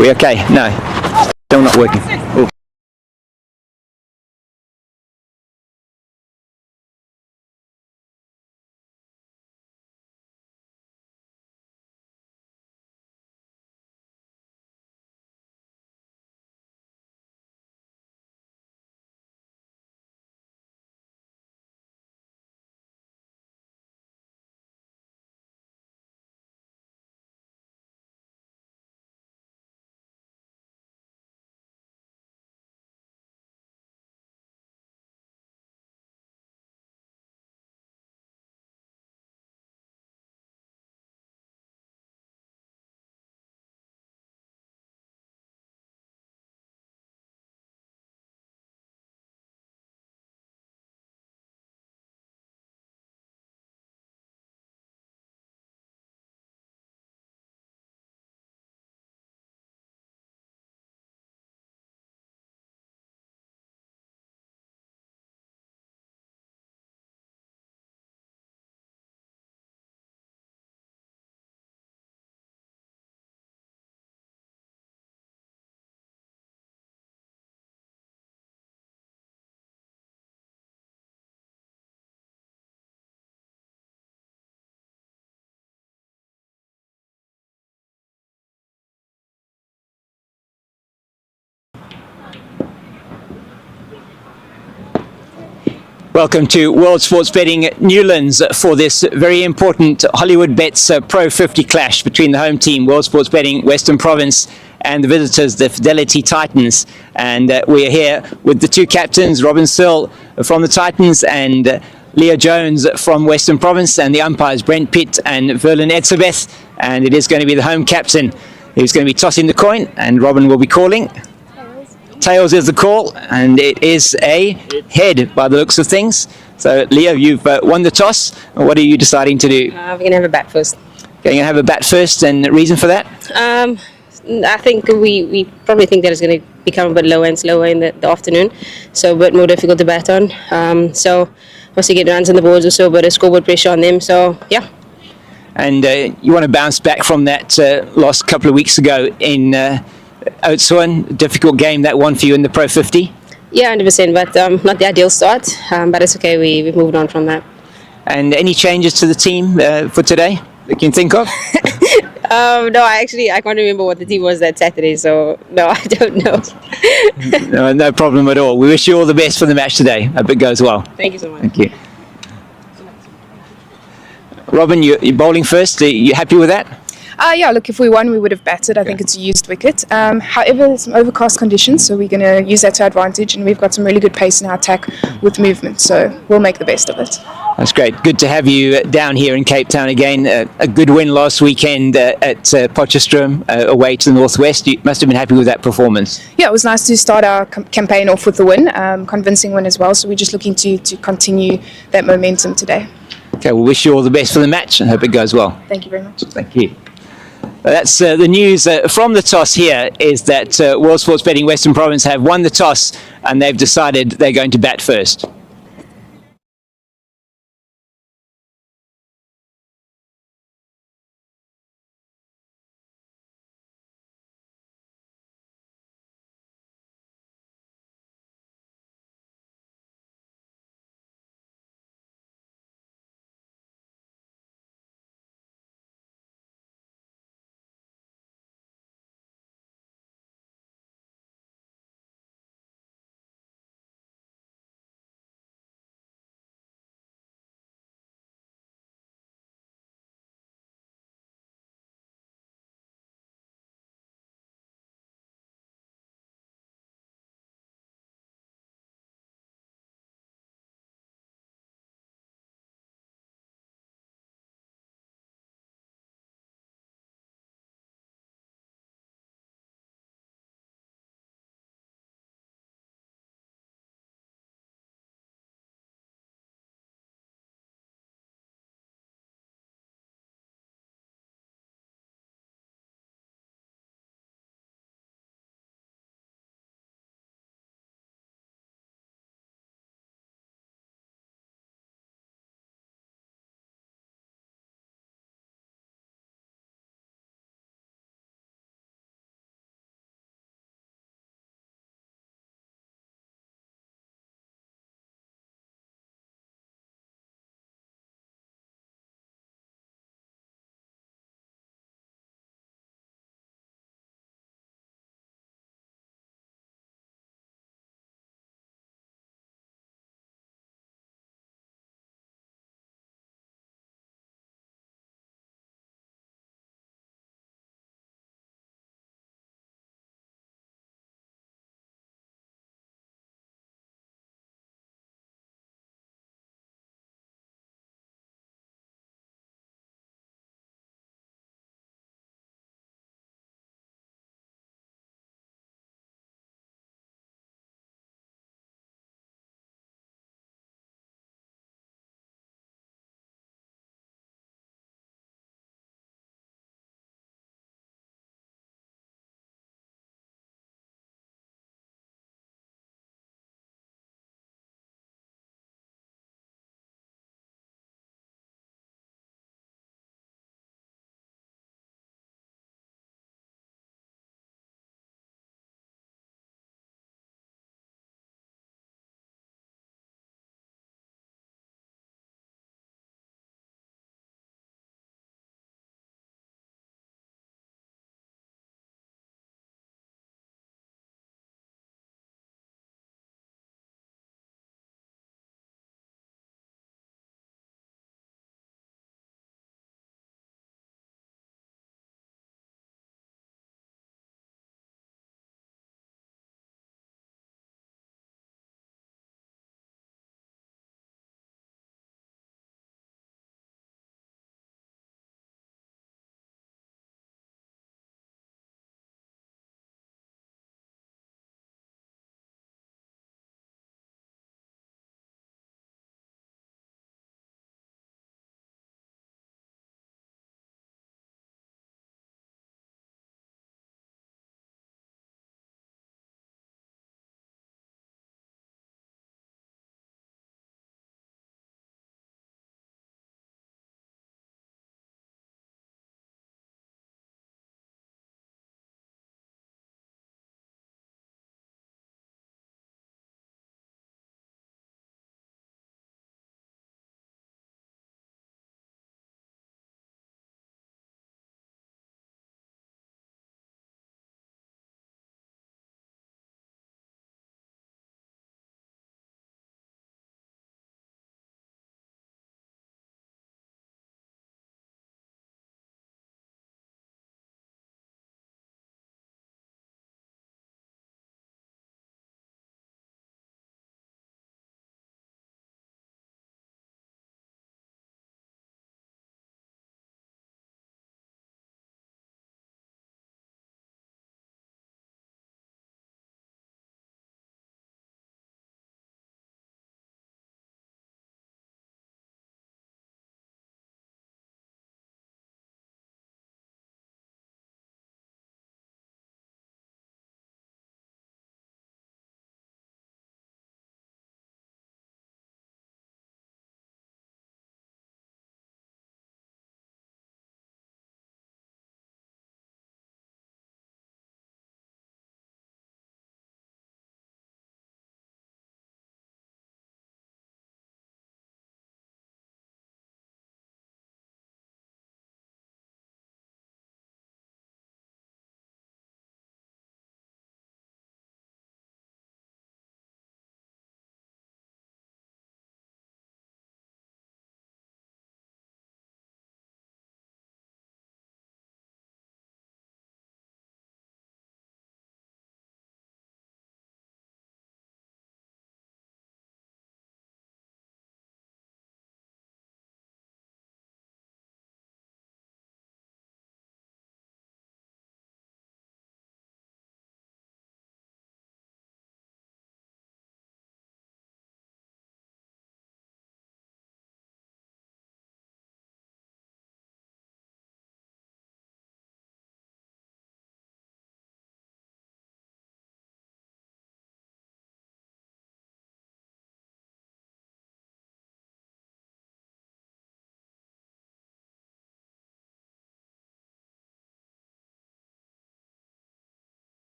We okay? No, still not working. Ooh. Welcome to World Sports Betting Newlands for this very important Hollywoodbets Pro50 clash between the home team, World Sports Betting Western Province, and the visitors, the FidelityTitans. And we are here with the two captains, Robin Searle from the Titans and Leo Jones from Western Province, and the umpires, Brent Pitt and Verlin Etzebeth. And it is going to be the home captain who's going to be tossing the coin, and Robin will be calling. Tails is the call, and it is a head by the looks of things. So, Leo, you've won the toss. What are you deciding to do? We're going to have a bat first. Going to have a bat first, and the reason for that? I think we probably think that it's going to become a bit lower and slower in the afternoon, so a bit more difficult to bat on. So, obviously get runs on the boards or so, but a scoreboard pressure on them. So, yeah. And you want to bounce back from that last couple of weeks ago in Oudtshoorn, difficult game, that one for you in the Pro50? Yeah, 100%, but not the ideal start, but it's okay, we've moved on from that. And any changes to the team for today that you can think of? No, I can't remember what the team was that Saturday, so no, I don't know. No problem at all. We wish you all the best for the match today. Hope it goes well. Thank you so much. Thank you. Robin, you're bowling first. Are you happy with that? Yeah, look, if we won, we would have batted. I think it's a used wicket. However, there's some overcast conditions, so we're going to use that to advantage, and we've got some really good pace in our attack with movement, so we'll make the best of it. That's great. Good to have you down here in Cape Town again. A good win last weekend at Potchefstroom, away to the northwest. You must have been happy with that performance. Yeah, it was nice to start our campaign off with the win, convincing win as well, so we're just looking to continue that momentum today. Okay, we'll wish you all the best for the match and hope it goes well. Thank you very much. Thank you. That's the news from the toss here, is that World Sports Betting Western Province have won the toss and they've decided they're going to bat first.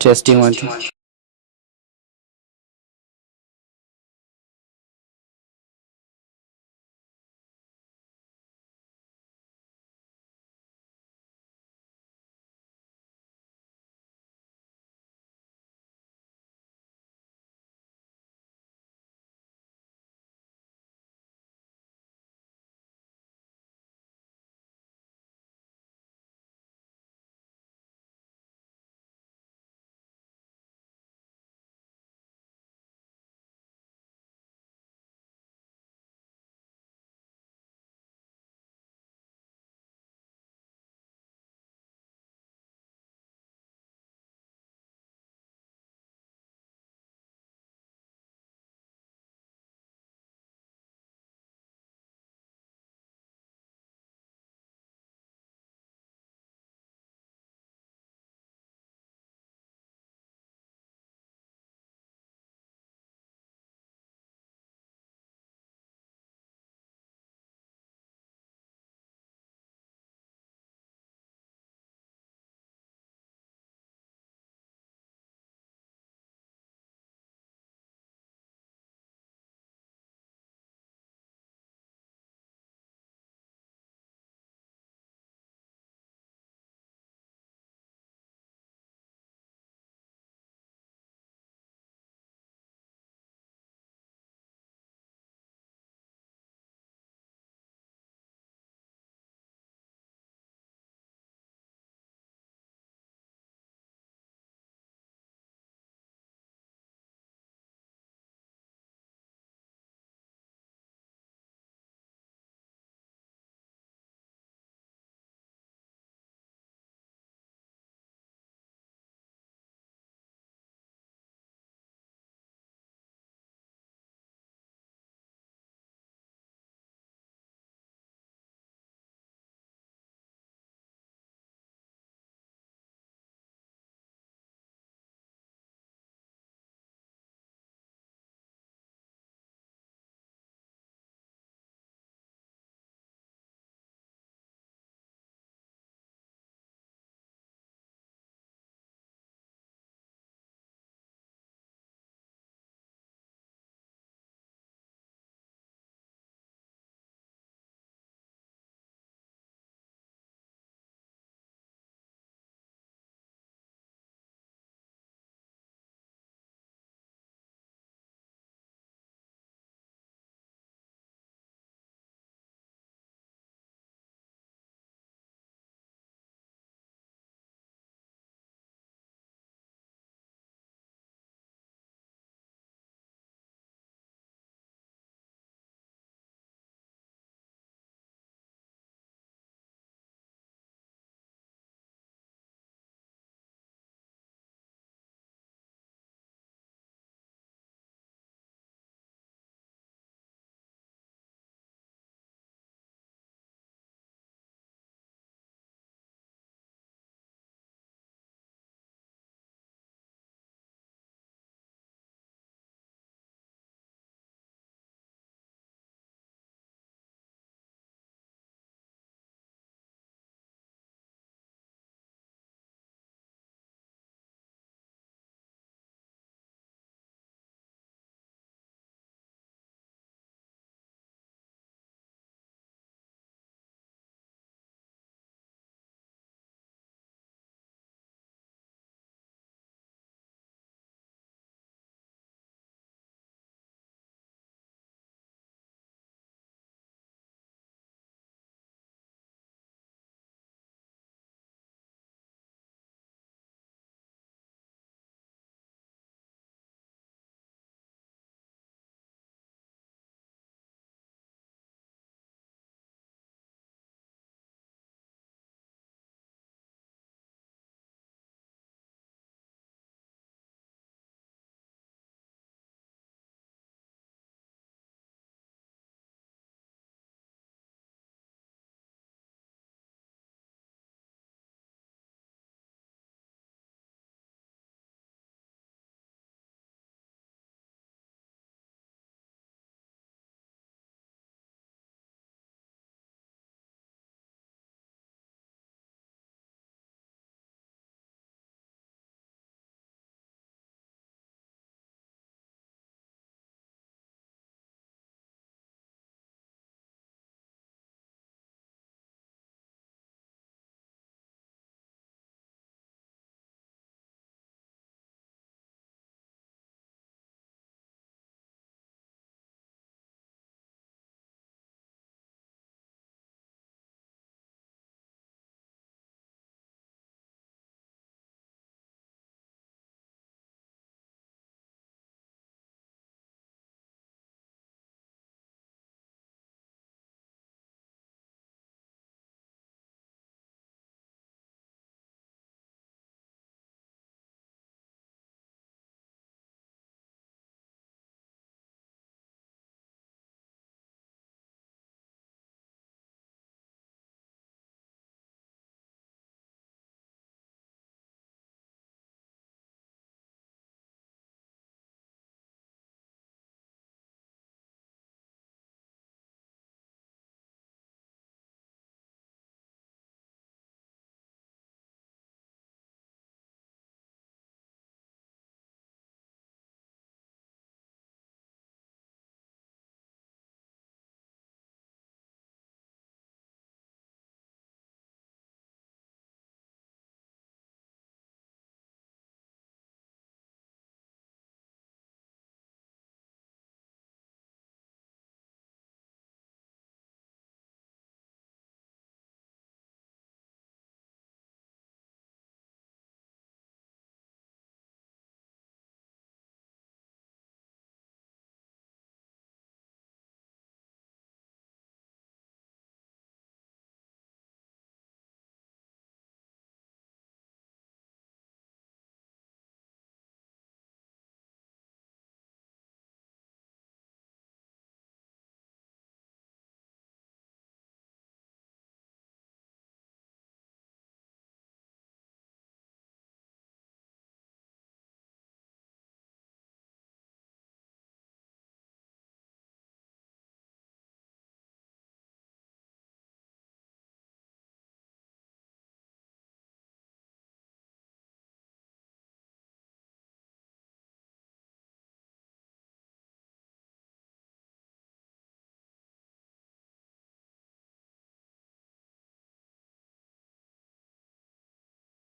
Testing 1 2.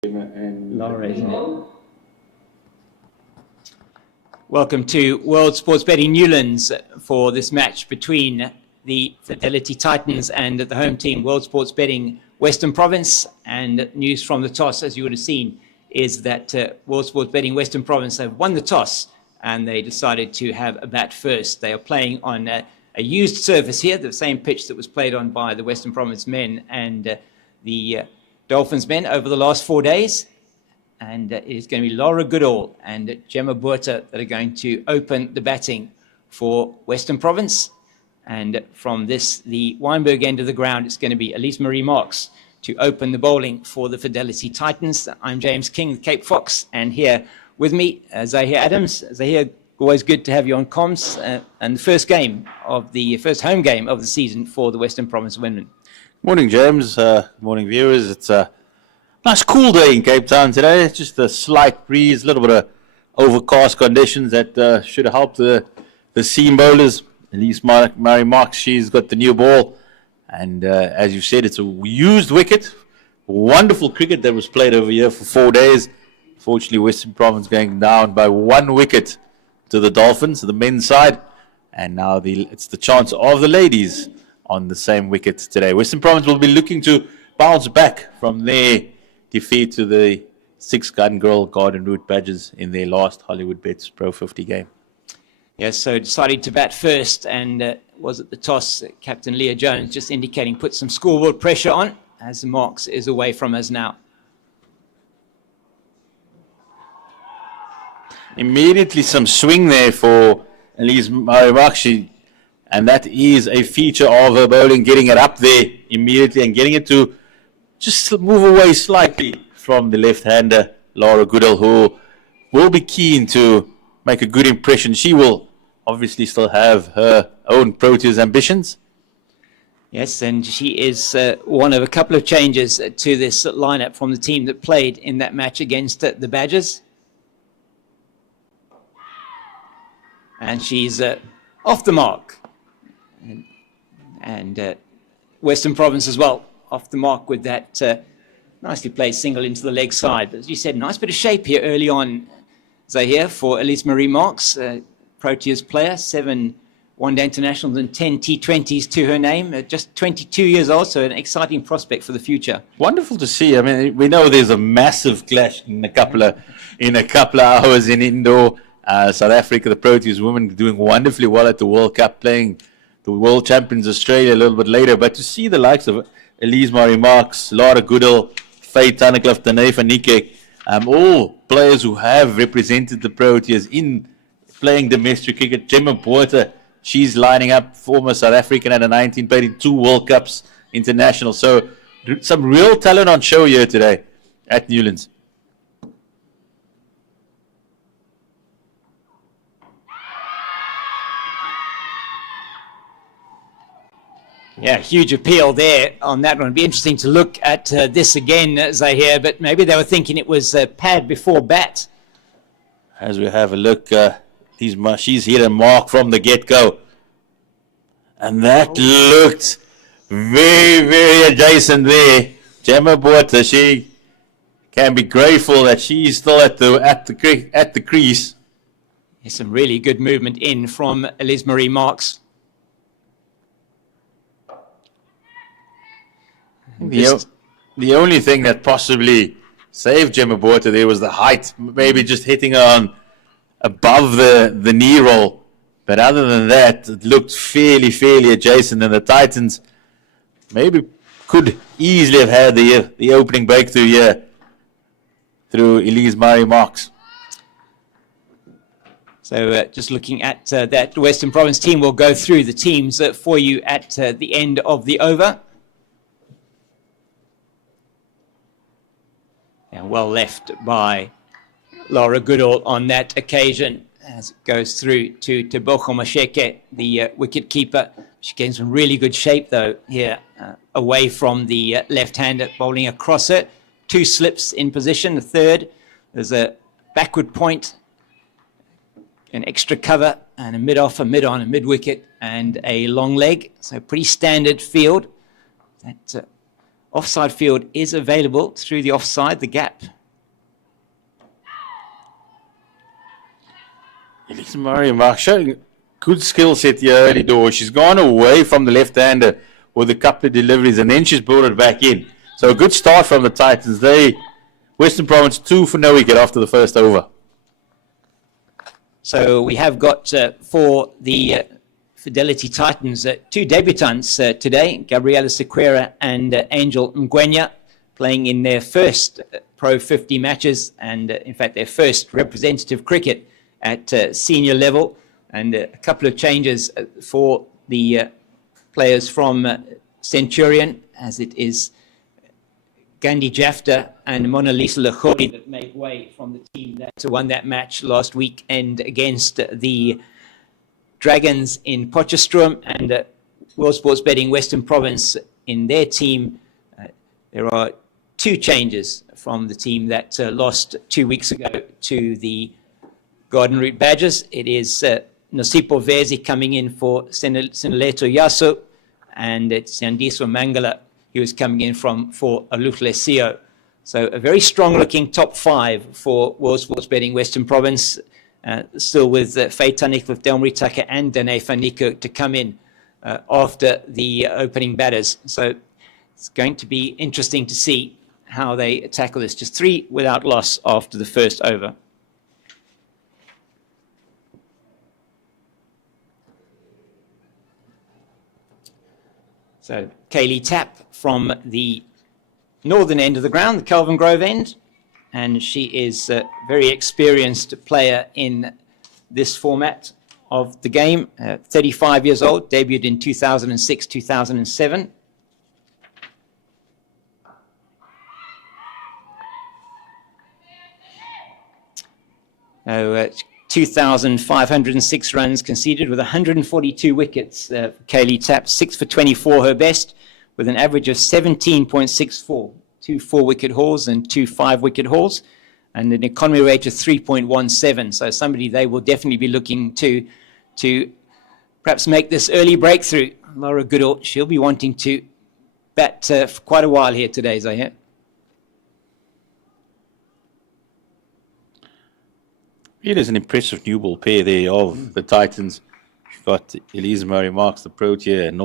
Laura, isn't it? Welcome to World Sports Betting Newlands for this match between the Fidelity Titans and the home team, World Sports Betting Western Province. And news from the toss, as you would have seen, is that World Sports Betting Western Province have won the toss and they decided to have a bat first. They are playing on a used surface here, the same pitch that was played on by the Western Province men and the Dolphins men over the last 4 days. And it is going to be Laura Goodall and Gemma Buerta that are going to open the batting for Western Province. And from this, the Weinberg end of the ground, it's going to be Elise Marie Marks to open the bowling for the Fidelity Titans. I'm James King, the Cape Fox, and here with me, Zahir Adams. Zahir, always good to have you on comms. And the first home game of the season for the Western Province women. Morning, James. Morning, viewers. It's a nice cool day in Cape Town today. It's just a slight breeze, a little bit of overcast conditions that should help the seam bowlers. Elise Marie Marks, she's got the new ball. And as you said, it's a used wicket. Wonderful cricket that was played over here for 4 days. Fortunately, Western Province going down by 1 wicket to the Dolphins, the men's side. And now it's the chance of the ladies on the same wicket today. Western Province will be looking to bounce back from their defeat to the 6-gun girl Garden Route Badgers in their last Hollywoodbets Pro50 game. Yes, so deciding to bat first, and was it the toss, Captain Leah Jones just indicating put some scoreboard pressure on as Marks is away from us now. Immediately some swing there for Elise Marie Marks, and that is a feature of her bowling, getting it up there immediately and getting it to just move away slightly from the left-hander, Laura Goodall, who will be keen to make a good impression. She will obviously still have her own Proteas ambitions. Yes, and she is one of a couple of changes to this lineup from the team that played in that match against the Badgers. And she's off the mark. And Western Province as well, off the mark with that nicely played single into the leg side. But as you said, nice bit of shape here early on, Zahir, for Elise Marie Marks, Proteas player, 7 one-day internationals and 10 T20s to her name. Just 22 years old, so an exciting prospect for the future. Wonderful to see. I mean, we know there's a massive clash in a couple of hours in indoor. South Africa, the Proteas women doing wonderfully well at the World Cup, playing the world champions Australia a little bit later. But to see the likes of Elise Marie Marks, Laura Goodall, Faye Tunnicliffe, Tanefa Nike, all players who have represented the Proteas in playing domestic cricket. Gemma Buerta, she's lining up, former South African at a 19, played in 2 World Cups international. So some real talent on show here today at Newlands. Yeah, huge appeal there on that one. It'd be interesting to look at this again, Zahir, but maybe they were thinking it was pad before bat. As we have a look, she's hit a mark from the get-go. And that looked very, very adjacent there. Gemma Buerta, she can be grateful that she's still at the crease. There's some really good movement in from Elise Marie Marks. The only thing that possibly saved Gemma Buerta there was the height, maybe just hitting her on above the knee roll. But other than that, it looked fairly adjacent, and the Titans maybe could easily have had the opening breakthrough here through Elise Marie Marks. So just looking at that Western Province team, we'll go through the teams for you at the end of the over. And well left by Laura Goodall on that occasion as it goes through to Tebogo Masheke, the wicket keeper. She gains some really good shape though here, away from the left-hander, bowling across her. 2 slips in position, the third. There's a backward point, an extra cover, and a mid-off, a mid-on, a mid-wicket, and a long leg. So pretty standard field. That offside field is available through the offside, the gap Elise Murray Mark showing good skill set here early doors. She's gone away from the left-hander with a couple of deliveries, and then she's brought it back in. So a good start from the Titans. Western Province 2 for no wicket after the first over. So we have got for the Fidelity Titans 2 debutants today, Gabriela Sequeira and Angel Mgwenya, playing in their first Pro 50 matches, and in fact their first representative cricket at senior level, and a couple of changes for the players from Centurion, as it is Gandhi Jafta and Mona Lisa Lachori that make way from the team that won that match last weekend against the Dragons in Potchefstroom, and World Sports Betting Western Province in their team. There are 2 changes from the team that lost 2 weeks ago to the Garden Route Badgers. It is Nosipo Vezi coming in for Sinaleto Yasu, and it's Yandiso Mangala who is coming in for Alutlesio. So a very strong-looking top 5 for World Sports Betting Western Province, still with Faye Tunnicliffe, with Delmarie Tucker and Danae Faniko to come in after the opening batters. So it's going to be interesting to see how they tackle this. Just 3 without loss after the first over. So Kaylee Tapp from the northern end of the ground, the Kelvin Grove end, and she is a very experienced player in this format of the game. 35 years old, debuted in 2006, 2007. So 2,506 runs conceded with 142 wickets. Kaylee Tapp, 6 for 24, her best, with an average of 17.64, 2 4-wicket hauls and 2 5-wicket hauls, and an economy rate of 3.17. So somebody they will definitely be looking to perhaps make this early breakthrough. Laura Goodall, she'll be wanting to bat for quite a while here today, as I hear. It is an impressive new ball pair there of the Titans. You've got Elise Murray Marks, the Protea, and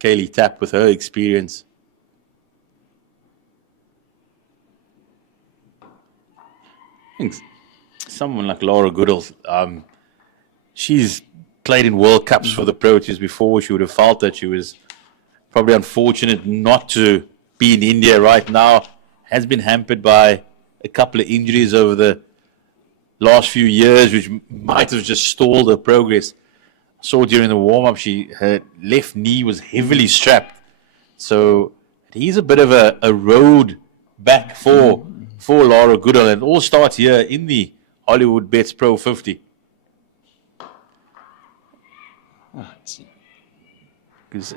Kaylee Tapp with her experience. I think someone like Laura Goodall, she's played in World Cups for the Proteas before. She would have felt that she was probably unfortunate not to be in India right now. Has been hampered by a couple of injuries over the last few years, which might have just stalled her progress. I saw during the warm-up, her left knee was heavily strapped. So he's a bit of a road back for Laura Goodall, and all starts here in the Hollywoodbets Pro 50. Because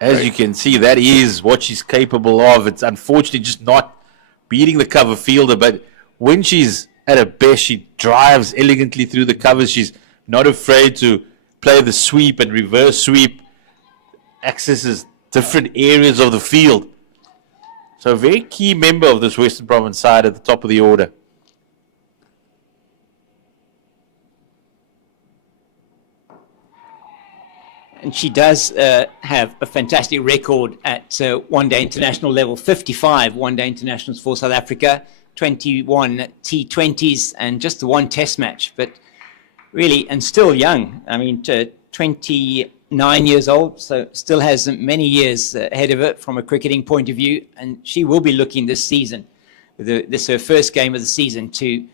as you can see, that is what she's capable of. It's unfortunately just not beating the cover fielder, but when she's at her best, she drives elegantly through the covers. She's not afraid to play the sweep and reverse sweep, accesses different areas of the field. So a very key member of this Western Province side at the top of the order. And she does have a fantastic record at one-day international level, 55 one-day internationals for South Africa, 21 T20s, and just the 1 test match. But really, and still young. I mean, 29 years old, so still has many years ahead of it from a cricketing point of view. And she will be looking this season, this her first game of the season, to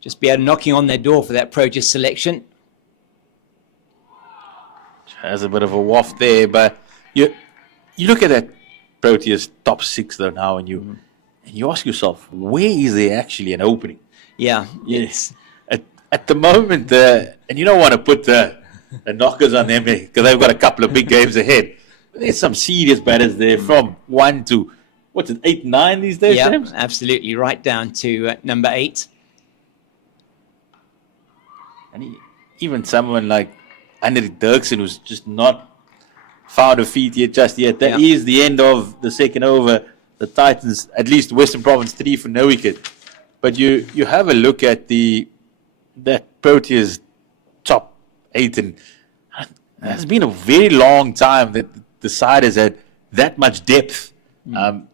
just be knocking on their door for that Proteas selection. Has a bit of a waft there, but you look at that Proteas top 6 though now, and you ask yourself, where is there actually an opening? Yeah. Yes. At the moment, and you don't want to put the knockers on them because they've got a couple of big games ahead. But there's some serious batters there from 1 to, 8, 9 these days? Yeah, James? absolutely, right down to number 8. And even someone like Henrik Dirksen, who's just not found a feet yet just yet. That is the end of the second over. The Titans, at least Western Province 3 for no wicket. But you have a look at that Proteas top 8. And it's been a very long time that the side has had that much depth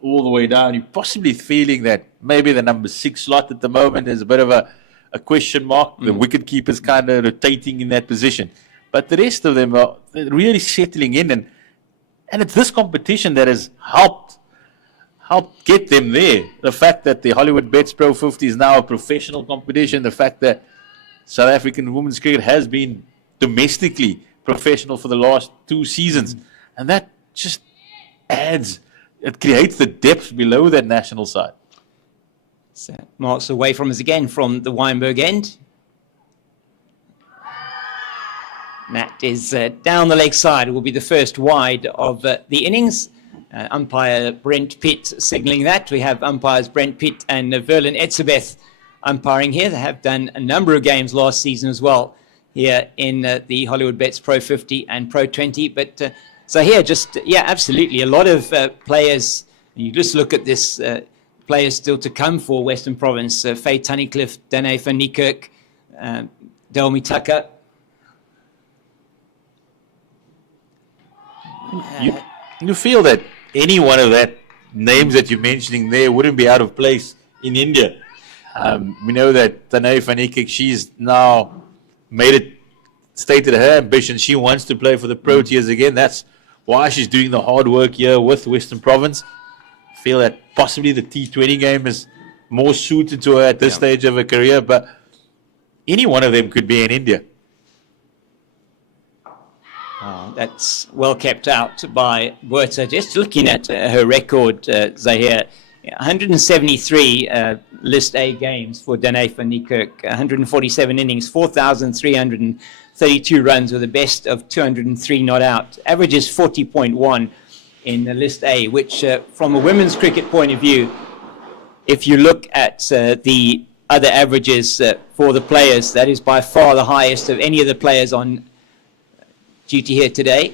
all the way down. You're possibly feeling that maybe the number 6 slot at the moment is a bit of a question mark. The wicket keeper's kind of rotating in that position. But the rest of them are really settling in. And it's this competition that has helped get them there. The fact that the Hollywoodbets Pro50 is now a professional competition, the fact that South African women's cricket has been domestically professional for the last 2 seasons. And that just adds, it creates the depth below that national side. So marks away from us again from the Weinberg end. And that is down the leg side. It will be the first wide of the innings. Umpire Brent Pitt signalling that. We have umpires Brent Pitt and Verlin Etzebeth umpiring here. They have done a number of games last season as well here in the Hollywoodbets Pro50 and Pro20. But so here, just, yeah, absolutely. A lot of players. You just look at this, players still to come for Western Province. Faye Tunnicliffe, Danae van Niekerk, Delmi Tucker. You feel that any one of that names that you're mentioning there wouldn't be out of place in India. We know that Danae van Niekerk, she's now stated her ambition. She wants to play for the Proteas again. That's why she's doing the hard work here with Western Province. I feel that possibly the T20 game is more suited to her at this stage of her career, but any one of them could be in India. That's well kept out by Buerta. Just looking at her record, Zahir, 173 List A games for Danae van Niekerk, 147 innings, 4,332 runs with a best of 203 not out. Average is 40.1 in the List A, which from a women's cricket point of view, if you look at the other averages for the players, that is by far the highest of any of the players on duty here today.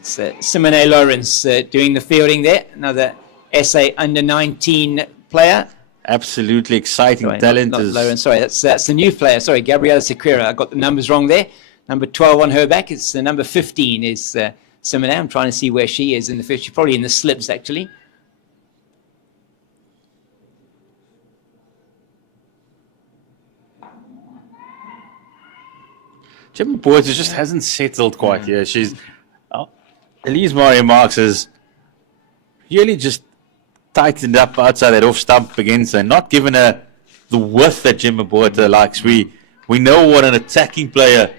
It's Simone Lawrence doing the fielding there. Another SA under-19 player. Absolutely exciting talent. Not Lawrence, sorry, that's the new player. Sorry, Gabriela Sequeira. I got the numbers wrong there. Number 12 on her back. It's number 15 is Simone. I'm trying to see where she is in the field. She's probably in the slips, actually. Jimmy Buerta just hasn't settled quite here. She's Elise Marx has really just tightened up outside that off stump against her, not given her the width that Jimmy Buerta likes. We know what an attacking player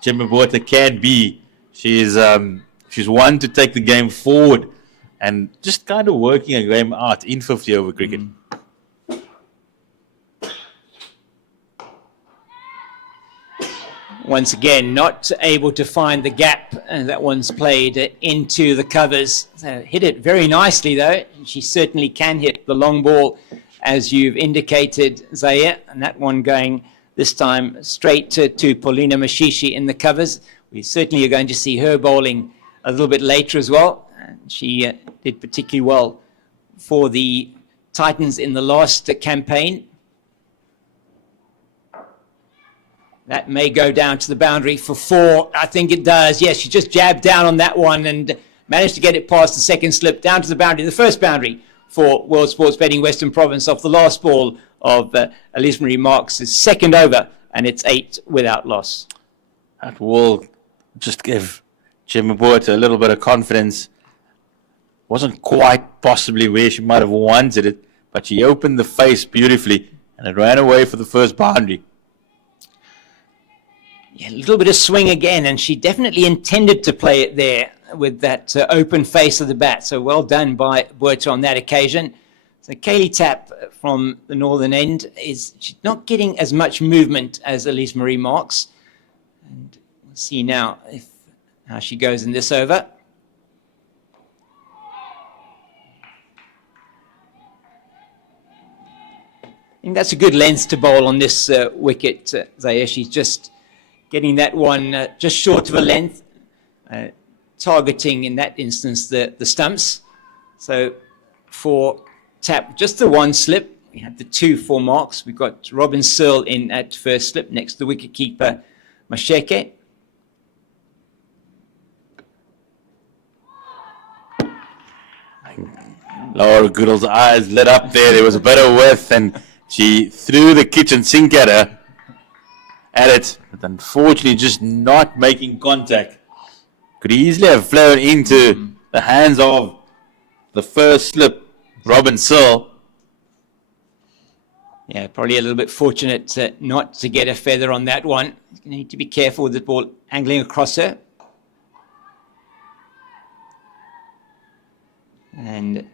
Jimmy Buerta can be. She's one to take the game forward and just kind of working a game out in 50 over cricket. Once again, not able to find the gap, and that one's played into the covers. Hit it very nicely, though. She certainly can hit the long ball, as you've indicated, Zaire. And that one going this time straight to Paulina Mashishi in the covers. We certainly are going to see her bowling a little bit later as well. She did particularly well for the Titans in the last campaign. That may go down to the boundary for 4. I think it does. Yes, she just jabbed down on that one and managed to get it past the second slip down to the boundary, the first boundary for World Sports Betting Western Province off the last ball of Elise Marie Marx' second over, and it's 8 without loss. That will just give Jimmy Buerta a little bit of confidence. Wasn't quite possibly where she might have wanted it, but she opened the face beautifully and it ran away for the first boundary. Yeah, a little bit of swing again, and she definitely intended to play it there with that open face of the bat. So well done by Buerta on that occasion. So Kaylee Tapp from the northern end she's not getting as much movement as Elise Marie Marx. And we'll see now how she goes in this over. I think that's a good length to bowl on this wicket, Zaire. She's just getting that one just short of a length, targeting in that instance the stumps. So for Tap, just the one slip We have the 2 for marks. We've got Robin Searle in at first slip next to the wicketkeeper, Masheke. Laura Goodall's eyes lit up there. There was a bit of width, and she threw the kitchen sink at it, but unfortunately just not making contact. Could easily have flown into the hands of the first slip, Robin Searle. Yeah, probably a little bit fortunate not to get a feather on that one. Going to need to be careful with the ball angling across her. And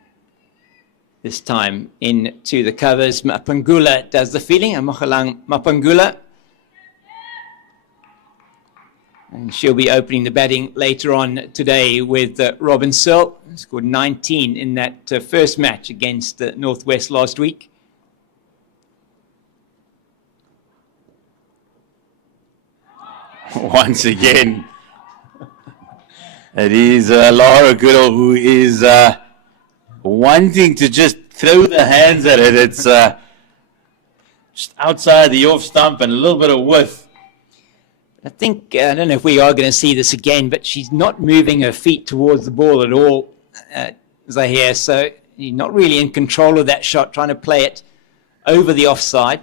this time into the covers, Mapangula does the fielding, and Mohalang Mapangula. And she'll be opening the batting later on today with Robin Searle. Scored 19 in that first match against Northwest last week. Once again, it is Laura Goodall who is wanting to just throw the hands at it. It's just outside the off stump and a little bit of width. I think, I don't know if we are going to see this again, but she's not moving her feet towards the ball at all, Zahir. So you're not really in control of that shot, trying to play it over the offside.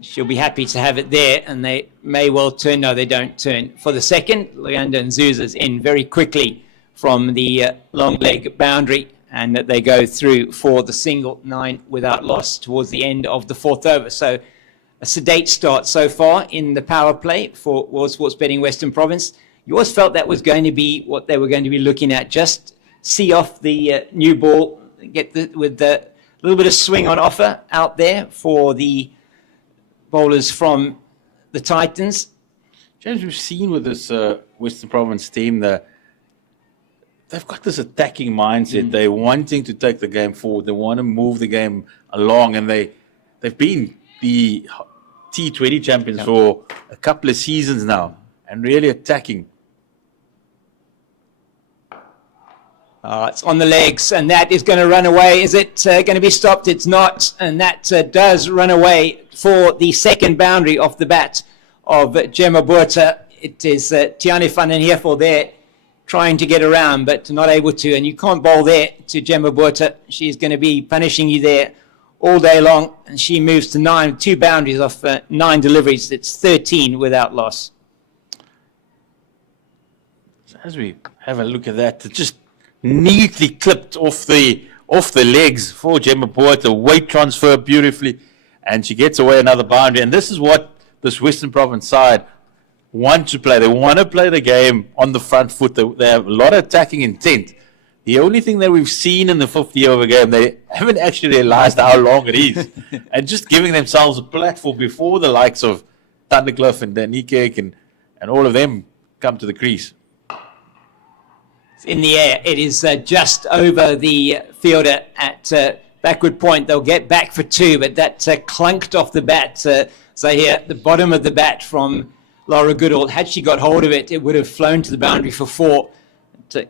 She'll be happy to have it there, and they may well turn. No, they don't turn. For the second, Leander and Zuza's in very quickly from the long leg boundary, and that they go through for the single 9 without loss towards the end of the 4th over. So a sedate start so far in the power play for World Sports Betting Western Province. You always felt that was going to be what they were going to be looking at. Just see off the new ball, get with the little bit of swing on offer out there for the bowlers from the Titans. James, we've seen with this Western Province team that they've got this attacking mindset. They're wanting to take the game forward. They want to move the game along, and they've been the T20 champions for a couple of seasons now, and really attacking. It's on the legs, and that is going to run away. Is it going to be stopped? It's not, and that does run away for the second boundary off the bat of Gemma Botha. It is Tiane van den Heuvel there trying to get around, but not able to, and you can't bowl there to Gemma Botha. She's going to be punishing you there all day long, and she moves to 9, 2 boundaries off 9 deliveries. It's 13 without loss. So as we have a look at that, it's just neatly clipped off the legs for Gemma Botha, weight transfer beautifully, and she gets away another boundary. And this is what this Western Province side want to play. They want to play the game on the front foot. They have a lot of attacking intent. The only thing that we've seen in the 50-over game, they haven't actually realized how long it is, and just giving themselves a platform before the likes of Thundercliff and Danikek and all of them come to the crease. In the air, it is just over the fielder at backward point. They'll get back for 2, but that clunked off the bat. So here, the bottom of the bat from Laura Goodall. Had she got hold of it, it would have flown to the boundary for 4.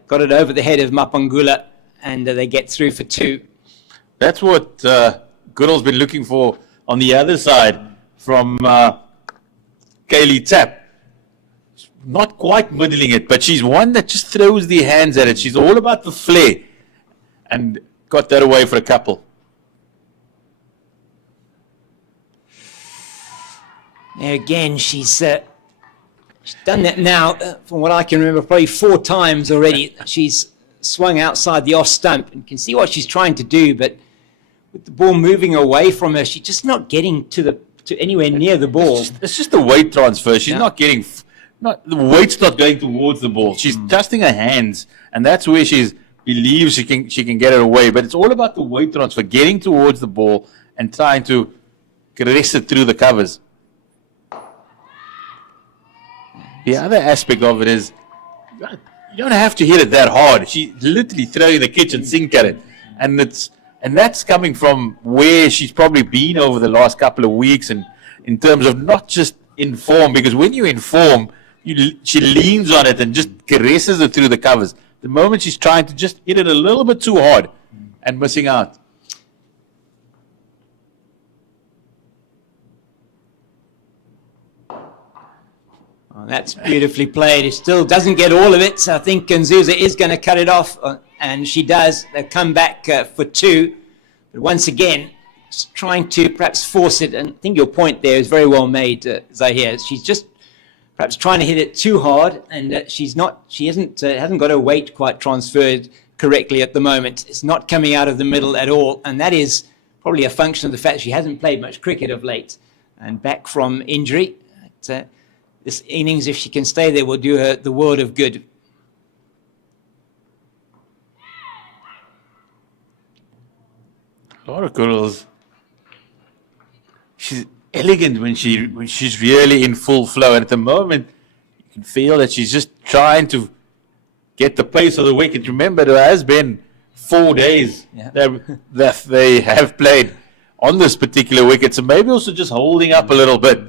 Got it over the head of Mapangula, and they get through for 2. That's what Goodall's been looking for on the other side from Kaylee Tapp. Not quite middling it, but she's one that just throws the hands at it. She's all about the flair, and got that away for a couple. Now again, she's done that now, from what I can remember, probably 4 times already. She's swung outside the off stump, and you can see what she's trying to do, but with the ball moving away from her, she's just not getting to anywhere near the ball. It's just the weight transfer. She's not getting... the weight's not going towards the ball. She's trusting her hands, and that's where she believes she can get it away. But it's all about the weight transfer, getting towards the ball and trying to caress it through the covers. The other aspect of it is you don't have to hit it that hard. She's literally throwing the kitchen sink at it, and that's coming from where she's probably been over the last couple of weeks, and in terms of not just in form, because when you in form, she leans on it and just caresses it through the covers. the moment she's trying to just hit it a little bit too hard and missing out. Oh, that's beautifully played. It still doesn't get all of it. So I think Nzuza is going to cut it off, and she does. They'll come back for 2. But once again, just trying to perhaps force it. And I think your point there is very well made, Zahir. She's just perhaps trying to hit it too hard, and she hasn't got her weight quite transferred correctly at the moment. It's not coming out of the middle at all, and that is probably a function of the fact she hasn't played much cricket of late and back from injury. This innings, if she can stay there, will do her the world of good. Laura Goodall's, she's elegant when she's really in full flow, and at the moment you can feel that she's just trying to get the pace of the wicket. Remember, there has been 4 days that they have played on this particular wicket, so maybe also just holding up a little bit.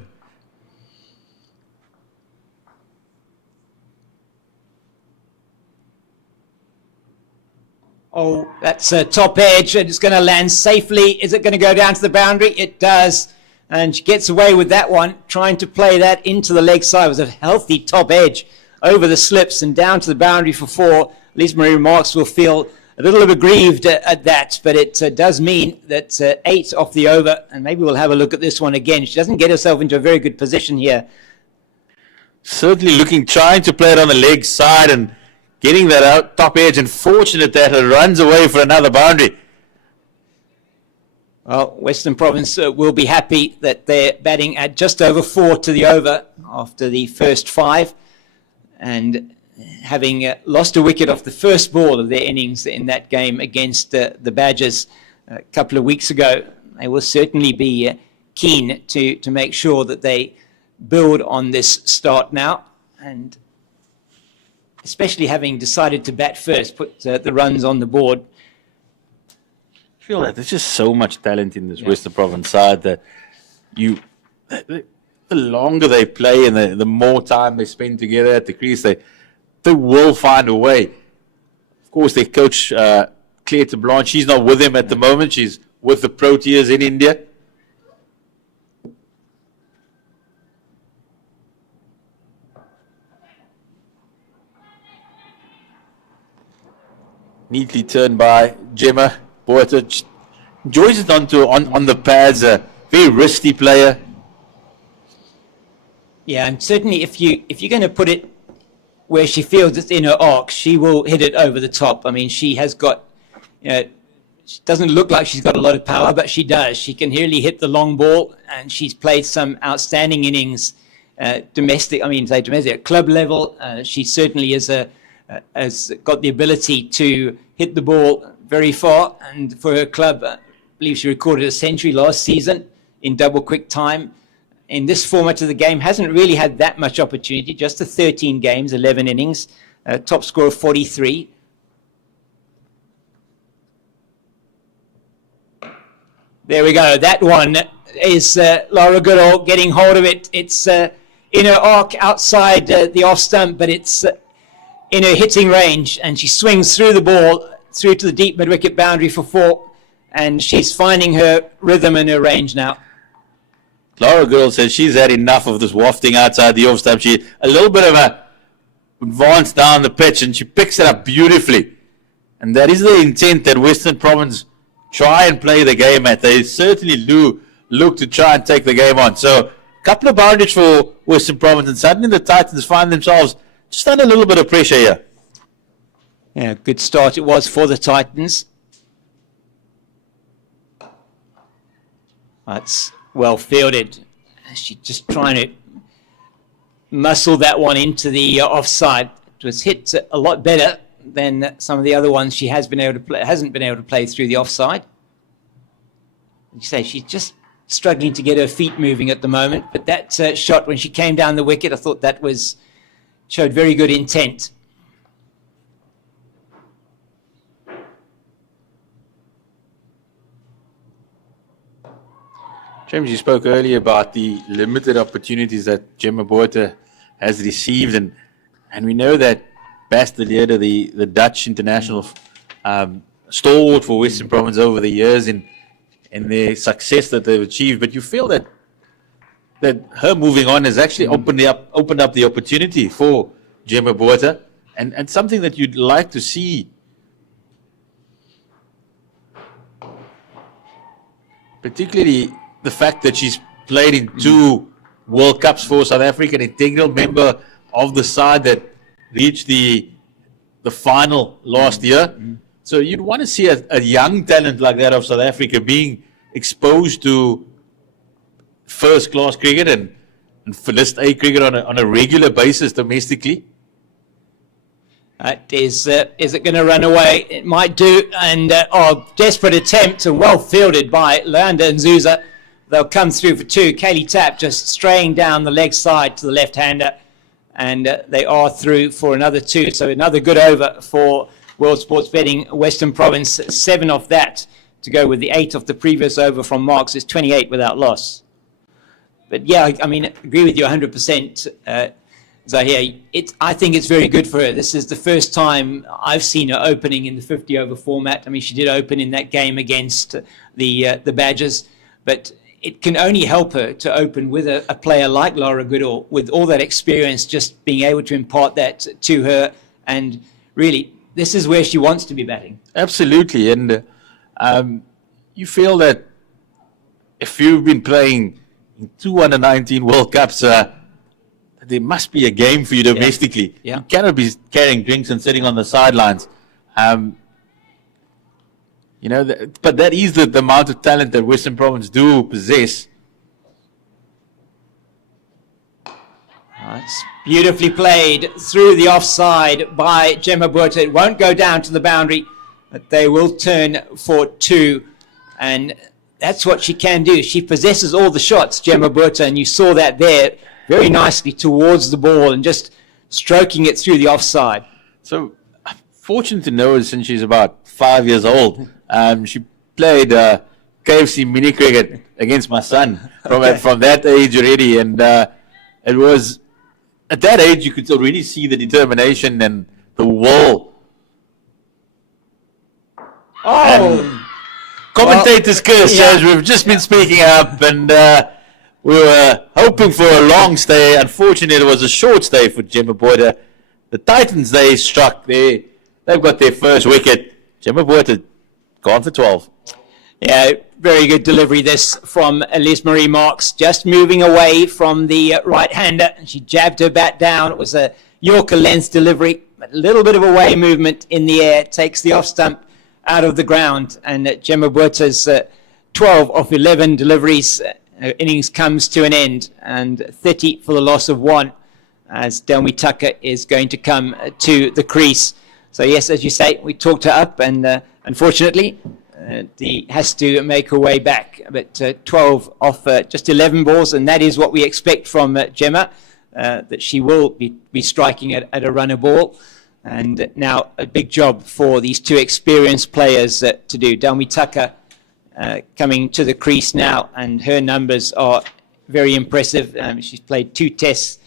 Oh, that's a top edge, and it's going to land safely. Is it going to go down to the boundary? It does, and she gets away with that one, trying to play that into the leg side. It was a healthy top edge over the slips and down to the boundary for 4. At least Marie Marks will feel a little bit aggrieved at that, but it does mean that 8 off the over, and maybe we'll have a look at this one again. She doesn't get herself into a very good position here. Certainly trying to play it on the leg side and getting that out top edge, and fortunate that it runs away for another boundary. Well, Western Province will be happy that they're batting at just over 4 to the over after the first 5, and having lost a wicket off the first ball of their innings in that game against the Badgers a couple of weeks ago. They will certainly be keen to make sure that they build on this start now, and especially having decided to bat first, put the runs on the board. I feel that there's just so much talent in this Western Province side that the longer they play and the more time they spend together at the crease, they will find a way. Of course, their coach, Claire Blanche, she's not with them at the moment. She's with the Proteas in India. Neatly turned by Gemma Boerter. Enjoys it on the pads. A very wristy player. Yeah, and certainly if you're going to put it where she feels it's in her arc, she will hit it over the top. I mean, she has got, she doesn't look like she's got a lot of power, but she does. She can really hit the long ball, and she's played some outstanding innings domestic at club level. She certainly has got the ability to hit the ball very far, and for her club, I believe she recorded a century last season in double quick time. In this format of the game, hasn't really had that much opportunity, just the 13 games, 11 innings, top score of 43. There we go. That one is Laura Goodall getting hold of it. It's in her arc outside the off stump, but it's in her hitting range, and she swings through the ball, through to the deep mid-wicket boundary for 4, and she's finding her rhythm and her range now. Laura Goodall says she's had enough of this wafting outside the off stump. She a little bit of a advance down the pitch, and she picks it up beautifully. And that is the intent that Western Province try and play the game at. They certainly do look to try and take the game on. So a couple of boundaries for Western Province, and suddenly the Titans find themselves just under a little bit of pressure here. Yeah, good start it was for the Titans. That's well fielded. She's just trying to muscle that one into the offside. It was hit a lot better than some of the other ones she hasn't been able to play through the offside. You say she's just struggling to get her feet moving at the moment, but that shot when she came down the wicket, I thought that showed very good intent. James, you spoke earlier about the limited opportunities that Gemma Boerter has received, and we know that Bastelier, the Dutch international stalwart for Western Province over the years in their success that they've achieved. But you feel that her moving on has actually opened up the opportunity for Gemma Botha, and something that you'd like to see. Particularly the fact that she's played in 2 World Cups for South Africa, an integral member of the side that reached the final last year. So you'd want to see a young talent like that of South Africa being exposed to first-class cricket and List A cricket on a regular basis domestically. Is it going to run away? It might do. And desperate attempt and well fielded by Leander and Zuza. They'll come through for 2. Kaylee Tapp just straying down the leg side to the left-hander. And they are through for another 2. So another good over for World Sports Betting Western Province. 7 off that to go with the 8 off the previous over from Marks is 28 without loss. But yeah, I mean, I agree with you 100%. Zahir, I think it's very good for her. This is the first time I've seen her opening in the 50-over format. I mean, she did open in that game against the Badgers, but it can only help her to open with a player like Lara Goodall, with all that experience, just being able to impart that to her. And really, this is where she wants to be batting. Absolutely. And you feel that if you've been playing in 2 under-19 World Cups, there must be a game for you domestically. Yeah. You cannot be carrying drinks and sitting on the sidelines. But that is the amount of talent that Western Province do possess. It's beautifully played through the offside by Gemma Botha. It won't go down to the boundary, but they will turn for 2. And that's what she can do. She possesses all the shots, Gemma Botha, and you saw that there very nicely towards the ball and just stroking it through the offside. So, I'm fortunate to know her since she's about 5 years old. She played KFC mini cricket against my son from that age already, and it was at that age you could already see the determination and the will. Commentators curse, as we've just been speaking up, and we were hoping for a long stay. Unfortunately, it was a short stay for Gemma Botha. The Titans, they struck. They've got their first wicket. Gemma Botha gone for 12. Yeah, very good delivery this from Elise Marie Marks. Just moving away from the right-hander. She jabbed her bat down. It was a Yorker length delivery. A little bit of away movement in the air. Takes the off stump out of the ground. And Gemma Botha's 12 off 11 deliveries. Innings comes to an end, and 30 for the loss of 1 as Delmi Tucker is going to come to the crease. So yes, as you say, we talked her up, and unfortunately he has to make her way back. But 12 off just 11 balls, and that is what we expect from Gemma, that she will be striking at a runner ball. And now a big job for these 2 experienced players to do. Delmi Tucker coming to the crease now, and her numbers are very impressive. She's played 2 tests,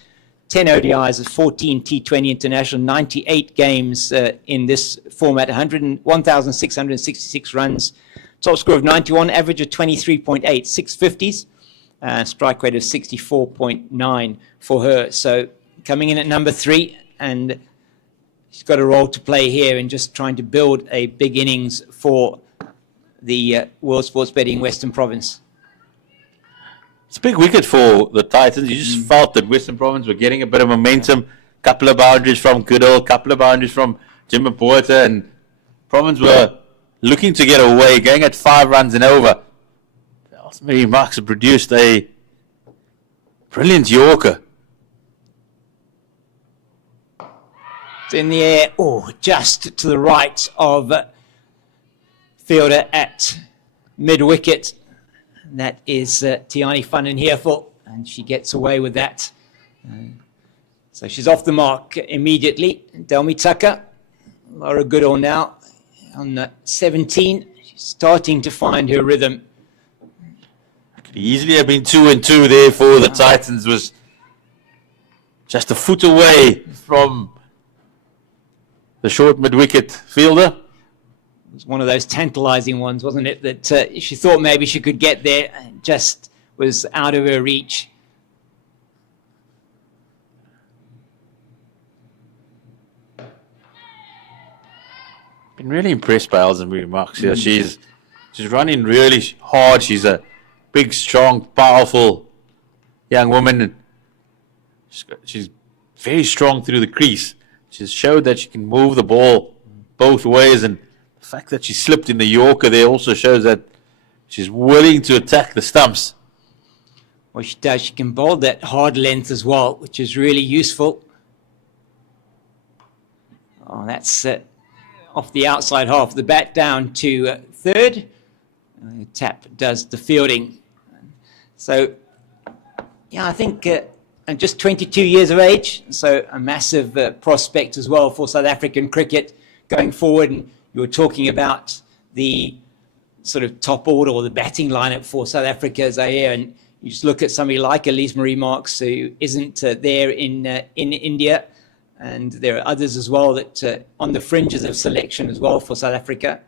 10 ODIs, 14 T20 international, 98 games in this format, 1,666 runs, top score of 91, average of 23.8, 6 50s, strike rate of 64.9 for her. So coming in at number 3, and she's got a role to play here in just trying to build a big innings for the World Sports Betting Western Province. It's a big wicket for the Titans. You just felt that Western Province were getting a bit of momentum. Couple of boundaries from Goodall, couple of boundaries from Gemma Botha, and Province were looking to get away, going at 5 runs and over. Mary Marks had produced a brilliant Yorker. It's in the air, just to the right of fielder at mid-wicket. That is Tiani Funenheerful, and she gets away with that. So she's off the mark immediately. Delmi Tucker, Lara Goodall now on 17. She's starting to find her rhythm. Could easily have been 2 and 2 there for the Titans. Was just a foot away from the short mid-wicket fielder. It was one of those tantalizing ones, wasn't it? That she thought maybe she could get there, and just was out of her reach. Been really impressed by Elsenbury Marks here. She's running really hard. She's a big, strong, powerful young woman. She's very strong through the crease. She's showed that she can move the ball both ways, and the fact that she slipped in the Yorker there also shows that she's willing to attack the stumps. Well, she does. She can bowl that hard length as well, which is really useful. Oh, that's off the outside half of the bat down to third. Tap does the fielding. So, yeah, I think and just 22 years of age, so a massive prospect as well for South African cricket going forward. And you were talking about the sort of top order or the batting lineup for South Africa, Zaire, and you just look at somebody like Elise Marie Marks, who isn't there in India, and there are others as well that on the fringes of selection as well for South Africa.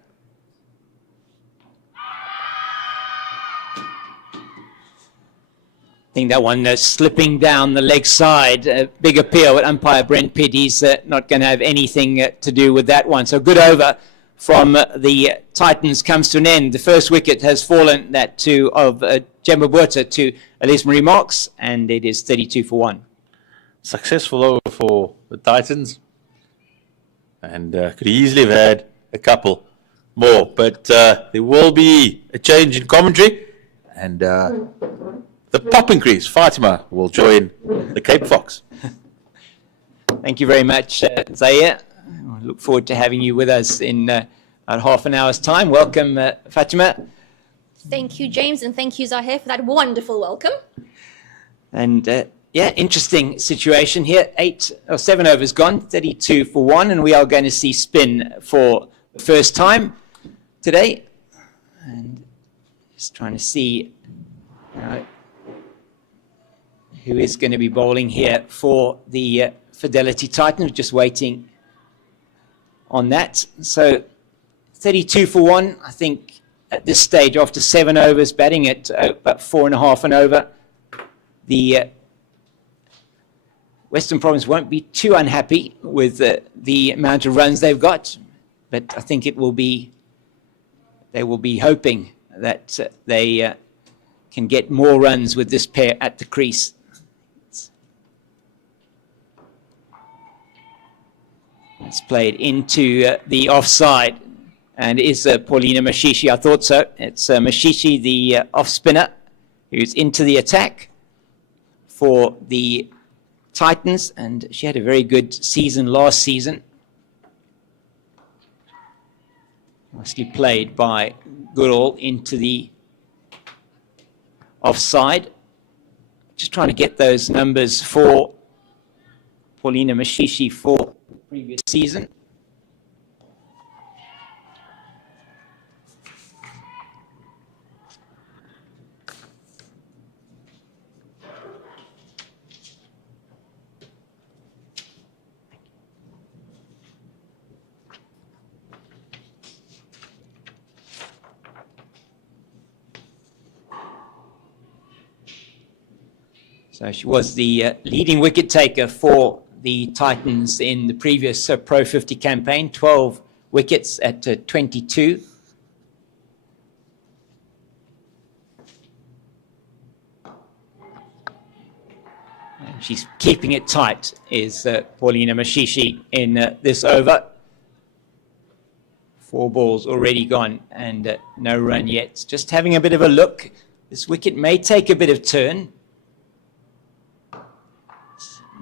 I think that one slipping down the leg side, big appeal, but umpire Brent Pitt, he's not going to have anything to do with that one. So good over from the Titans comes to an end. The first wicket has fallen, that to of Gemma Botha to Elise Marie Marks, and it is 32 for 1. Successful over for the Titans, and could easily have had a couple more, but there will be a change in commentary, and the pop increase, Fatima will join the Cape Fox. Thank you very much, Zaire. I look forward to having you with us in about half an hour's time. Welcome, Fatima. Thank you, James, and thank you, Zaire, for that wonderful welcome. And yeah, interesting situation here. 7 overs gone, 32 for 1, and we are going to see spin for the first time today. And just trying to see who is going to be bowling here for the Fidelity Titans. Just waiting on that. So 32 for 1, I think at this stage, after 7 overs, batting at about 4.5 and over, the Western Province won't be too unhappy with the amount of runs they've got, but I think they will be hoping that they can get more runs with this pair at the crease. It's played into the offside, and it is Paulina Mashishi. I thought so. It's Mashishi, the off spinner, who's into the attack for the Titans, and she had a very good season last season. Nicely played by Goodall into the offside. Just trying to get those numbers for Paulina Mashishi for the previous season. So she was the leading wicket taker for the Titans in the previous Pro50 campaign, 12 wickets at 22. And she's keeping it tight, is Paulina Mashishi in this over. 4 balls already gone and no run yet. Just having a bit of a look. This wicket may take a bit of turn.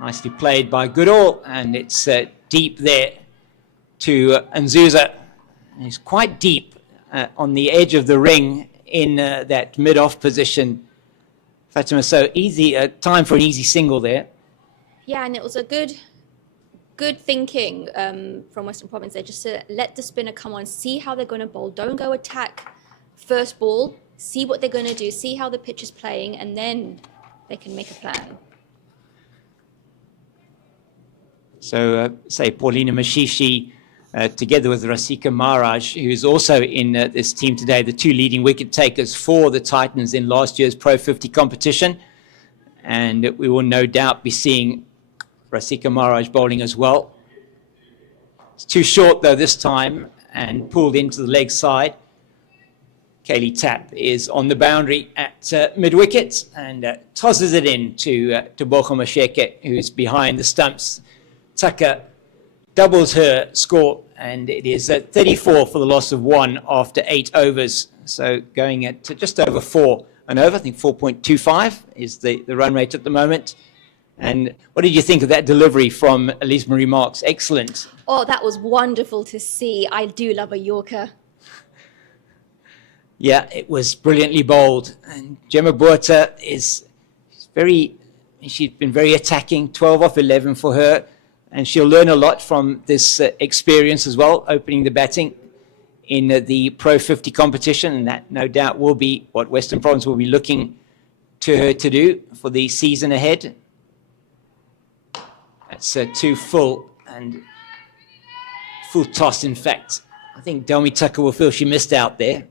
Nicely played by Goodall, and it's deep there to Nzuza. He's quite deep on the edge of the ring in that mid-off position. Fatima, so easy, time for an easy single there. Yeah, and it was a good thinking from Western Province there, just to let the spinner come on, see how they're going to bowl. Don't go attack first ball, see what they're going to do, see how the pitch is playing, and then they can make a plan. So, say Paulina Mashishi together with Rasika Maharaj, who's also in this team today, the two leading wicket takers for the Titans in last year's Pro50 competition. And we will no doubt be seeing Rasika Maharaj bowling as well. It's too short, though, this time, and pulled into the leg side. Kaylee Tapp is on the boundary at mid-wicket and tosses it in to Boko Masheke, who's behind the stumps. Tucker doubles her score, and it is 34 for the loss of 1 after 8 overs. So going at just over 4 an over, I think 4.25 is the run rate at the moment. And what did you think of that delivery from Elise Marie Marks? Excellent. Oh, that was wonderful to see. I do love a Yorker. Yeah, it was brilliantly bowled. And Gemma Buerta she's been very attacking, 12 off 11 for her. And she'll learn a lot from this experience as well, opening the batting in the Pro50 competition. And that no doubt will be what Western Province will be looking to her to do for the season ahead. That's 2 full and full toss, in fact. I think Delmi Tucker will feel she missed out there.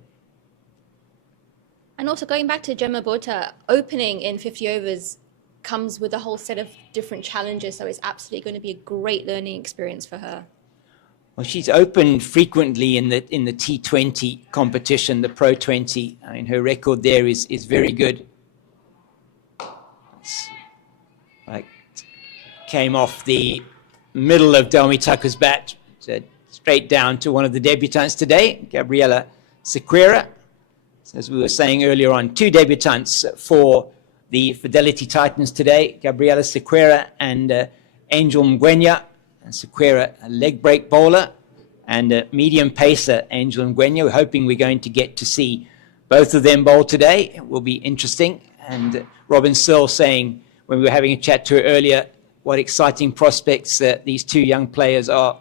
And also going back to Gemma Buerta, opening in 50 overs comes with a whole set of different challenges, so it's absolutely going to be a great learning experience for her. Well, she's opened frequently in the T20 competition, the Pro 20. I mean, her record there is very good. Came off the middle of Delmi Tucker's bat, straight down to one of the debutants today, Gabriela Sequeira. As we were saying earlier on, 2 debutants for the Fidelity Titans today, Gabriela Sequeira and Angel Mgwenya. Sequeira, a leg break bowler, and a medium pacer, Angel Mgwenya. We're hoping we're going to get to see both of them bowl today. It will be interesting. And Robin Searle saying, when we were having a chat to her earlier, what exciting prospects these 2 young players are.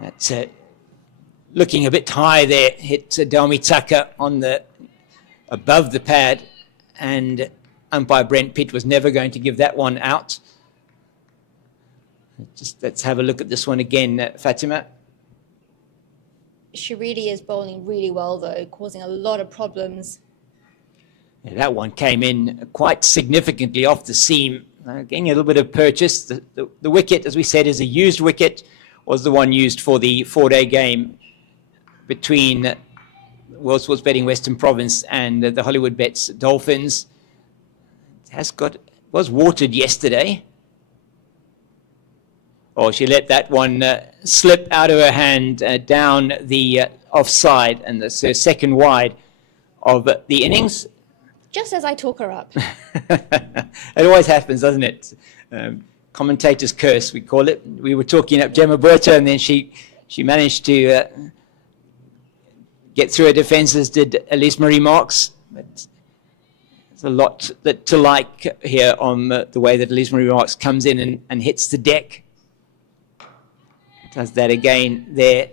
That's looking a bit high there. Hit Delmi Tucker on above the pad, and umpire Brent Pitt was never going to give that one out. Let's have a look at this one again, Fatima. She really is bowling really well, though, causing a lot of problems. Yeah, that one came in quite significantly off the seam, getting a little bit of purchase. The wicket, as we said, is a used wicket, was the one used for the 4-day game between World Sports Betting Western Province and the Hollywoodbets Dolphins. It was watered yesterday. Oh, she let that one slip out of her hand down the offside, and that's her second wide of the innings. Just as I talk her up. It always happens, doesn't it? Commentator's curse, we call it. We were talking up Gemma Buerta, and then she managed to get through her defences, did Elise Marie Marks. But there's a lot to like here on the way that Elise Marie Marks comes in and hits the deck. Does that again there.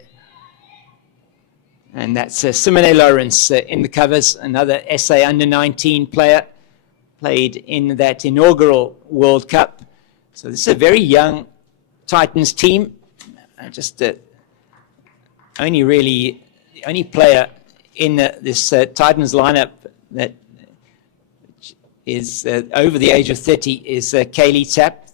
And that's Simone Lawrence in the covers, another SA under-19 player, played in that inaugural World Cup. So this is a very young Titans team. Just only player in this Titans lineup that is over the age of 30 is Kaylee Tapp,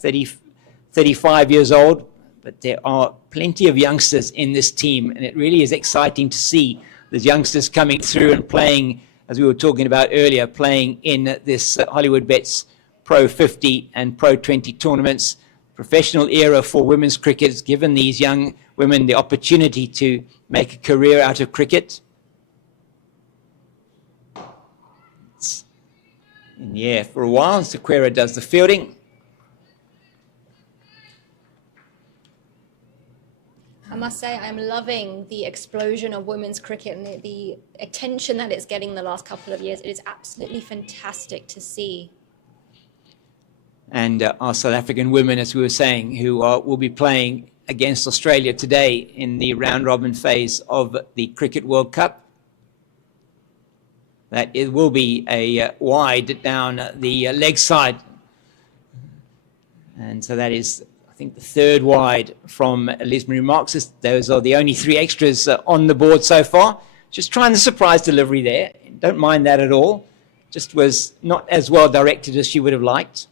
35 years old. But there are plenty of youngsters in this team, and it really is exciting to see the youngsters coming through and playing, as we were talking about earlier, playing in this Hollywoodbets Pro50 and Pro20 tournaments. Professional era for women's cricket has given these young women the opportunity to make a career out of cricket. It's in the air for a while. Sequeira does the fielding. I must say, I'm loving the explosion of women's cricket and the attention that it's getting the last couple of years. It is absolutely fantastic to see. And our South African women, as we were saying, who will be playing against Australia today in the round-robin phase of the Cricket World Cup. That it will be a wide down the leg side And so that is, I think, the third wide from Liz Marie Marks. Those are the only 3 extras on the board so far. Just trying the surprise delivery there. Don't mind that at all. Just was not as well directed as she would have liked.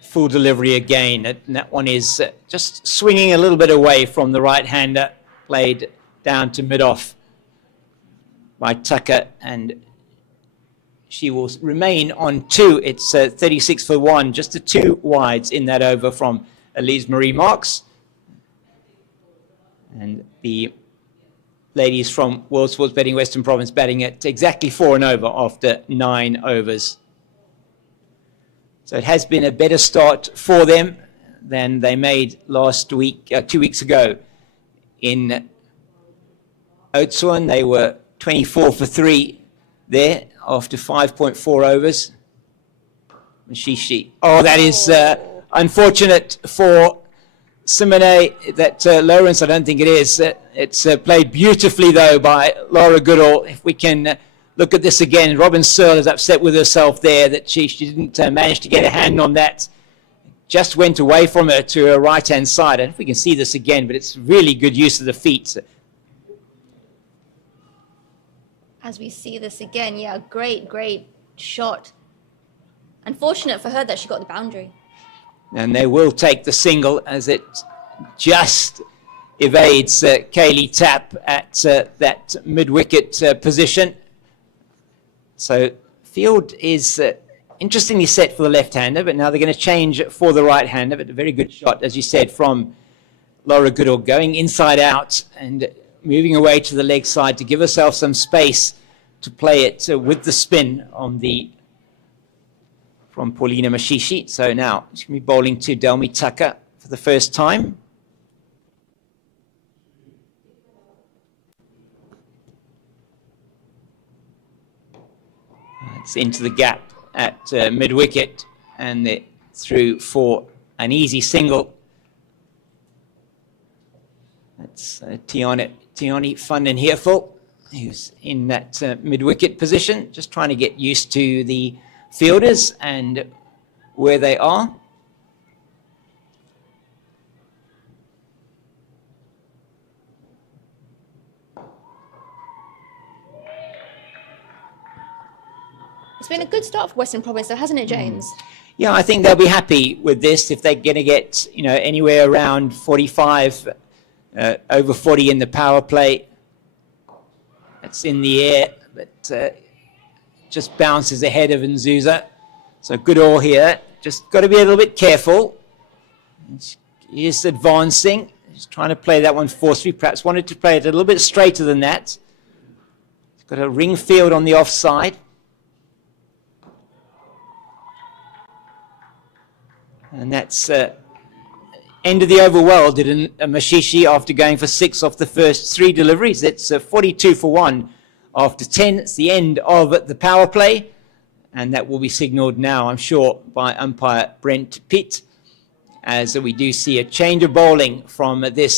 Full delivery again, and that one is just swinging a little bit away from the right-hander, played down to mid-off by Tucker, and she will remain on 2. It's 36 for 1, just the 2 wides in that over from Elise Marie Marks. And the ladies from World Sports Betting Western Province batting at exactly 4 and over after 9 overs. So it has been a better start for them than they made last week, 2 weeks ago in Oudtshoorn. They were 24 for 3 there after 5.4 overs. Mashishi. Oh, that is unfortunate for Simone. That Lawrence, I don't think it is. It's played beautifully, though, by Laura Goodall. If we can look at this again, Robin Searle is upset with herself there that she didn't manage to get a hand on that. Just went away from her to her right-hand side. And if we can see this again, but it's really good use of the feet. As we see this again, yeah, great shot. Unfortunate for her that she got the boundary. And they will take the single as it just evades Kaylee Tapp at that mid-wicket position. So field is interestingly set for the left-hander, but now they're going to change for the right-hander. But a very good shot, as you said, from Laura Goodall, going inside out and moving away to the leg side to give herself some space to play it with the spin on the from Paulina Mashishi. So now she's going to be bowling to Delmi Tucker for the first time. It's into the gap at mid-wicket, and they're through for an easy single. That's Tiani van den Heerful, who's in that mid-wicket position, just trying to get used to the fielders and where they are. It's been a good start for Western Province, though, hasn't it, James? Yeah, I think they'll be happy with this if they're going to get, anywhere around 45, over 40 in the power play. It's in the air, but just bounces ahead of Nzuza. So good all here. Just got to be a little bit careful. He's advancing. He's trying to play that one forcefully. Perhaps wanted to play it a little bit straighter than that. He's got a ring field on the offside. And that's end of the over well, did a Mashishi after going for 6 off the first 3 deliveries. It's 42 for 1 after 10. It's the end of the power play. And that will be signalled now, I'm sure, by umpire Brent Pitt, as we do see a change of bowling from the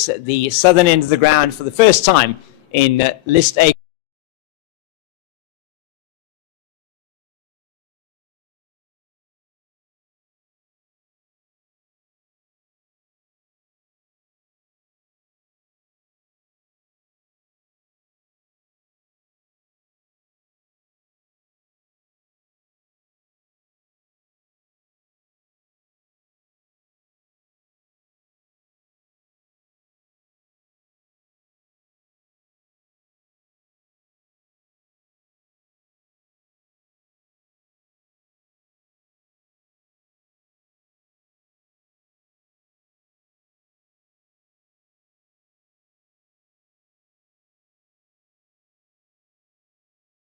southern end of the ground for the first time in List A.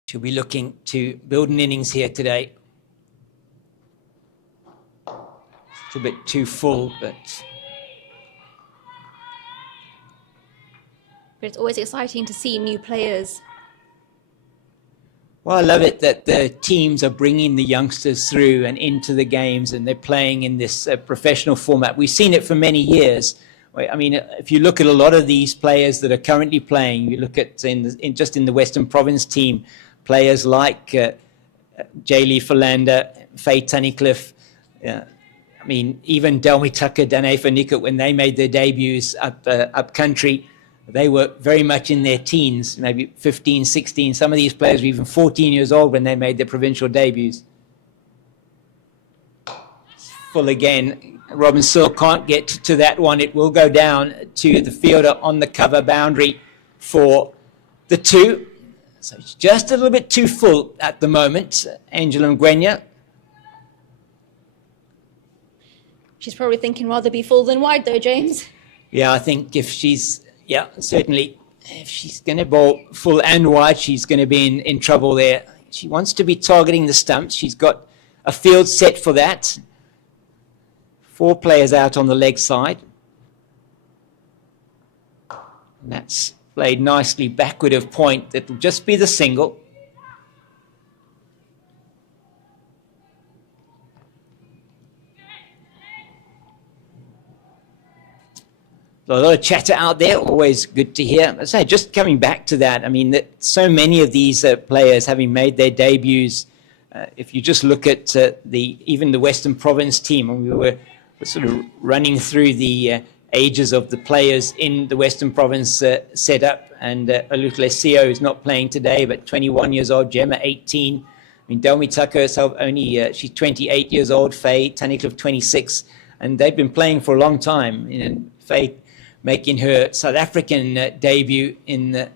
She'll be looking to build an innings here today. It's a bit too full, but it's always exciting to see new players. Well, I love it that the teams are bringing the youngsters through and into the games, and they're playing in this professional format. We've seen it for many years I mean, if you look at a lot of these players that are currently playing, you look at just in the Western Province team, players like Jaylee Philander, Faye Tunnicliffe, I mean, even Delmi Tucker, Danae Fanikut, when they made their debuts up country, they were very much in their teens, maybe 15, 16. Some of these players were even 14 years old when they made their provincial debuts. Full again. Robin Searle can't get to that one. It will go down to the fielder on the cover boundary for the 2. So it's just a little bit too full at the moment. Angela Ngwenya. She's probably thinking rather be full than wide though, James. Yeah, I think if she's, certainly, if she's going to bowl full and wide, she's going to be in trouble there. She wants to be targeting the stumps. She's got a field set for that. 4 players out on the leg side. And that's played nicely backward of point. That'll just be the single. A lot of chatter out there, always good to hear. I say, just coming back to that, I mean, that so many of these players having made their debuts, if you just look at even the Western Province team, and we were sort of running through the ages of the players in the Western Province setup, and Aluthle Seo is not playing today, but 21 years old, Gemma 18. I mean, Delmi Tucker herself only, she's 28 years old, Faye Tunnicliffe 26, and they've been playing for a long time. You know, Faye making her South African debut in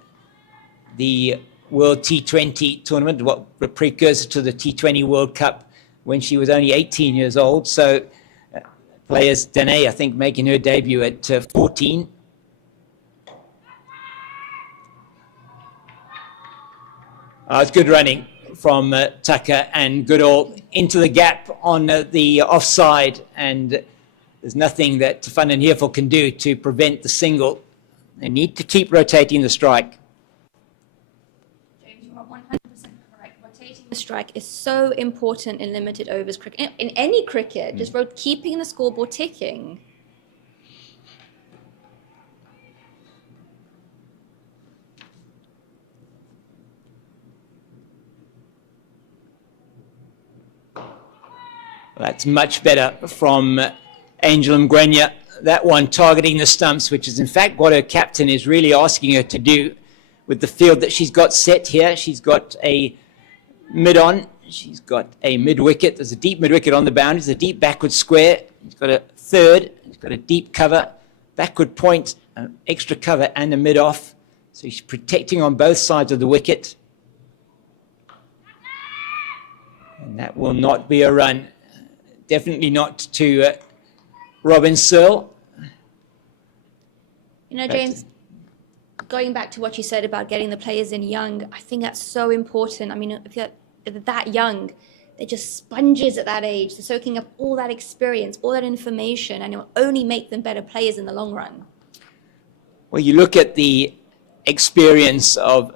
the World T20 tournament, the precursor to the T20 World Cup, when she was only 18 years old. So players, Danae, I think, making her debut at 14. It's good running from Tucker, and Goodall into the gap on the offside, and there's nothing that Van den Heevel can do to prevent the single. They need to keep rotating the strike. James, you are 100% correct. Rotating the strike is so important in limited overs cricket, in any cricket, just keeping the scoreboard ticking. That's much better from Angel Ngwenya. That one targeting the stumps, which is in fact what her captain is really asking her to do with the field that she's got set here. She's got a mid-on, she's got a mid-wicket, there's a deep mid-wicket on the boundary, there's a deep backward square, she's got a third, she's got a deep cover, backward point, extra cover and a mid-off. So she's protecting on both sides of the wicket. And that will not be a run. Definitely not to Robin Searle. You know, James, going back to what you said about getting the players in young, I think that's so important. I mean, if they're that young, they're just sponges at that age. They're soaking up all that experience, all that information, and it will only make them better players in the long run. Well, you look at the experience of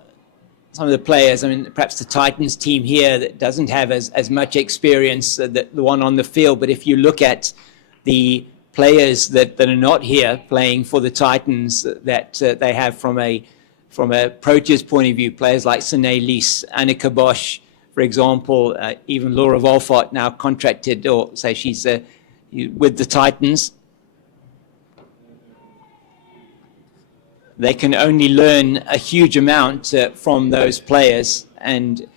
some of the players. I mean, perhaps the Titans team here that doesn't have as much experience, the one on the field. But if you look at the players that are not here playing for the Titans, that they have from a Proteas point of view, players like Sine Lees, Annika Bosch, for example, even Laura Wolfart now contracted, or say she's with the Titans. They can only learn a huge amount from those players, and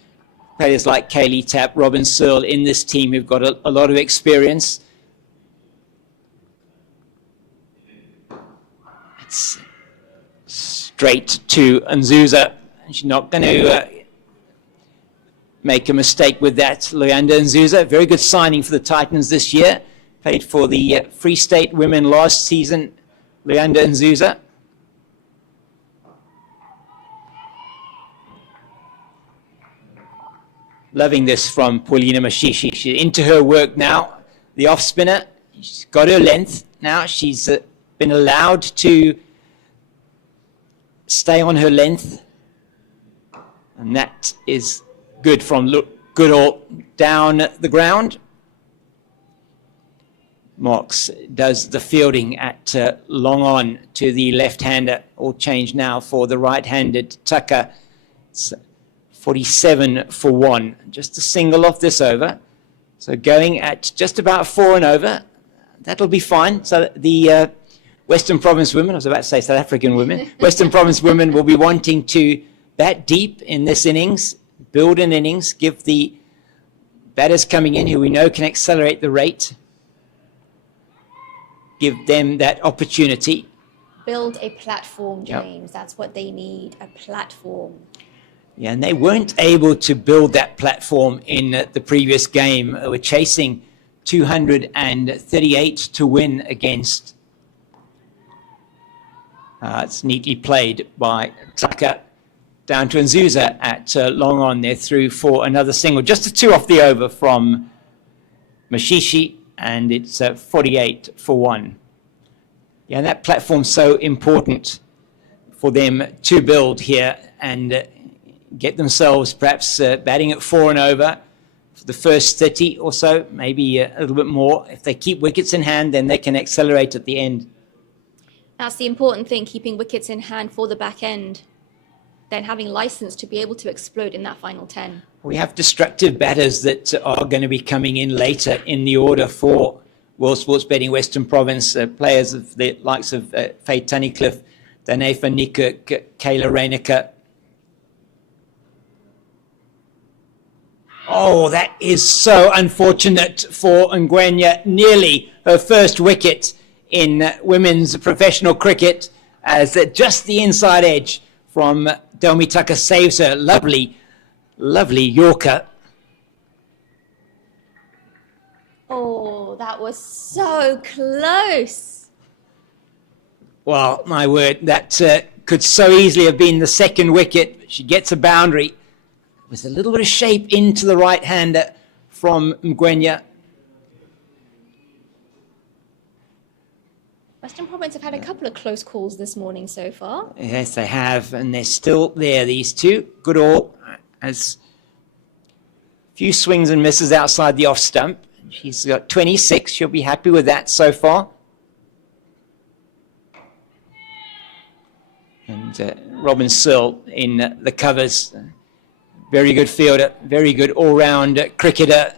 players like Kaylee Tapp, Robin Searle in this team who've got a lot of experience. It's straight to Nzuza. She's not going to make a mistake with that. Luyanda Nzuza, very good signing for the Titans this year. Played for the Free State women last season. Luyanda Nzuza. Loving this from Paulina Mashishi. She's into her work now. The off spinner, she's got her length now. She's been allowed to stay on her length. And that is good from Goodall down the ground. Marks does the fielding at long on to the left-hander. All change now for the right-handed Tucker. It's 47 for 1. Just a single off this over. So going at just about 4 and over. That'll be fine. So the Western Province women, I was about to say South African women, Western Province women will be wanting to bat deep in this innings, build an innings, give the batters coming in who we know can accelerate the rate, give them that opportunity. Build a platform, James. Yep. That's what they need, a platform. Yeah, and they weren't able to build that platform in the previous game. They were chasing 238 to win against. It's neatly played by Tucker down to Nzuza at long on there through for another single. Just a 2 off the over from Mashishi, and it's 48 for 1. Yeah, and that platform's so important for them to build here and get themselves perhaps batting at 4 and over for the first 30 or so, maybe a little bit more. If they keep wickets in hand, then they can accelerate at the end. That's the important thing, keeping wickets in hand for the back end, then having license to be able to explode in that final 10. We have destructive batters that are going to be coming in later in the order for World Sports Betting Western Province, players of the likes of Faye Tunnicliffe, Danefa Nikuk, Kayla Reinecker. Oh, that is so unfortunate for Ngwenya. Nearly her first wicket in women's professional cricket, as just the inside edge from Delmi Tucker saves her. Lovely, lovely Yorker. Oh, that was so close. Well, my word, that could so easily have been the second wicket. She gets a boundary with a little bit of shape into the right-hander from Ngwenya. Western Province have had a couple of close calls this morning so far. Yes, they have, and they're still there, these two. Good all, as a few swings and misses outside the off stump. She's got 26. She'll be happy with that so far. And Robin Searle in the covers. Very good fielder, very good all-round cricketer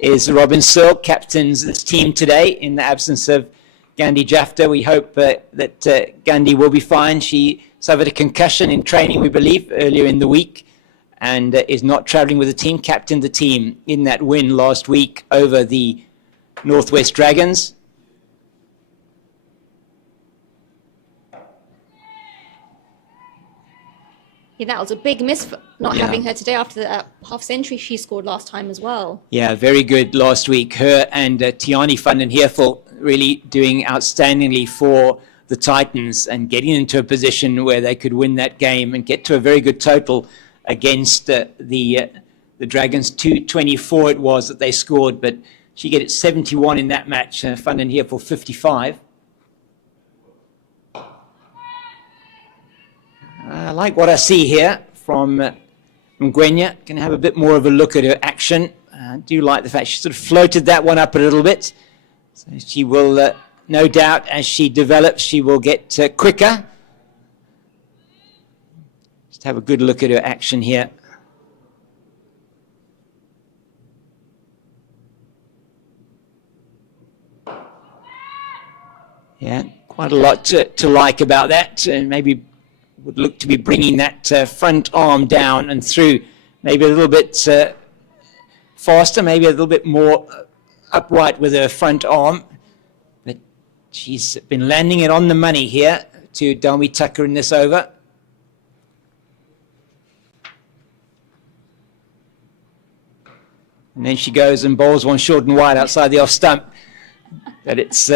is Robin Searle, captains this team today in the absence of Gandhi Jafta. We hope that Gandhi will be fine. She suffered a concussion in training, we believe, earlier in the week, and is not travelling with the team, captained the team in that win last week over the Northwest Dragons. Yeah, that was a big miss for not having her today after the half century she scored last time as well. Yeah, very good last week. Her and Tiani van den Heervel really doing outstandingly for the Titans and getting into a position where they could win that game and get to a very good total against the Dragons. 224 it was that they scored, but she get it 71 in that match. Van den Heervel 55. I like what I see here from Ngwenya. Can have a bit more of a look at her action. I do like the fact she sort of floated that one up a little bit. So she will, no doubt, as she develops, she will get quicker. Just have a good look at her action here. Yeah, quite a lot to like about that. Maybe would look to be bringing that front arm down and through, maybe a little bit faster, maybe a little bit more upright with her front arm. But she's been landing it on the money here to Delmi Tucker in this over. And then she goes and bowls one short and wide outside the off stump. But it's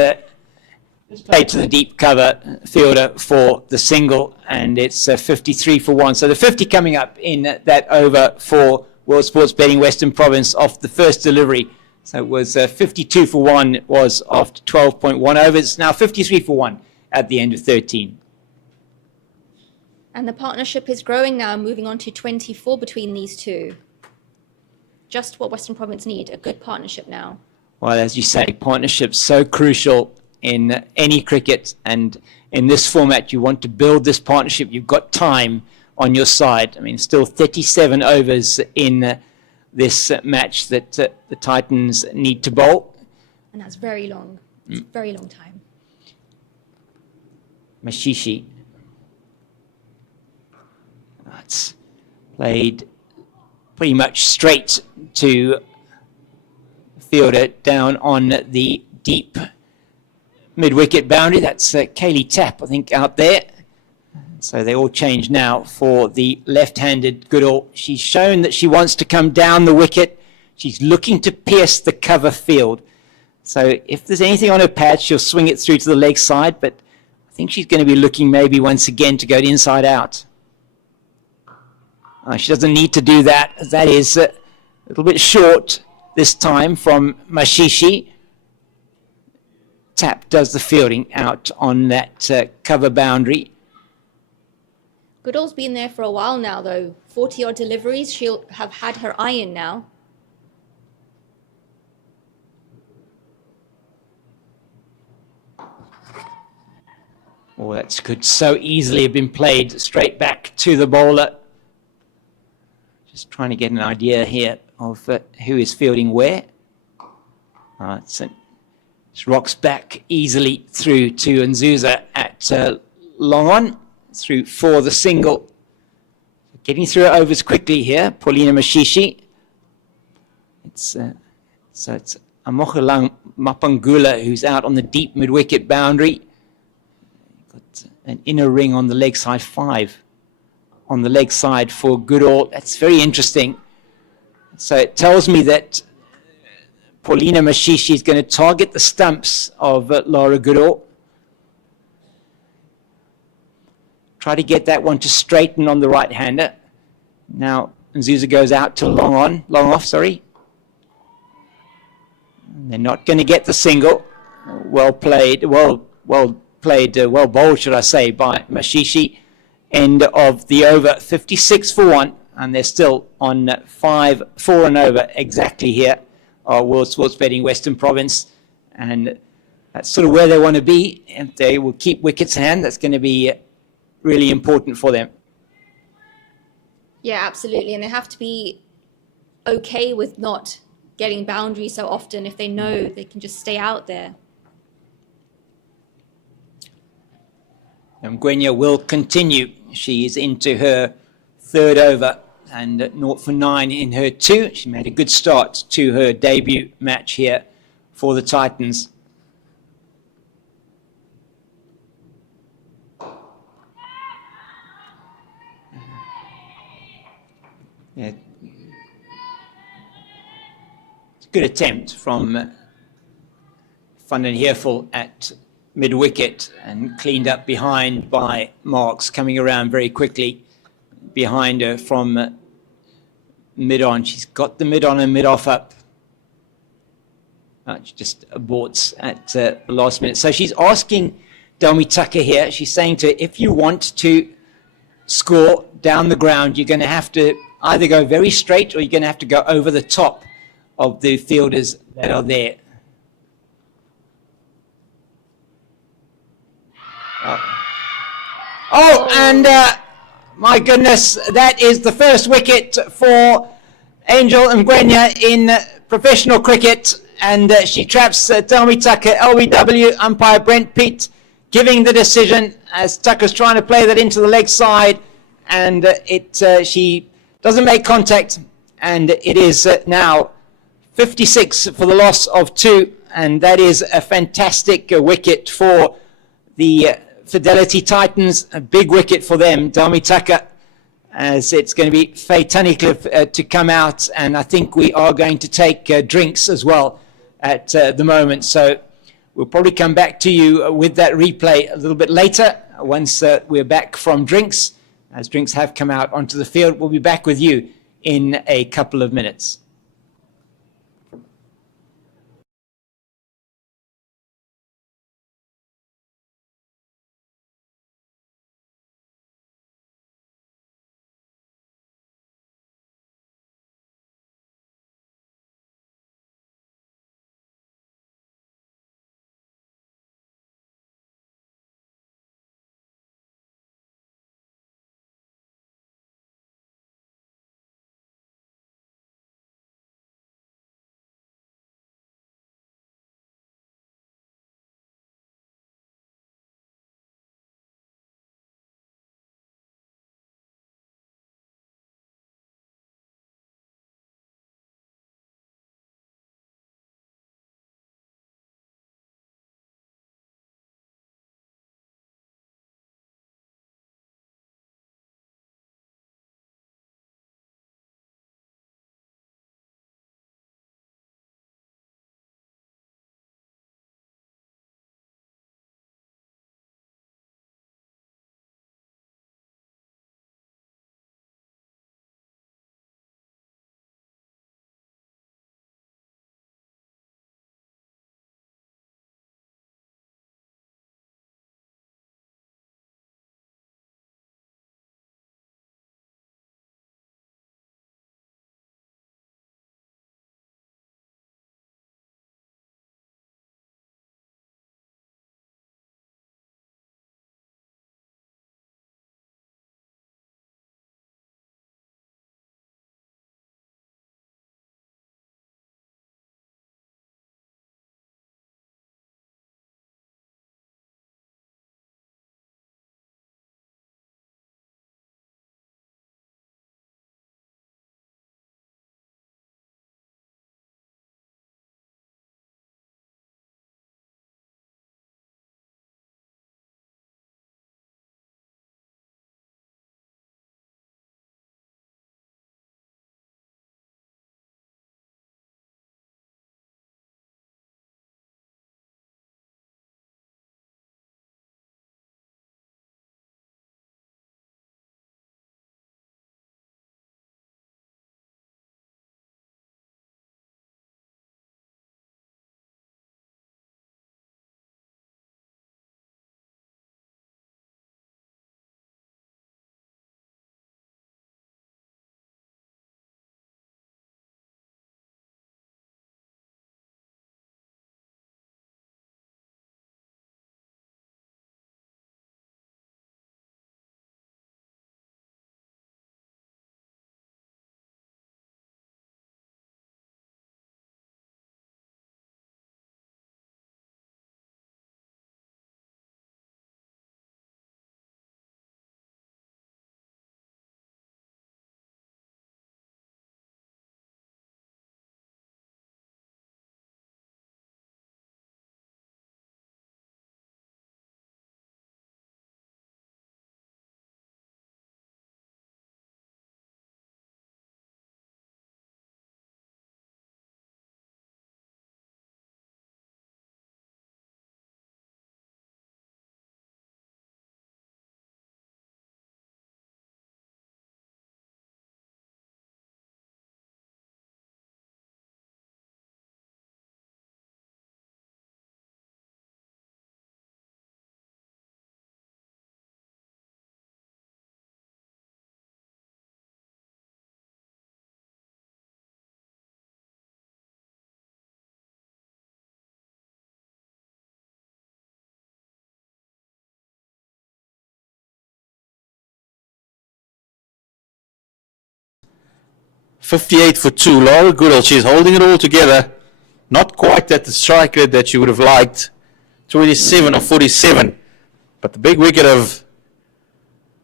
played to the deep cover fielder for the single, and it's 53 for 1. So the 50 coming up in that over for World Sports Betting Western Province off the first delivery. So it was 52 for 1. It was after 12.1 overs. Now 53 for 1 at the end of 13. And the partnership is growing now, moving on to 24 between these two. Just what Western Province need, a good partnership now. Well, as you say, partnership's so crucial in any cricket, and in this format, you want to build this partnership. You've got time on your side. I mean, still 37 overs in this match that the Titans need to bowl. And that's very long. It's a very long time. Mashishi. It's played pretty much straight to fielder down on the deep mid-wicket boundary. That's Kaylee Tapp, I think, out there. So they all change now for the left-handed Goodall. She's shown that she wants to come down the wicket. She's looking to pierce the cover field. So if there's anything on her pad, she'll swing it through to the leg side, but I think she's going to be looking maybe once again to go inside out. She doesn't need to do that. That is a little bit short this time from Mashishi. Tapp does the fielding out on that cover boundary. Goodall's been there for a while now, though. 40-odd deliveries. She'll have had her eye in now. Oh, that could so easily have been played straight back to the bowler. Just trying to get an idea here of who is fielding where. It rocks back easily through to Nzuza at long on, through for the single. Getting through her overs quickly here, Paulina Mashishi. So it's Amogelang Mapangula who's out on the deep mid-wicket boundary. Got an inner ring on the leg side, 5 on the leg side for Goodall. That's very interesting. So it tells me that Paulina Mashishi is going to target the stumps of Laura Goodall. Try to get that one to straighten on the right-hander. Now Nzuza goes out to long off, sorry. And they're not going to get the single. Well played, well bowled, should I say, by Mashishi. End of the over, 56 for 1, and they're still on 5, 4 and over exactly here. World Sports Betting Western Province, and that's sort of where they want to be. If they will keep wickets in hand, that's going to be really important for them. Yeah, absolutely. And they have to be okay with not getting boundaries so often if they know they can just stay out there. Gwenya will continue. She is into her 3rd over and 0 for 9 in her 2. She made a good start to her debut match here for the Titans. Yeah. It's a good attempt from Van den Heerfel at mid-wicket and cleaned up behind by Marks, coming around very quickly behind her from mid-on. She's got the mid-on and mid-off up. She just aborts at the last minute. So she's asking Delmi Tucker here, she's saying to her, if you want to score down the ground, you're going to have to either go very straight or you're going to have to go over the top of the fielders that are there. And my goodness, that is the first wicket for Angel Ngwenya in professional cricket, and she traps Delmi Tucker. LBW umpire Brent Peat giving the decision as Tucker's trying to play that into the leg side, and she doesn't make contact, and it is now 56 for the loss of 2, and that is a fantastic wicket for the Fidelity Titans, a big wicket for them. Delmi Tucker, as it's going to be Faye Tunnicliffe to come out, and I think we are going to take drinks as well at the moment. So we'll probably come back to you with that replay a little bit later once we're back from drinks. As drinks have come out onto the field, we'll be back with you in a couple of minutes. 58 for 2. Laura Goodall, she's holding it all together. Not quite at the strike rate that she would have liked. 27 or 47. But the big wicket of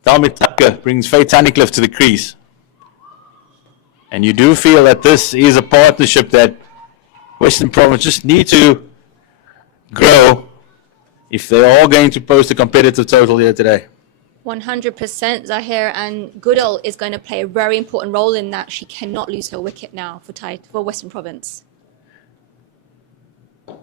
Dalmi Tucker brings Faye Tunnicliffe to the crease. And you do feel that this is a partnership that Western Province just need to grow if they are going to post a competitive total here today. 100% Zahir, and Goodall is going to play a very important role in that. She cannot lose her wicket now for Western Province. We've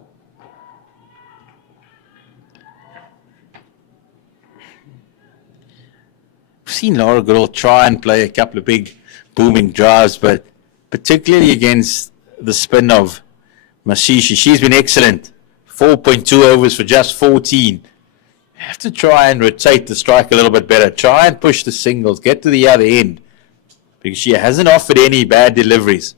seen Laura Goodall try and play a couple of big booming drives, but particularly against the spin of Mashishi, she's been excellent. 4.2 overs for just 14. Have to try and rotate the strike a little bit better. Try and push the singles, get to the other end, because she hasn't offered any bad deliveries.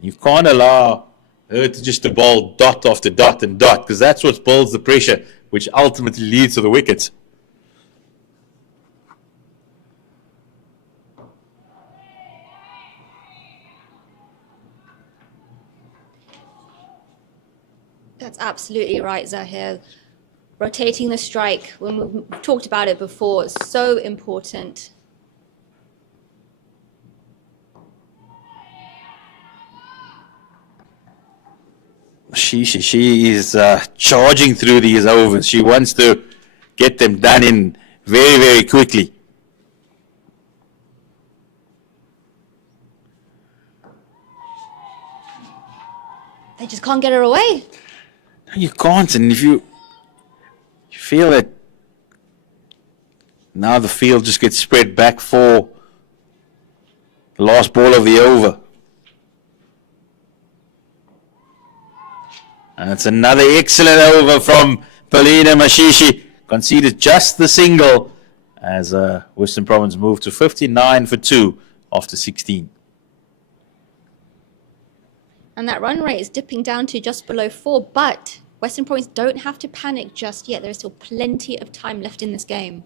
You can't allow her to just to bowl dot after dot and dot, because that's what builds the pressure, which ultimately leads to the wickets. That's absolutely right, Zahir. Rotating the strike, when we've talked about it before, is so important. She is charging through these overs. She wants to get them done in very, very quickly. They just can't get her away. You can't, and if you feel that now the field just gets spread back for the last ball of the over. And it's another excellent over from Paulina Mashishi. Conceded just the single as Western Province moved to 59 for 2 after 16. And that run rate is dipping down to just below 4, but Western Province don't have to panic just yet. There is still plenty of time left in this game.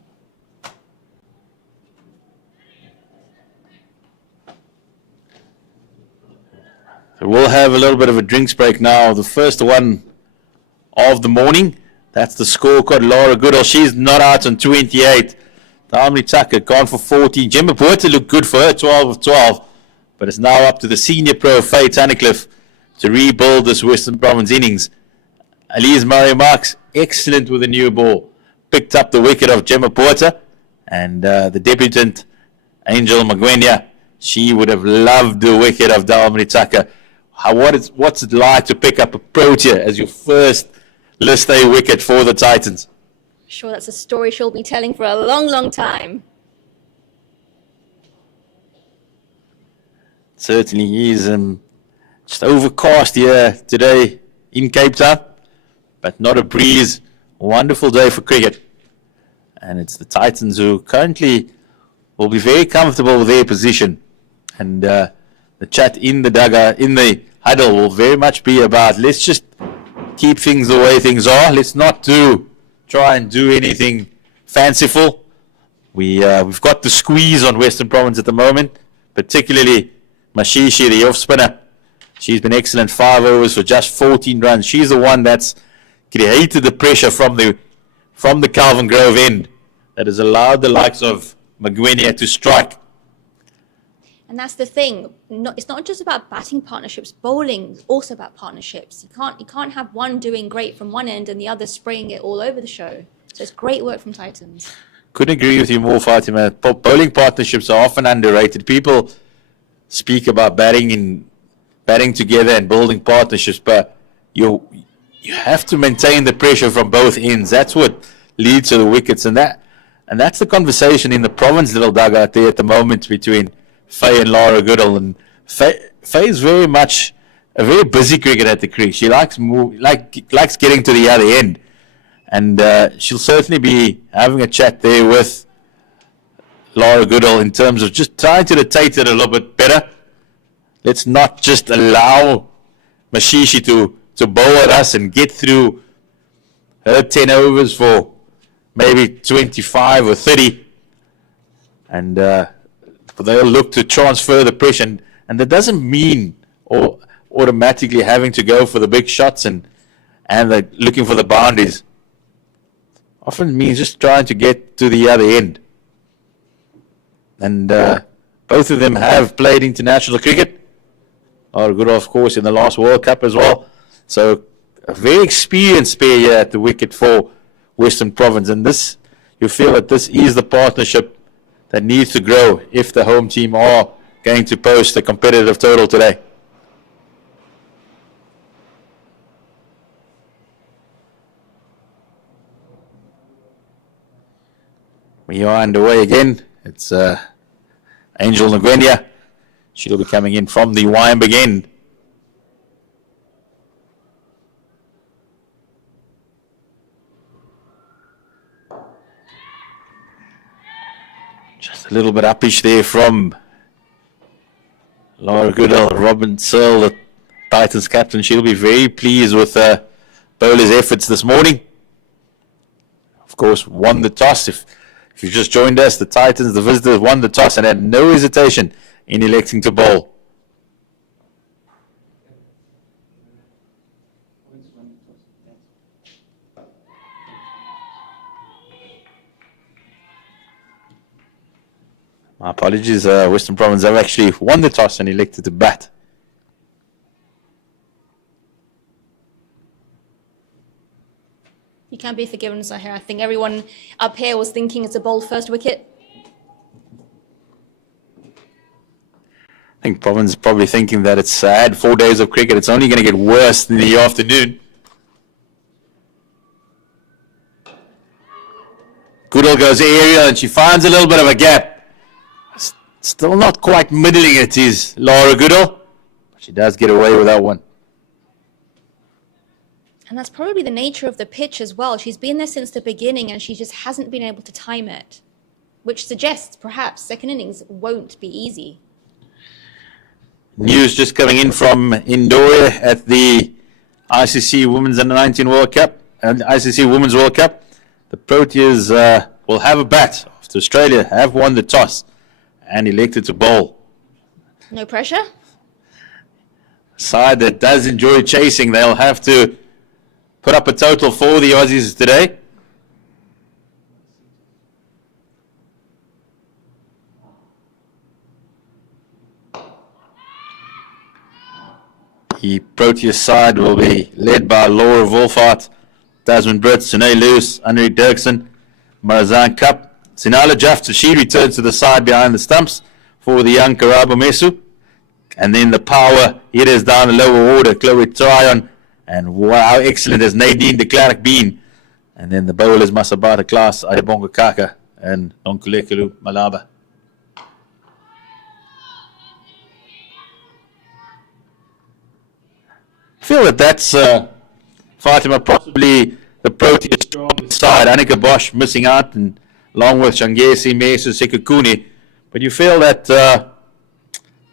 So we'll have a little bit of a drinks break now. The first one of the morning. That's the scorecard. Laura Goodall, she's not out on 28. Dalmi Tucker gone for 14. Gemma Puerta looked good for her, 12 of 12. But it's now up to the senior pro, Faye Tunnicliffe, to rebuild this Western Province innings. Elise Murray Marks, excellent with a new ball. Picked up the wicket of Gemma Porter. And the debutant, Angel Magwenya, she would have loved the wicket of Dalmi Tucker. What's it like to pick up a Protea as your first List A wicket for the Titans? Sure, that's a story she'll be telling for a long, long time. Certainly is. Just overcast here today in Cape Town, but not a breeze. Wonderful day for cricket. And it's the Titans who currently will be very comfortable with their position. And the chat in the dugout, in the huddle, will very much be about, let's just keep things the way things are. Let's not try and do anything fanciful. We've got the squeeze on Western Province at the moment, particularly Mashishi, the off spinner. She's been excellent, 5 overs for just 14 runs. She's the one that's created the pressure from the Calvin Grove end that has allowed the likes of Magwenya to strike. And that's the thing. It's not just about batting partnerships. Bowling is also about partnerships. You can't have one doing great from one end and the other spraying it all over the show. So it's great work from Titans. Couldn't agree with you more, Fatima. Bowling partnerships are often underrated. People speak about batting together and building partnerships, but you have to maintain the pressure from both ends. That's what leads to the wickets, and that's the conversation in the province little dugout there at the moment between Faye and Laura Goodall. And Faye is very much a very busy cricketer at the crease. She likes getting to the other end, and she'll certainly be having a chat there with Laura Goodall in terms of just trying to rotate it a little bit better. Let's not just allow Mashishi to bowl at us and get through her 10 overs for maybe 25 or 30. And they'll look to transfer the pressure. And And that doesn't mean or automatically having to go for the big shots and like looking for the boundaries. Often means just trying to get to the other end. And both of them have played international cricket. Good, of course, in the last World Cup as well. So a very experienced pair here at the wicket for Western Province. And this, you feel that this is the partnership that needs to grow if the home team are going to post a competitive total today. We are underway again. It's Angel Ngwenya. She'll be coming in from the Wyoming end. Just a little bit uppish there from Laura Goodall. Robin Searle, the Titans captain, she'll be very pleased with bowler's efforts this morning. Of course, won the toss. If you just joined us, the Titans, the visitors, won the toss and had no hesitation in electing to bowl. My apologies, Western Province have actually won the toss and elected to bat. You can be forgiven, Zahir. I think everyone up here was thinking it's a bold first wicket. I think Province is probably thinking that it's had 4 days of cricket. It's only going to get worse in the afternoon. Goodall goes aerial and she finds a little bit of a gap. Still not quite middling it is Laura Goodall. She does get away with that one. And that's probably the nature of the pitch as well. She's been there since the beginning and she just hasn't been able to time it, which suggests perhaps second innings won't be easy. News just coming in from Indoor at the ICC Women's Under-19 World Cup and ICC Women's World Cup. The Proteas will have a bat after Australia have won the toss and elected to bowl. No pressure? Side that does enjoy chasing, they'll have to put up a total for the Aussies today. The Proteas side will be led by Laura Wolfhard, Tasman Britt, Sine Lewis, Anri Dirksen, Marazan Cup. Sinala Jafta, she returns to the side behind the stumps for the young Karabo Mesu. And then the power hitters down the lower order, Chloe Tryon. And wow, how excellent has Nadine de Klerk been. And then the bowlers Masabata Klaas, Adebonga Kaka, and Nonkulekulu Malaba. I feel that that's Fatima, possibly the Proteas strongest side. Annika Bosch missing out, and along with Shangesi, Mesu, Sekukuni. But you feel that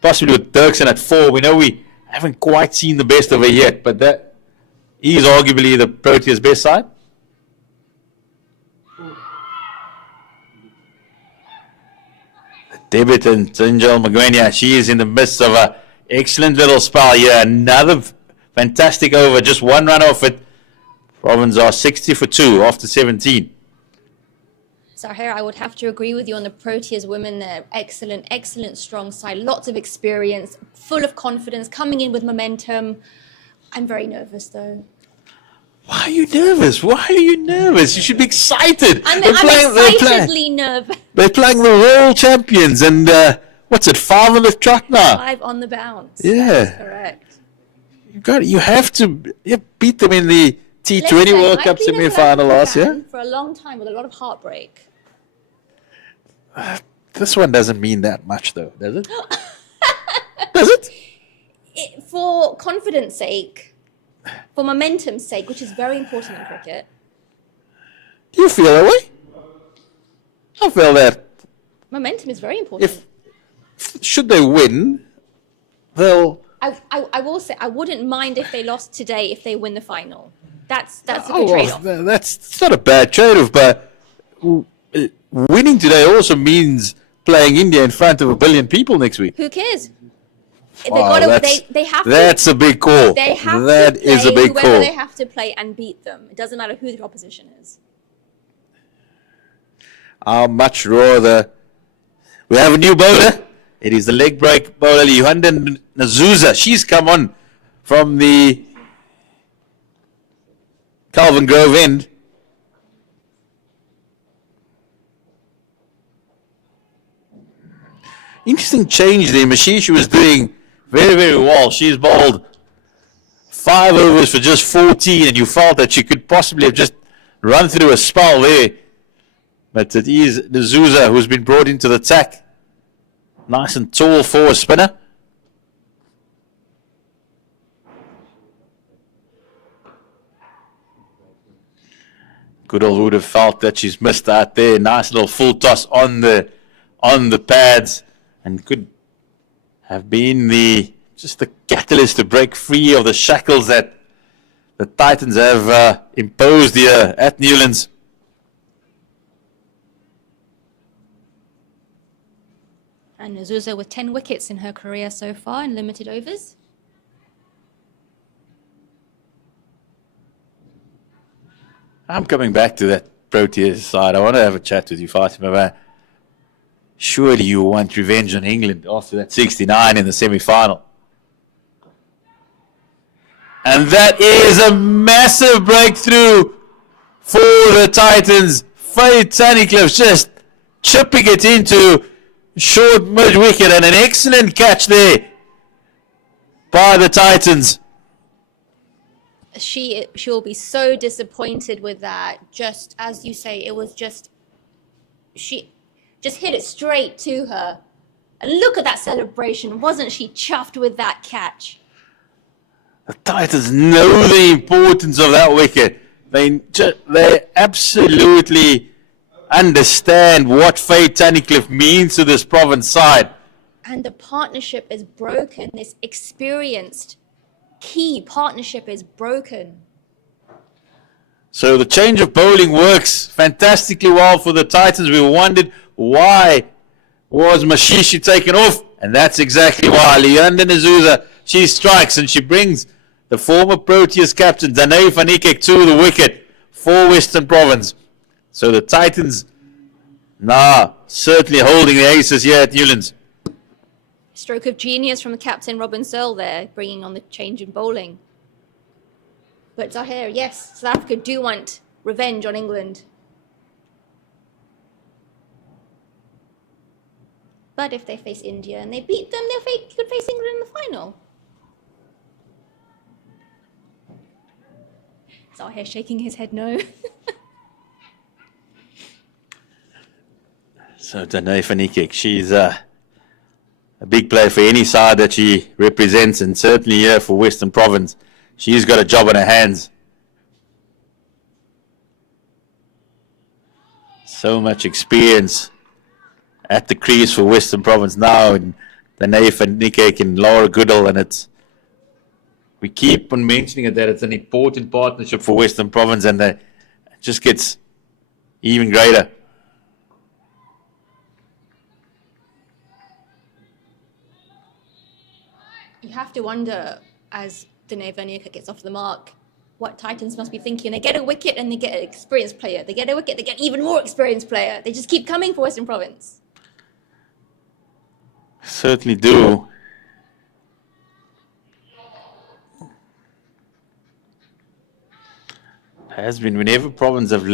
possibly with Dirksen at 4, we know we haven't quite seen the best of her yet, but that is arguably the Proteas' best side. The debutant, Angel Ngwenya, she is in the midst of an excellent little spell here. Another fantastic over, just one run off it. Province are 60 for 2 after 17. Zahir, I would have to agree with you on the Proteas women. They're excellent, excellent, strong side. Lots of experience, full of confidence, coming in with momentum. I'm very nervous, though. Why are you nervous? Why are you nervous? You should be excited. I'm excitedly nervous. They're playing the world champions, and what's it, 5 on the trot now? 5 on the bounce. Yeah. That's correct. You have to beat them in the T20 World Cup semi-final last year. For a long time with a lot of heartbreak. This one doesn't mean that much, though, does it? Does it? For confidence sake, for momentum's sake, which is very important in cricket. Do you feel that way? I feel that. Momentum is very important. Should they win, they'll. I will say I wouldn't mind if they lost today if they win the final. That's a good trade-off. That's not a bad trade-off, but winning today also means playing India in front of 1 billion people next week. Who cares? Wow, They have to. that's a big call. They have That to play is a big whoever call. they have to play and beat them. It doesn't matter who the opposition is. How much rather. We have a new bowler. It is the leg break bowler, Johanna Nazuza. She's come on from the Calvin Grove end. Interesting change there. Mashishi was doing very, very well. She's bowled 5 overs for just 14, and you felt that she could possibly have just run through a spell there. But it is Nazuza who's been brought into the attack. Nice and tall for a spinner. Goodall would have felt that she's missed out there. Nice little full toss on the pads, and could have been just the catalyst to break free of the shackles that the Titans have imposed here at Newlands. And Nazuza with 10 wickets in her career so far in limited overs. I'm coming back to that Proteas side. I want to have a chat with you, Fatima. Surely you want revenge on England after that 69 in the semi-final. And that is a massive breakthrough for the Titans. Faye Tunnicliffe just chipping it into short mid-wicket, and an excellent catch there by the Titans. She'll be so disappointed with that. Just as you say, it was she just hit it straight to her. And look at that celebration. Wasn't she chuffed with that catch? The Titans know the importance of that wicket. They absolutely understand what Faye Tunnicliffe means to this province side. And the partnership is broken. This experienced key partnership is broken. So the change of bowling works fantastically well for the Titans. We wondered why was Mashishi taken off, and that's exactly why. Leanda Nazuza, she strikes and she brings the former Proteas captain Danae van Niekerk to the wicket for Western Province. So the Titans certainly holding the aces here at Newlands. Stroke of genius from the captain Robin Searle there, bringing on the change in bowling. But Zahir, yes, South Africa do want revenge on England. But if they face India and they beat them, they could face England in the final. Zahir shaking his head no. So Danae van Niekerk, she's a big player for any side that she represents, and certainly here for Western Province. She's got a job on her hands. So much experience at the crease for Western Province now, and Danae van Niekerk and Laura Goodall, and we keep on mentioning it that it's an important partnership for Western Province, and it just gets even greater. You have to wonder, as Danae van Niekerk gets off the mark, what Titans must be thinking. They get a wicket and they get an experienced player. They get a wicket, they get even more experienced player. They just keep coming for Western Province. Certainly do. Has been whenever Province have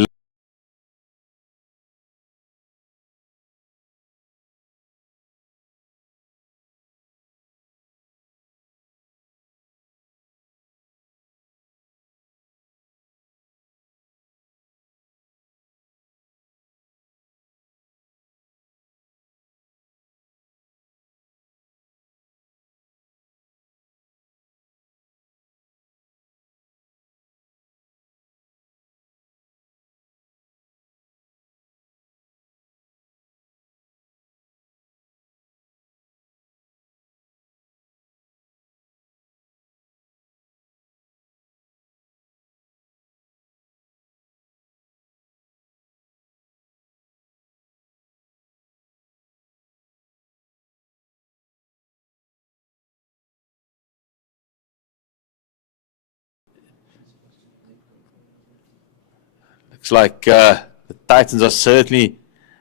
like the Titans are certainly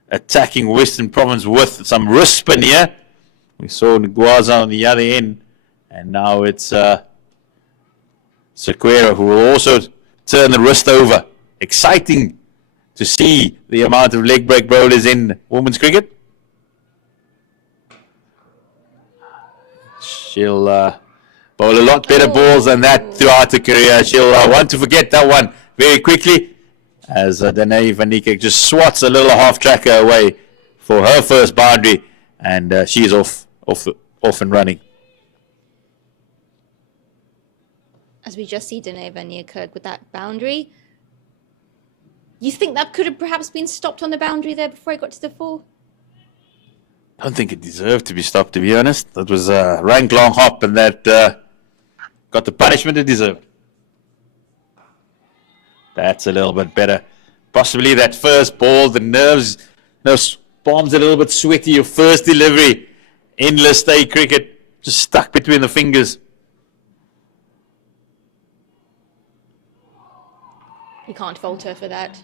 attacking Western Province with some wrist spin here. We saw Nguaza on the other end, and now it's Sequeira who will also turn the wrist over. Exciting to see the amount of leg break bowlers in women's cricket. She'll bowl a lot better balls than that throughout her career. She'll want to forget that one very quickly, as Danae van Niekerk just swats a little half-tracker away for her first boundary, and she's off and running. As we just see Danae van Niekerk with that boundary. You think that could have perhaps been stopped on the boundary there before it got to the 4? I don't think it deserved to be stopped, to be honest. That was a rank long hop, and that got the punishment it deserved. That's a little bit better. Possibly that first ball, the nerves, palms a little bit sweaty. Your first delivery in list A cricket, just stuck between the fingers. You can't fault her for that.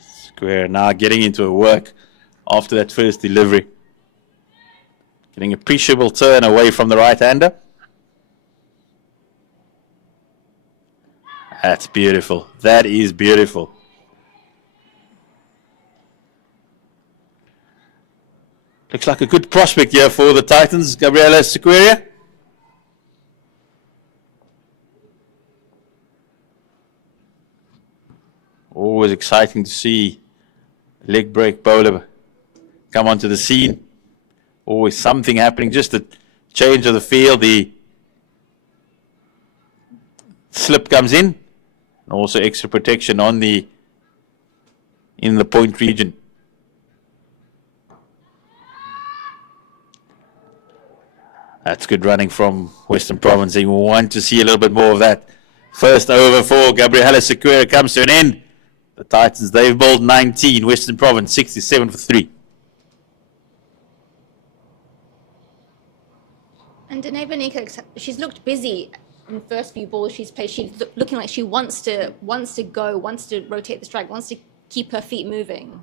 Square now getting into her work after that first delivery. Getting appreciable turn away from the right-hander. That's beautiful. That is beautiful. Looks like a good prospect here for the Titans, Gabriela Sequeira. Always exciting to see a leg break bowler come onto the scene. Always something happening, just a change of the field. The slip comes in, and also extra protection on in the point region. That's good running from Western Province. We want to see a little bit more of that. First over for Gabriela Sequeira comes to an end. The Titans, they've bowled 19. Western Province, 67 for 3. And Danae van Niekerk, she's looked busy in the first few balls she's played. She's looking like she wants to go, wants to rotate the strike, wants to keep her feet moving.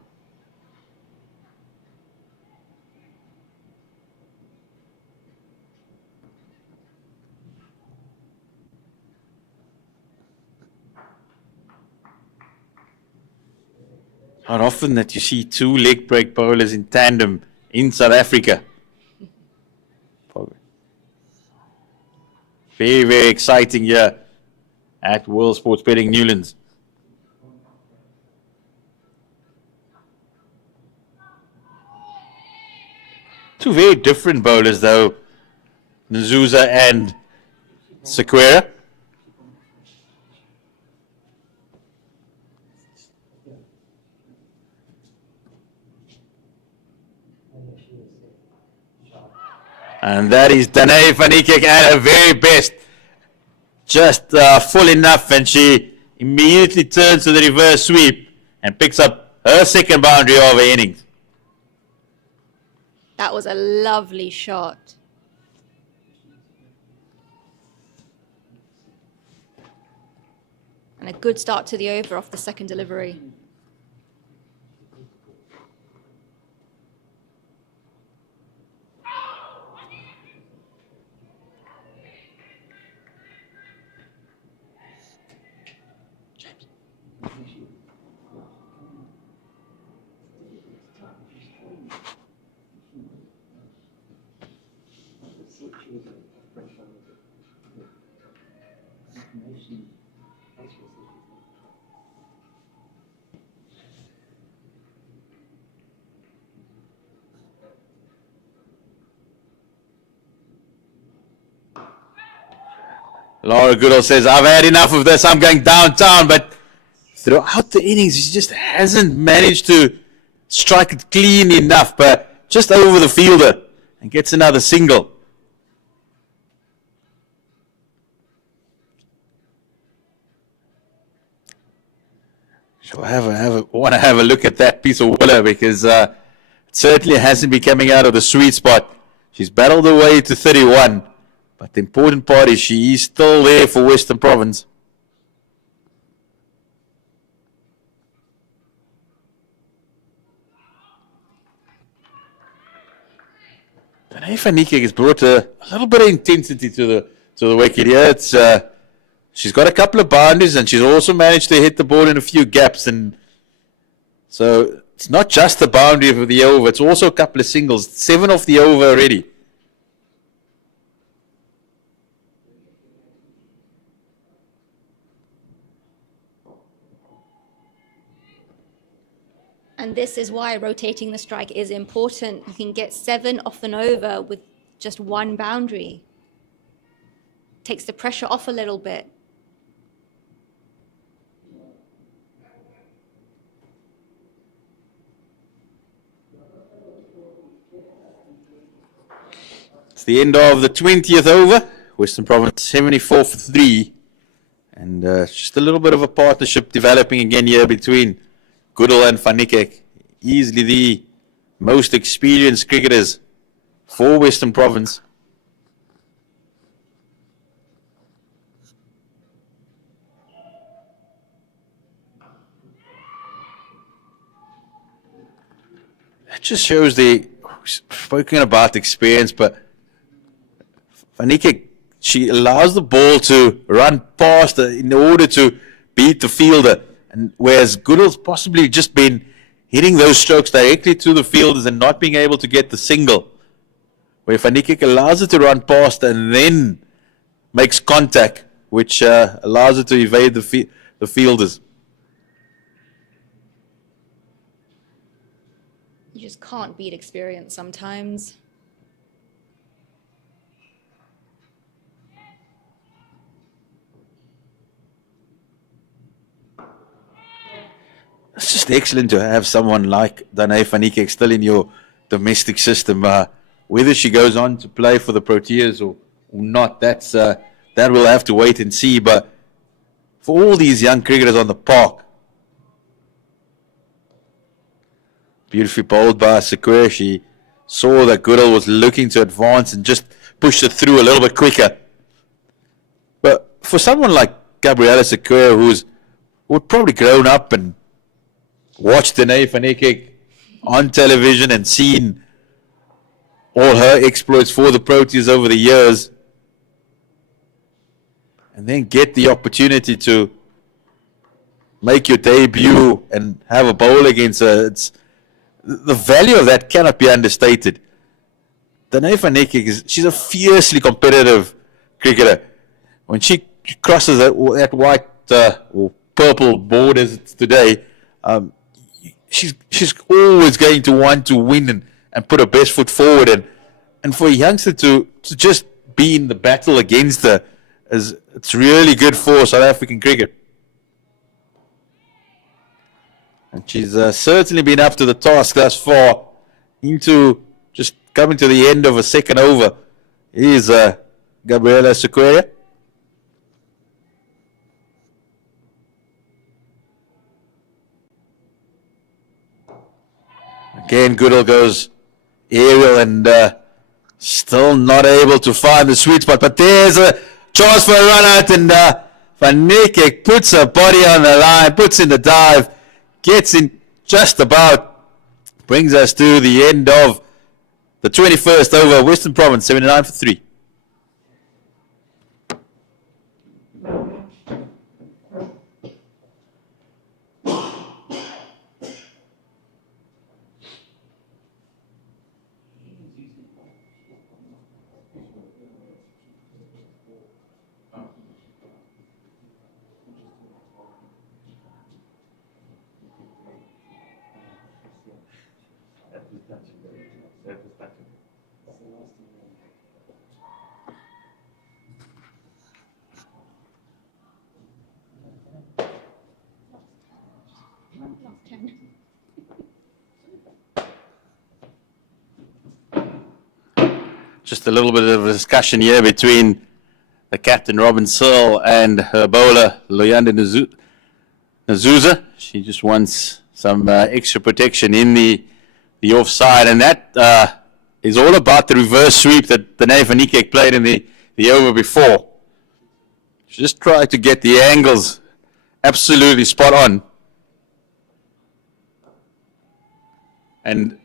Not often that you see two leg break bowlers in tandem in South Africa. Very, very exciting here at World Sports Betting Newlands. Two very different bowlers though, Nzuza and Sequeira. And that is Danae van Niekerk at her very best. Just full enough, and she immediately turns to the reverse sweep and picks up her second boundary of her innings. That was a lovely shot. And a good start to the over off the second delivery. Laura Goodall says, I've had enough of this, I'm going downtown, but throughout the innings, he just hasn't managed to strike it clean enough, but just over the fielder, and gets another single. So want to have a look at that piece of willow because it certainly hasn't been coming out of the sweet spot. She's battled her way to 31, but the important part is she is still there for Western Province. And Fanike has brought a little bit of intensity to the wicket here. It's she's got a couple of boundaries and she's also managed to hit the ball in a few gaps, and so it's not just the boundary of the over, it's also a couple of singles. 7 off the over already. And this is why rotating the strike is important. You can get 7 off and over with just 1 boundary. Takes the pressure off a little bit. It's the end of the 20th over. Western Province 74 for 3. And just a little bit of a partnership developing again here between Goodall and Van Niekerk, easily the most experienced cricketers for Western Province. That just shows the, spoken about experience, but Van Niekerk, she allows the ball to run past her in order to beat the fielder. And whereas Goodall's possibly just been hitting those strokes directly to the fielders and not being able to get the single, where Van Niekerk allows it to run past and then makes contact, which allows it to evade the fielders. You just can't beat experience sometimes. It's just excellent to have someone like Danae Van Niekerk still in your domestic system. Whether she goes on to play for the Proteas or not, that we'll have to wait and see. But for all these young cricketers on the park, beautifully bowled by Sequoia. She saw that Goodall was looking to advance and just pushed it through a little bit quicker. But for someone like Gabriella Sequoia, who's probably grown up and watched Danae Van Niekerk on television and seen all her exploits for the Proteas over the years, and then get the opportunity to make your debut and have a bowl against her, the value of that cannot be understated. Danae Van Niekerk, she's a fiercely competitive cricketer. When she crosses that white or purple borders today, she's always going to want to win and put her best foot forward. And for a youngster to just be in the battle against her, it's really good for South African cricket. And she's certainly been up to the task thus far, into just coming to the end of a second over. Here's Gabriella Sequoia. Again, Goodall goes aerial and still not able to find the sweet spot. But there's a chance for a run out, and Van Niekerk puts her body on the line, puts in the dive, gets in just about, brings us to the end of the 21st over. Western Province 79 for 3. Just a little bit of a discussion here between the captain, Robin Searle, and her bowler, Loyanda Nazuza. She just wants some extra protection in the offside, and that is all about the reverse sweep that Danae van Niekerk played in the over before. She just tried to get the angles absolutely spot on. And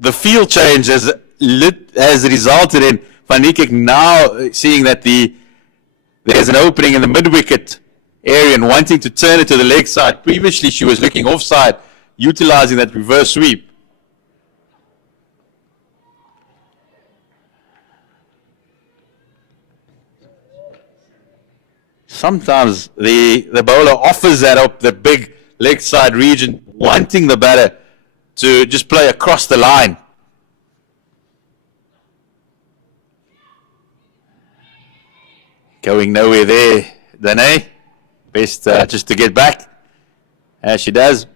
the field change has resulted in Van Niekerk now seeing that there's an opening in the mid-wicket area and wanting to turn it to the leg side. Previously, she was looking offside, utilizing that reverse sweep. Sometimes the bowler offers that up the big leg side region, wanting the batter to just play across the line. Going nowhere there, Danae. Best just to get back, as she does.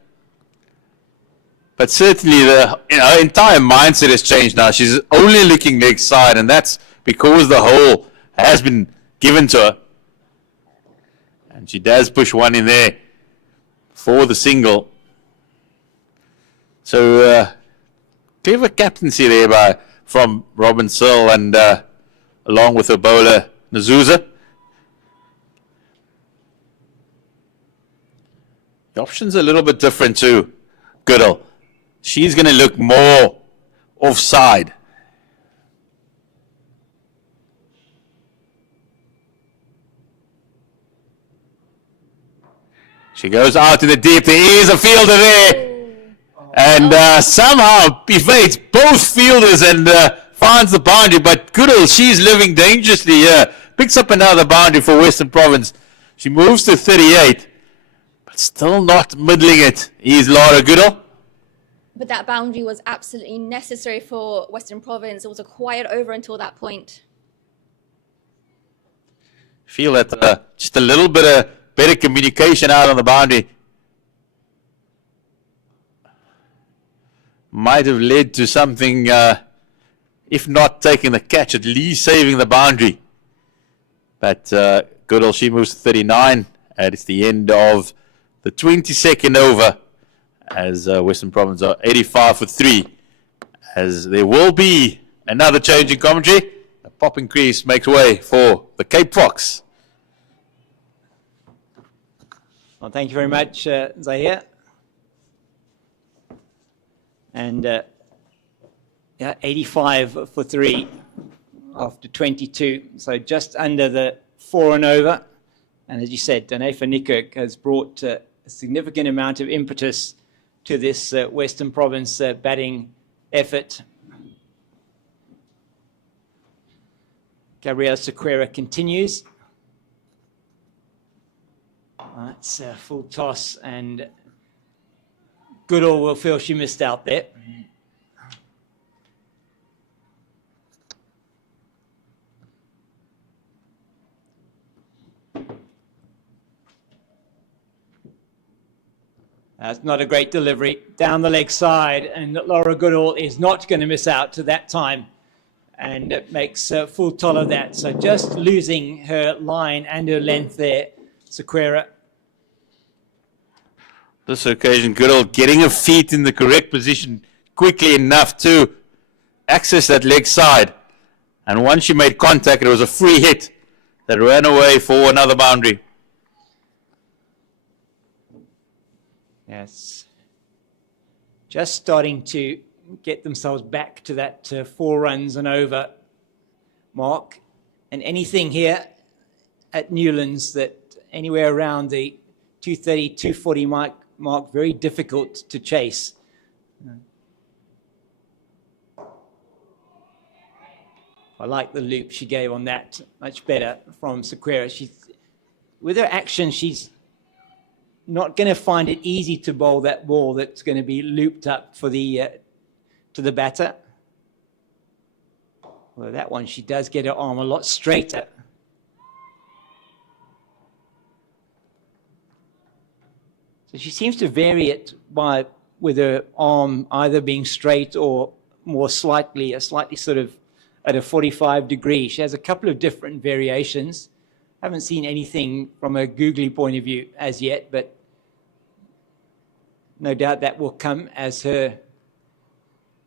But certainly her entire mindset has changed now. She's only looking leg side, and that's because the hole has been given to her. And she does push one in there for the single. So clever captaincy there from Robin Searle, and along with her bowler Nazuza. The option's a little bit different to Goodall. She's going to look more offside. She goes out in the deep. There is a fielder there. And somehow evades both fielders and finds the boundary. But Goodall, she's living dangerously here. Picks up another boundary for Western Province. She moves to 38. But still not middling it. Is Lara Goodall. But that boundary was absolutely necessary for Western Province. It was a quiet over until that point. Feel that just a little bit of better communication out on the boundary might have led to something, if not taking the catch, at least saving the boundary. But Goodall, she moves to 39, and it's the end of the 22nd over, as Western Province are 85 for 3, as there will be another change in commentary. A popping crease makes way for the Cape Fox. Well, thank you very much, Zahir. And 85 for 3 after 22, so just under the 4 and over. And as you said, Danae van Niekerk has brought a significant amount of impetus to this Western Province batting effort. Gabrielle Sequeira continues. It's a full toss, and Goodall will feel she missed out there. That's not a great delivery down the leg side, and Laura Goodall is not going to miss out to that time, and it makes full toll of that. So just losing her line and her length there, Sequeira. This occasion, Goodall getting her feet in the correct position quickly enough to access that leg side. And once she made contact, it was a free hit that ran away for another boundary. Yes. Just starting to get themselves back to that 4 runs and over mark. And anything here at Newlands that anywhere around the 230, 240 mark, very difficult to chase. I like the loop she gave on that, much better from Sequeira. With her action, she's not going to find it easy to bowl that ball that's going to be looped up for the to the batter. Well, that one, she does get her arm a lot straighter. So she seems to vary it with her arm either being straight or more slightly sort of at a 45 degree. She has a couple of different variations. Haven't seen anything from a googly point of view as yet, but no doubt that will come as her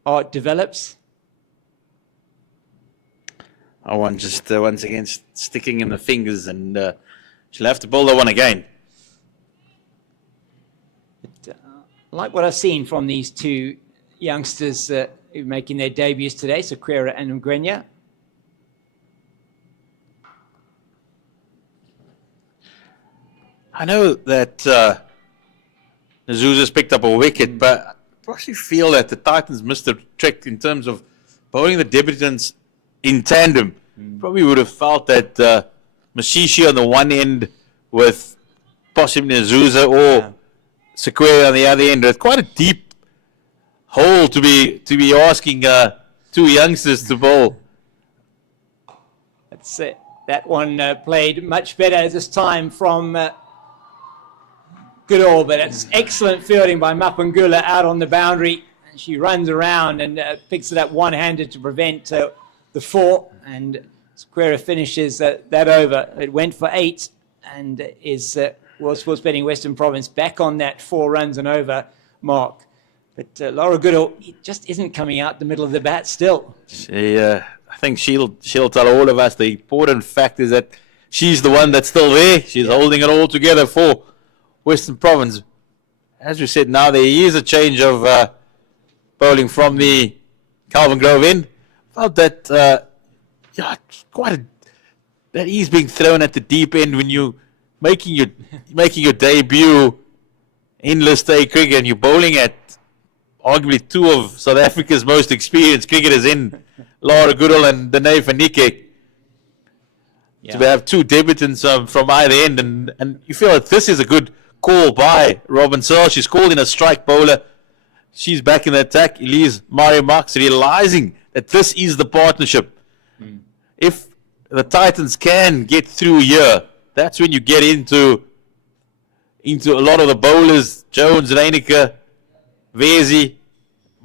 art develops. I want just once again sticking in the fingers, and she'll have to bowl that one again. But, like what I've seen from these two youngsters who are making their debuts today, Sequeira and Ngwenya. I know that Azusa's picked up a wicket, but I probably feel that the Titans missed a trick in terms of bowling the debutants in tandem. Probably would have felt that Mashishi on the one end with possibly Azusa or Sequeira on the other end. It's quite a deep hole to be asking two youngsters to bowl. That's it. That one played much better this time from Goodall, but it's excellent fielding by Mapungula out on the boundary. And she runs around and picks it up one-handed to prevent the 4, and Sequeira finishes that over. It went for 8 and is World Sports Betting Western Province back on that 4 runs and over mark. But Laura Goodall just isn't coming out the middle of the bat still. I think she'll tell all of us the important fact is that she's the one that's still there. She's holding it all together for Western Province. As we said, now there is a change of bowling from the Calvin Grove end. Felt that that is being thrown at the deep end when you making your debut in List A cricket and you're bowling at arguably 2 of South Africa's most experienced cricketers in Laura Goodall and Danae van Niekerk. To have 2 debutants from either end, and you feel that this is a good call by Robin Searle. She's called in a strike bowler. She's back in the attack. Elise Mario Marks realizing that this is the partnership. If the Titans can get through here, that's when you get into a lot of the bowlers, Jones, Reiniger, Vezi,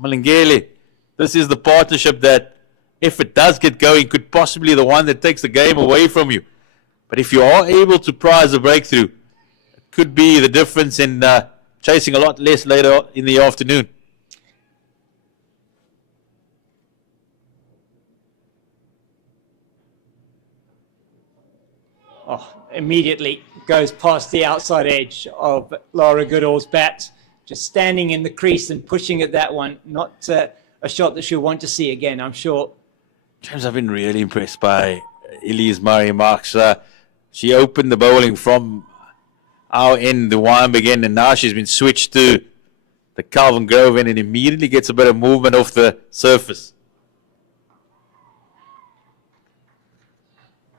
Malingeli. This is the partnership that, if it does get going, could possibly be the one that takes the game away from you. But if you are able to prize a breakthrough, it could be the difference in chasing a lot less later in the afternoon. Immediately goes past the outside edge of Laura Goodall's bat, just standing in the crease and pushing at that one. Not a shot that she'll want to see again, I'm sure. James, I've been really impressed by Elise Marie Marks. She opened the bowling from our end, the Wynberg end, and now she's been switched to the Calvin Grove end and immediately gets a bit of movement off the surface.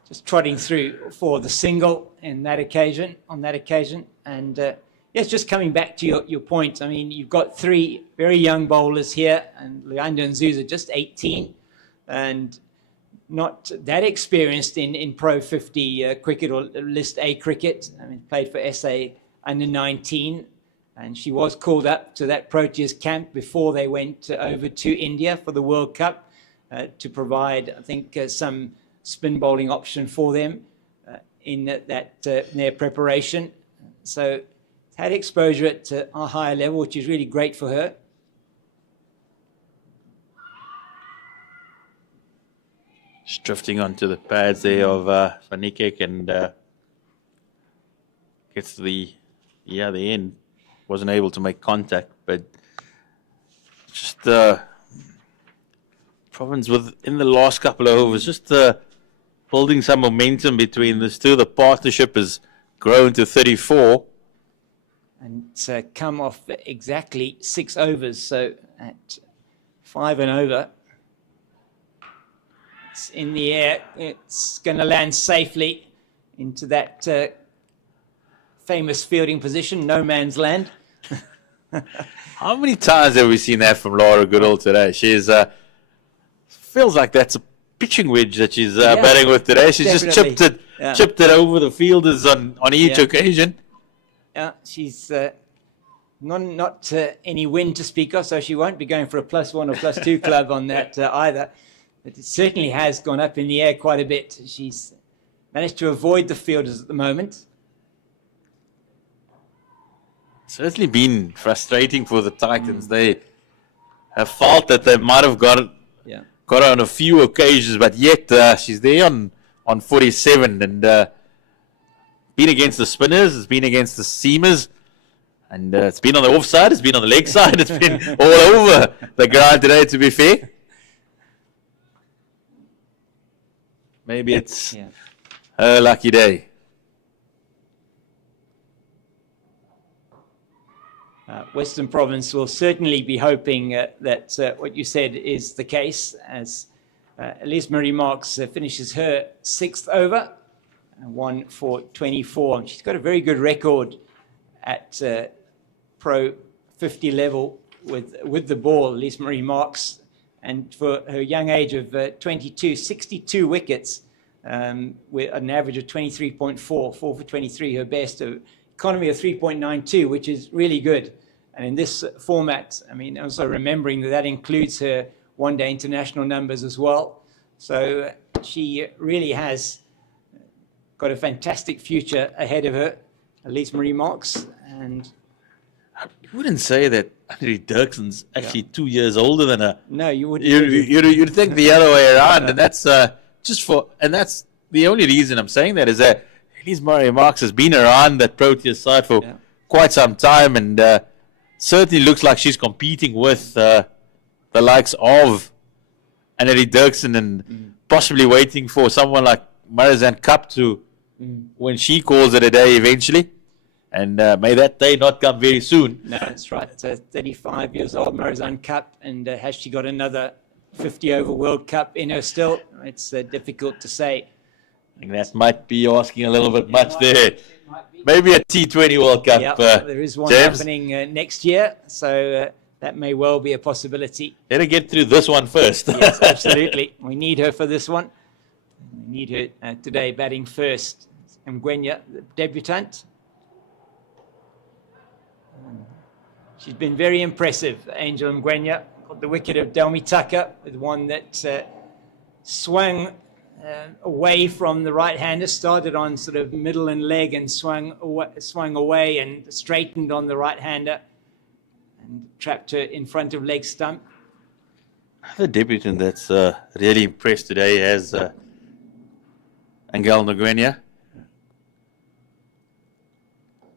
Just trotting through for the single on that occasion, and yes, just coming back to your point. I mean, you've got 3 very young bowlers here, and Leander and Zuza just 18, and not that experienced in Pro50 cricket or List A cricket. I mean, played for SA under 19, and she was called up to that Proteas camp before they went over to India for the World Cup to provide, I think, some spin bowling option for them in their preparation. So had exposure at a higher level, which is really great for her. Just drifting onto the pads there of Van Niekerk and gets to the end. Wasn't able to make contact, but just Province within the last couple of overs, just building some momentum between these two. The partnership has grown to 34. And come off exactly 6 overs, so at 5 and over. It's in the air. It's going to land safely into that famous fielding position, no man's land. How many times have we seen that from Laura Goodall today? She's feels like that's a pitching wedge that she's batting with today. She's definitely just chipped it over the fielders on each occasion. Yeah, she's not any wind to speak of, so she won't be going for a +1 or +2 club on that either. But it certainly has gone up in the air quite a bit. She's managed to avoid the fielders at the moment. certainly been frustrating for the Titans. They have felt that they might have got her on a few occasions, but yet she's there on 47 and been against the spinners, it's been against the seamers, and it's been on the offside, it's been on the leg side, it's been all over the ground today, to be fair. Maybe it's her lucky day. Western Province will certainly be hoping that what you said is the case, as Elise Marie Marks finishes her 6th over, 1 for 24. And she's got a very good record at Pro 50 level with the ball, Elise Marie Marks. And for her young age of 22, 62 wickets, with an average of 23.4, 4 for 23, her best, economy of 3.92, which is really good. And in this format, I mean, also remembering that includes her one-day international numbers as well. So she really has got a fantastic future ahead of her, Elise Marie Marks. And I wouldn't say that Andrew Dirkson's actually 2 years older than her. No, you wouldn't. You'd think the other way around, and that's that's the only reason I'm saying that is that Elise Marie Marks has been around that Proteas side for quite some time, and certainly looks like she's competing with the likes of Annette Dirksen and possibly waiting for someone like Marizanne Cup to when she calls it a day eventually. And may that day not come very soon. No, that's right. It's 35 years old, Marizanne Cup, and has she got another 50-over World Cup in her still? It's difficult to say. I think that might be asking a little bit much there. Maybe a T20 World Cup, there is one James. happening next year, so that may well be a possibility. Better get through this one first. Yes, absolutely. We need her for this one. We need her today batting first. Mgwenya, the debutant. She's been very impressive, Angel Mgwenya. Got the wicket of Delmi Tucker with one that swung away from the right-hander, started on sort of middle and leg and swung away and straightened on the right-hander and trapped her in front of leg stump. The debutant that's really impressed today has Angel Mgwenya.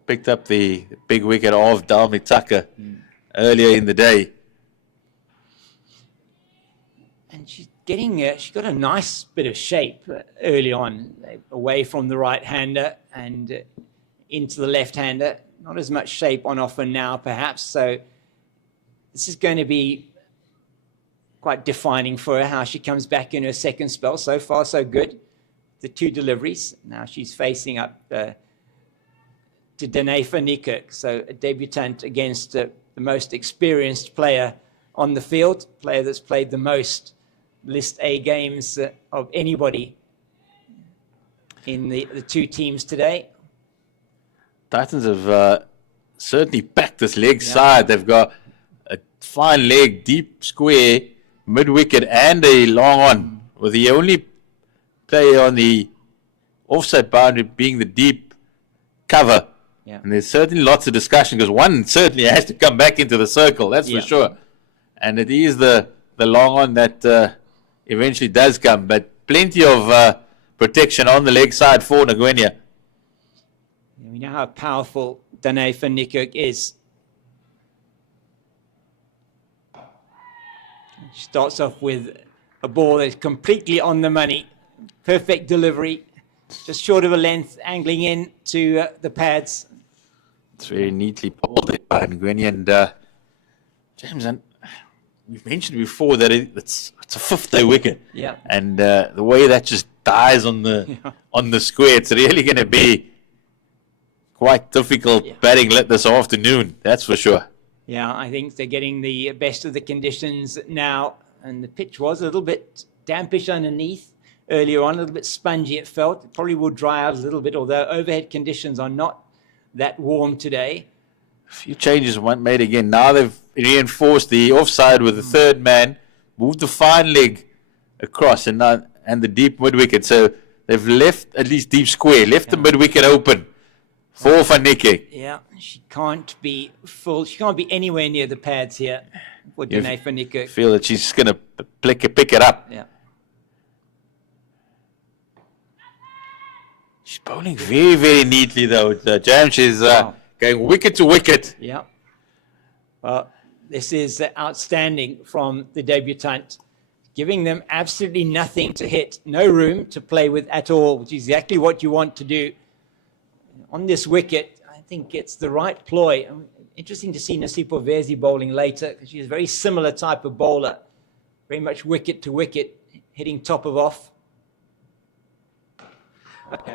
Picked up the big wicket of Delmi Tucker earlier in the day. And she's she got a nice bit of shape early on, away from the right-hander and into the left-hander. Not as much shape on offer now, perhaps. So this is going to be quite defining for her, how she comes back in her second spell. So far, so good. The 2 deliveries. Now she's facing up to Danae van Niekerk, so a debutant against the most experienced player on the field, player that's played the most List A games of anybody in the 2 teams today. Titans have certainly packed this leg side. They've got a fine leg, deep square, mid-wicket and a long on, with the only player on the offside boundary being the deep cover. Yeah. And there's certainly lots of discussion because one certainly has to come back into the circle, that's for sure. And it is the long on that eventually does come, but plenty of protection on the leg side for Mgwenya. We know how powerful Danae van Niekerk is. She starts off with a ball that's completely on the money. Perfect delivery, just short of a length, angling in to the pads. It's very neatly pulled by Mgwenya. And James, and we've mentioned before that it's a 5th-day wicket. Yeah. And the way that just dies on the square, it's really going to be quite difficult batting this afternoon, that's for sure. Yeah, I think they're getting the best of the conditions now. And the pitch was a little bit dampish underneath earlier on, a little bit spongy it felt. It probably will dry out a little bit, although overhead conditions are not that warm today. A few changes made again. Now they've reinforced the offside with the 3rd man, moved the fine leg across and the deep mid-wicket. So they've left at least deep square, left the mid-wicket open for Van Niekerk. Yeah, she can't be full. She can't be anywhere near the pads here for Danae van Niekerk. Feel that she's going to pick it up. Yeah. She's bowling very, very neatly, though. Jam, she's going wicket to wicket. Yeah. Well, this is outstanding from the debutante, giving them absolutely nothing to hit, no room to play with at all, which is exactly what you want to do. On this wicket, I think it's the right ploy. Interesting to see Nasipho Vezi bowling later, because she's a very similar type of bowler, very much wicket to wicket, hitting top of off. Okay.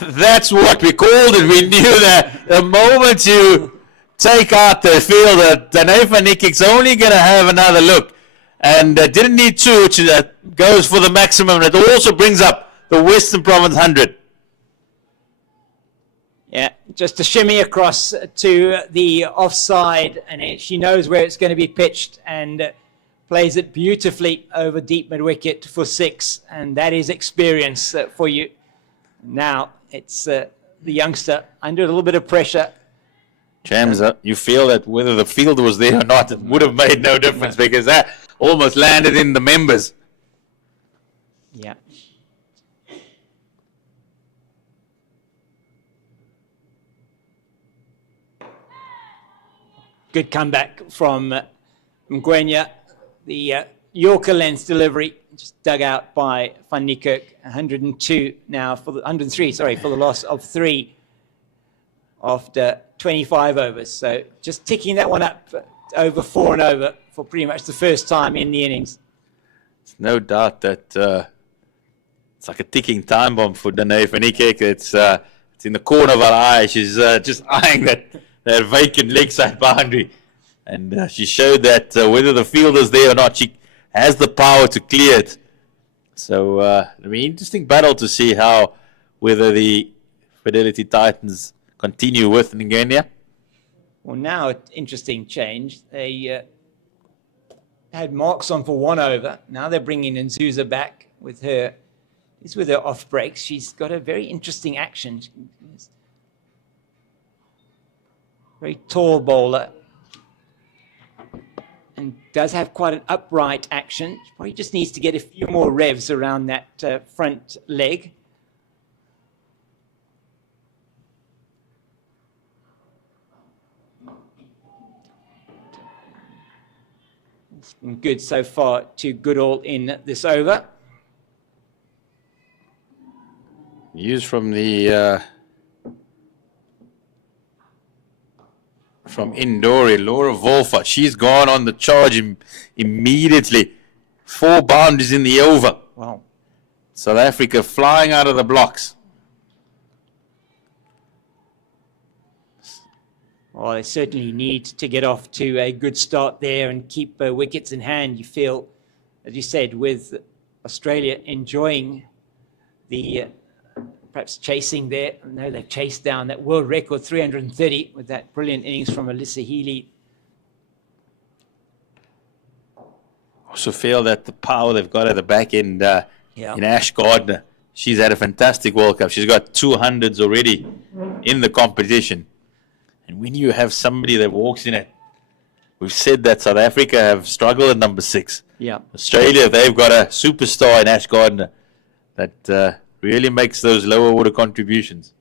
That's what we called it. We knew that the moment you take out the field, that Danae van Niekerk's only going to have another look. And didn't need two, which goes for the maximum. It also brings up the Western Province 100. Yeah, just a shimmy across to the offside, and she knows where it's going to be pitched and plays it beautifully over deep mid-wicket for 6, and that is experience for you. Now it's the youngster under a little bit of pressure. James, you feel that whether the field was there or not, it would have made no difference because that almost landed in the members. Yeah. Good comeback from Mgwenya. The Yorker lens delivery just dug out by Van Niekerk. 102 now for the 103. Sorry, for the loss of 3 after 25 overs. So just ticking that one up over 4 and over for pretty much the first time in the innings. There's no doubt that it's like a ticking time bomb for Danae van Niekerk. It's in the corner of her eye. She's just eyeing that vacant leg side boundary. And she showed that whether the field is there or not, she has the power to clear it. So, interesting battle to see whether the Fidelity Titans continue with Ngenia. Well, now an interesting change. They had Marks on for 1 over. Now they're bringing Nzuza back with her. It's with her off breaks. She's got a very interesting action. Very tall bowler. And does have quite an upright action. She probably just needs to get a few more revs around that front leg. It's been good so far to Goodall in this over. News from the from Indori, Laura Wolfer. She's gone on the charge immediately. 4 boundaries in the over. Wow. South Africa flying out of the blocks. Well, they certainly need to get off to a good start there and keep wickets in hand. You feel, as you said, with Australia enjoying the perhaps chasing there. I know they've chased down that world record 330 with that brilliant innings from Alyssa Healy. Also feel that the power they've got at the back end in Ash Gardner. She's had a fantastic World Cup. She's got 200s already in the competition. And when you have somebody that walks in it, we've said that South Africa have struggled at number 6. Yeah. Australia, they've got a superstar in Ash Gardner that really makes those lower order contributions.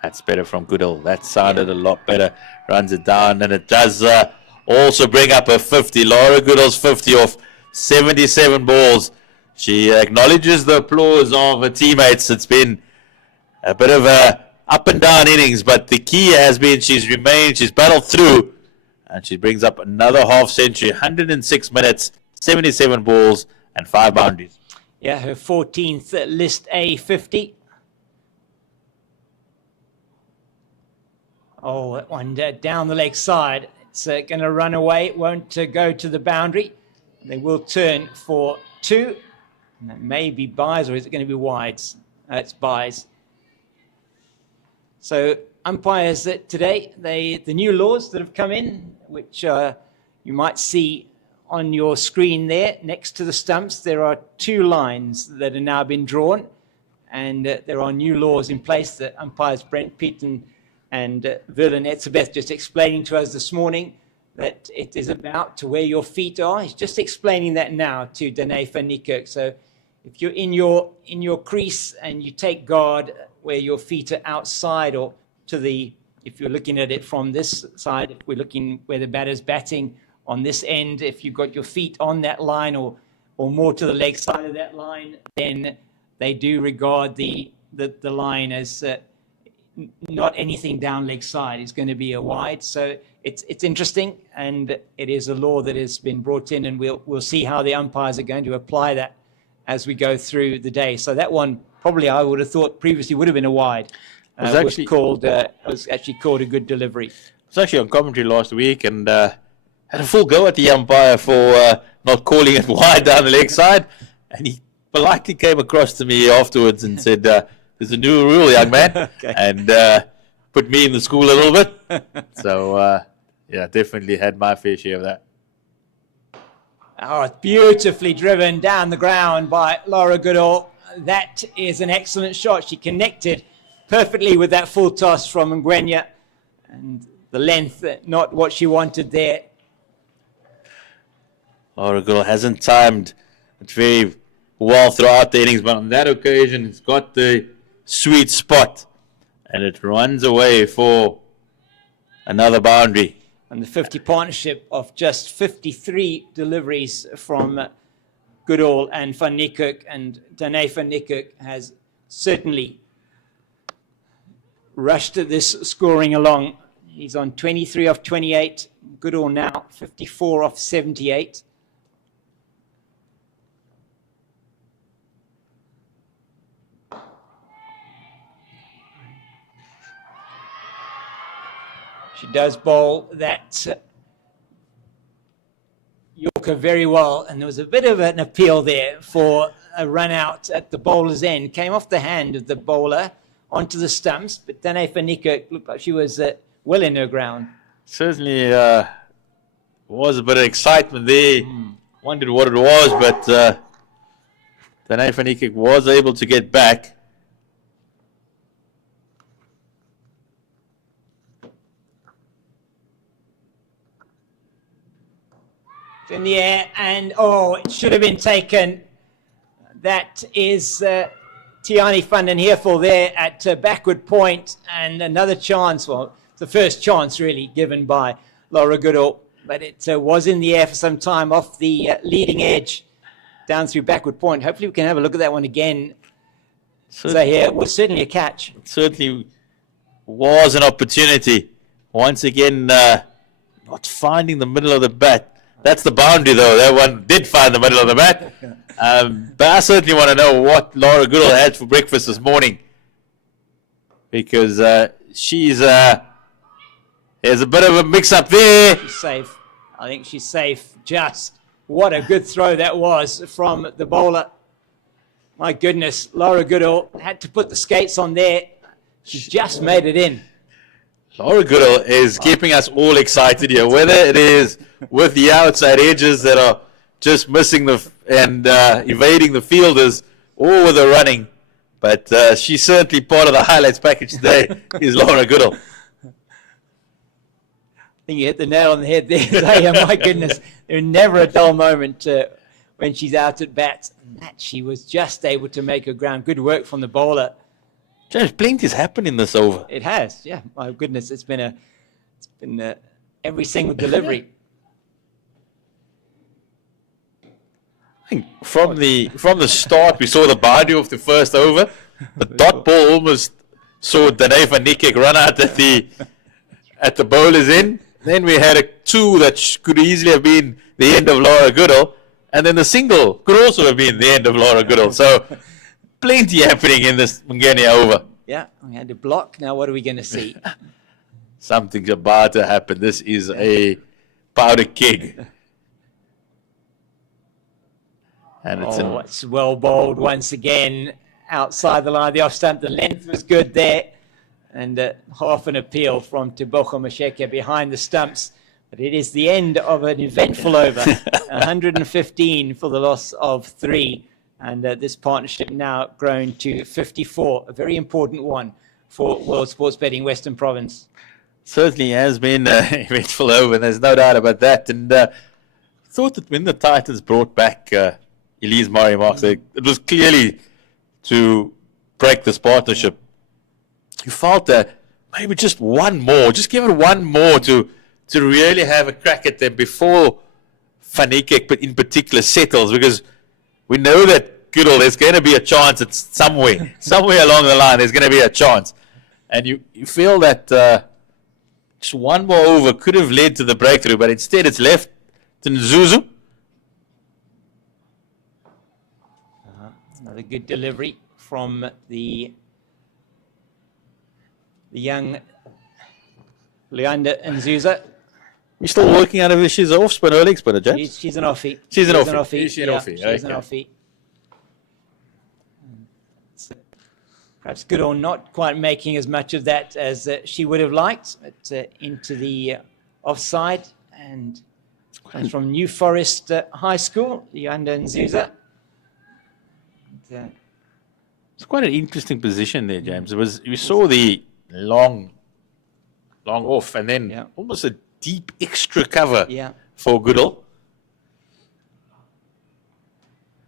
That's better from Goodall. That sounded a lot better. Runs it down, and it does also bring up a 50. Laura Goodall's 50 off 77 balls. She acknowledges the applause of her teammates. It's been a bit of a up and down innings, but the key has been she's battled through, and she brings up another half century, 106 minutes, 77 balls, and 5 boundaries. Yeah, her 14th List A 50. Oh, that one down the leg side. It's going to run away. It won't go to the boundary. They will turn for 2. And that may be buys, or is it going to be wides? It's buys. So umpires today, the new laws that have come in, which you might see on your screen there, next to the stumps, there are 2 lines that have now been drawn. and there are new laws in place. The umpires Brent Peaton and Verlin Etzebeth just explaining to us this morning that it is about to where your feet are. He's just explaining that now to Danae van Niekerk. So if you're in your crease and you take guard where your feet are outside or to the, if you're looking at it from this side, if we're looking where the batter's batting on this end, if you've got your feet on that line or more to the leg side of that line, then they do regard the line as not anything down leg side is going to be a wide. So it's interesting, and it is a law that has been brought in, and we'll see how the umpires are going to apply that as we go through the day. So that one probably I would have thought previously would have been a wide. Was actually called a good delivery. I was actually on commentary last week and had a full go at the umpire for not calling it wide down the leg side, and he politely came across to me afterwards and said, "There's a new rule, young man," okay. And put me in the school a little bit. So yeah, definitely had my fair share of that. Oh, it's beautifully driven down the ground by Laura Goodall. That is an excellent shot. She connected perfectly with that full toss from Ngwenya, and the length, not what she wanted there. Laura Goodall hasn't timed it very well throughout the innings, but on that occasion, it's got the sweet spot, and it runs away for another boundary. And the 50 partnership of just 53 deliveries from Goodall and van Niekerk, and Danae van Niekerk has certainly rushed this scoring along. He's on 23 off 28. Goodall now 54 off 78. She does bowl that Yorker very well, and there was a bit of an appeal there for a run out at the bowler's end. Came off the hand of the bowler onto the stumps, but Danae van Niekerk looked like she was well in her ground. Certainly was a bit of excitement there. Wondered what it was, but Danae van Niekerk was able to get back. In the air, and it should have been taken. That is Tiani van den Heerfel there at backward point, and another chance, well, the first chance really given by Laura Goodall, but it was in the air for some time off the leading edge down through backward point. Hopefully we can have a look at that one again. So here, it was certainly a catch. It certainly was an opportunity. Once again, not finding the middle of the bat. That's the boundary, though. That one did find the middle of the bat. But I certainly want to know what Laura Goodall had for breakfast this morning, because she's there's a bit of a mix-up there. She's safe. I think she's safe. Just what a good throw that was from the bowler. My goodness, Laura Goodall had to put the skates on there. She's just made it in. Laura Goodall is keeping us all excited here, whether it is with the outside edges that are just missing and evading the fielders, or with the running. But she's certainly part of the highlights package today, is Laura Goodall. I think you hit the nail on the head there. My goodness, there's never a dull moment when she's out at bat. And that she was just able to make her ground. Good work from the bowler. James, plenty's happened in this over. It has, yeah. My goodness, it's been every single delivery. I think from the start, we saw the boundary of the first over. The dot ball almost saw Danae van Niekerk run out at the bowler's end. Then we had a two that could easily have been the end of Laura Goodall, and then the single could also have been the end of Laura Goodall. So plenty happening in this Ngwenya over. Yeah, we had to block. Now what are we going to see? Something's about to happen. This is a powder keg. And it's well bowled once again outside the line of the off stump. The length was good there. And half an appeal from Tebogo Masheke behind the stumps. But it is the end of an eventful over. 115 for the loss of 3. And this partnership now grown to 54, a very important one for World Sports Betting Western Province. Certainly has been eventful over, there's no doubt about that. And thought that when the Titans brought back Elise Murray Marks, it was clearly to break this partnership. You felt that maybe just one more, just give it one more to really have a crack at them before Van Niekerk, but in particular, settles, because we know that Goodall, there's going to be a chance at somewhere along the line, there's going to be a chance. And you feel that just one more over could have led to the breakthrough, but instead it's left to Nzuzu. Another good delivery from the young Leander Nzuza. You're still working out if she's off spin or leg spinner, James? She's an offie. She's an offie. Is she an Yeah, offie? she's an offie. Perhaps Goodall not quite making as much of that as she would have liked, but into the offside, and comes from New Forest High School, Leander Nzuza. It's quite an interesting position there, James. It was, you saw the long off, and then almost a deep extra cover for Goodall.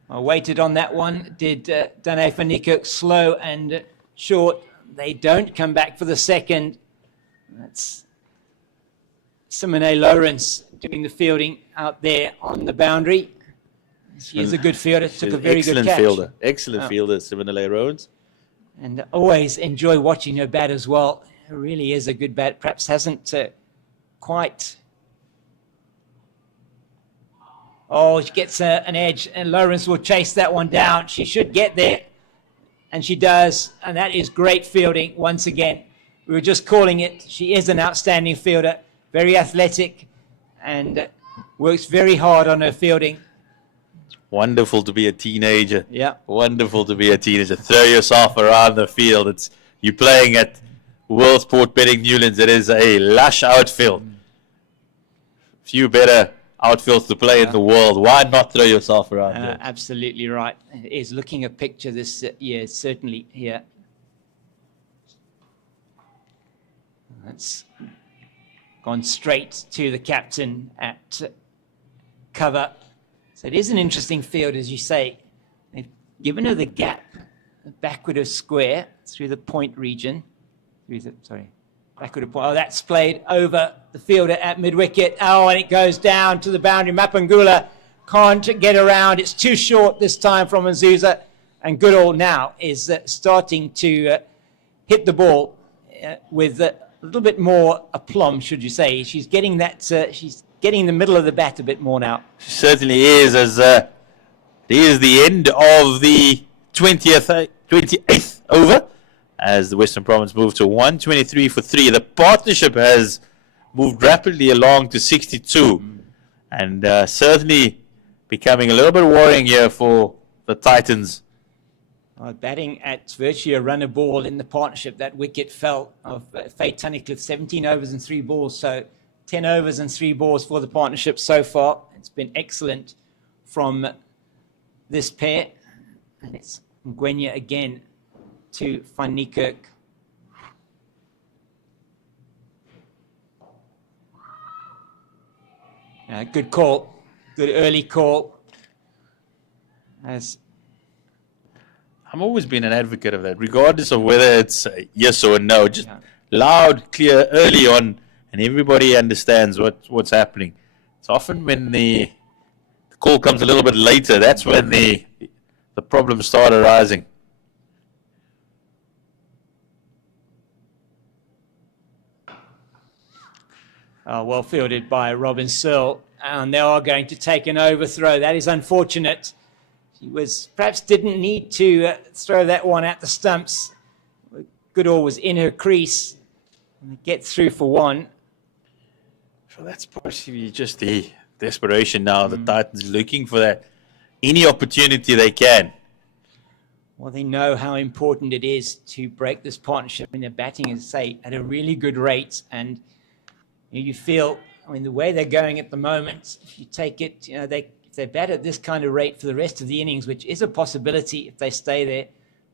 I waited on that one. Did Dane van Niekerk slow and short? They don't come back for the second. That's Simone Lawrence doing the fielding out there on the boundary. She is a good fielder. Took a very good catch. Excellent fielder, Simone Lawrence. And always enjoy watching her bat as well. It really is a good bat. Perhaps hasn't quite. Oh, she gets an edge, and Lawrence will chase that one down. She should get there, and she does. And that is great fielding once again. We were just calling it. She is an outstanding fielder, very athletic, and works very hard on her fielding. Wonderful to be a teenager. Yeah. Wonderful to be a teenager. Throw yourself around the field. You're playing at World Sport Betting Newlands. It is a lush outfield. Few better outfields to play in the world. Why not throw yourself around? Absolutely right. It is looking a picture this year, certainly here. That's gone straight to the captain at cover. So it is an interesting field, as you say. They've given her the gap, backward of square, through the point region. Backward of point. Oh, that's played over the fielder at mid-wicket. Oh, and it goes down to the boundary. Mapangula can't get around. It's too short this time from Nzuza. And Goodall now is starting to hit the ball with a little bit more aplomb, should you say. She's getting that, she's getting the middle of the bat a bit more now. She certainly is, as it is the end of the 28th over, as the Western Province moved to 123 for 3. The partnership has moved rapidly along to 62, and certainly becoming a little bit worrying here for the Titans. Batting at virtually a runner ball in the partnership. That wicket fell of Faye Tunnicliffe, 17 overs and 3 balls. So 10 overs and 3 balls for the partnership so far. It's been excellent from this pair. And it's Ngwenya again to Van Niekerk. Good call. Good early call. As I've always been an advocate of that, regardless of whether it's a yes or a no. Just loud, clear, early on, and everybody understands what's happening. It's often when the call comes a little bit later, that's when the problems start arising. Well fielded by Robin Searle, and they are going to take an overthrow. That is unfortunate. He perhaps didn't need to throw that one at the stumps. Goodall was in her crease. And get through for one. So that's possibly just the desperation now. The Titans looking for that any opportunity they can. Well, they know how important it is to break this partnership when they're batting, as I say, at a really good rate. And you feel, I mean, the way they're going at the moment, if you take it, if they bat at this kind of rate for the rest of the innings, which is a possibility if they stay there,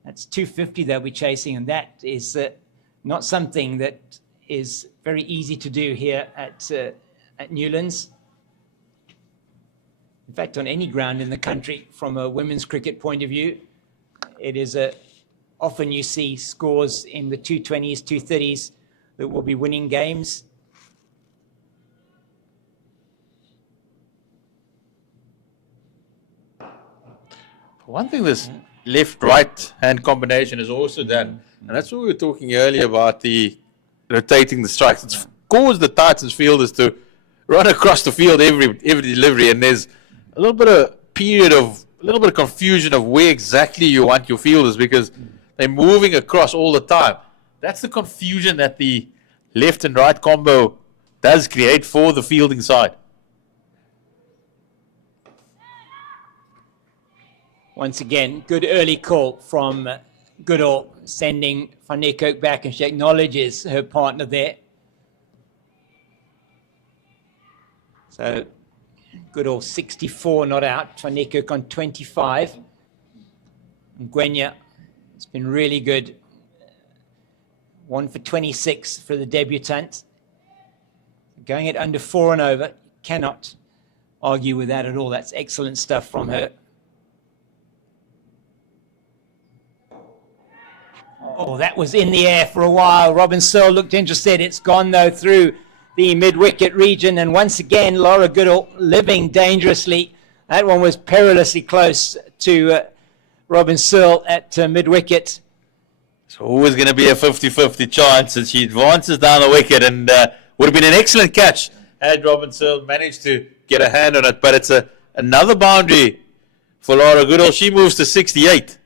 that's 250 they'll be chasing, and that is not something that is very easy to do here at Newlands. In fact, on any ground in the country, from a women's cricket point of view, it is often you see scores in the 220s, 230s that will be winning games. One thing this left-right hand combination has also done, and that's what we were talking earlier about, the rotating the strikes. It's caused the Titans fielders to run across the field every delivery, and there's a little bit of confusion of where exactly you want your fielders because they're moving across all the time. That's the confusion that the left and right combo does create for the fielding side. Once again, good early call from Goodall, sending Van Niekerk back, and she acknowledges her partner there. So Goodall 64 not out, Van Niekerk on 25. And Gwenya, it's been really good. 1 for 26 for the debutant. Going at under 4 and over, cannot argue with that at all. That's excellent stuff from her. Oh, that was in the air for a while. Robin Searle looked interested. It's gone, though, through the mid-wicket region. And once again, Laura Goodall living dangerously. That one was perilously close to Robin Searle at mid-wicket. It's always going to be a 50-50 chance as she advances down the wicket, and would have been an excellent catch had Robin Searle managed to get a hand on it. But it's another boundary for Laura Goodall. She moves to 68.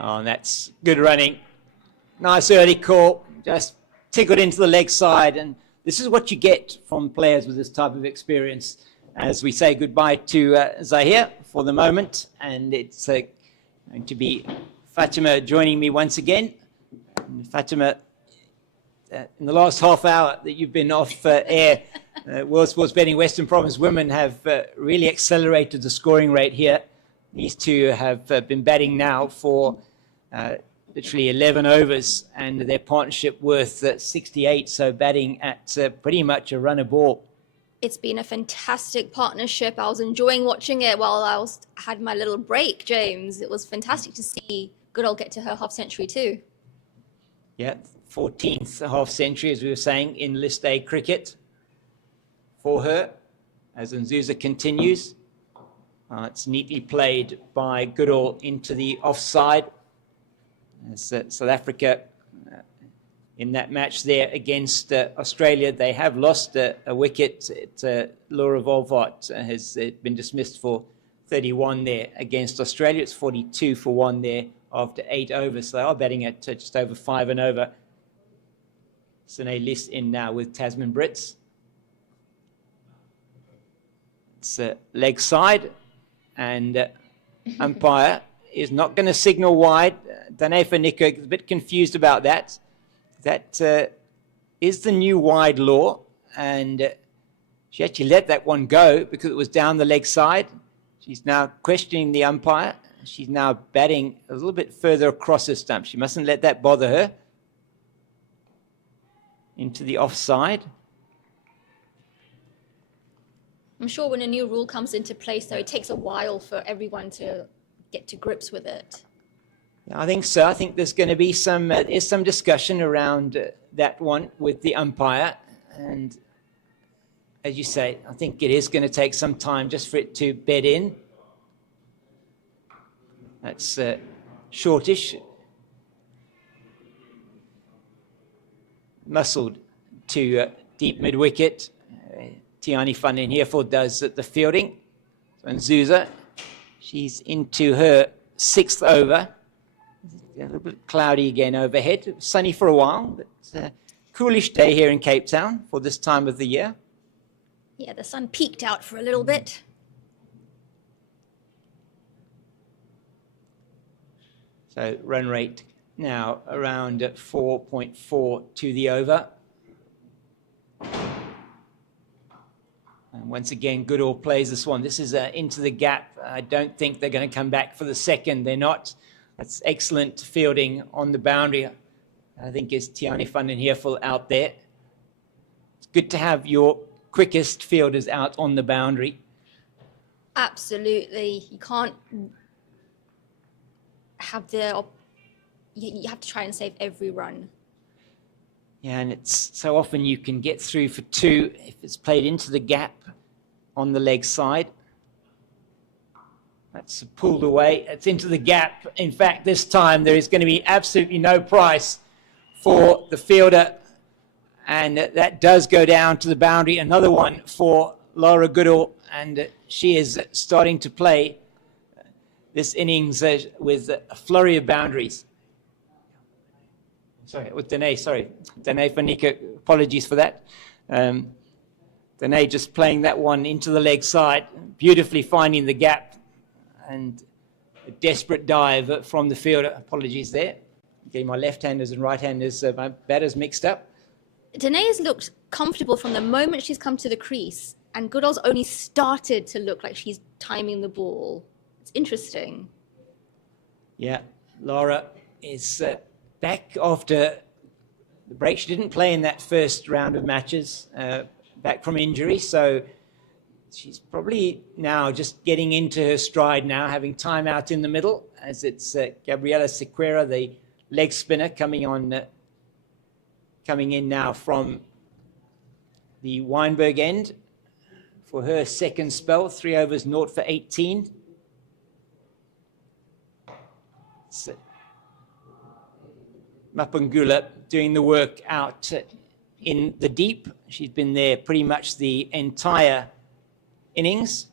Oh, and that's good running. Nice early call. Just tickled into the leg side. And this is what you get from players with this type of experience. As we say goodbye to Zahir for the moment. And it's going to be Fatima joining me once again. And Fatima, in the last half hour that you've been off air, World Sports Betting Western Province women have really accelerated the scoring rate here. These two have been batting now for literally 11 overs, and their partnership worth 68, so batting at pretty much a run a ball. It's been a fantastic partnership. I was enjoying watching it while I had my little break, James. It was fantastic to see Goodall get to her half century too. Yeah, 14th half century, as we were saying, in List A cricket for her, as Nzuza continues. It's neatly played by Goodall into the offside. As South Africa in that match there against Australia, they have lost a wicket. Laura Volvart has been dismissed for 31 there against Australia. It's 42 for 1 there after 8 overs. So they are batting at just over 5 and over. Sine Lis in now with Tasman Brits. It's leg side. And umpire is not going to signal wide. Dane Van Niekerk is a bit confused about that. That is the new wide law. And she actually let that one go because it was down the leg side. She's now questioning the umpire. She's now batting a little bit further across the stump. She mustn't let that bother her. Into the offside. I'm sure when a new rule comes into place, though, it takes a while for everyone to get to grips with it. I think so. I think there's going to be some discussion around that one with the umpire. And as you say, I think it is going to take some time just for it to bed in. That's shortish. Muscled to deep mid-wicket. Tiani van den Heervoort does the fielding. So Nzuza, she's into her 6th over. A little bit cloudy again overhead. Sunny for a while, but coolish day here in Cape Town for this time of the year. Yeah, the sun peeked out for a little bit. So run rate now around 4.4 to the over. And once again, Goodall plays this one. This is into the gap. I don't think they're going to come back for the second. They're not. That's excellent fielding on the boundary. I think is Tiani van den Heerfel out there. It's good to have your quickest fielders out on the boundary. Absolutely. You can't have you have to try and save every run. Yeah, and it's so often you can get through for two if it's played into the gap on the leg side. That's pulled away. It's into the gap. In fact, this time there is going to be absolutely no price for the fielder. And that does go down to the boundary. Another one for Laura Goodall. And she is starting to play this innings with a flurry of boundaries. Sorry, with Danae, sorry. Danae Fanika, apologies for that. Danae just playing that one into the leg side, beautifully finding the gap, and a desperate dive from the fielder. Apologies there. Getting my left-handers and right-handers, my batters mixed up. Danae has looked comfortable from the moment she's come to the crease, and Goodall's only started to look like she's timing the ball. It's interesting. Yeah, Laura is back after the break. She didn't play in that first round of matches, back from injury, so she's probably now just getting into her stride now, having time out in the middle, as it's Gabriela Sequeira, the leg spinner, coming in now from the Weinberg end for her second spell, 3 overs, 0 for 18. So, Mapungula doing the work out in the deep. She's been there pretty much the entire innings.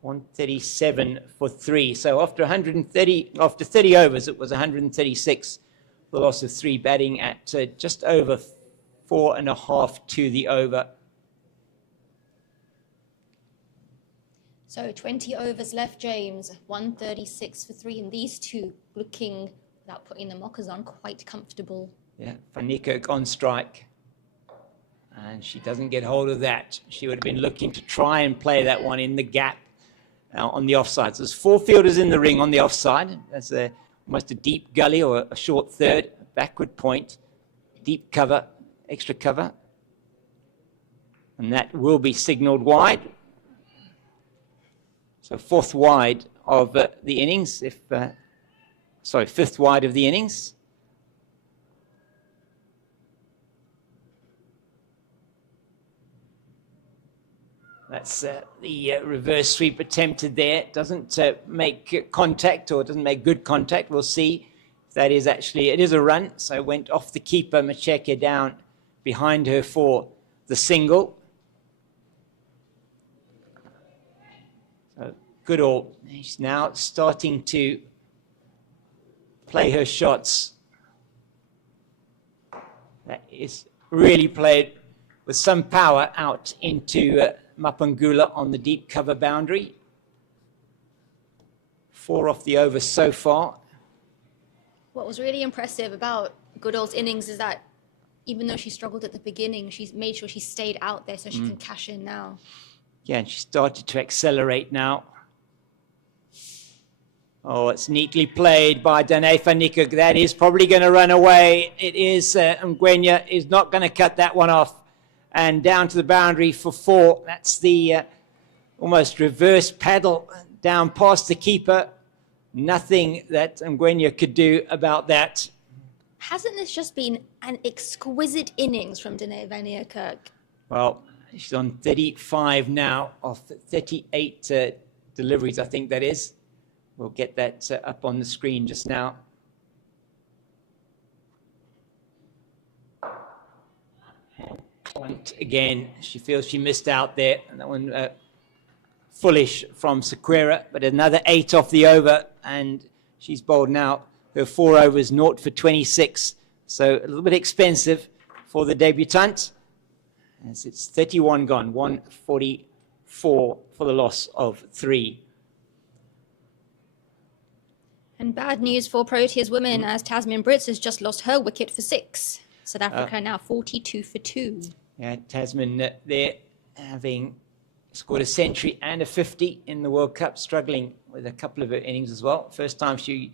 137 for 3. So after 30 overs, it was 136 for the loss of 3, batting at just over 4.5 to the over. So 20 overs left, James. 136 for 3, and these two looking, without putting the mockers on, quite comfortable. Yeah, Van Niekerk on strike. And she doesn't get hold of that. She would have been looking to try and play that one in the gap on the offside. So there's 4 fielders in the ring on the offside. That's almost a deep gully or a short third, backward point, deep cover, extra cover. And that will be signalled wide. So 4th wide of the innings, sorry, 5th wide of the innings. That's the reverse sweep attempted there. Doesn't make contact, or doesn't make good contact. We'll see if that is actually, it is a run. So went off the keeper, Macheke down behind her for the single. So Goodall, she's now starting to play her shots. That is really played with some power out into Mapungula on the deep cover boundary. 4 off the over so far. What was really impressive about Goodall's innings is that even though she struggled at the beginning, she's made sure she stayed out there so she can cash in now. Yeah, and she started to accelerate now. Oh, it's neatly played by Danae van Niekerk. That is probably going to run away. It is, Ngwenya is not going to cut that one off. And down to the boundary for 4. That's the almost reverse paddle down past the keeper. Nothing that Ngwenya could do about that. Hasn't this just been an exquisite innings from Danae van Niekerk? Well, she's on 35 now off 38 deliveries, I think that is. We'll get that up on the screen just now. Clunked again. She feels she missed out there. And that one foolish from Sequeira, but another 8 off the over, and she's bowled now her 4 overs, 0 for 26. So a little bit expensive for the debutante, as it's 31 gone, 144 for the loss of 3. And bad news for Proteas women as Tasmin Brits has just lost her wicket for 6. South Africa now 42 for 2. Yeah, Tasman there having scored a century and a 50 in the World Cup, struggling with a couple of her innings as well. First time she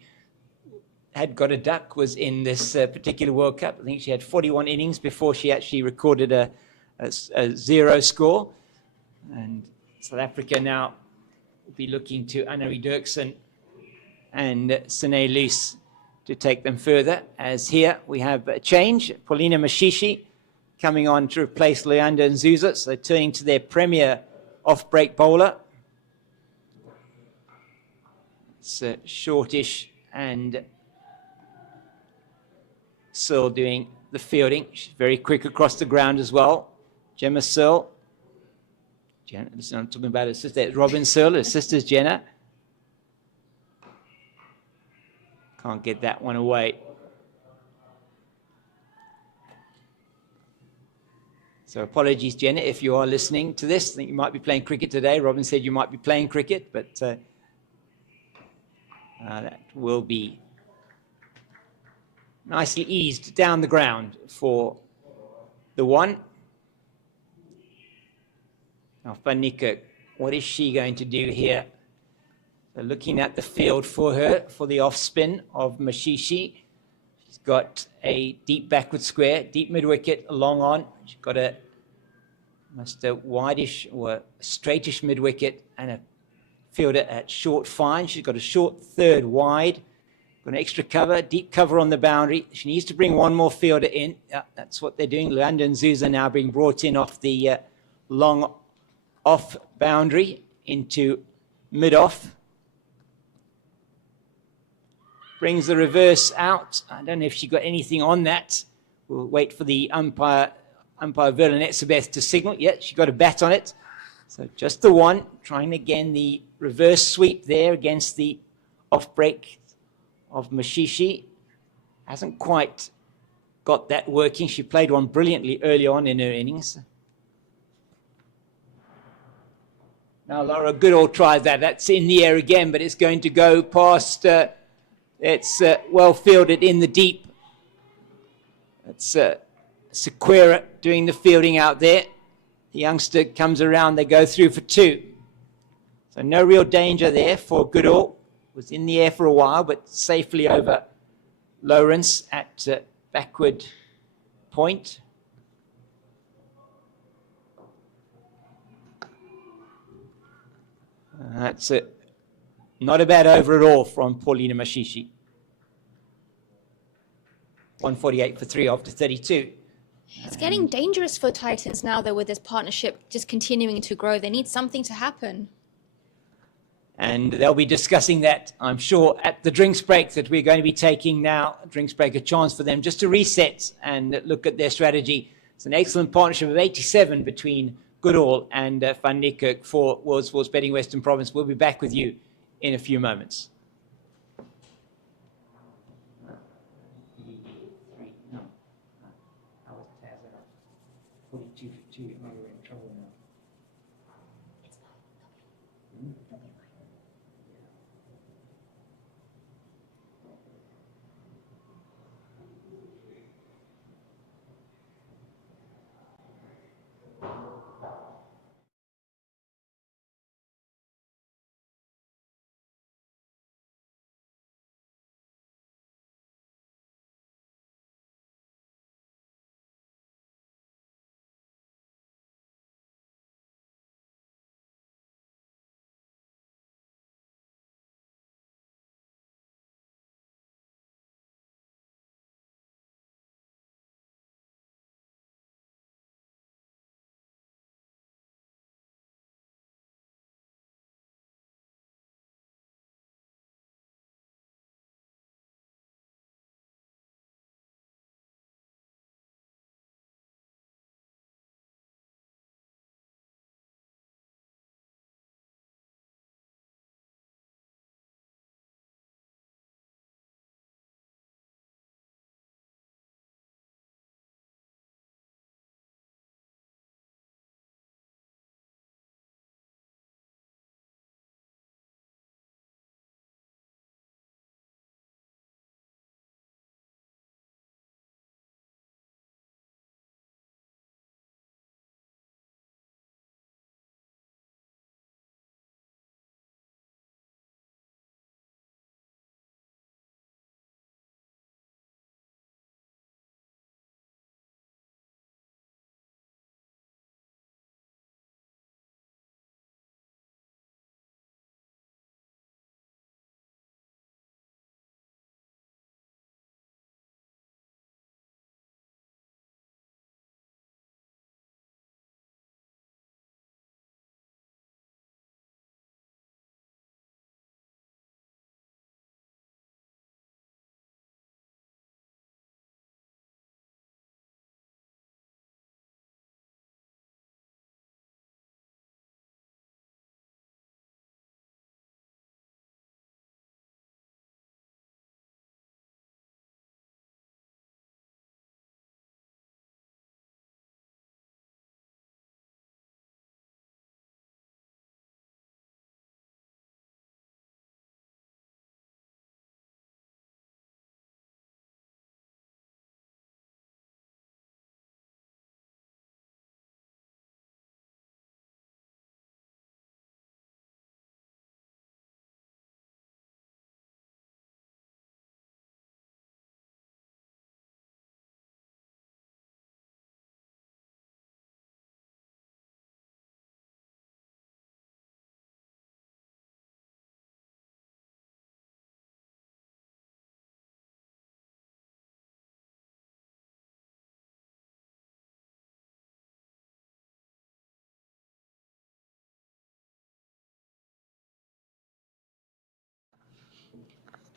had got a duck was in this particular World Cup. I think she had 41 innings before she actually recorded a 0 score. And South Africa now will be looking to Annerie Dirksen and Sine Luce to take them further. As here we have a change. Paulina Mashishi coming on to replace Leander Nzuza. So they're turning to their premier off-break bowler. It's shortish and Searle doing the fielding. She's very quick across the ground as well. Gemma Searle. Jenna, listen, I'm talking about her sister. It's Robin Searle, her sister's Jenna. Can't get that one away. So apologies, Jenna, if you are listening to this. I think you might be playing cricket today. Robin said you might be playing cricket, but that will be nicely eased down the ground for the one. Now, Fanika, what is she going to do here? So looking at the field for her, for the off spin of Mashishi. She's got a deep backward square, deep mid wicket, long on. She's got a wideish or straightish mid wicket and a fielder at short fine. She's got a short third wide. Got an extra cover, deep cover on the boundary. She needs to bring one more fielder in. That's what they're doing. Leander and Zuza now being brought in off the long off boundary into mid-off. Brings the reverse out. I don't know if she got anything on that. We'll wait for the umpire Verlin Etzebeth to signal. Yeah, she got a bat on it. So just the one. Trying again the reverse sweep there against the off break of Mashishi. Hasn't quite got that working. She played one brilliantly early on in her innings. Now Laura Goodall tries that. That's in the air again, but it's going to go past. It's well fielded in the deep. It's Sequeira doing the fielding out there. The youngster comes around. They go through for 2. So no real danger there for Goodall. Was in the air for a while, but safely over Lawrence at backward point. That's not a bad over at all from Paulina Mashishi. 148 for 3 after 32. It's getting dangerous for Titans now, though, with this partnership just continuing to grow. They need something to happen. And they'll be discussing that, I'm sure, at the drinks break that we're going to be taking now. Drinks break, a chance for them just to reset and look at their strategy. It's an excellent partnership of 87 between Goodall and Van Niekerk for World Sports Betting Western Province. We'll be back with you in a few moments.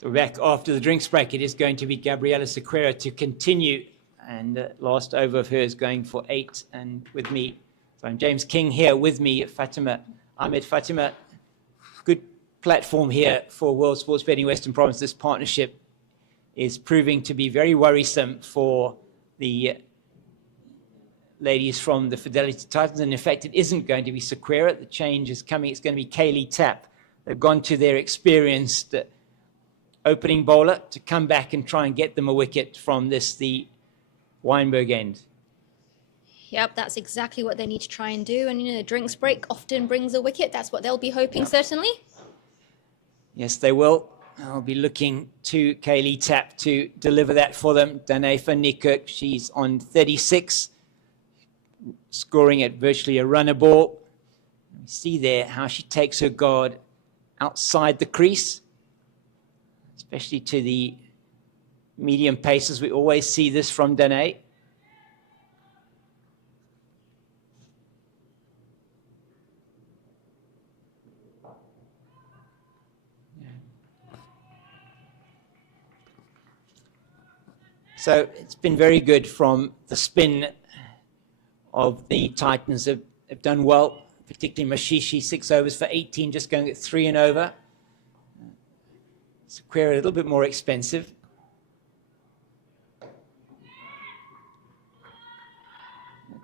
So we're back after the drinks break. It is going to be Gabriela Sequeira to continue. And last over of hers going for 8. And with me, so I'm James King here with me, Fatima Ahmed. Fatima, good platform here for World Sports Betting Western Province. This partnership is proving to be very worrisome for the ladies from the Fidelity Titans. And in fact, it isn't going to be Sequeira. The change is coming. It's going to be Kaylee Tapp. They've gone to their experienced opening bowler to come back and try and get them a wicket from this, the Weinberg end. Yep, that's exactly what they need to try and do. And, you know, the drinks break often brings a wicket. That's what they'll be hoping, certainly. Yes, they will. I'll be looking to Kaylee Tapp to deliver that for them. Danae van Niekerk, she's on 36, scoring at virtually a runner ball. You see there how she takes her guard outside the crease, especially to the medium paces. We always see this from Danae. So it's been very good from the spin of the Titans. Have done well, particularly Mashishi, 6 overs for 18, just going at 3 and over. Sequeira a little bit more expensive.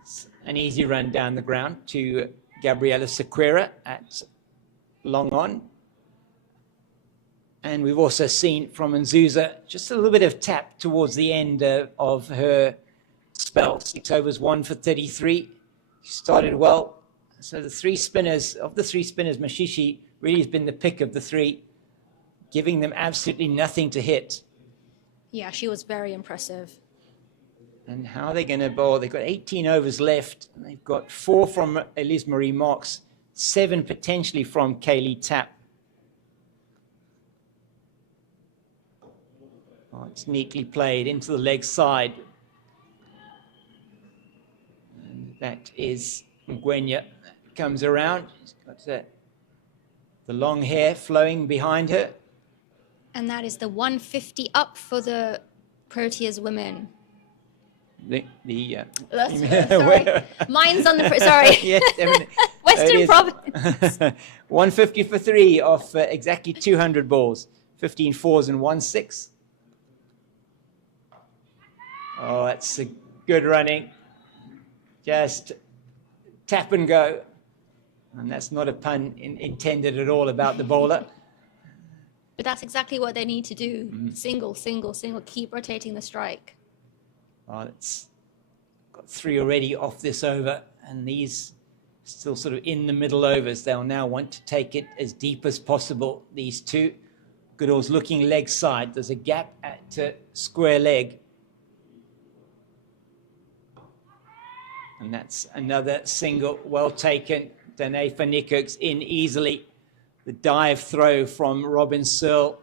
It's an easy run down the ground to Gabriela Sequeira at long on. And we've also seen from Nzuza just a little bit of tap towards the end of her spell. 6 overs, 1 for 33. She started well. So the 3 spinners, of the 3 spinners, Mashishi really has been the pick of the 3, giving them absolutely nothing to hit. Yeah, she was very impressive. And how are they going to bowl? They've got 18 overs left. And they've got 4 from Elise Marie Marks, 7 potentially from Kaylee Tapp. Oh, it's neatly played into the leg side. And that is Ngwenya. Comes around. She's got the long hair flowing behind her. And that is the 150 up for the Proteas women. Sorry. Mine's on the... Sorry. Yes, Western Province. 150 for 3 off exactly 200 balls. 15 fours and 1 6. Oh, that's a good running. Just tap and go. And that's not a pun intended at all about the bowler. But that's exactly what they need to do. Single, single, single. Keep rotating the strike. Oh, it's got 3 already off this over. And these still sort of in the middle overs. They'll now want to take it as deep as possible, these 2. Goodall's looking leg side. There's a gap at square leg. And that's another single, well taken. Danae van Niekerk's in easily. The dive throw from Robin Searle.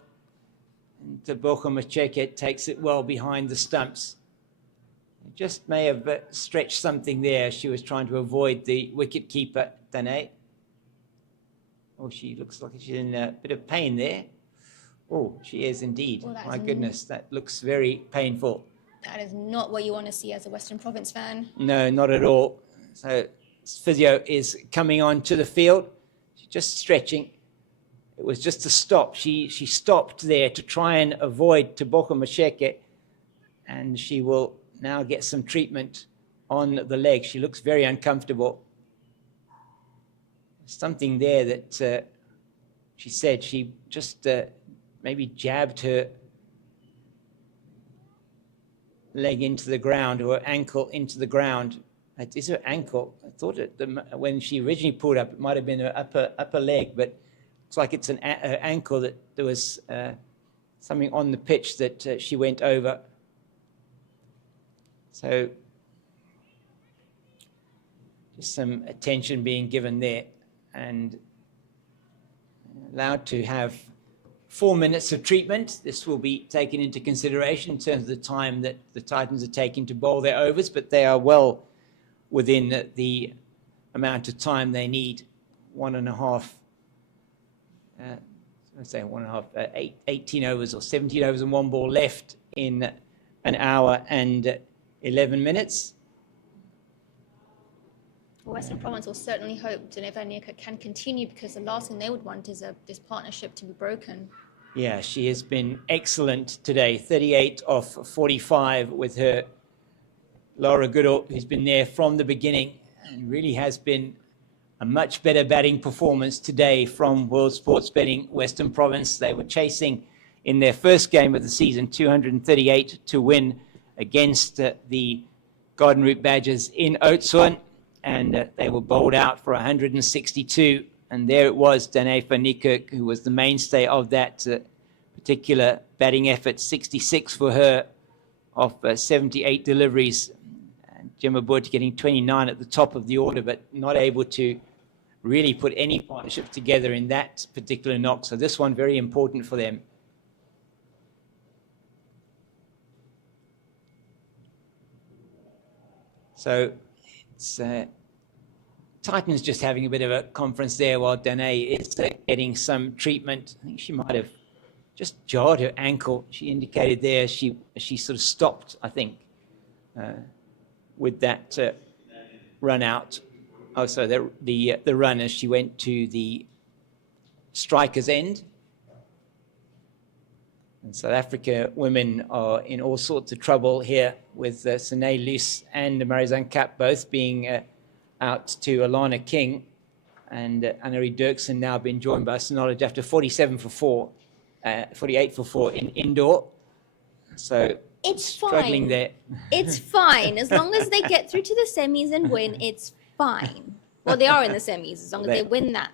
And Tebogo Macheke takes it well behind the stumps. Just may have stretched something there. She was trying to avoid the wicket keeper, Danae. Oh, she looks like she's in a bit of pain there. Oh, she is indeed. Well, my goodness, that looks very painful. That is not what you want to see as a Western Province fan. No, not at all. So physio is coming on to the field. She's just stretching. It was just a stop. She stopped there to try and avoid Tebogo Macheke, and she will now get some treatment on the leg. She looks very uncomfortable. Something there that she said she just maybe jabbed her leg into the ground or her ankle into the ground. It is her ankle. I thought when she originally pulled up, it might have been her upper leg, but it's like it's her ankle that there was something on the pitch that she went over. So just some attention being given there and allowed to have 4 minutes of treatment. This will be taken into consideration in terms of the time that the Titans are taking to bowl their overs, but they are well within the amount of time they need, 1.5 let's say 18 overs or 17 overs and one ball left in an hour and 11 minutes. Western Province will certainly hope Deneva Nika can continue, because the last thing they would want is this partnership to be broken. Yeah, she has been excellent today. 38 off 45 with her Laura Goodall, who's been there from the beginning, and really has been a much better batting performance today from World Sports Betting Western Province. They were chasing in their first game of the season 238 to win against the Garden Route Badgers in Oudtshoorn, and they were bowled out for 162. And there it was, Danefa Nikirk, who was the mainstay of that particular batting effort. 66 for her off 78 deliveries. And Gemma Butt getting 29 at the top of the order, but not able to really put any partnership together in that particular knock. So this one very important for them. So it's Titans just having a bit of a conference there while Danae is getting some treatment. I think she might have just jarred her ankle. She indicated there she sort of stopped, I think, with that run out. Oh, so the run as she went to the striker's end. And South Africa women are in all sorts of trouble here, with Sine Luce and Marizanne Kapp both being out to Alana King, and Annerie Dirksen now been joined by Knowledge after 47 for 4, 48 for 4 in indoor. So it's struggling fine. there. It's fine. As long as they get through to the semis and win, it's fine. Well, they are in the semis, as long as they win that.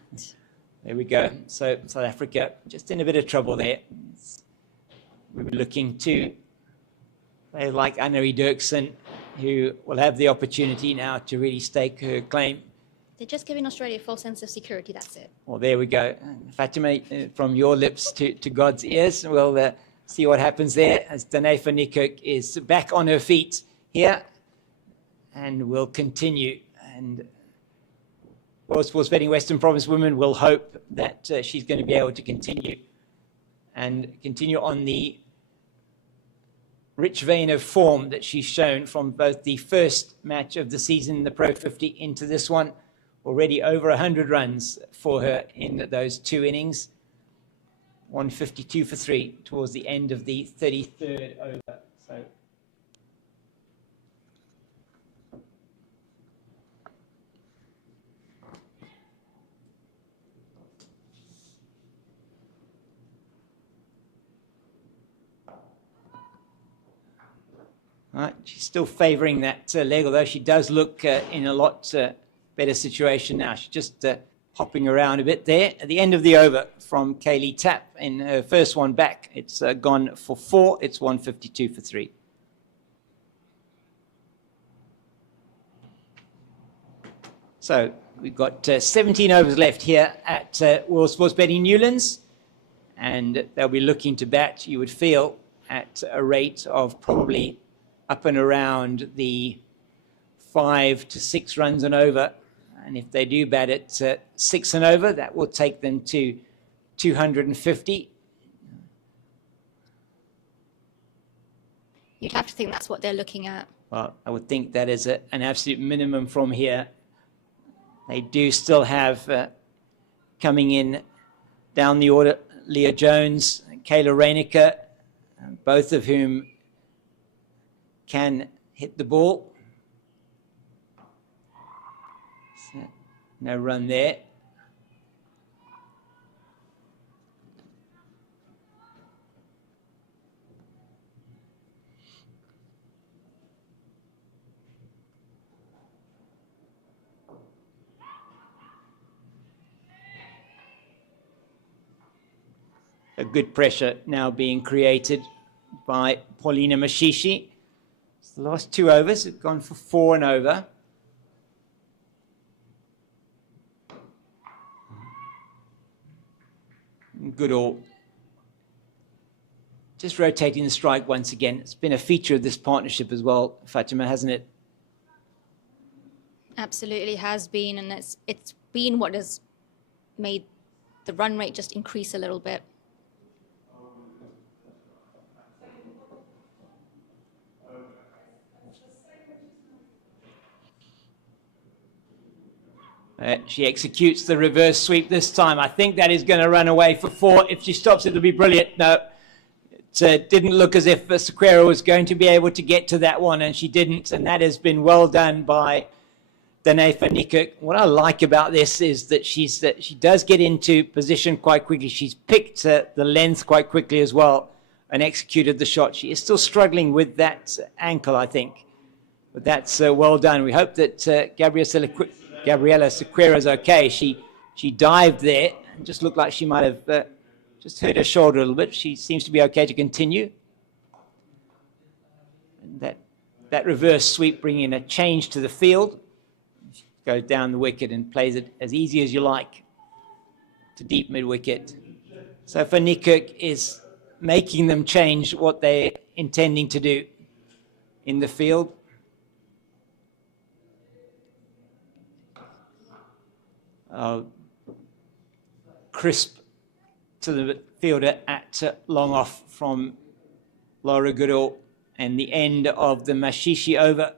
There we go. So South Africa just in a bit of trouble there. We were looking to players like Annerie Dirksen, who will have the opportunity now to really stake her claim. They're just giving Australia a false sense of security, that's it. Well, there we go. Fatima, from your lips to God's ears. We'll see what happens there as Danefa Nikirk is back on her feet here, and will continue. And World Sports Betting Western Province women will hope that she's going to be able to continue on the rich vein of form that she's shown from both the first match of the season, the Pro50, into this one. Already over 100 runs for her in those two innings. 152 for 3 towards the end of the 33rd over. So right, she's still favouring that leg, although she does look in a lot better situation now. She's just hopping around a bit there. At the end of the over from Kaylee Tapp in her first one back, it's gone for 4. It's 152 for 3. So we've got 17 overs left here at World Sports Betting Newlands, and they'll be looking to bat, you would feel, at a rate of probably up and around the 5 to 6 runs and over. And if they do bat at 6 and over, that will take them to 250. You'd have to think that's what they're looking at. Well, I would think that is an absolute minimum from here. They do still have coming in down the order Leah Jones, Kayla Reinecker, both of whom can hit the ball. So, no run there. A good pressure now being created by Paulina Mashishi. The last 2 overs have gone for 4 and over. Good all. Just rotating the strike once again. It's been a feature of this partnership as well, Fatima, hasn't it? Absolutely has been, and it's been what has made the run rate just increase a little bit. She executes the reverse sweep this time. I think that is going to run away for 4. If she stops, it'll be brilliant. No, it didn't look as if Sequeira was going to be able to get to that one, and she didn't. And that has been well done by Danae van Niekerk. What I like about this is that she does get into position quite quickly. She's picked the length quite quickly as well and executed the shot. She is still struggling with that ankle, I think. But that's well done. We hope that Gabriela Sequeira is okay. She dived there and just looked like she might have just hurt her shoulder a little bit. She seems to be okay to continue. And that reverse sweep bringing a change to the field. She goes down the wicket and plays it as easy as you like to deep mid-wicket. So Van Niekerk is making them change what they're intending to do in the field. Crisp to the fielder at long off from Laura Goodall, and the end of the Mashishi over,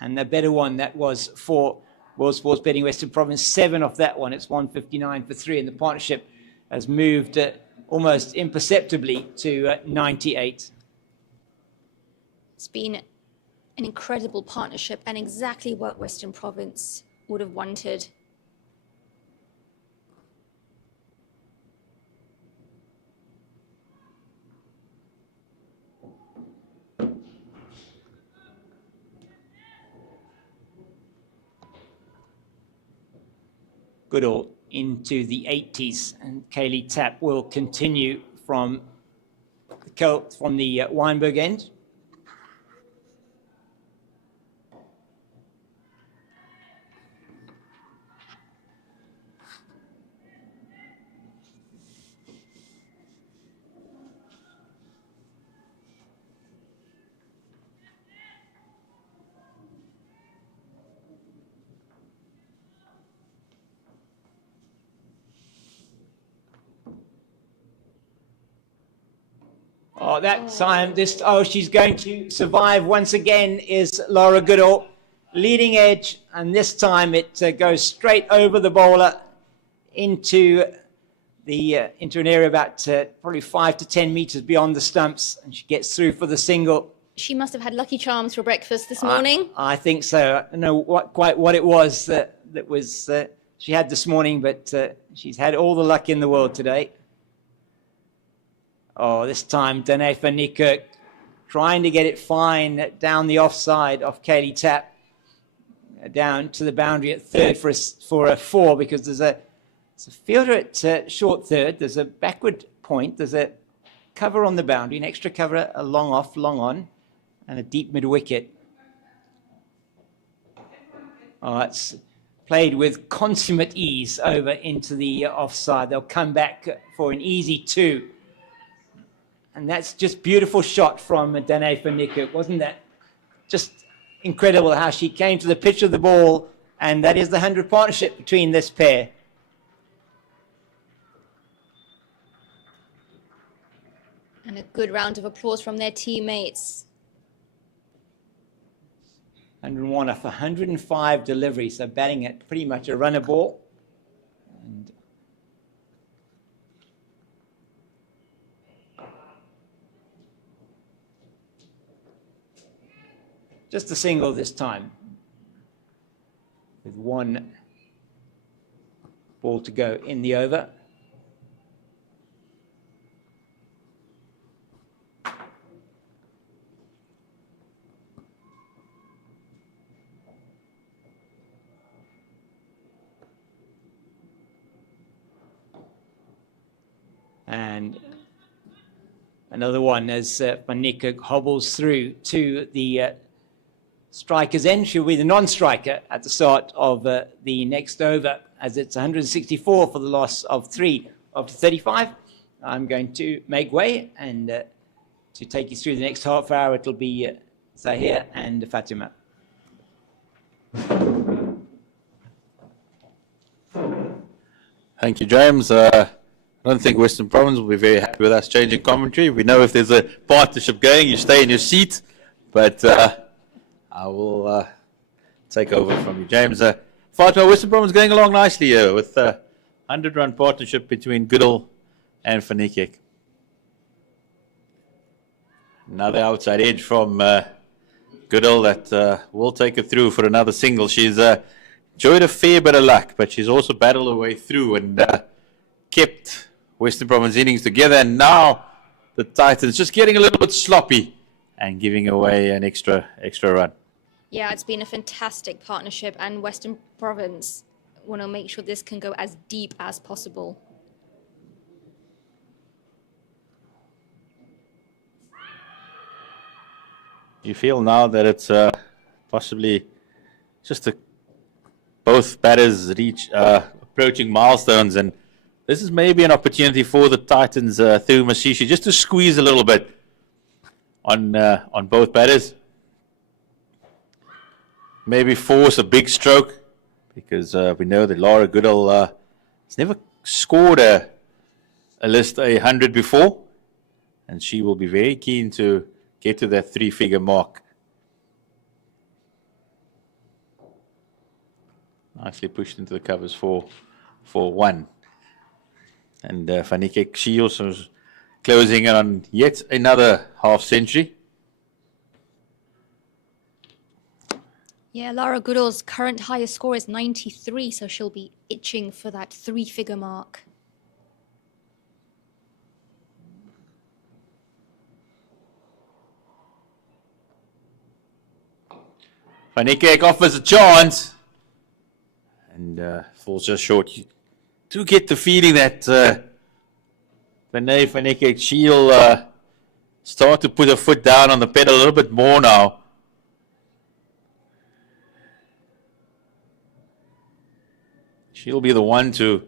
and the better one that was for World Sports Betting Western Province. 7 off that one. It's 159 for 3, and the partnership has moved almost imperceptibly to 98. It's been an incredible partnership and exactly what Western Province would have wanted. Goodall into the 80s, and Kaylee Tapp will continue from the Weinberg end. Oh, that time, she's going to survive once again is Laura Goodall. Leading edge, and this time it goes straight over the bowler into an area about probably 5 to 10 meters beyond the stumps, and she gets through for the single. She must have had Lucky Charms for breakfast this morning. I think so. I don't know quite what it was that she had this morning, but she's had all the luck in the world today. Oh, this time Danae van Niekerk trying to get it fine down the offside of Kaylee Tapp, down to the boundary at third for a 4, because there's a fielder at short third, there's a backward point, there's a cover on the boundary, an extra cover, a long off, long on, and a deep mid-wicket. Oh, it's played with consummate ease over into the offside. They'll come back for an easy 2. And that's just beautiful shot from Danae van Niekerk. Wasn't that just incredible how she came to the pitch of the ball, and that is the 100 partnership between this pair. And a good round of applause from their teammates. 101 off 105 deliveries, so batting at pretty much a runner ball. And just a single this time, with 1 ball to go in the over. And another one as Van Niekerk hobbles through to the striker's end. She'll be the non-striker at the start of the next over, as it's 164 for the loss of 3 after 35. I'm going to make way, and to take you through the next half hour, it'll be Zahir and Fatima. Thank you, James. I don't think Western Province will be very happy with us changing commentary. We know if there's a partnership going, you stay in your seat, but I will take over from you, James. Fatima, Western Province going along nicely here with a 100-run partnership between Goodall and Fanekek. Another outside edge from Goodall that will take her through for another single. She's enjoyed a fair bit of luck, but she's also battled her way through and kept Western Province innings together. And now the Titans just getting a little bit sloppy and giving away an extra run. Yeah, it's been a fantastic partnership, and Western Province want to make sure this can go as deep as possible. You feel now that it's possibly just both batters approaching milestones, and this is maybe an opportunity for the Titans through Mashishi just to squeeze a little bit on both batters. Maybe force a big stroke, because we know that Laura Goodall has never scored a list 100 before, and she will be very keen to get to that 3-figure mark. Nicely pushed into the covers for 1. And Fanekek, she also is closing in on yet another half century. Yeah, Lara Goodall's current highest score is 93, so she'll be itching for that 3-figure mark. Fanekek offers a chance and falls just short. You do get the feeling that Fanekek, she'll start to put her foot down on the pedal a little bit more now. She'll be the one to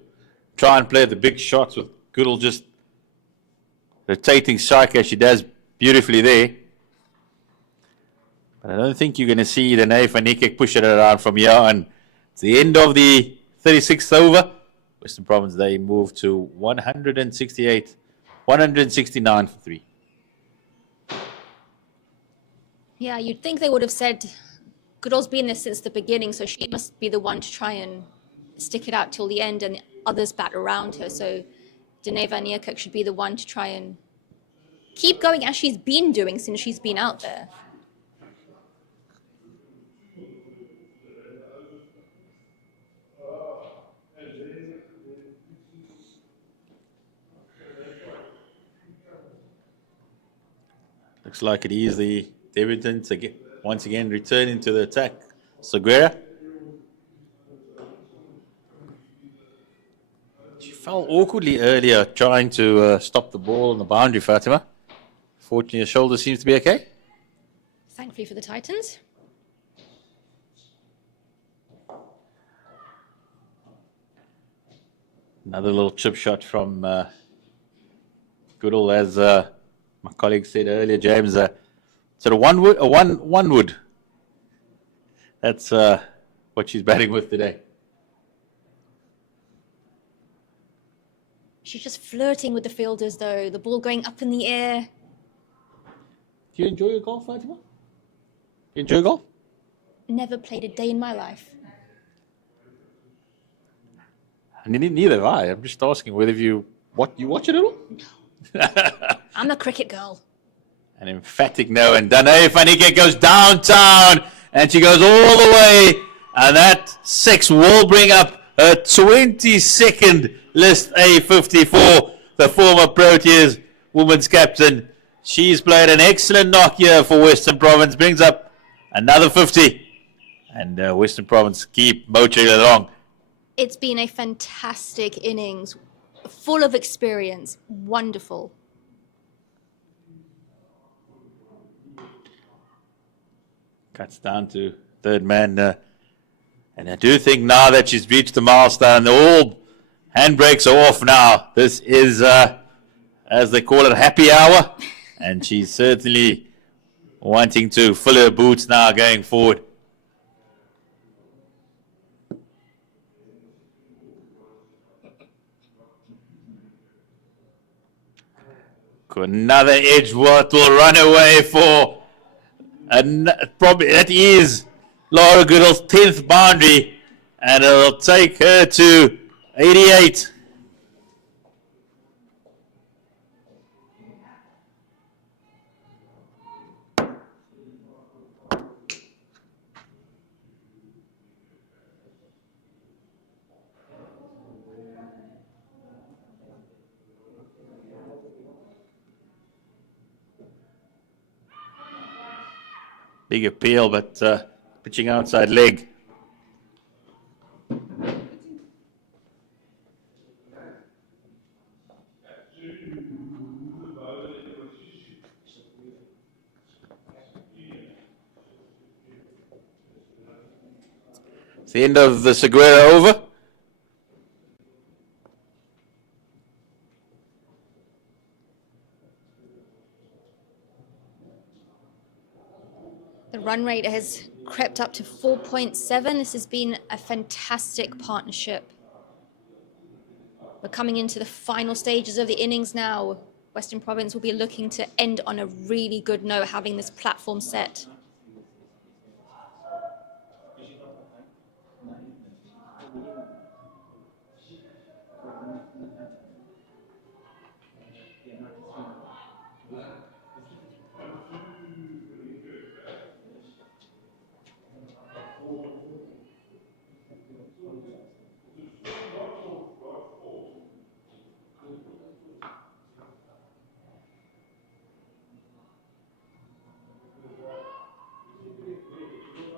try and play the big shots with Goodall just rotating strike as she does beautifully there. But I don't think you're going to see Danae Fanekek pushing it around from here. And it's the end of the 36th over. Western Province, they move to 169 for 3. Yeah, you'd think they would have said Goodall's been there since the beginning, so she must be the one to try and stick it out till the end, and the others bat around her. So Danae van Niekerk should be the one to try and keep going as she's been doing since she's been out there. Looks like it is the debutants again, once again returning to the attack. Seguera. She fell awkwardly earlier trying to stop the ball on the boundary, Fatima. Fortunately, her shoulder seems to be okay. Thankfully for the Titans. Another little chip shot from Goodall, as my colleague said earlier, James. Sort of one wood. That's what she's batting with today. She's just flirting with the fielders, though. The ball going up in the air. Do you enjoy your golf, Fatima? You enjoy golf? Never played a day in my life. Neither have I. I'm just asking whether you watch it at all? I'm a cricket girl. An emphatic no. And Danae Fanekek goes downtown, and she goes all the way. And that 6 will bring up her 22nd list A50 for the former Proteas women's captain. She's played an excellent knock here for Western Province, brings up another 50. And Western Province keep motoring along. It's been a fantastic innings, full of experience, wonderful. Cuts down to third man. And I do think now that she's reached the milestone, all handbrakes are off now. This is, as they call it, happy hour. And she's certainly wanting to fill her boots now going forward. Another Edgeworth will run away for, and probably that is Laura Goodall's 10th boundary, and it'll take her to 88. Big appeal, but pitching outside leg. It's the end of the Segura over. The run rate has crept up to 4.7. This has been a fantastic partnership. We're coming into the final stages of the innings now. Western Province will be looking to end on a really good note, having this platform set.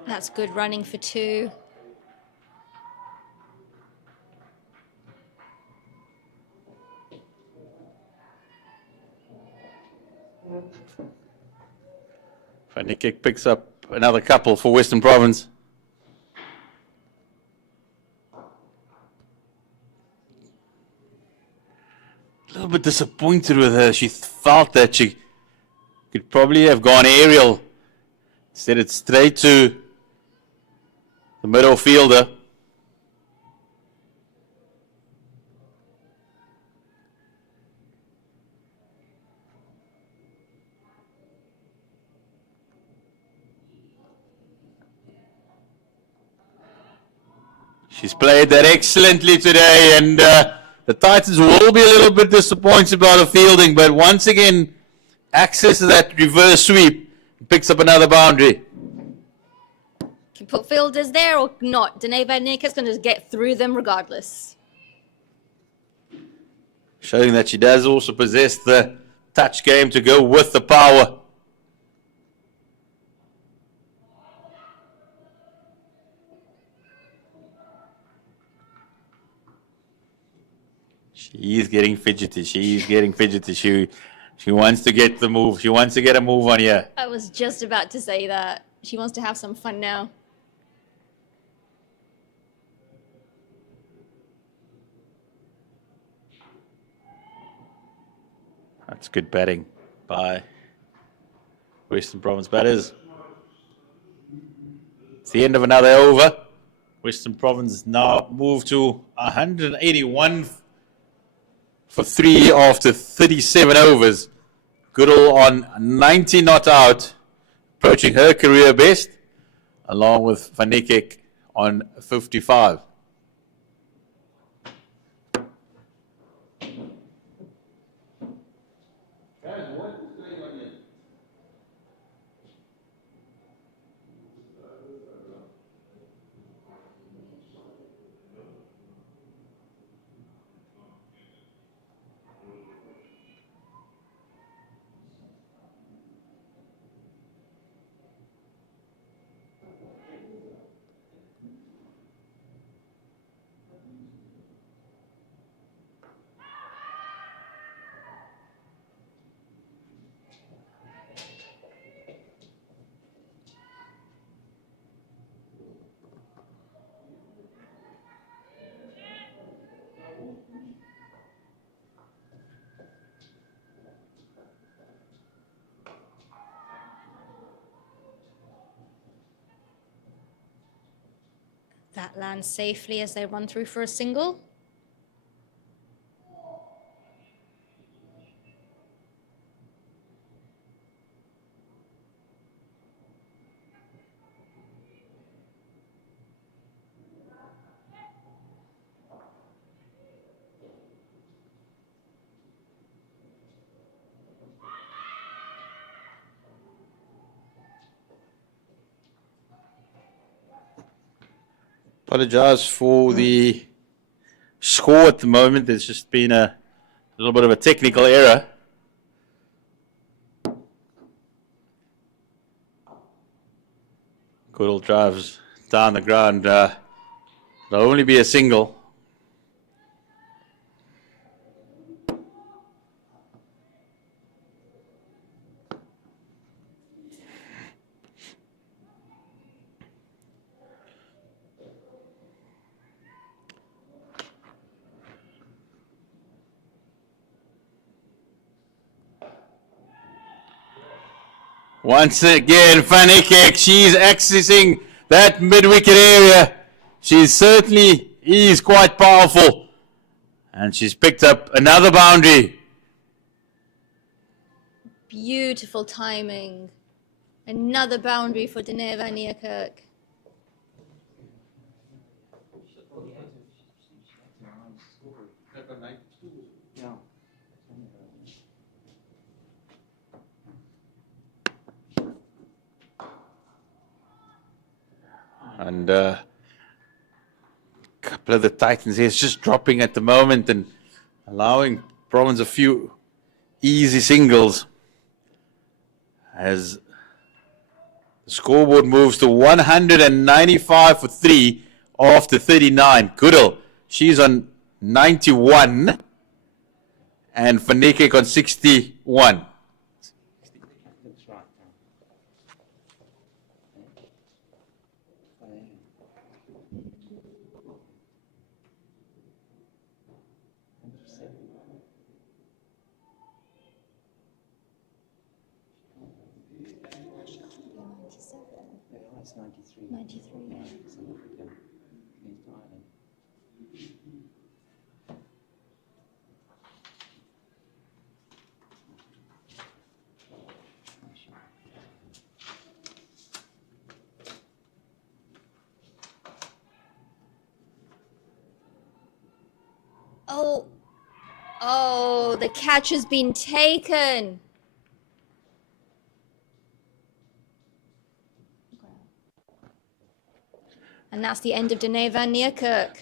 That's good running for 2. Nick picks up another couple for Western Province. A little bit disappointed with her. She felt that she could probably have gone aerial. Instead it's straight to the middle fielder. She's played that excellently today, and the Titans will be a little bit disappointed about the fielding, but once again, accesses that reverse sweep, picks up another boundary. Can put fielders there or not. Danae Van Niekerk's going to get through them regardless. Showing that she does also possess the touch game to go with the power. She is getting fidgety. She wants to get the move. She wants to get a move on here. I was just about to say that. She wants to have some fun now. That's good batting by Western Province batters. It's the end of another over. Western Province now move to 181 for 3 after 37 overs. Goodall on 90 not out, approaching her career best, along with Van Niekerk on 55. That lands safely as they run through for a single. Apologize for the score at the moment. There's just been a little bit of a technical error. Goodall drives down the ground. It'll only be a single. Once again, Fanekek, she's accessing that mid-wicket area. She certainly is quite powerful. And she's picked up another boundary. Beautiful timing. Another boundary for Danae van Niekerk. And a couple of the Titans here is just dropping at the moment and allowing Province a few easy singles as the scoreboard moves to 195 for 3 after 39. Goodall, she's on 91 and Fanekek on 61. Oh, the catch has been taken. And that's the end of Danae van Niekerk.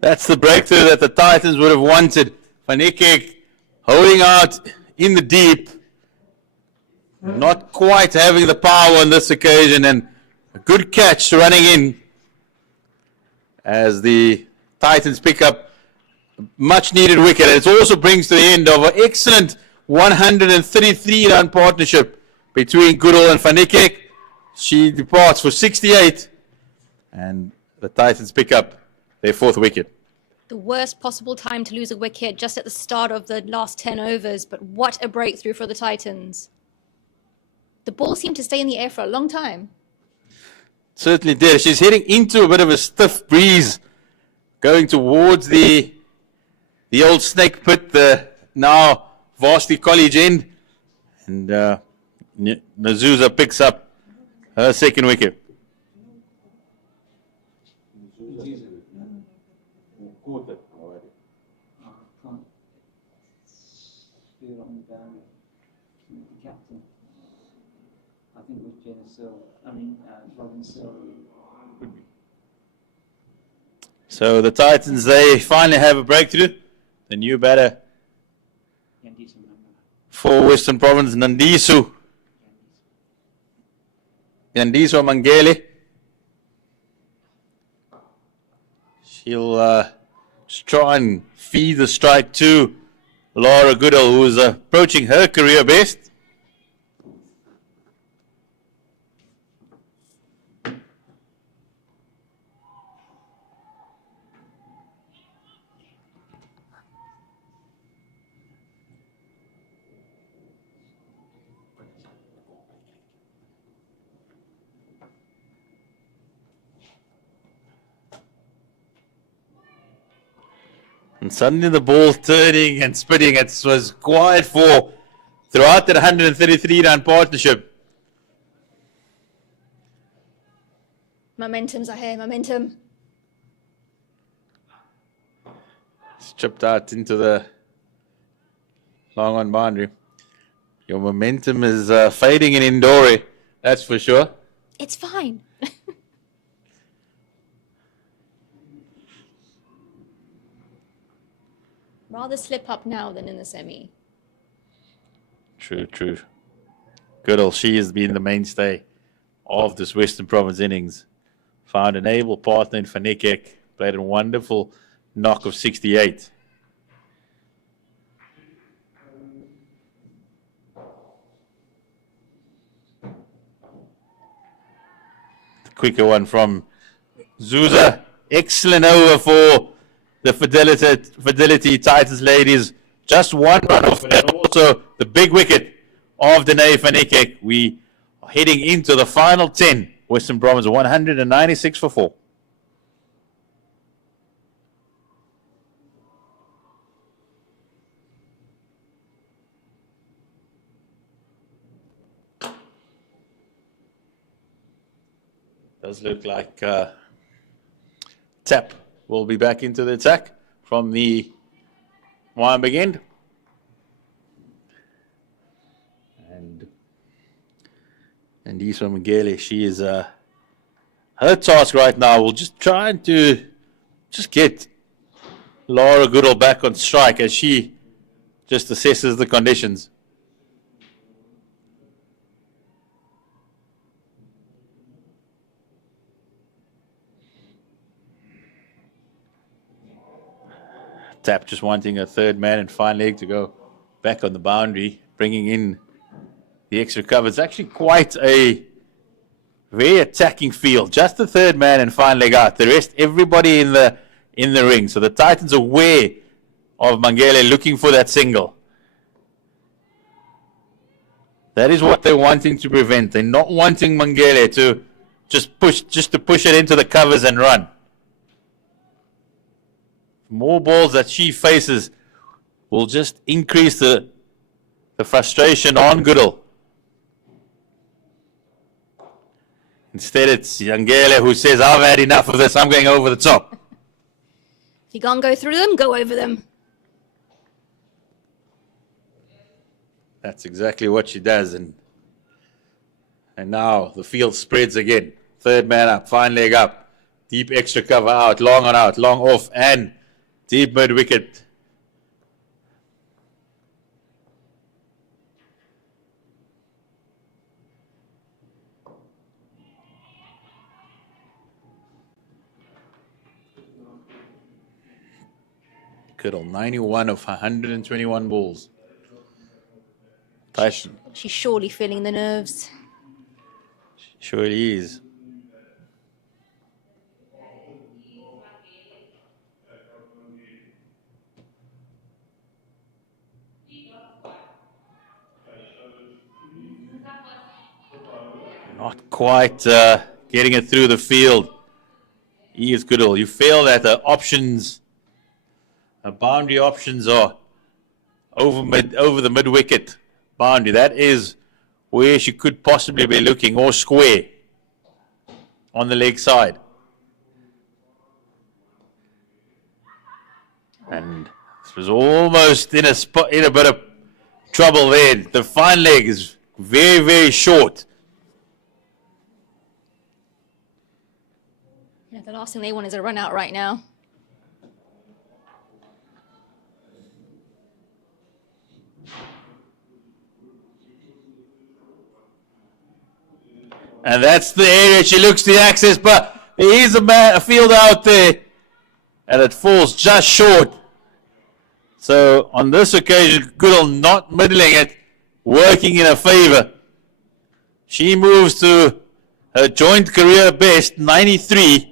That's the breakthrough that the Titans would have wanted. Fanekek holding out in the deep. Not quite having the power on this occasion, and a good catch running in as the Titans pick up much needed wicket. It also brings to the end of an excellent 133-run partnership between Goodall and Fanekek. She departs for 68 and the Titans pick up their 4th wicket. The worst possible time to lose a wicket just at the start of the last 10 overs, but what a breakthrough for the Titans. The ball seemed to stay in the air for a long time. Certainly did. She's heading into a bit of a stiff breeze going towards the old snake pit, the now Varsity College end. And Nazuza picks up her 2nd wicket. So the Titans, they finally have a breakthrough. The new batter for Western Province, Yandiso Mangele. She'll just try and feed the strike to Laura Goodall, who's approaching her career best. And suddenly the ball turning and spinning. It was quiet for throughout that 133-run partnership. Momentum's ahead, momentum. It's chipped out into the long on boundary. Your momentum is fading in Indore, that's for sure. It's fine. Rather slip up now than in the semi. True, true. Goodall, she has been the mainstay of this Western Province innings. Found an able partner in Fanekek, played a wonderful knock of 68. The quicker one from Zuza. Excellent over for the Fidelity Titans ladies. Just one run off, and also the big wicket of Danae Fanekek. We are heading into the final 10. Western Province 196 for 4. Does look like Tap will be back into the attack from the Weinberg end. And Iswa Mngele, she is her task right now will just trying to just get Laura Goodall back on strike as she just assesses the conditions. Tap just wanting a third man and fine leg to go back on the boundary, bringing in the extra cover. It's actually quite a very attacking field. Just the third man and fine leg out. The rest, everybody in the ring. So the Titans aware of Mangele looking for that single. That is what they're wanting to prevent. They're not wanting Mangele to just push it into the covers and run. More balls that she faces will just increase the frustration on Goodall. Instead, it's Yangele who says, I've had enough of this, I'm going over the top. If you can't go through them, go over them. That's exactly what she does. And now the field spreads again. Third man up, fine leg up, deep extra cover out, long on out, long off, and deep mid wicket. Goodall, 91 of 121 balls. Tyson. She's surely feeling the nerves. Surely is. Not quite getting it through the field. He is Goodall. You feel that the options, the boundary options are over the mid wicket boundary. That is where she could possibly be looking, or square on the leg side. And this was almost in a bit of trouble there. The fine leg is very, very short. Yeah, the last thing they want is a run out right now. And that's the area she looks to access, but there is a field out there, and it falls just short. So on this occasion, Goodall not middling it, working in her favor. She moves to her joint career best, 93,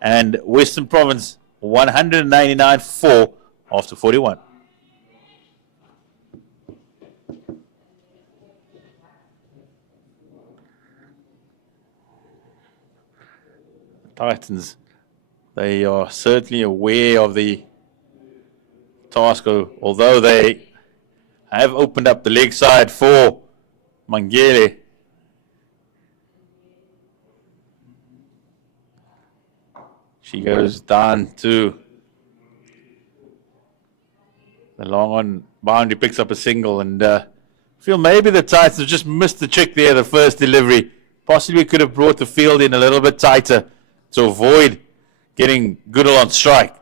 and Western Province 199-4 after 41. Titans, they are certainly aware of the task, although they have opened up the leg side for Mangele. She goes down to the long on boundary, picks up a single, and I feel maybe the Titans have just missed the trick there, the first delivery. Possibly could have brought the field in a little bit tighter to avoid getting Goodall on strike.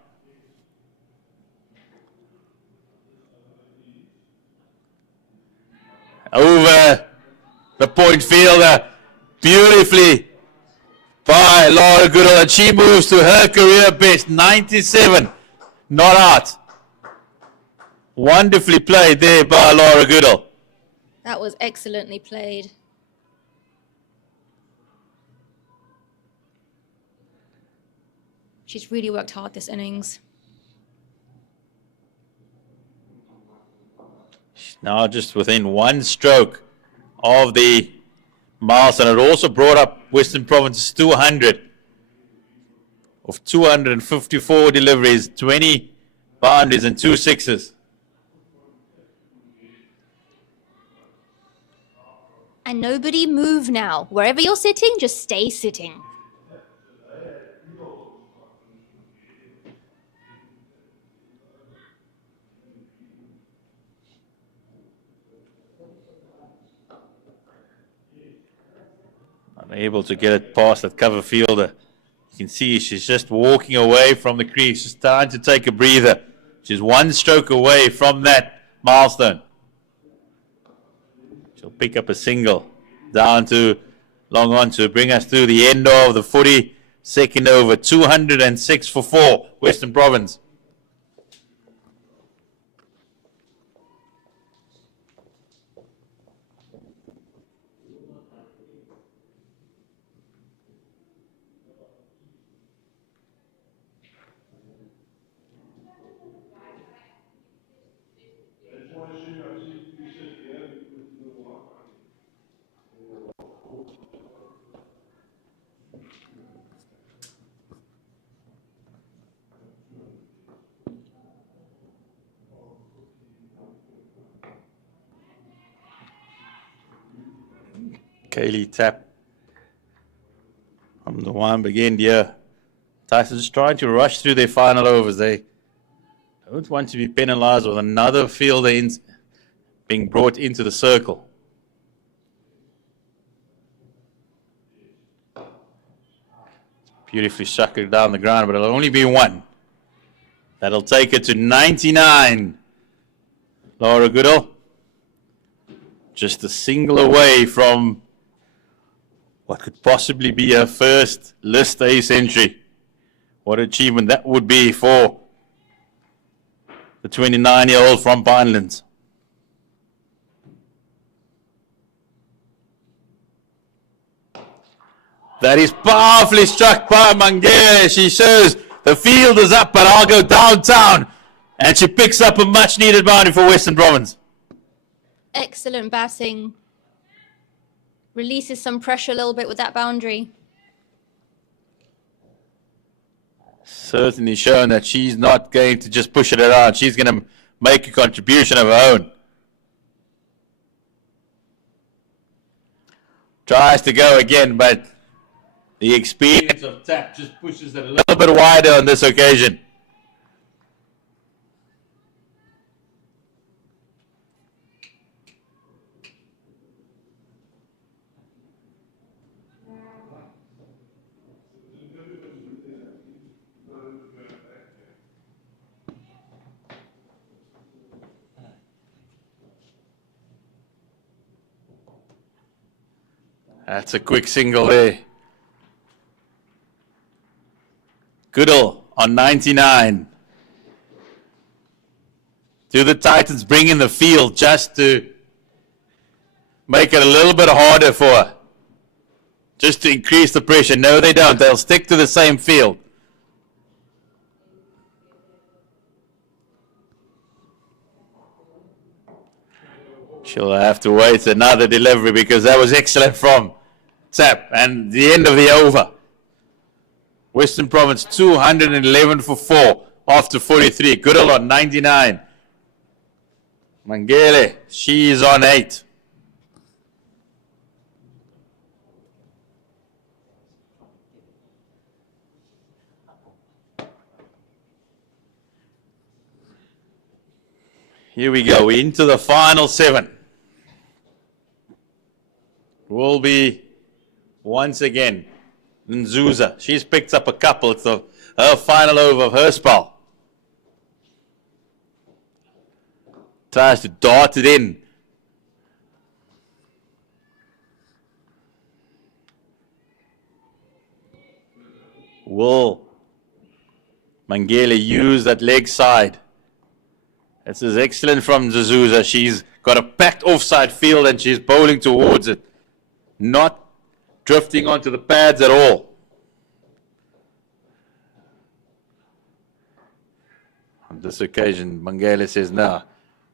over the point fielder. Beautifully by Laura Goodall, and she moves to her career best, 97, not out. Wonderfully played there by Laura Goodall. That was excellently played. She's really worked hard this innings. She's now just within one stroke of the milestone. It also brought up Western Province's 200 of 254 deliveries, 20 boundaries and 2 sixes. And nobody move now. Wherever you're sitting, just stay sitting. Unable to get it past that cover fielder. You can see she's just walking away from the crease. She's trying to take a breather. She's one stroke away from that milestone. She'll pick up a single down to long on to bring us to the end of the 42nd over. 206 for 4, Western Province. Kaylee tap from the one begin here. Titans trying to rush through their final overs. They don't want to be penalized with another fielder being brought into the circle. Beautifully shuckled down the ground, but it'll only be one. That'll take it to 99. Laura Goodall, just a single away from what could possibly be her first list A century. What an achievement that would be for the 29-year-old from Pinelands. That is powerfully struck by Mangere. She shows the field is up, but I'll go downtown. And she picks up a much-needed boundary for Western Province. Excellent batting. Releases some pressure a little bit with that boundary. Certainly shown that she's not going to just push it around. She's going to make a contribution of her own. Tries to go again, but the experience of tap just pushes it a little bit wider on this occasion. That's a quick single there. Goodall on 99. Do the Titans bring in the field just to make it a little bit harder for her? Just to increase the pressure? No, they don't. They'll stick to the same field. She'll have to wait another delivery because that was excellent from Tap. And the end of the over. Western Province 211 for 4 after 43. Goodall on 99. Mangele, she is on 8. Here we go, into the final 7. Will be once again Nzuza. She's picked up a couple. It's her final over of her spell. Tries to dart it in. Will Mangele use that leg side? This is excellent from Zazouza. She's got a packed offside field and she's bowling towards it. Not drifting onto the pads at all. On this occasion, Mangele says, no,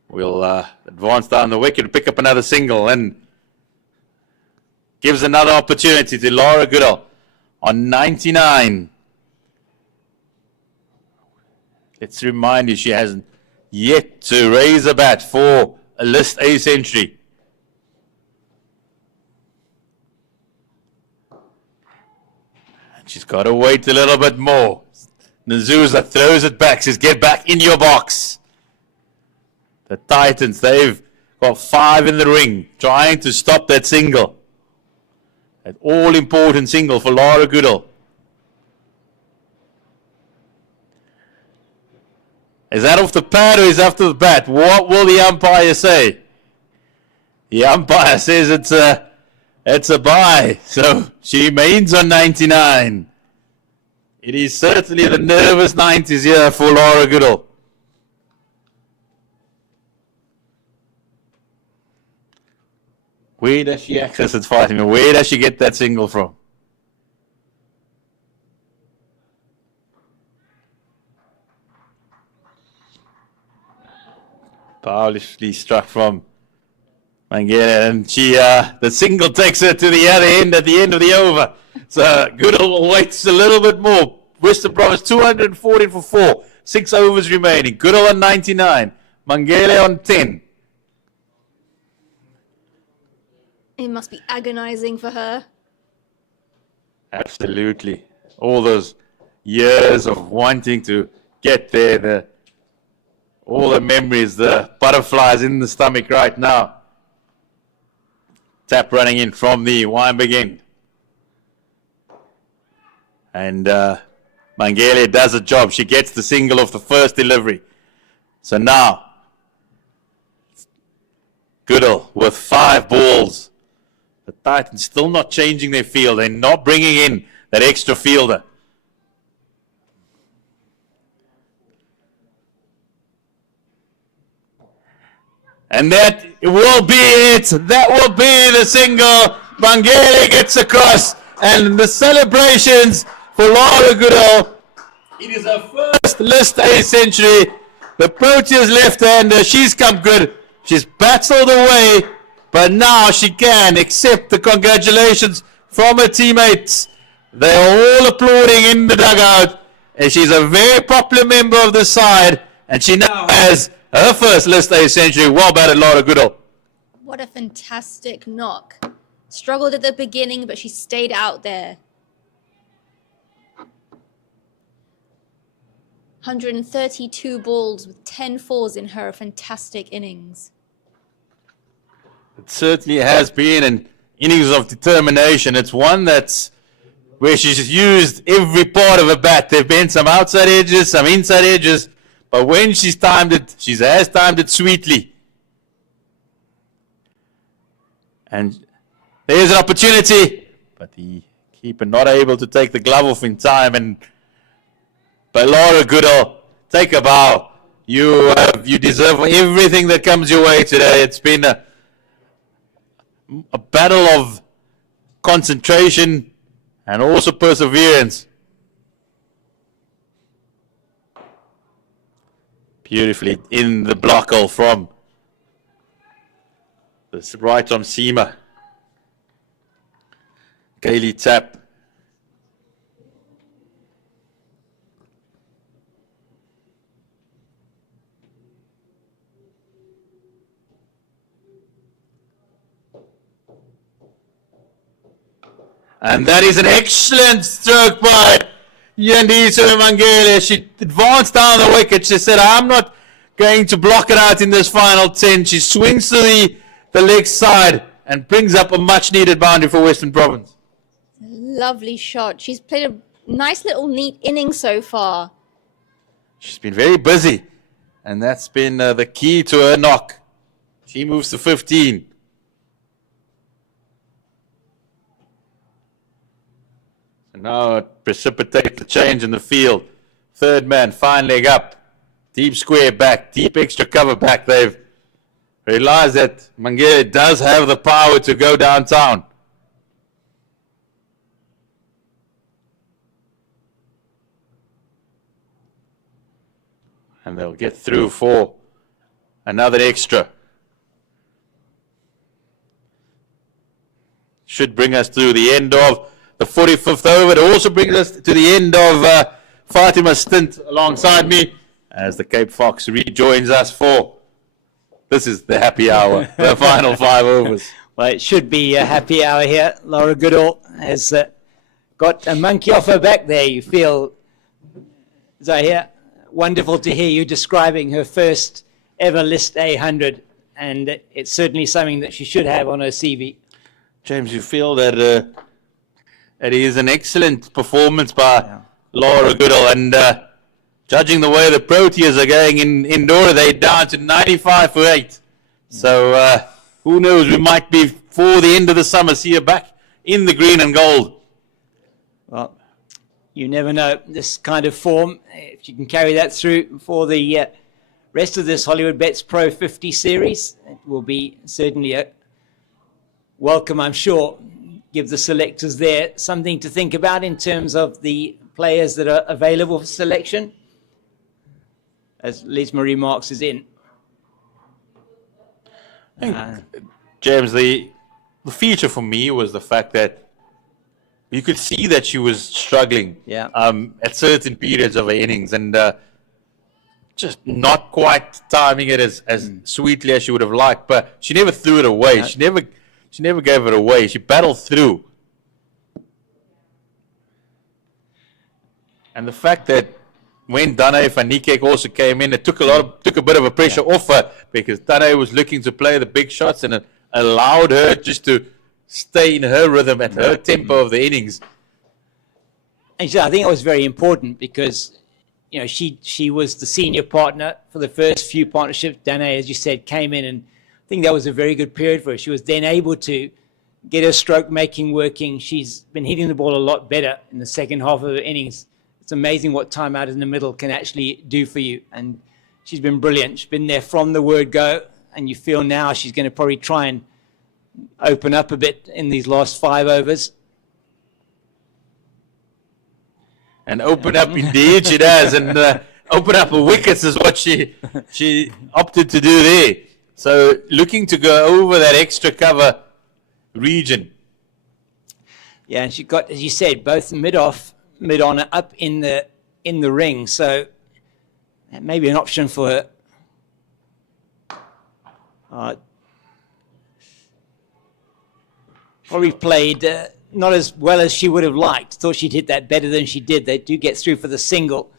we'll advance down the wicket, pick up another single, and gives another opportunity to Laura Goodall on 99. Let's remind you, she hasn't yet to raise a bat for a list A century. And she's got to wait a little bit more. Nazuza throws it back, says, get back in your box. The Titans, they've got 5 in the ring, trying to stop that single. An all-important single for Laura Goodall. Is that off the pad or is that after the bat? What will the umpire say? The umpire says it's a bye. So she remains on 99. It is certainly the nervous 90s here for Laura Goodall. Where does she access it fighting? Where does she get that single from? Powerfully struck from Mangele, and she the single takes her to the other end at the end of the over. So Goodall will wait a little bit more. Western Province 214 for 4. 6 overs remaining. Goodall on 99. Mangele on 10. It must be agonizing for her. Absolutely. All those years of wanting to get there, all the memories, the butterflies in the stomach right now. Tap running in from the Weinberg end. And Mangele does a job. She gets the single off the first delivery. So now, Goodall with 5 balls. The Titans still not changing their field. They're not bringing in that extra fielder. And that will be it. That will be the single. Mangele gets across. And the celebrations for Laura Goodall. It is her first list A century. The Proteas left-hander, she's come good. She's battled away, but now she can accept the congratulations from her teammates. They are all applauding in the dugout. And she's a very popular member of the side. And she now has her first list A century. Well batted, Laura Goodall. What a fantastic knock. Struggled at the beginning, but she stayed out there. 132 balls with 10 fours in her fantastic innings. It certainly has been an innings of determination. It's one that's where she's used every part of her bat. There have been some outside edges, some inside edges, but when she's timed it, she has timed it sweetly. And there's an opportunity, but the keeper not able to take the glove off in time. But Laura Goodall, take a bow. You deserve everything that comes your way today. It's been a battle of concentration and also perseverance. Beautifully in the block hole from this right arm seamer. Kaylee Tap. And that is an excellent stroke by Yandisa Mangele. She advanced down the wicket. She said, I'm not going to block it out in this final 10. She swings to the leg side and brings up a much-needed boundary for Western Province. Lovely shot. She's played a nice little neat inning so far. She's been very busy, and that's been the key to her knock. She moves to 15. And now it precipitates the change in the field. Third man, fine leg up. Deep square back, deep extra cover back. They've realized that Mangere does have the power to go downtown. And they'll get through for another extra. Should bring us to the end of the 45th over. It also brings us to the end of Fatima's stint alongside me as the Cape Fox rejoins us for, this is the happy hour, the final 5 overs. Well, it should be a happy hour here. Laura Goodall has got a monkey off her back there. You feel, Zahir, wonderful to hear you describing her first ever List A100, and it's certainly something that she should have on her CV. James, you feel that it is an excellent performance by Laura Goodall, and judging the way the Proteas are going in Indora, they're down to 95 for 8. So who knows, we might be, for the end of the summer, see her back in the green and gold. Well, you never know. This kind of form, if you can carry that through for the rest of this Hollywoodbets Pro50 series, it will be certainly a welcome, I'm sure. Give the selectors there something to think about in terms of the players that are available for selection, as Liz Marie Marks is in. I think, James, the feature for me was the fact that you could see that she was struggling at certain periods of her innings, and just not quite timing it as sweetly as she would have liked. But she never threw it away. She never gave it away. She battled through. And the fact that when Danae van Niekerk also came in, it took a bit of a pressure off her, because Danae was looking to play the big shots, and it allowed her just to stay in her rhythm at her tempo of the innings. And I think it was very important because, you know, she was the senior partner for the first few partnerships. Danae, as you said, came in, and I think that was a very good period for her. She was then able to get her stroke making working. She's been hitting the ball a lot better in the second half of her innings. It's amazing what time out in the middle can actually do for you. And she's been brilliant. She's been there from the word go. And you feel now she's going to probably try and open up a bit in these last 5 overs. And open up indeed she does. And open up her wickets is what she opted to do there. So looking to go over that extra cover region. Yeah, and she got, as you said, both mid-off, mid-on, up in the ring. So that may be an option for her. Probably played not as well as she would have liked. Thought she'd hit that better than she did. They do get through for the single.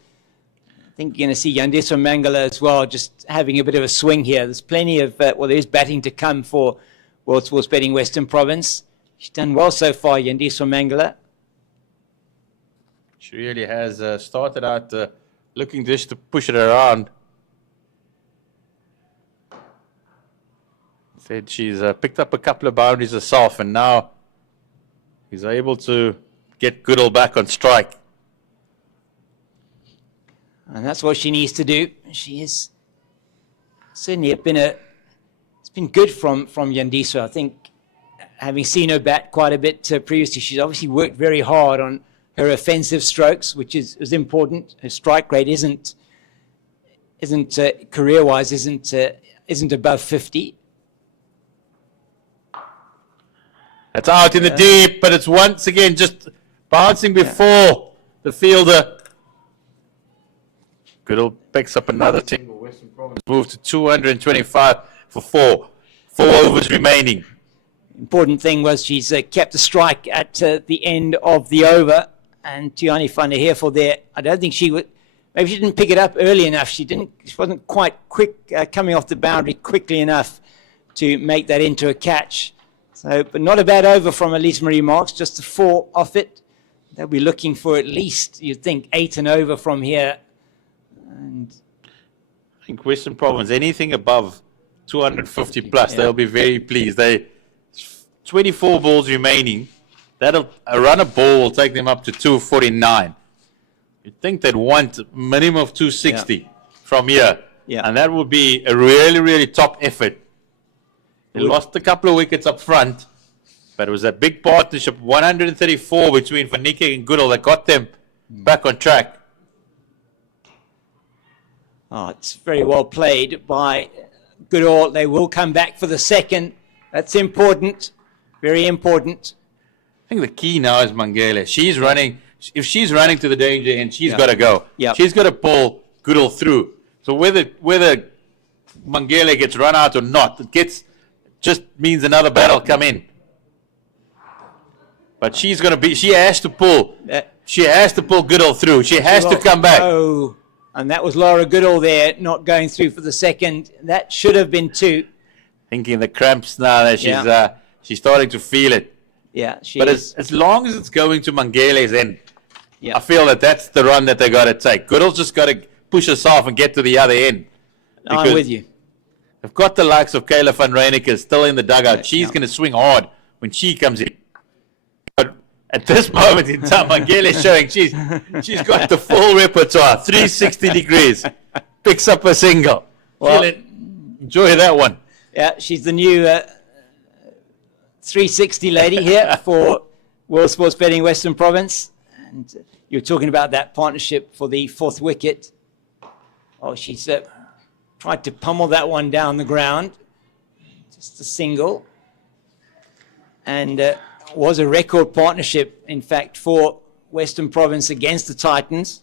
I think you're going to see Yandiswa Mangala as well, just having a bit of a swing here. There's plenty of, well, there's batting to come for World Sports Betting Western Province. She's done well so far, Yandiswa Mangala. She really has started out looking just to push it around. Said she's picked up a couple of boundaries herself, and now he's able to get Goodall back on strike. And that's what she needs to do. She is certainly it's been good from Yandiswa. I think, having seen her bat quite a bit previously, she's obviously worked very hard on her offensive strokes, which is important. Her strike rate isn't career-wise isn't above 50. It's out in the deep, but it's once again just bouncing before the fielder. Goodall picks up another single. Western Province move to 225 for 4. 4 overs remaining. Important thing was she's kept the strike at the end of the over, and Tiani van der Heervel there. I don't think she would. Maybe she didn't pick it up early enough. She wasn't quite quick coming off the boundary quickly enough to make that into a catch. So, but not a bad over from Elise Marie Marks, just a 4 off it. They'll be looking for at least, you'd think, 8 and over from here. And I think Western Province, anything above 250 plus, they'll be very pleased. 24 balls remaining. A run of ball will take them up to 249. You'd think they'd want a minimum of 260 from here. Yeah. And that would be a really, really top effort. They lost a couple of wickets up front, but it was that big partnership, 134 between Van Niekerk and Goodall, that got them back on track. Oh, it's very well played by Goodall. They will come back for the second. That's important. Very important. I think the key now is Mangele. She's running. If she's running to the danger end, she's got to go. Yeah. She's got to pull Goodall through. So whether Mangele gets run out or not, just means another battle come in. But she has to pull. She has to pull Goodall through. She has to come back. Oh, and that was Laura Goodall there, not going through for the second. That should have been 2. Thinking the cramps now that she's starting to feel it. Yeah, but as long as it's going to Mangele's end, yeah. I feel that's the run that they got to take. Goodall's just got to push us off and get to the other end. I'm with you. They've got the likes of Kayla van Reineke still in the dugout. She's going to swing hard when she comes in. But at this moment in time, Mangele's showing she's got the full repertoire, 360 degrees. Picks up a single. Well, enjoy that one. Yeah, she's the new 360 lady here for World Sports Betting Western Province. And you're talking about that partnership for the 4th wicket. Oh, she's tried to pummel that one down the ground. Just a single. And was a record partnership, in fact, for Western Province against the Titans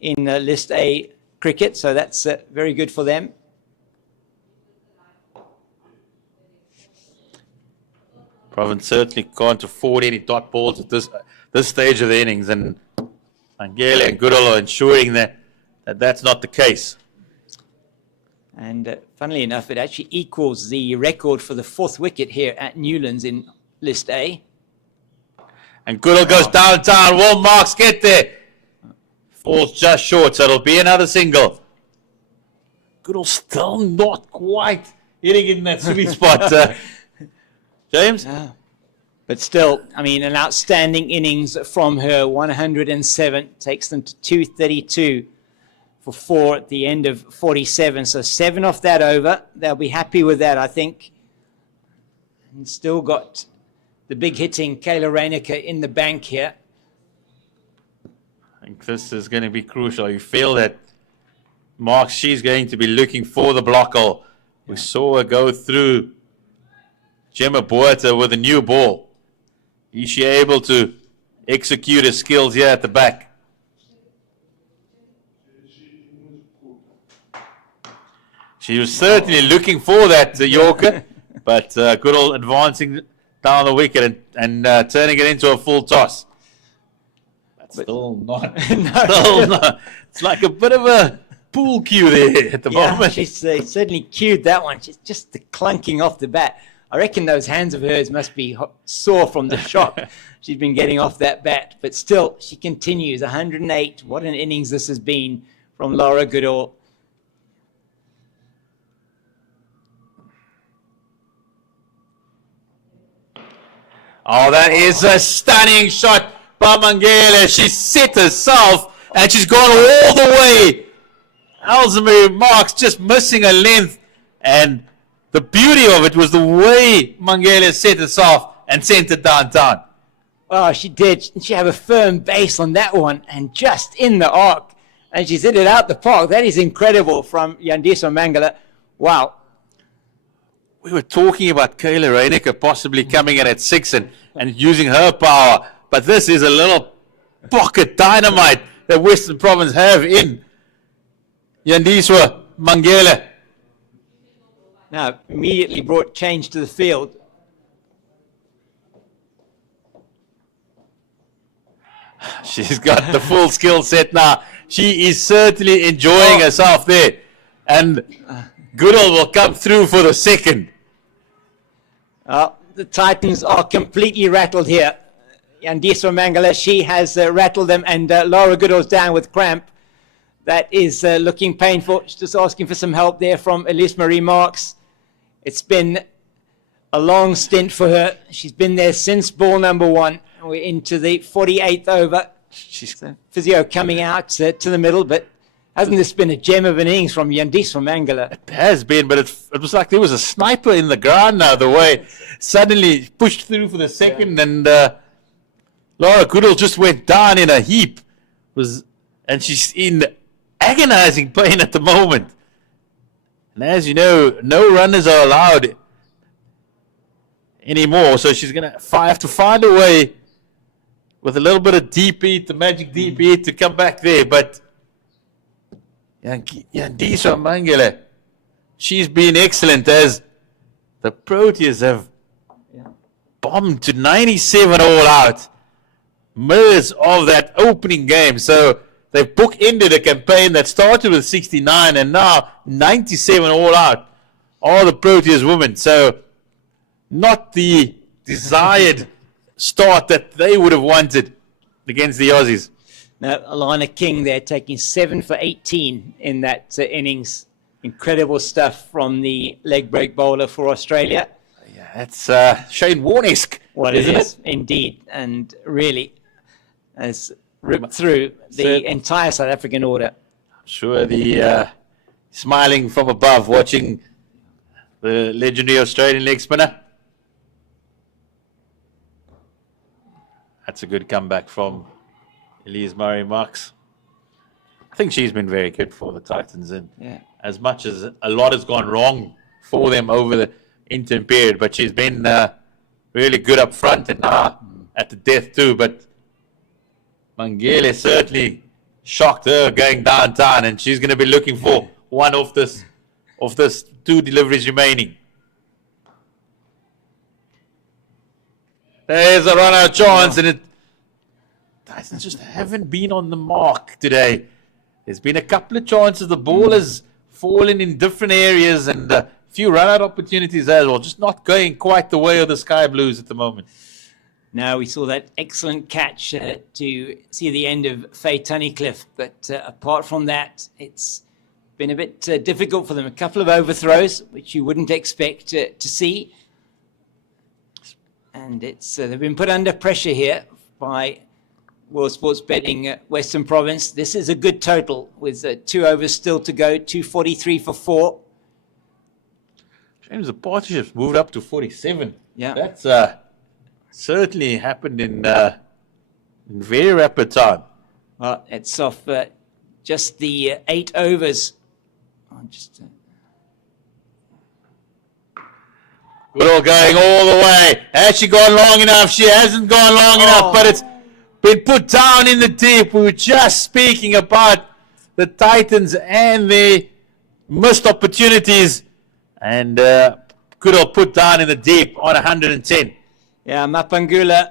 in List A cricket. So that's very good for them. Province certainly can't afford any dot balls at this stage of the innings, and Mangele and Goodall are ensuring that's not the case. And funnily enough, it actually equals the record for the 4th wicket here at Newlands in List A. And Goodall goes downtown. Will Marks get there? Falls just short, so it'll be another single. Goodall still not quite hitting in that sweet spot. James? Yeah. But still, I mean, an outstanding innings from her. 107 takes them to 232 for 4 at the end of 47. So 7 off that over. They'll be happy with that, I think. And still got the big hitting Kayla Reineke in the bank here. I think this is going to be crucial. You feel that Marks, she's going to be looking for the block hole. We saw her go through Gemma Boerta with a new ball. Is she able to execute her skills here at the back? She was certainly looking for that Yorker, but Goodall advancing down the wicket and turning it into a full toss. That's still not. Still not. It's like a bit of a pool cue there at the moment. She's certainly cued that one. She's just the clunking off the bat. I reckon those hands of hers must be sore from the shock she's been getting off that bat. But still, she continues. 108. What an innings this has been from Laura Goodall. Oh, that is a stunning shot by Mangele. She set herself and she's gone all the way. Alzamir Marks just missing a length, and the beauty of it was the way Mangele set herself and sent it downtown. Oh, she did. She had a firm base on that one and just in the arc. And she's hit it out the park. That is incredible from Yandisa Mangala. Wow. We were talking about Kayla Reineke possibly coming in at 6 and using her power. But this is a little pocket dynamite that Western Province have in Yandiswa Mangele. Now, immediately brought change to the field. She's got the full skill set now. She is certainly enjoying herself there. And Goodall will come through for the second. The Titans are completely rattled here. Yandiswa Mangala, she has rattled them, and Laura Goodall's down with cramp. That is looking painful. She's just asking for some help there from Elise Marie Marks. It's been a long stint for her. She's been there since ball number 1. We're into the 48th over. She's physio coming out to the middle, but hasn't this been a gem of an innings from Yandiswa Mangala? It has been, but it was like there was a sniper in the ground now, the way suddenly pushed through for the second, and Laura Goodall just went down in a heap. And she's in agonizing pain at the moment. And as you know, no runners are allowed anymore, so she's going to have to find a way with a little bit of deep heat, the magic deep heat, to come back there. But Yandiswa Mangala, she's been excellent as the Proteas have bombed to 97 all out. Mirrors of that opening game. So they've bookended a campaign that started with 69 and now 97 all out. All the Proteas women. So not the desired start that they would have wanted against the Aussies. Now, Alana King there taking 7 for 18 in that innings. Incredible stuff from the leg break bowler for Australia. Yeah, that's Shane Warne-esque. What it is, indeed. And really has ripped through the entire South African order. I'm sure the smiling from above watching the legendary Australian leg spinner. That's a good comeback from Elise Murray Marks. I think she's been very good for the Titans, and as much as a lot has gone wrong for them over the interim period, but she's been really good up front and at the death too. But Mangala certainly shocked her going downtown, and she's going to be looking for one of this 2 deliveries remaining. There's a run-out chance, and Titans just haven't been on the mark today. There's been a couple of chances. The ball has fallen in different areas, and a few run-out opportunities as well. Just not going quite the way of the Sky Blues at the moment. Now, we saw that excellent catch to see the end of Faye Tunnicliffe, but apart from that, it's been a bit difficult for them. A couple of overthrows, which you wouldn't expect to see. And they've been put under pressure here by World Sports Betting Western Province. This is a good total with 2 overs still to go, 243 for 4. James, the partnership's moved up to 47. Yeah. That's certainly happened in very rapid time. Well, it's off just the 8 overs. Goodall going all the way. Has she gone long enough? She hasn't gone long enough, but it's been put down in the deep. We were just speaking about the Titans and the missed opportunities, and Goodall put down in the deep on 110. Yeah, Mapangula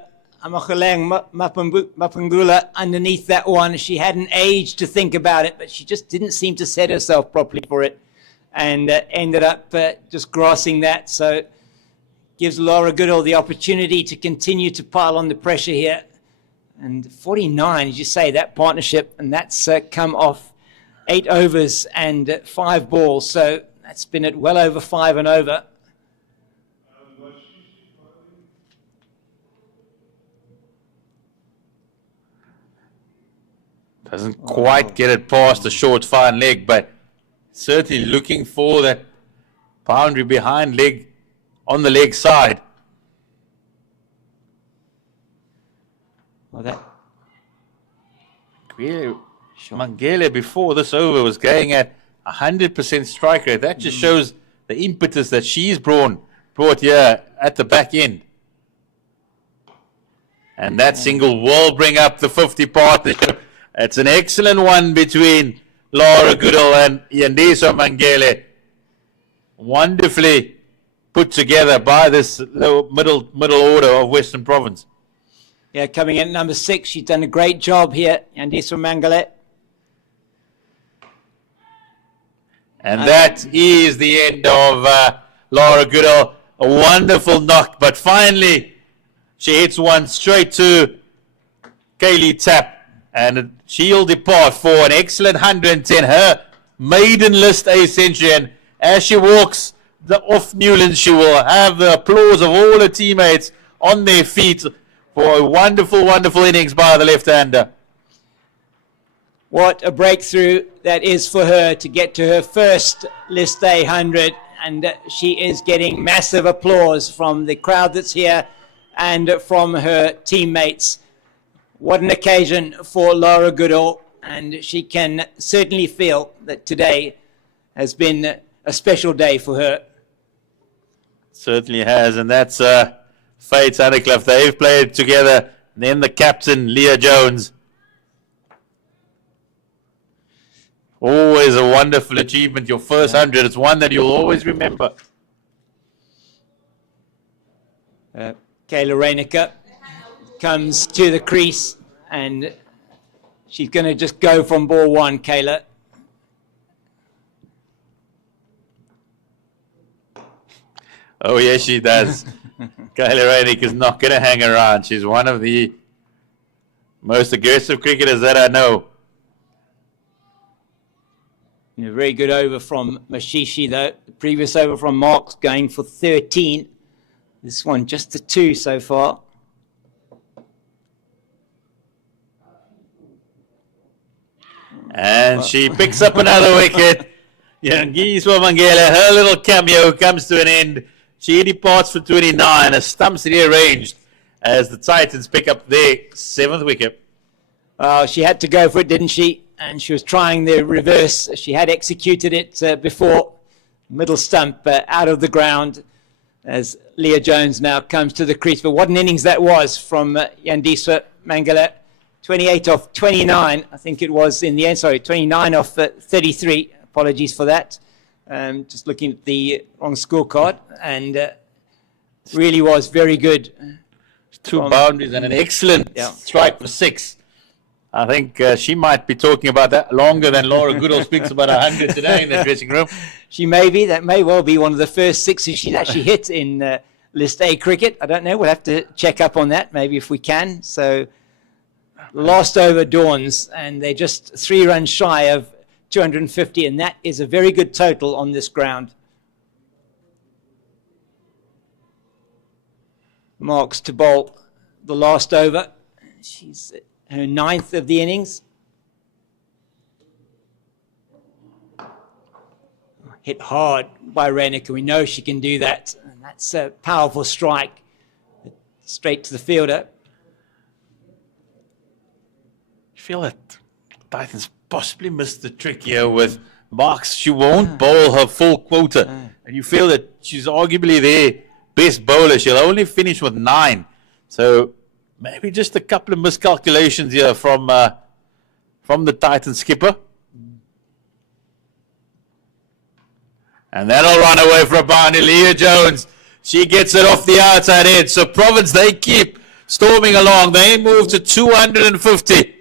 underneath that one. She had an age to think about it, but she just didn't seem to set herself properly for it, and ended up just grassing that. So gives Laura Goodall the opportunity to continue to pile on the pressure here. And 49, as you say, that partnership, and that's come off 8 overs and 5 balls. So that's been at well over 5 and over. Doesn't quite get it past the short fine leg, but certainly looking for that boundary behind leg on the leg side. Well, that Mangala before this over was going at 100% strike rate. That just shows the impetus that she's brought here at the back end. And that single will bring up the 50 partnership. It's an excellent one between Laura Goodall and Yandiswa Mangala. Wonderfully put together by this middle order of Western Province. Yeah, coming in at number 6, she's done a great job here, Yandiswa Mangala. And that is the end of Laura Goodall. A wonderful knock, but finally she hits one straight to Kaylee Tapp, and she'll depart for an excellent 110, her maiden list A century. And as she walks off Newlands. She will have the applause of all her teammates on their feet for a wonderful, wonderful innings by the left-hander. What a breakthrough that is for her to get to her first List A 100, and she is getting massive applause from the crowd that's here and from her teammates. What an occasion for Laura Goodall, and she can certainly feel that today has been a special day for her. Certainly has, and that's Faye Tunnicliffe. They've played together. And then the captain, Leah Jones. Always a wonderful achievement. Your first 100, it's one that you'll always remember. Kayla Reinecker comes to the crease, and she's going to just go from ball one, Kayla. Oh, yes, she does. Kayla Reinecker is not going to hang around. She's one of the most aggressive cricketers that I know. A very good over from Mashishi, though. The previous over from Marks going for 13. This one just a 2 so far. And she picks up another wicket. Yangiswa Mangela, her little cameo comes to an end. She departs for 29. Her stumps rearranged as the Titans pick up their 7th wicket. She had to go for it, didn't she? And she was trying the reverse. She had executed it before. Middle stump out of the ground as Leah Jones now comes to the crease. But what an innings that was from Yandiswa Mangala. 28 off 29, I think it was in the end. Sorry, 29 off 33. Apologies for that. Just looking at the wrong scorecard. And really was very good. 2 boundaries and an excellent strike for 6. I think she might be talking about that longer than Laura Goodall speaks about 100 today in the dressing room. She may be. That may well be one of the first 6s she's actually hit in List A cricket. I don't know. We'll have to check up on that, maybe if we can. So, last over dawns, and they're just 3 runs shy of 250, and that is a very good total on this ground. Marks to bowl the last over. She's her 9th of the innings. Hit hard by Reinecker. We know she can do that. And that's a powerful strike. Straight to the fielder. I feel that Titans possibly missed the trick here with Marks. She won't bowl her full quota. And you feel that she's arguably their best bowler. She'll only finish with 9. So maybe just a couple of miscalculations here from the Titan skipper. And that'll run away for a boundary. Leah Jones, she gets it off the outside edge. So Province, they keep storming along. They move to 250.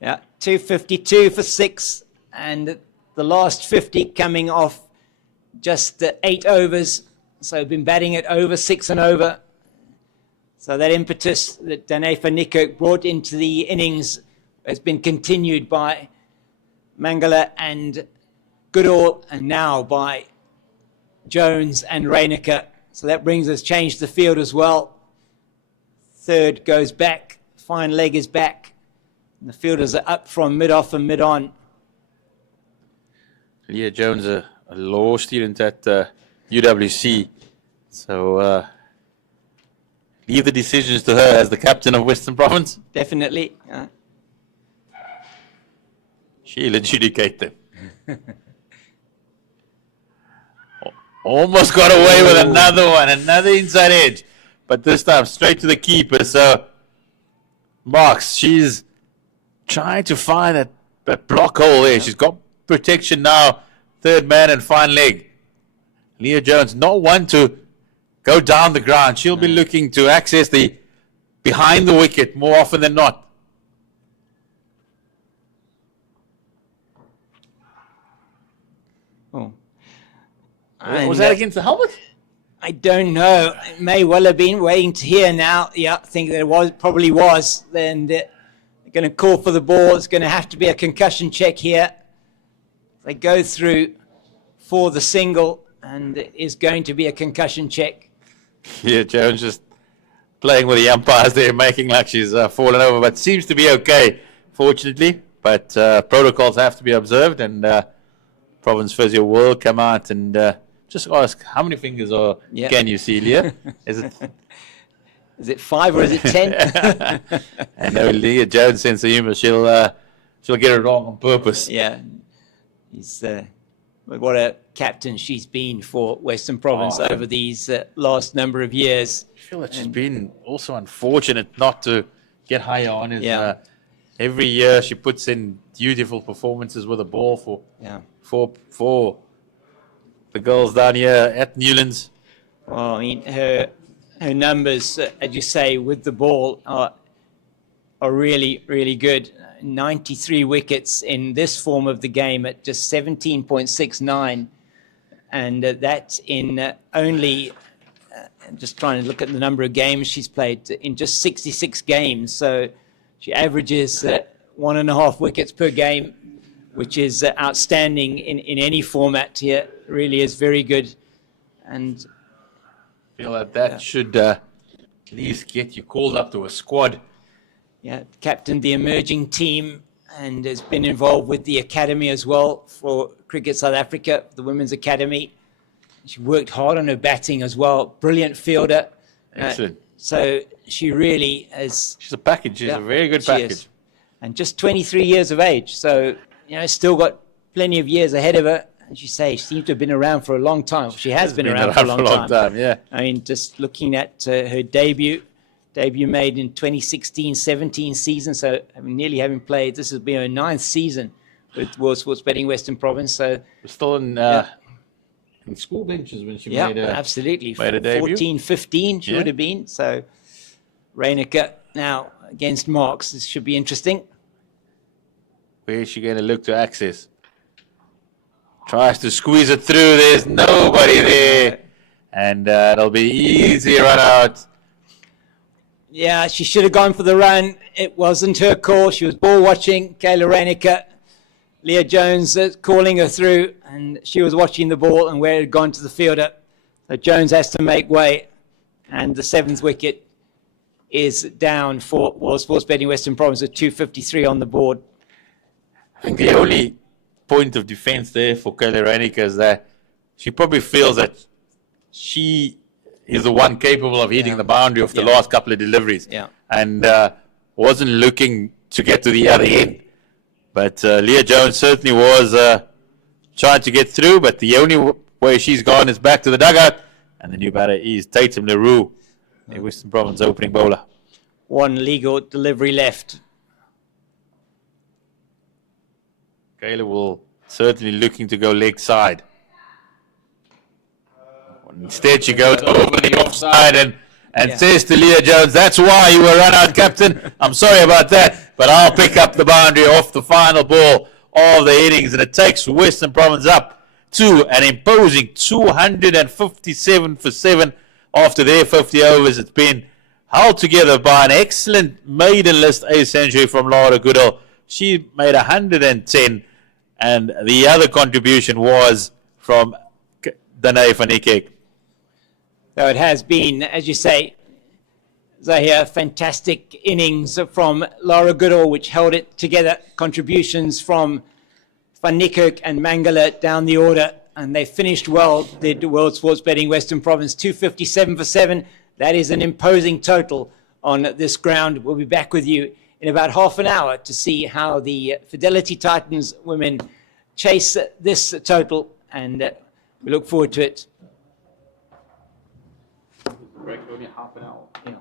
Yeah, 252 for 6. And the last 50 coming off just 8 overs. So been batting it over 6 and over. So that impetus that Danefa Nico brought into the innings has been continued by Mangala and Goodall, and now by Jones and Reinecker. So that brings us, changed the field as well. Third goes back, fine leg is back. And the fielders are up from mid-off and mid-on. Leah Jones, a law student at UWC. So leave the decisions to her as the captain of Western Province. Definitely. She'll adjudicate them. Almost got away with another one, another inside edge. But this time straight to the keeper. So Marks, she's trying to find that block hole there. She's got protection now. Third man and fine leg. Leah Jones, not one to go down the ground. She'll be looking to access the behind the wicket more often than not. Oh. Was that against the helmet? I don't know. It may well have been. Waiting to hear now. Yeah, I think there was, probably was. Then they're going to call for the ball. It's going to have to be a concussion check here. They go through for the single, and is going to be a concussion check. Yeah, Jones just playing with the umpires there, making like she's fallen over, but seems to be okay, fortunately. But protocols have to be observed, and Province Physio will come out and just ask, how many fingers can you see, Leah? Is it 5 or is it 10? And no, Leah Jones' sense of humor, she'll get it wrong on purpose. Yeah. He's what a captain she's been for Western Province over these last number of years. I feel that she's been also unfortunate not to get higher on it. Every year she puts in beautiful performances with the ball for the girls down here at Newlands. Well, I mean, her numbers, as you say, with the ball are really, really good. 93 wickets in this form of the game at just 17.69, and that's in only, just trying to look at the number of games she's played, in just 66 games. So she averages 1.5 wickets per game, which is outstanding in any format here. Really is very good. And I feel that should at least get you called up to a squad. Yeah, captained the emerging team and has been involved with the academy as well for Cricket South Africa, the Women's Academy. She worked hard on her batting as well. Brilliant fielder. Excellent. So she really is. She's a package. She's a very good package. Is. And just 23 years of age. So, still got plenty of years ahead of her. As you say, she seems to have been around for a long time. She has been around for a long time. Yeah. I mean, just looking at her debut made in 2016-17 season, so nearly having played, this has been her 9th season with World Sports Betting Western Province. So we're still in school benches when she made a absolutely. Made a debut. 14-15 she would have been. So Reinicke now against Marks. This should be interesting. Where is she going to look to access? Tries to squeeze it through. There's nobody there. And it'll be easy run out. Yeah, she should have gone for the run. It wasn't her call. She was ball watching. Kayla Reinicke, Leah Jones calling her through, and she was watching the ball and where it had gone to the fielder. So Jones has to make way, and the 7th wicket is down for World Sports Betting Western Province with 253 on the board. I think the only point of defense there for Kayla Reinicke is that she probably feels that she is the one capable of hitting the boundary of the last couple of deliveries. Yeah. And wasn't looking to get to the other end. But Leah Jones certainly was trying to get through, but the only way she's gone is back to the dugout. And the new batter is Tatum LaRue, the Western Province opening bowler. One legal delivery left. Kayla will certainly looking to go leg side. Instead, she goes over the offside and says to Leah Jones, "That's why you were run out, Captain. I'm sorry about that, but I'll pick up the boundary off the final ball of the innings." And it takes Western Province up to an imposing 257 for 7 after their 50 overs. It's been held together by an excellent maiden list ace century from Laura Goodall. She made 110, and the other contribution was from Danae van Niekerk. So it has been, as you say, Zahir, fantastic innings from Laura Goodall, which held it together. Contributions from Van Niekerk and Mangala down the order, and they finished well. The World Sports Betting Western Province 257 for 7. That is an imposing total on this ground. We'll be back with you in about half an hour to see how the Fidelity Titans women chase this total, and we look forward to it. Break only half an hour. Yeah.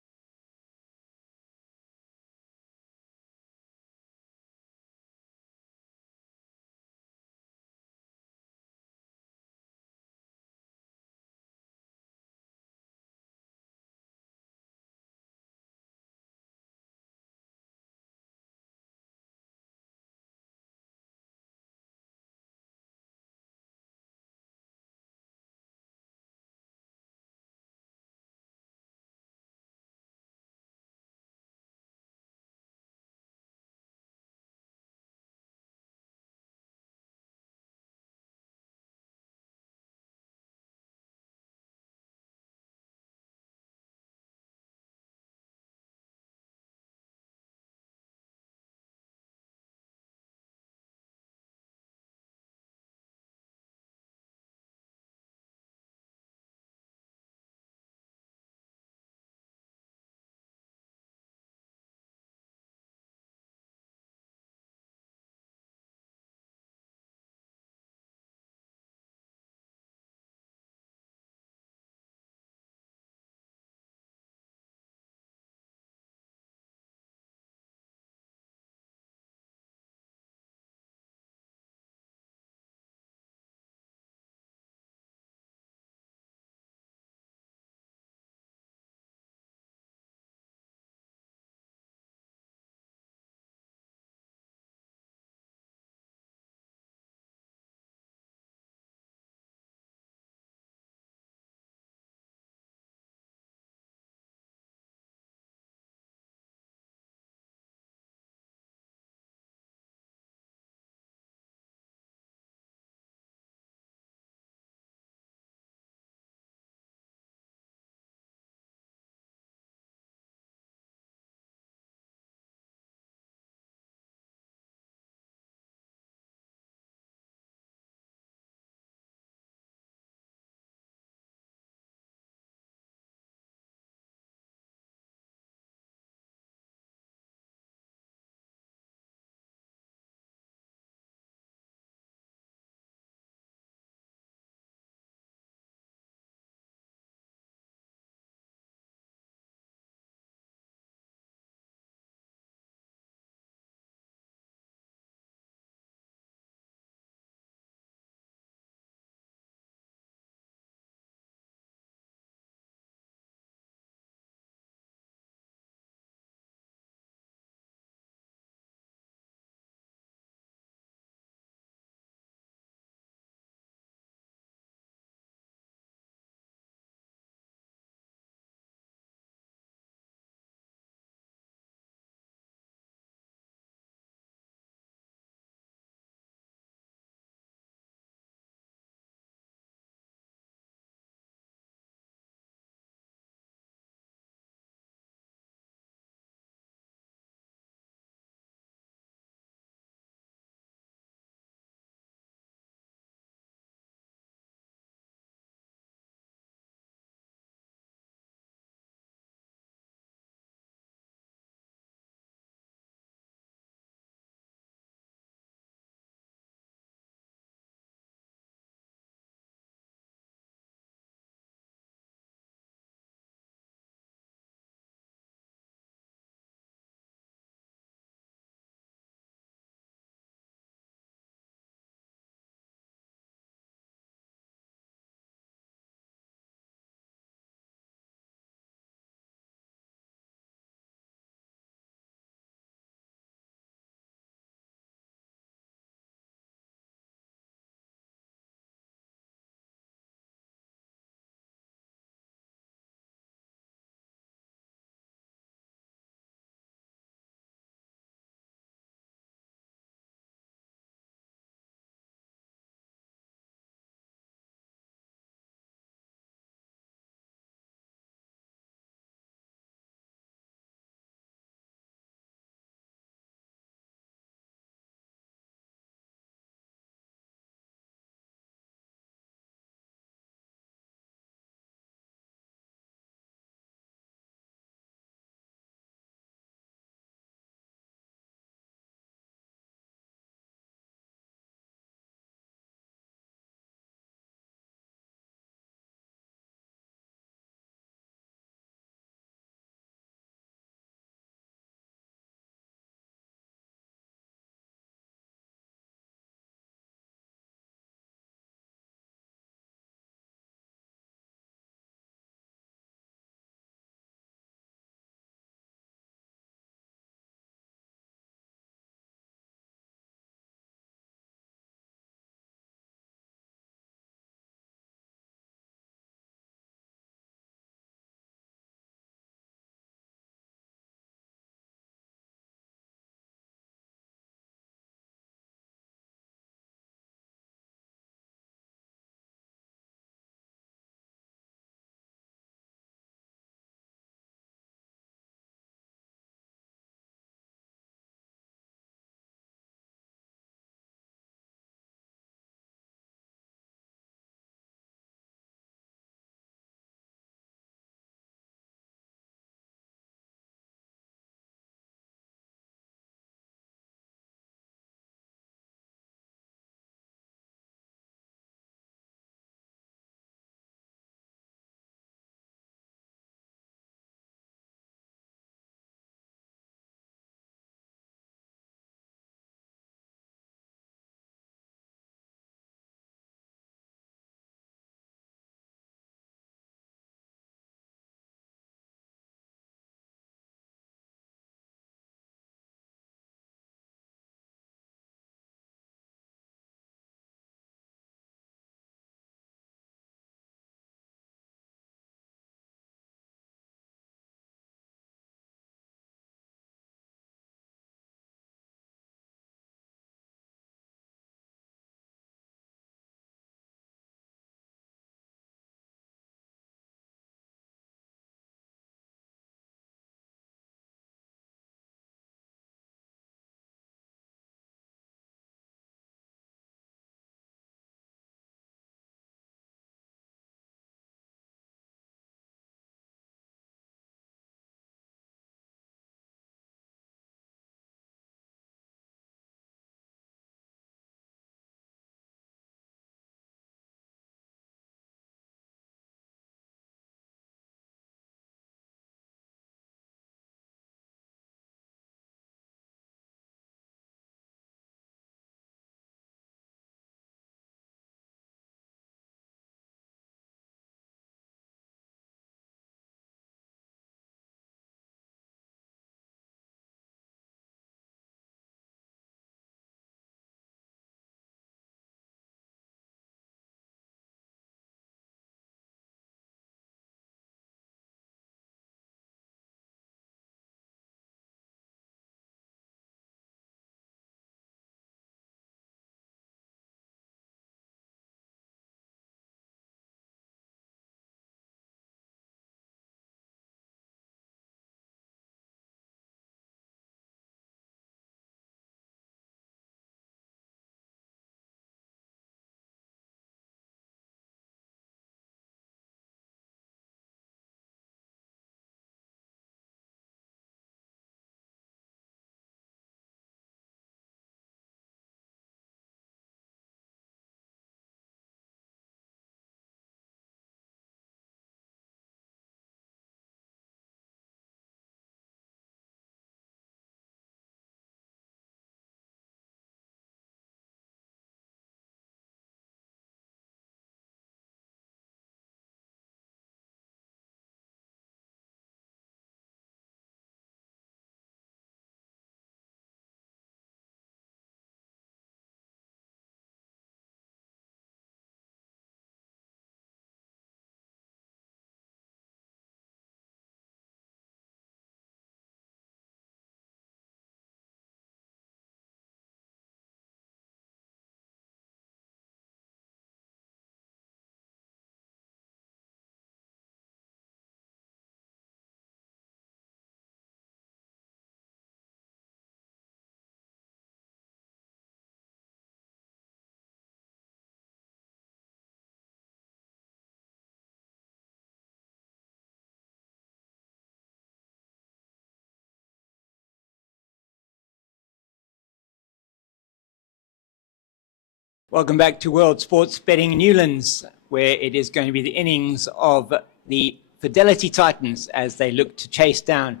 Welcome back to World Sports Betting Newlands, where it is going to be the innings of the Fidelity Titans as they look to chase down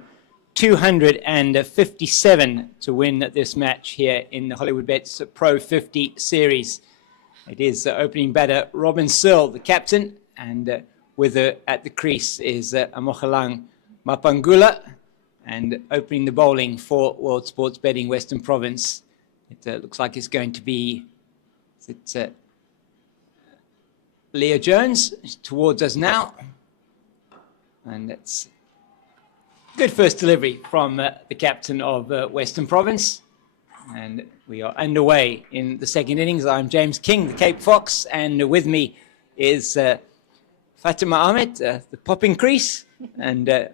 257 to win this match here in the Hollywoodbets Pro50 series. It is opening batter Robin Searle, the captain, and with her at the crease is Amogelang Mapangula, and opening the bowling for World Sports Betting Western Province. It looks like it's going to be Leah Jones towards us now, and it's good first delivery from the captain of Western Province, and we are underway in the second innings. I'm James King, the Cape Fox, and with me is Fatima Ahmed, the popping crease, and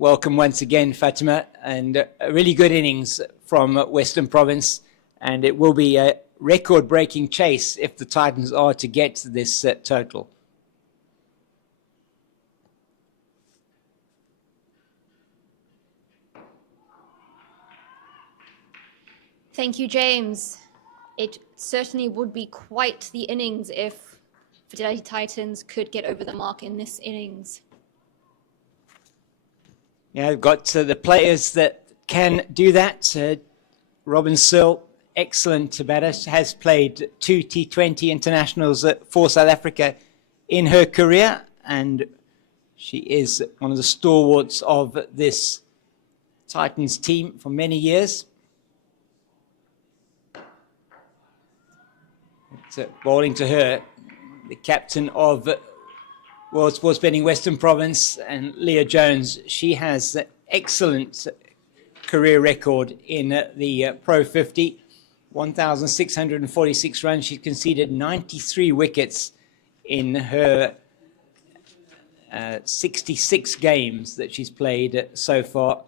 welcome once again, Fatima, and a really good innings from Western Province, and it will be a record-breaking chase if the Titans are to get this total. Thank you, James. It certainly would be quite the innings if Fidelity Titans could get over the mark in this innings. Yeah, we've got the players that can do that. Robin Searle, excellent batter, has played 2 T20 internationals for South Africa in her career, and she is one of the stalwarts of this Titans team for many years. It's bowling to her, the captain of World Sports Betting Western Province, and Leah Jones. She has excellent career record in the Pro50. 1,646 runs. She conceded 93 wickets in her 66 games that she's played so far.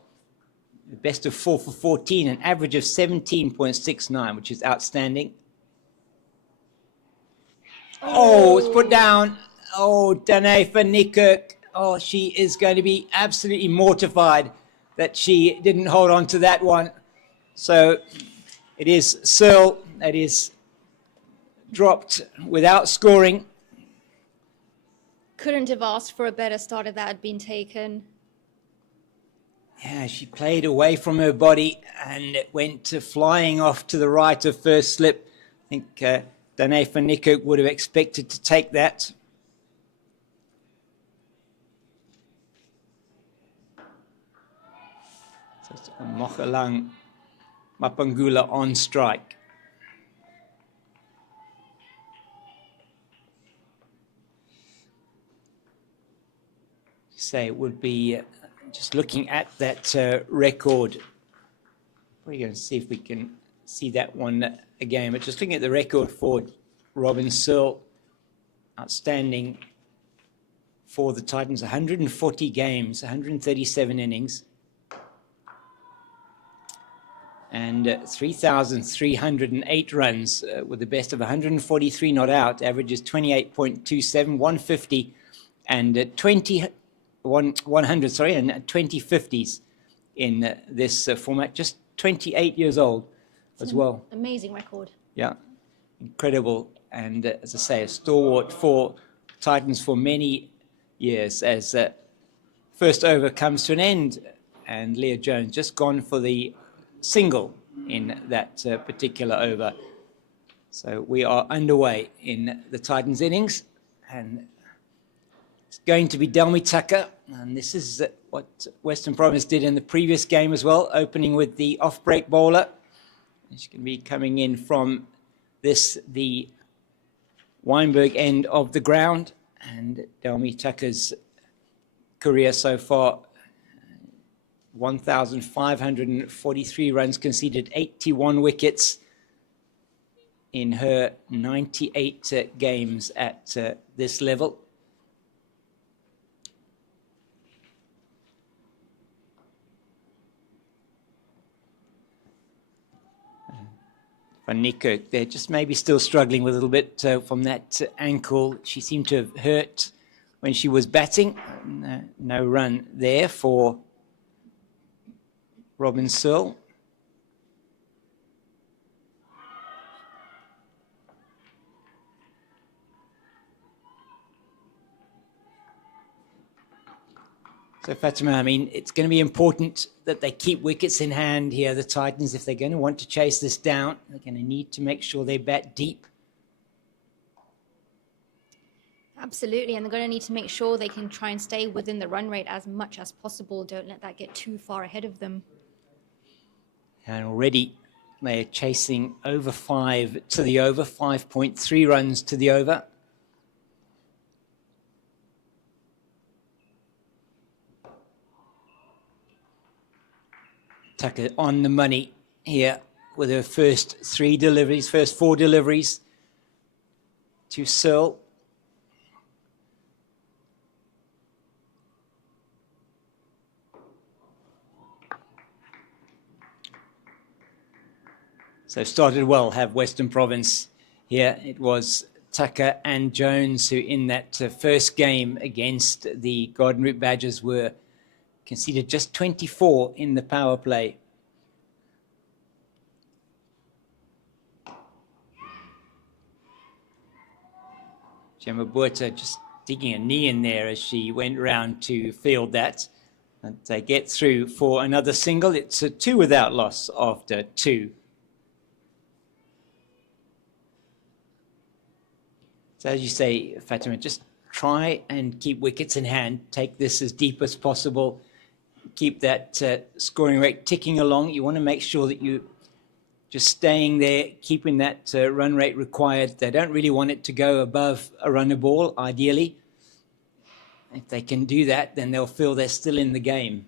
The best of 4 for 14, an average of 17.69, which is outstanding. Oh, it's put down. Oh, Danae van Niekerk. Oh, she is going to be absolutely mortified that she didn't hold on to that one. So it is Searle that is dropped without scoring. Couldn't have asked for a better start if that had been taken. Yeah, she played away from her body and it went flying off to the right of first slip. I think Danae van Niekerk would have expected to take that. So it's Amogelang Mapangula on strike. Say it would be just looking at that record. We're going to see if we can see that one again. But just looking at the record for Robin Searle, outstanding for the Titans. 140 games, 137 innings. And 3,308 runs with the best of 143 not out. Average is 28.27, 150 and 100, and 20 50s in this format. Just 28 years old as well. Amazing record. Yeah, incredible. And as I say, a stalwart for Titans for many years as first over comes to an end. And Leah Jones just gone for the single in that particular over. So we are underway in the Titans innings, and it's going to be Delmi Tucker, and this is what Western Province did in the previous game as well, opening with the off-break bowler. She's going to be coming in from the Weinberg end of the ground, and Delmi Tucker's career so far, 1,543 runs conceded, 81 wickets in her 98 games at this level. Van Niekerk, they're just maybe still struggling with a little bit from that ankle. She seemed to have hurt when she was batting. No run there for Robin Searle. So Fatima, I mean, it's going to be important that they keep wickets in hand here, the Titans. If they're going to want to chase this down, they're going to need to make sure they bat deep. Absolutely, and they're going to need to make sure they can try and stay within the run rate as much as possible. Don't let that get too far ahead of them. And already they're chasing over 5 to the over, 5.3 runs to the over. Tucker on the money here with her first 4 deliveries to Searle. So started well, have Western Province here. It was Tucker and Jones who in that first game against the Garden Route Badgers were conceded just 24 in the power play. Gemma Buerta just digging a knee in there as she went round to field that. And they get through for another single. It's a 2 without loss after 2. So as you say, Fatima, just try and keep wickets in hand. Take this as deep as possible. Keep that scoring rate ticking along. You want to make sure that you just staying there, keeping that run rate required. They don't really want it to go above a runner ball, ideally. If they can do that, then they'll feel they're still in the game.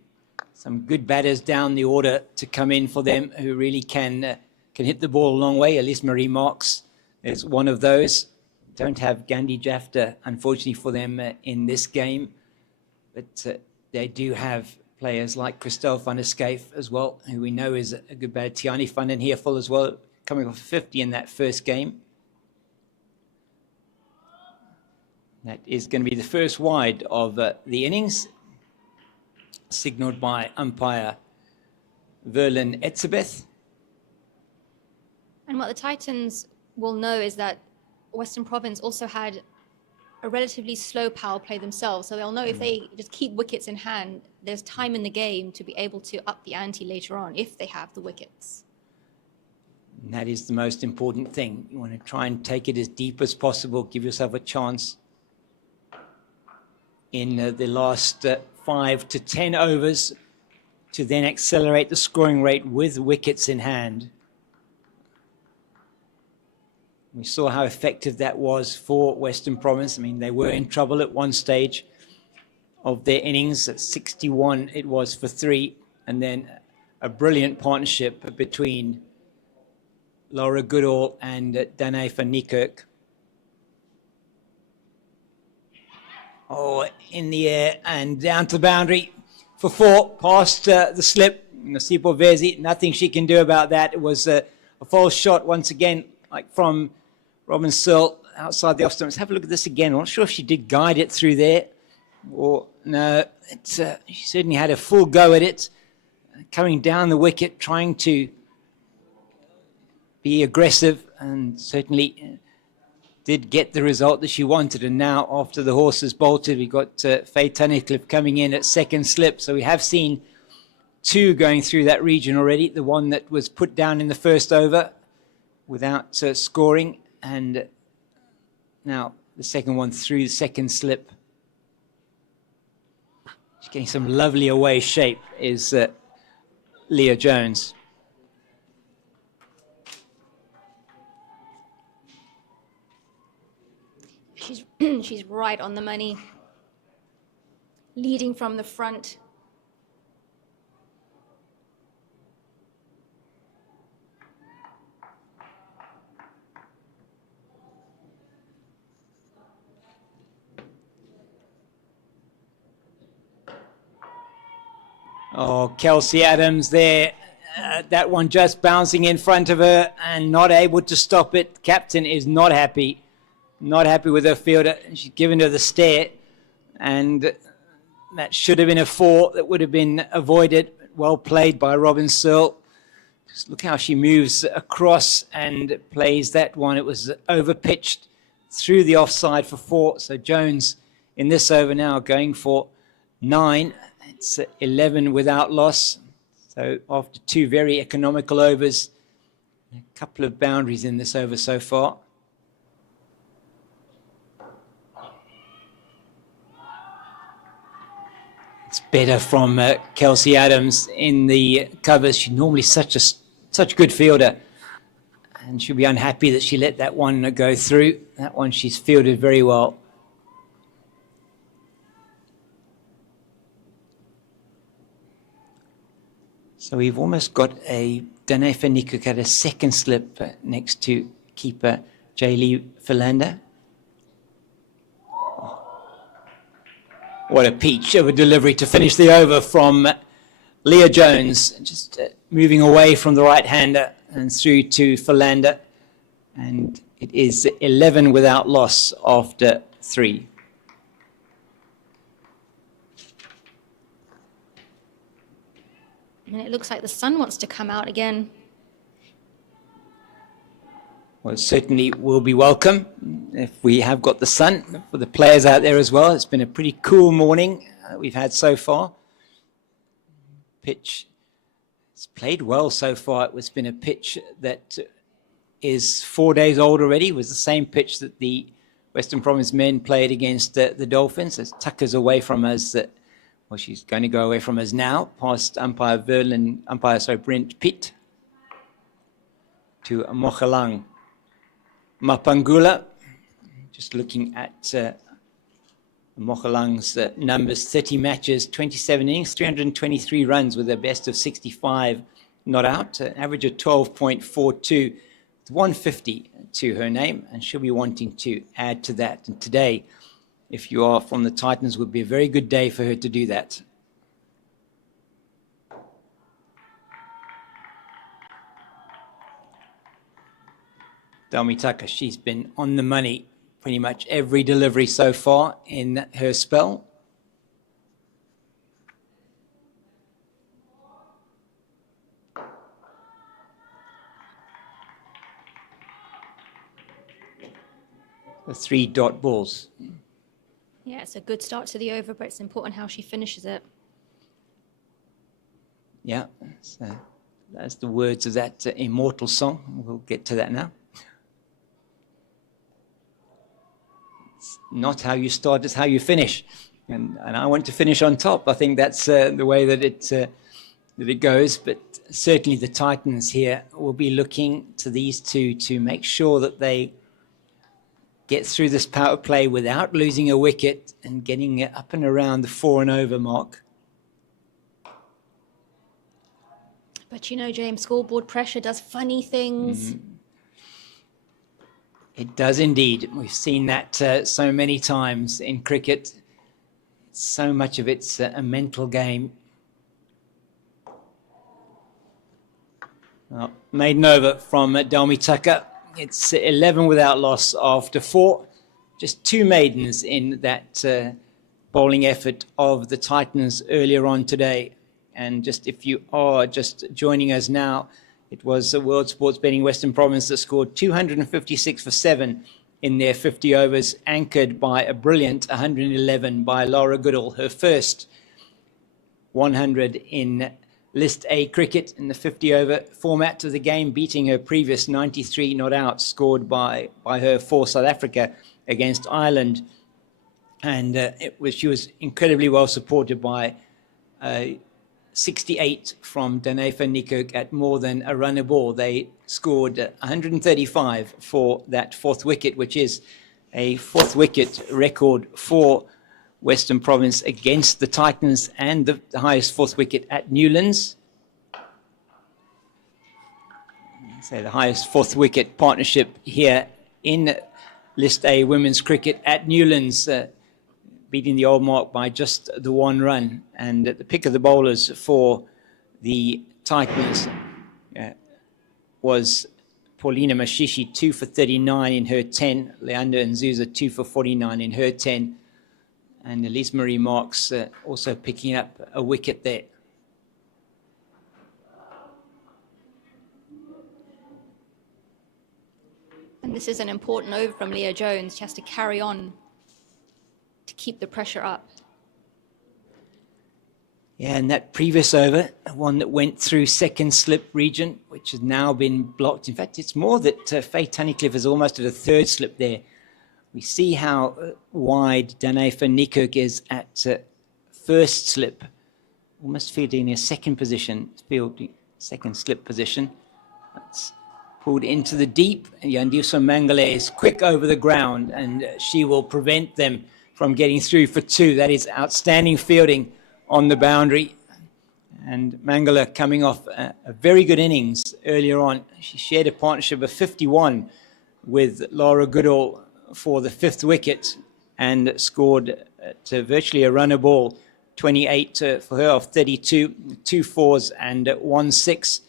Some good batters down the order to come in for them who really can hit the ball a long way. At least Marie Marks is one of those. Don't have Gandhi Jafta, unfortunately for them, in this game. But they do have players like Christelle van der Schyff as well, who we know is a good batter. Tiani van den Heerful as well, coming off 50 in that first game. That is going to be the first wide of the innings, signalled by umpire Verlin Etzebeth. And what the Titans will know is that Western Province also had a relatively slow power play themselves. So they'll know if they just keep wickets in hand, there's time in the game to be able to up the ante later on if they have the wickets. And that is the most important thing. You want to try and take it as deep as possible, give yourself a chance in the last 5 to 10 overs to then accelerate the scoring rate with wickets in hand. We saw how effective that was for Western Province. I mean, they were in trouble at one stage of their innings. At 61, it was for 3. And then a brilliant partnership between Laura Goodall and Danae van Niekerk. Oh, in the air and down to the boundary for 4, past the slip. Nasipo Vezi, nothing she can do about that. It was a false shot once again, like from Robin Searle outside the off stump. Let's have a look at this again. I'm not sure if she did guide it through there or no. She certainly had a full go at it, coming down the wicket, trying to be aggressive, and certainly did get the result that she wanted. And now, after the horses bolted, we got Faye Tunnicliffe coming in at second slip. So we have seen 2 going through that region already. The one that was put down in the first over without scoring, and now the second one through the second slip. She's getting some lovely away shape, is Leah Jones. She's right on the money, leading from the front. Oh, Kelsey Adams there. That one just bouncing in front of her and not able to stop it. Captain is not happy. Not happy with her fielder. She's given her the stare. And that should have been a 4 that would have been avoided. Well played by Robin Searle. Just look how she moves across and plays that one. It was over-pitched through the offside for 4. So Jones in this over now going for 9. It's 11 without loss. So after 2 very economical overs, a couple of boundaries in this over so far. It's better from Kelsey Adams in the covers. She's normally such a good fielder, and she'll be unhappy that she let that one go through. That one she's fielded very well. So we've almost got a Danefa Nikuk at a second slip next to keeper Jaylee Philander. What a peach of a delivery to finish the over from Leah Jones. Just moving away from the right-hander and through to Philander. And it is 11 without loss after 3. And it looks like the sun wants to come out again. Well, it certainly will be welcome if we have got the sun for the players out there as well. It's been a pretty cool morning we've had so far. Pitch, it's played well so far. It's been a pitch that is 4 days old already. It was the same pitch that the Western Province men played against the Dolphins. As Tucker's away from us, well, she's going to go away from us now, past umpire Brent Pitt to Mochalang Mapangula. Just looking at Mochalang's numbers, 30 matches, 27 innings, 323 runs with a best of 65 not out, an average of 12.42, 150 to her name, and she'll be wanting to add to that. And today, if you are from the Titans, would be a very good day for her to do that. Dalmi Tucker, she's been on the money pretty much every delivery so far in her spell. The 3 dot balls. Yeah, it's a good start to the over, but it's important how she finishes it. Yeah, so that's the words of that immortal song. We'll get to that now. It's not how you start, it's how you finish. And I want to finish on top. I think that's the way that it goes. But certainly the Titans here will be looking to these two to make sure that they get through this power play without losing a wicket and getting it up and around the 4 and over mark. But you know, James, scoreboard pressure does funny things. It does indeed. We've seen that so many times in cricket. So much of it's a mental game. Well, maiden over from Dalmi Tucker. It's 11 without loss after 4. Just 2 maidens in that bowling effort of the Titans earlier on today. And just if you are just joining us now, it was the World Sports Betting Western Province that scored 256 for 7 in their 50 overs, anchored by a brilliant 111 by Laura Goodall, her first 100 in List A cricket in the 50-over format of the game, beating her previous 93 not out scored by her for South Africa against Ireland. And she was incredibly well supported by 68 from Danefa Nikuk at more than a run a ball. They scored 135 for that 4th wicket, which is a 4th wicket record for Western Province against the Titans, and the highest 4th wicket at Newlands. So the highest 4th wicket partnership here in List A women's cricket at Newlands, beating the old mark by just the 1 run. And at the pick of the bowlers for the Titans was Paulina Mashishi, 2 for 39 in her 10. Leander Nzuza, 2 for 49 in her 10. And Elise Marie Marks also picking up a wicket there. And this is an important over from Leah Jones. She has to carry on to keep the pressure up. Yeah, and that previous over, one that went through second slip region, which has now been blocked. In fact, it's more that Faye Tunnicliffe is almost at a third slip there. We see how wide Danae van Niekerk is at first slip, almost fielding a second position, fielding second slip position. That's pulled into the deep, and Yandiso Mangale is quick over the ground, and she will prevent them from getting through for two. That is outstanding fielding on the boundary. And Mangala coming off a very good innings earlier on. She shared a partnership of 51 with Laura Goodall for the fifth wicket and scored to virtually a runner ball, 28 for her of 32, 2 fours and 1 6,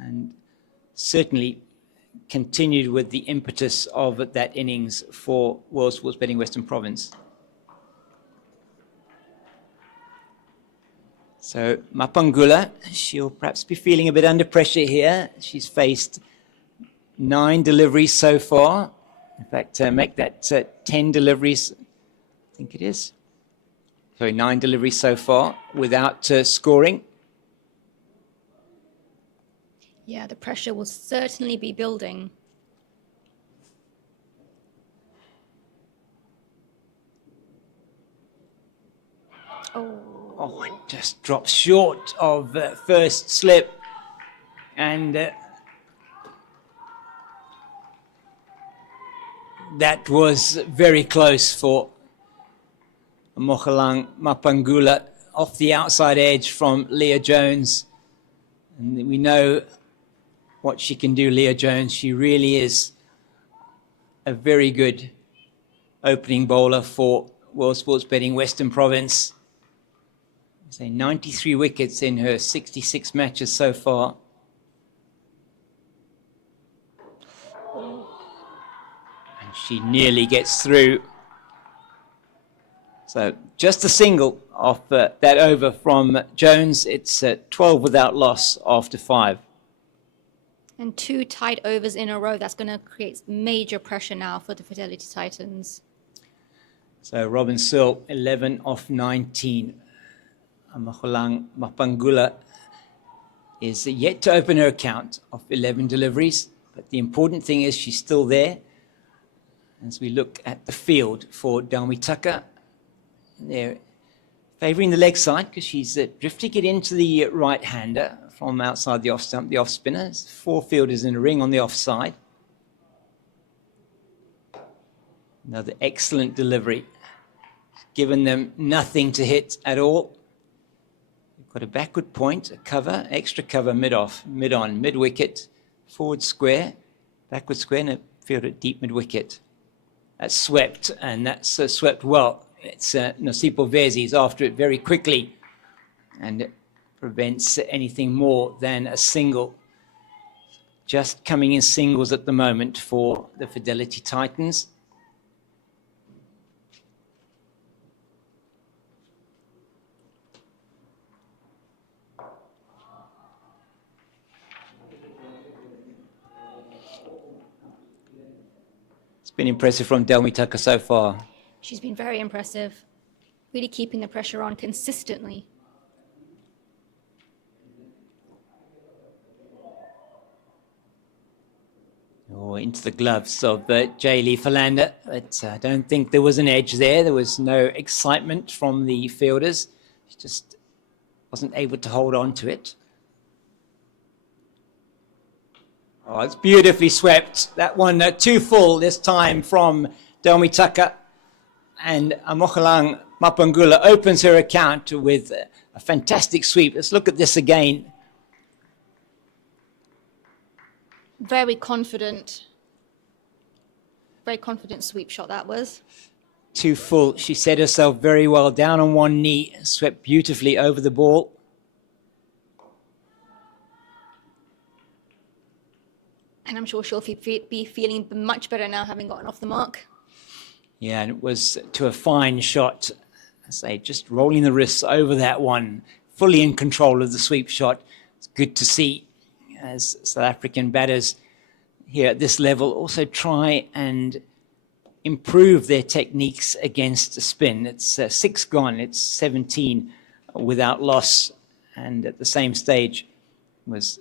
and certainly continued with the impetus of that innings for World Sports Betting Western Province. So Mapangula, she'll perhaps be feeling a bit under pressure here. She's faced 9 deliveries so far. In fact, make that 10 deliveries, I think it is. Sorry, 9 deliveries so far without scoring. Yeah, the pressure will certainly be building. Oh, it just drops short of first slip. And that was very close for Mohalang Mapangula off the outside edge from Leah Jones. And we know what she can do, Leah Jones. She really is a very good opening bowler for World Sports Betting Western Province. Say 93 wickets in her 66 matches so far. And she nearly gets through. So just a single off that over from Jones. It's 12 without loss after 5. And 2 tight overs in a row. That's going to create major pressure now for the Fidelity Titans. So Robin Searle, 11 off 19. Amaholang Mapangula is yet to open her account of 11 deliveries. But the important thing is she's still there. As we look at the field for Dalmi Tucker, they're favouring the leg side because she's drifting it into the right-hander from outside the off stump, the off spinner. 4 fielders in a ring on the offside. Another excellent delivery. Given them nothing to hit at all. We've got a backward point, a cover, extra cover mid-off, mid-on, mid-wicket, forward square, backward square, and a field at deep mid-wicket. That's swept, and that's swept well. It's Nosipo Vezi is after it very quickly and prevents anything more than a single. Just coming in singles at the moment for the Fidelity Titans. It's been impressive from Dalmi Tucker so far. She's been very impressive. Really keeping the pressure on consistently. Oh, into the gloves of J. Lee Philander. But I don't think there was an edge there. There was no excitement from the fielders. She just wasn't able to hold on to it. Oh, it's beautifully swept. That one too full this time from Dalmi Tucker. And Amohalang Mapangula opens her account with a fantastic sweep. Let's look at this again. Very confident sweep shot that was. Too full. She set herself very well down on one knee, swept beautifully over the ball. And I'm sure she'll be feeling much better now, having gotten off the mark. Yeah, and it was to a fine shot. I say, just rolling the wrists over that one, fully in control of the sweep shot. It's good to see as South African batters here at this level also try and improve their techniques against spin. It's 6 gone, it's 17 without loss, and at the same stage was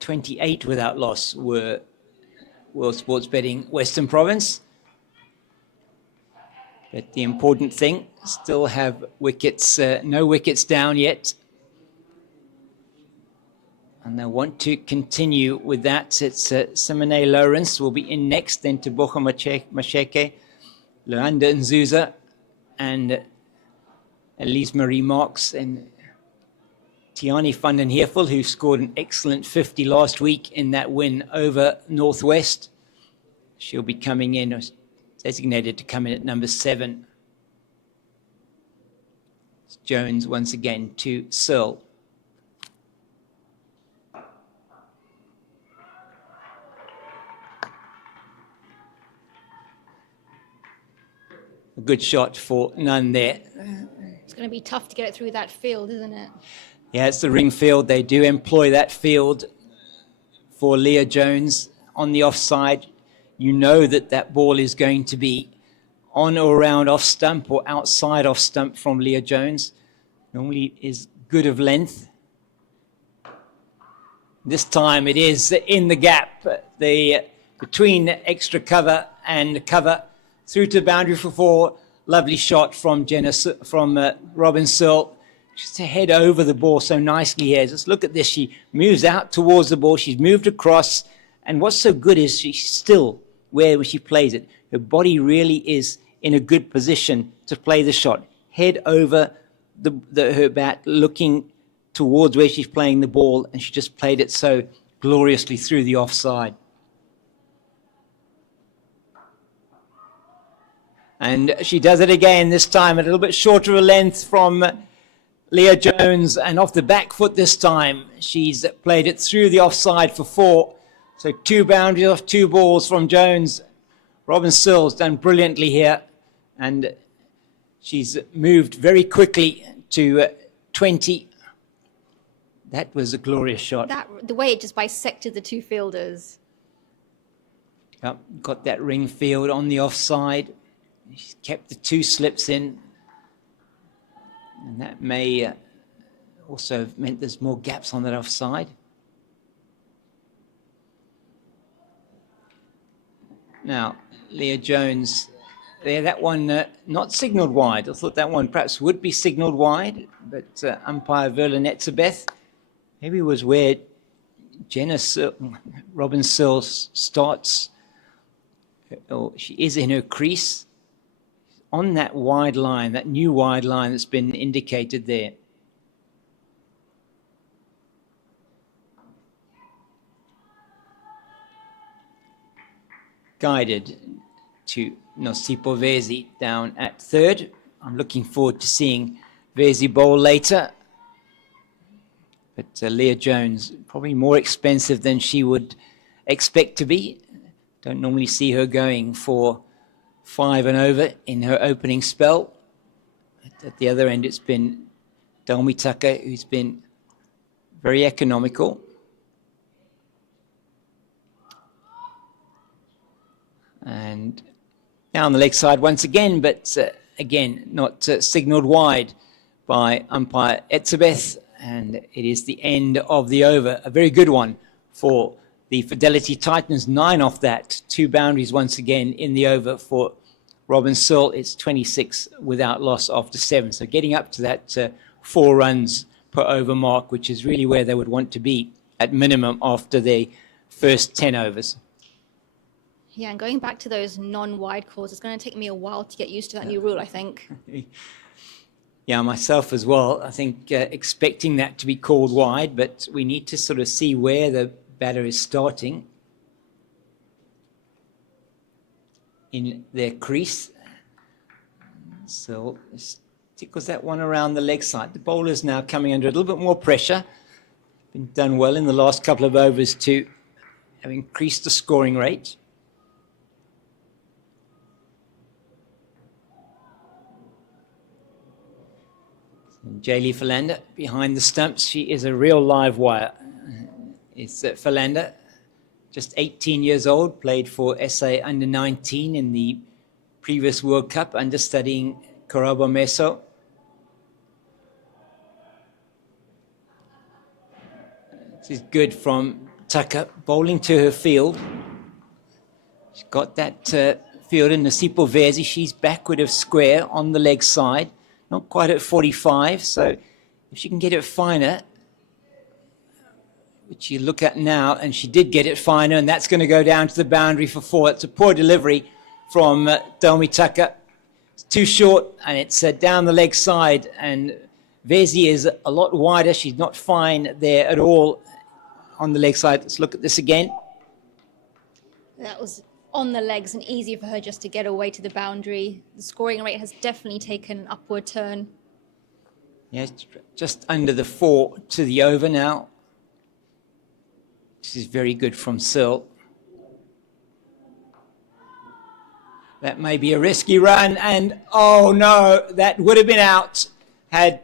28 without loss were World Sports Betting Western Province. But the important thing, still have wickets, no wickets down yet. And they want to continue with that. It's Simone Lawrence will be in next, then to Bocha Masheke, Luanda Nzuza, and Elise Marie Marks, and Tiani van den Heerfel, who scored an excellent 50 last week in that win over Northwest. She'll be coming in, or designated to come in at number 7. It's Jones once again to Searle. A good shot for none there. It's going to be tough to get it through that field, isn't it? Yeah, it's the ring field. They do employ that field for Leah Jones on the offside. You know that that ball is going to be on or around off stump or outside off stump from Leah Jones. Normally is good of length. This time it is in the gap, between extra cover and cover, through to boundary for 4. Lovely shot from Robin Searle. Just to head over the ball so nicely here. Just look at this. She moves out towards the ball. She's moved across. And what's so good is she's still where she plays it. Her body really is in a good position to play the shot. Head over her bat, looking towards where she's playing the ball. And she just played it so gloriously through the offside. And she does it again, this time a little bit shorter a length from Leah Jones, and off the back foot this time. She's played it through the offside for 4. So 2 boundaries off 2 balls from Jones. Robin Searle's done brilliantly here, and she's moved very quickly to 20. That was a glorious shot. The way it just bisected the 2 fielders. Yep, got that ring field on the offside. She's kept the 2 slips in. And that may also have meant there's more gaps on that offside. Now, Leah Jones, there, that one not signalled wide. I thought that one perhaps would be signalled wide, but umpire Verla Netzebeth, maybe was where Robin Searle starts. She is in her crease. On that wide line, that new wide line that's been indicated there. Guided to Nosipo Vezi down at 3rd. I'm looking forward to seeing Vezi bowl later. But Leah Jones, probably more expensive than she would expect to be. Don't normally see her going for 5 and over in her opening spell. At the other end, it's been Dalmi Tucker, who's been very economical. And down the leg side once again, but again, not signalled wide by umpire Etzebeth. And it is the end of the over. A very good one for the Fidelity Titans. 9 off that. 2 boundaries once again in the over for Robin Searle. It's 26 without loss after 7. So getting up to that 4 runs per over mark, which is really where they would want to be at minimum after the first 10 overs. Yeah, and going back to those non-wide calls, it's going to take me a while to get used to that new rule, I think. Yeah, myself as well. I think expecting that to be called wide, but we need to sort of see where the batter is starting in their crease. So tickles that one around the leg side. The bowler's now coming under a little bit more pressure. Been done well in the last couple of overs to have increased the scoring rate. Jaylee Philander behind the stumps. She is a real live wire. It's Philander, just 18 years old, played for SA under-19 in the previous World Cup, understudying Karabo Meso. This is good from Tucker, bowling to her field. She's got that field in Nasipo Vezi. She's backward of square on the leg side. Not quite at 45, so if she can get it finer, which you look at now, and she did get it finer, and that's going to go down to the boundary for 4. It's a poor delivery from Delmi Tucker. It's too short, and it's down the leg side, and Vezi is a lot wider. She's not fine there at all on the leg side. Let's look at this again. That was on the legs and easy for her just to get away to the boundary. The scoring rate has definitely taken an upward turn. Yes, just under the 4 to the over now. This is very good from Searle. That may be a risky run, and oh no, that would have been out had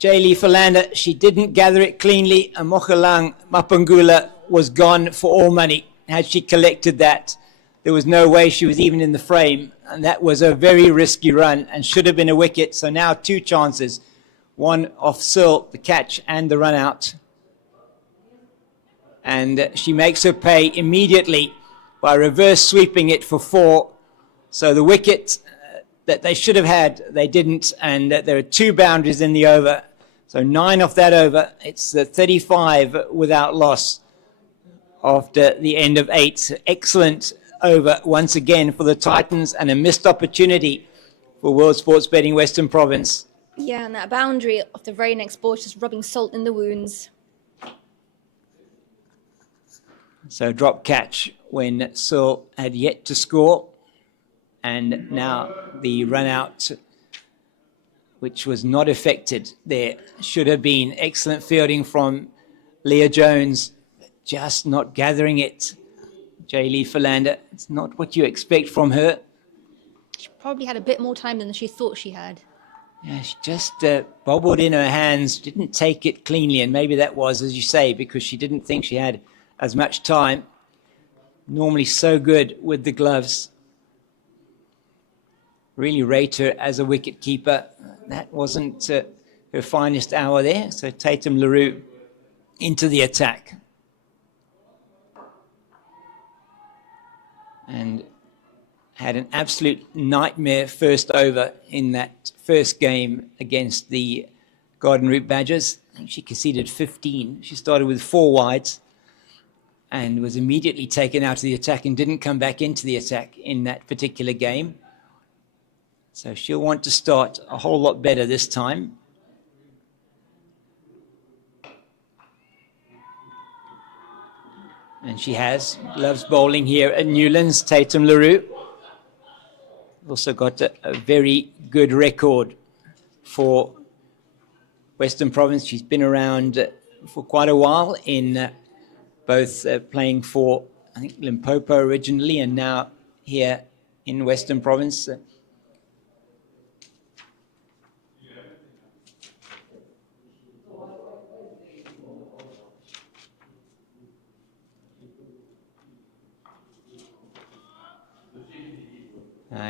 Jaylee Philander. She didn't gather it cleanly, and Mochalang Mapangula was gone for all money. Had she collected that, there was no way she was even in the frame, and that was a very risky run and should have been a wicket. So now 2 chances, one off Searle, the catch, and the run out. And she makes her pay immediately by reverse sweeping it for 4. So the wicket that they should have had, they didn't, and there are 2 boundaries in the over. So 9 off that over. It's 35 without loss after the end of 8. Excellent over once again for the Titans, and a missed opportunity for World Sports Betting Western Province. Yeah, and that boundary of the very next ball is just rubbing salt in the wounds. So drop catch when Searle had yet to score. And now the run out, which was not affected there, should have been excellent fielding from Leah Jones, just not gathering it. Jaylee Philander, it's not what you expect from her. She probably had a bit more time than she thought she had. Yeah, she just bobbled in her hands, didn't take it cleanly, and maybe that was, as you say, because she didn't think she had as much time. Normally so good with the gloves. Really rate her as a wicket keeper. That wasn't her finest hour there. So Tatum LaRue into the attack. And had an absolute nightmare first over in that first game against the Garden Route Badgers. I think she conceded 15. She started with 4 wides and was immediately taken out of the attack and didn't come back into the attack in that particular game. So she'll want to start a whole lot better this time. And she has. Loves bowling here at Newlands, Tatum LaRue. Also got a very good record for Western Province. She's been around for quite a while in both playing for, I think, Limpopo originally and now here in Western Province.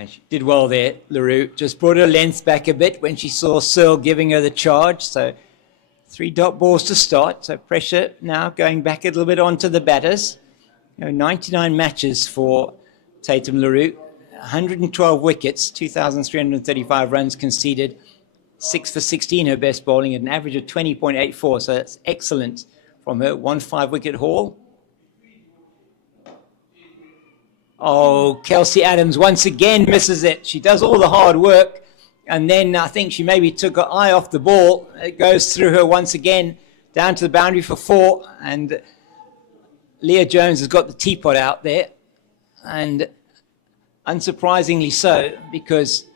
She did well there, LaRue. Just brought her length back a bit when she saw Searle giving her the charge. So 3 dot balls to start. So pressure now going back a little bit onto the batters. 99 matches for Tatum LaRue. 112 wickets, 2,335 runs conceded. 6 for 16 her best bowling at an average of 20.84. So that's excellent from her. 1 5-wicket haul. Oh, Kelsey Adams once again misses it. She does all the hard work, and then I think she maybe took her eye off the ball. It goes through her once again, down to the boundary for 4, and Leah Jones has got the teapot out there, and unsurprisingly so, because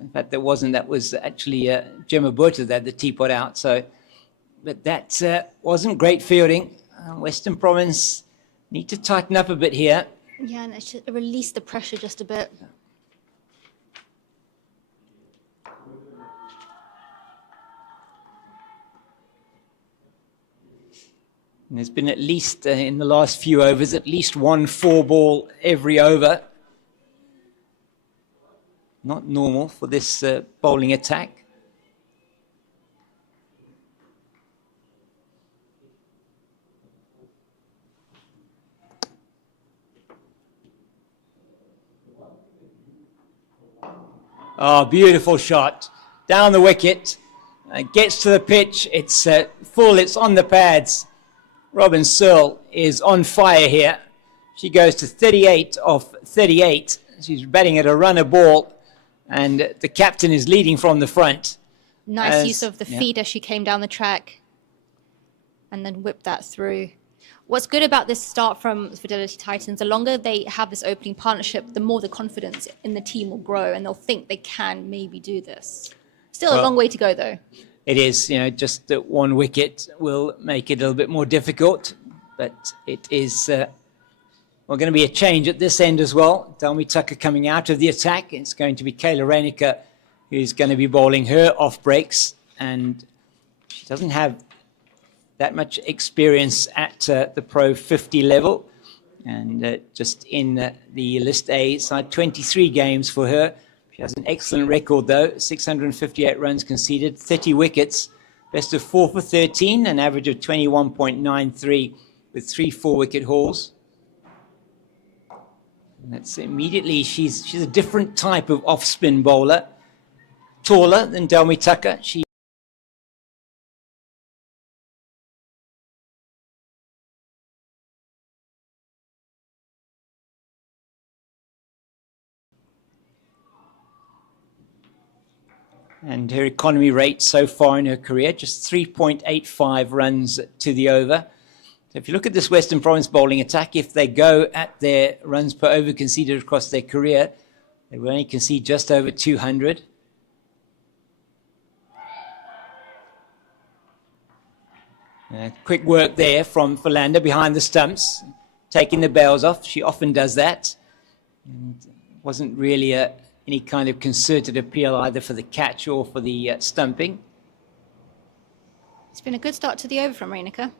in fact that was actually Gemma Burta that had the teapot out. So, but that wasn't great fielding. Western Province need to tighten up a bit here. Yeah, and it should release the pressure just a bit. And there's been at least, in the last few overs, at least 1 4-ball every over. Not normal for this bowling attack. Oh, beautiful shot. Down the wicket. Gets to the pitch. It's full. It's on the pads. Robin Searle is on fire here. She goes to 38 off 38. She's batting at a runner ball. And the captain is leading from the front. Nice use of the feet as she came down the track. And then whipped that through. What's good about this start from Fidelity Titans, the longer they have this opening partnership, the more the confidence in the team will grow and they'll think they can maybe do this. Still a long way to go, though. It is, just that one wicket will make it a little bit more difficult, but it is going to be a change at this end as well. Delmi Tucker coming out of the attack. It's going to be Kayla Reiniker who's going to be bowling her off breaks, and she doesn't have that much experience at the Pro50 level, and just in the List A side, 23 games for her. She has an excellent record though, 658 runs conceded, 30 wickets, best of 4 for 13, an average of 21.93 with 3 4-wicket hauls. And that's immediately, she's a different type of off-spin bowler, taller than Delmi Tucker. She and her economy rate so far in her career, just 3.85 runs to the over. So if you look at this Western Province bowling attack, if they go at their runs per over conceded across their career, they will only concede just over 200. Quick work there from Philander behind the stumps, taking the bails off. She often does that. And wasn't really any kind of concerted appeal either for the catch or for the stumping. It's been a good start to the over from Reiniker.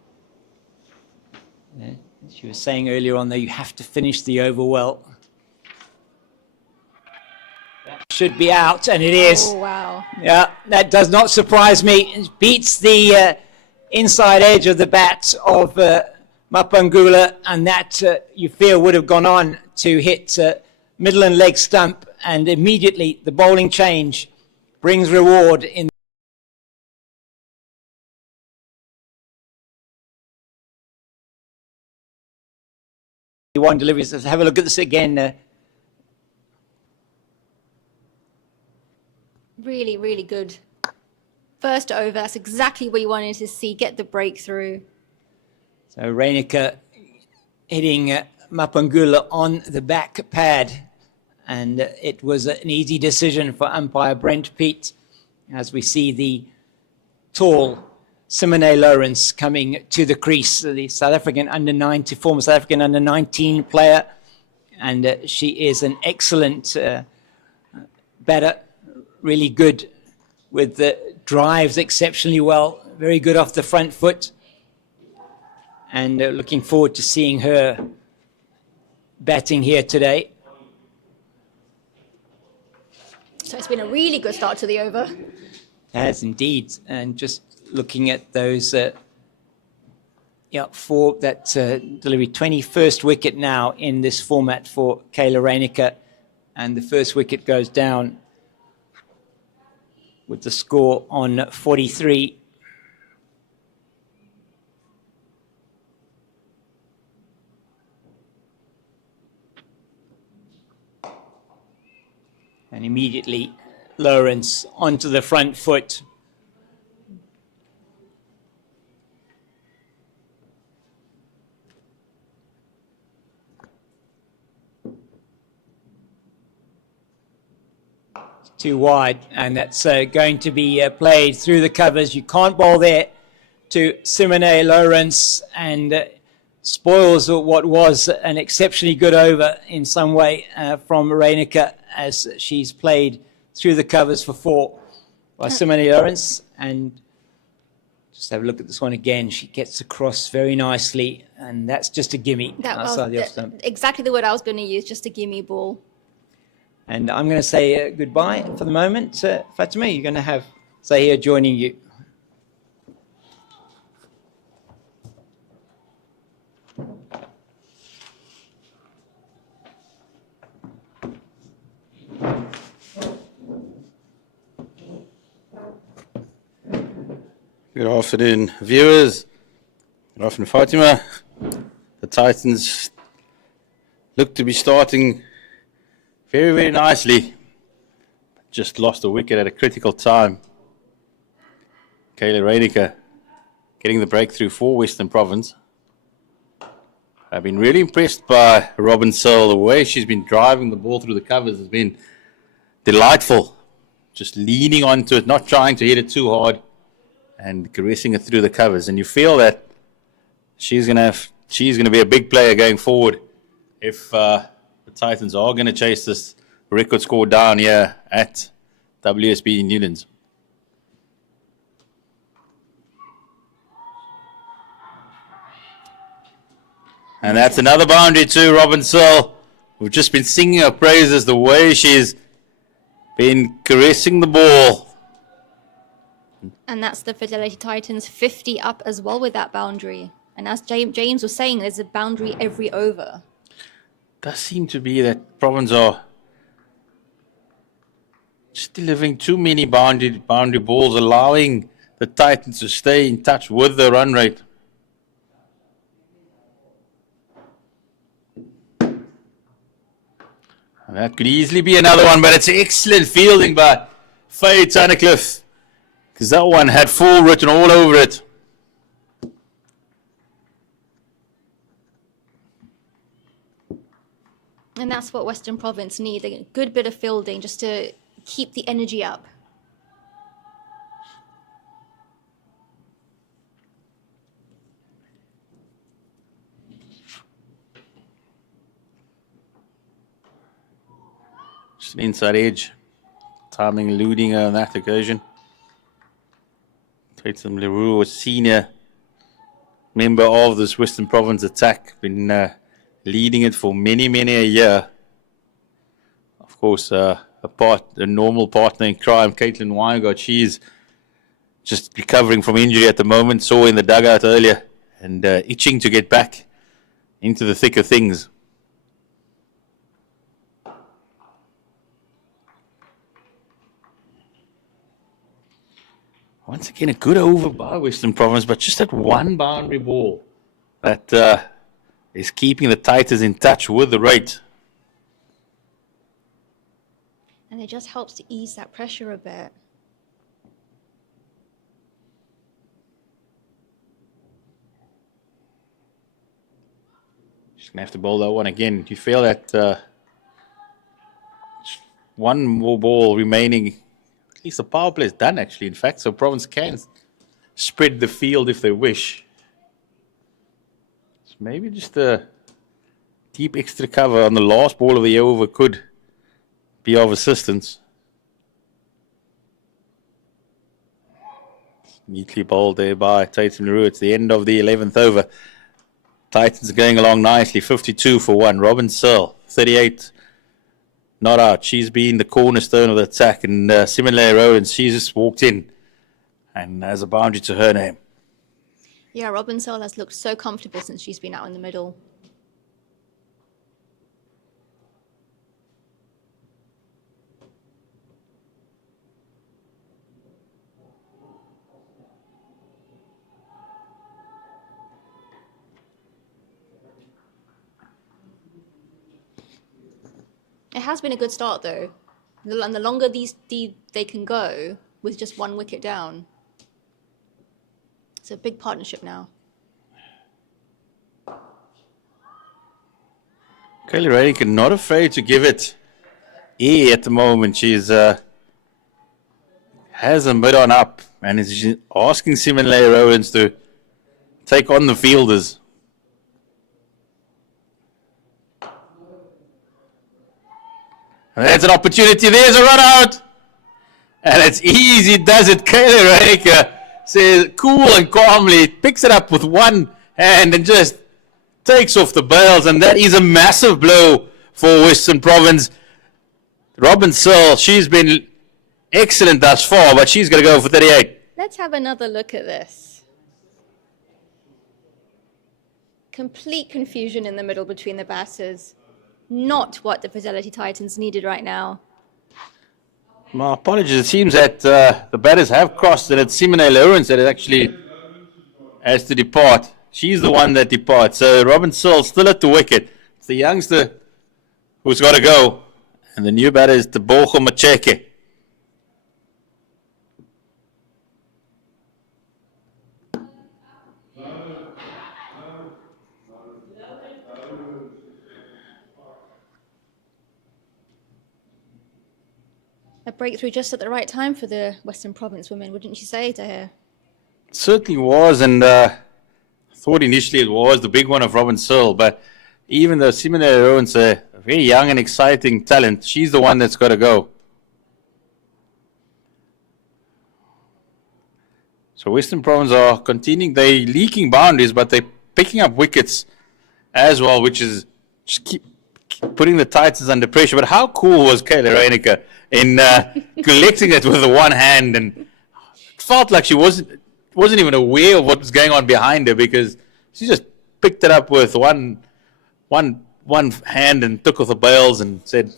She was saying earlier on, though, you have to finish the over well. That should be out, and it is. Oh, wow. Yeah, that does not surprise me. It beats the inside edge of the bat of Mapangula, and that you feel would have gone on to hit middle and leg stump, and immediately the bowling change brings reward in one delivery. So have a look at this again. Really, really good. First over, that's exactly what you wanted to see, get the breakthrough. So Reiniker hitting Mapangula on the back pad, and it was an easy decision for umpire Brent Peat, as we see the tall Simone Lawrence coming to the crease, the South African under-19, former South African under-19 player, and she is an excellent batter, really good with the drives exceptionally well, very good off the front foot, and looking forward to seeing her batting here today. So it's been a really good start to the over. Has indeed, and just looking at those, for that delivery, 21st wicket now in this format for Kayla Reiniker, and the first wicket goes down with the score on 43. And immediately Lawrence onto the front foot. Too wide, and that's going to be played through the covers. You can't bowl there to Simone Lawrence, and spoils what was an exceptionally good over in some way from Reiniker, as she's played through the covers for 4 by Simone Lawrence. And just have a look at this one again. She gets across very nicely, and that's just a gimme outside the off stump. Exactly the word I was going to use, just a gimme ball. And I'm going to say goodbye for the moment. Fatima, you're going to have Zahir joining you. Good afternoon, viewers. Good afternoon, Fatima. The Titans look to be starting very, very nicely. Just lost a wicket at a critical time. Kayla Reiniger getting the breakthrough for Western Province. I've been really impressed by Robin Searle. The way she's been driving the ball through the covers has been delightful. Just leaning onto it, not trying to hit it too hard, and caressing it through the covers. And you feel that she's gonna be a big player going forward if the Titans are going to chase this record score down here at WSB Newlands. And that's another boundary too, Robin Searle. We've just been singing her praises, the way she's been caressing the ball. And that's the Fidelity Titans 50 up as well with that boundary. And as James was saying, there's a boundary every over. Does seem to be that Province are just delivering too many boundary balls, allowing the Titans to stay in touch with the run rate. And that could easily be another one, but it's excellent fielding by Faye Tunnicliffe, because that one had full written all over it. And that's what Western Province need, a good bit of fielding just to keep the energy up. Just an inside edge. Timing eluding her on that occasion. Tatum Leroux, a senior member of this Western Province attack, been leading it for many, many a year. Of course, a normal partner in crime, Caitlin Weingart, she's just recovering from injury at the moment, saw in the dugout earlier, and itching to get back into the thick of things. Once again, a good over by Western Province, but just that one boundary ball that is keeping the Titans in touch with the rate. And it just helps to ease that pressure a bit. Just going to have to bowl that one again. You feel that one more ball remaining. At least the power play is done, actually, in fact, so Province can spread the field if they wish. So maybe just a deep extra cover on the last ball of the over could be of assistance. Neatly bowled there by Tatum Leroux. It's the end of the 11th over. Titans going along nicely, 52 for 1. Robin Searle, 38. Not out. She's been the cornerstone of the attack. And Simile Rowlands, she's just walked in and has a boundary to her name. Yeah, Robin Searle has looked so comfortable since she's been out in the middle. It has been a good start, though. And the longer they can go with just one wicket down. It's a big partnership now. Kaylee Reiniger not afraid to give it air at the moment. She's has a mid on up and is asking Simile Rowlands to take on the fielders. And there's an opportunity. There's a run out. And it's easy, does it? Kaylee Reiniger says cool and calmly, picks it up with one hand and just takes off the bails. And that is a massive blow for Western Province. Robin Searle, she's been excellent thus far, but she's going to go for 38. Let's have another look at this. Complete confusion in the middle between the batters. Not what the Fidelity Titans needed right now. My apologies. It seems that the batters have crossed, and it's Simone Lawrence that actually has to depart. She's the one that departs. So Robin Searle still at the wicket. It's the youngster who's got to go. And the new batter is Tebogo Macheke. A breakthrough just at the right time for the Western Province women, wouldn't you say, Tahir? It certainly was, and I thought initially it was the big one of Robin Searle, but even though Simone Lawrence a very young and exciting talent, she's the one that's got to go. So Western Province are continuing, they're leaking boundaries, but they're picking up wickets as well, which is just keep putting the Titans under pressure. But how cool was Kayla Reinecker in collecting it with the one hand, and it felt like she wasn't even aware of what was going on behind her, because she just picked it up with one hand and took off the bails and said,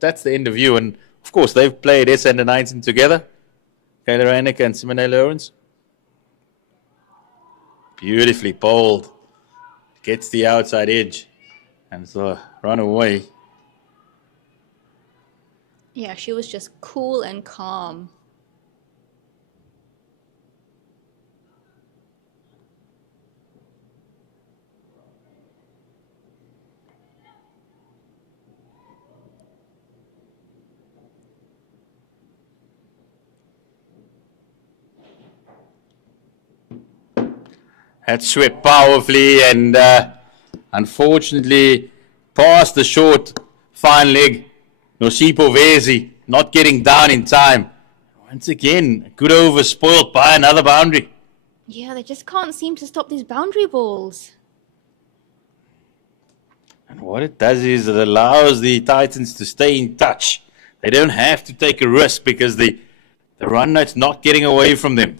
that's the end of you. And of course they've played S under 19 together, Kayla Reinecker and Simone Lawrence. Beautifully bowled, gets the outside edge and so run away. Yeah, she was just cool and calm. Had swept powerfully and unfortunately past the short fine leg. Nosipo Vezi not getting down in time. Once again, a good over spoiled by another boundary. Yeah, they just can't seem to stop these boundary balls. And what it does is it allows the Titans to stay in touch. They don't have to take a risk because the run rate's not getting away from them.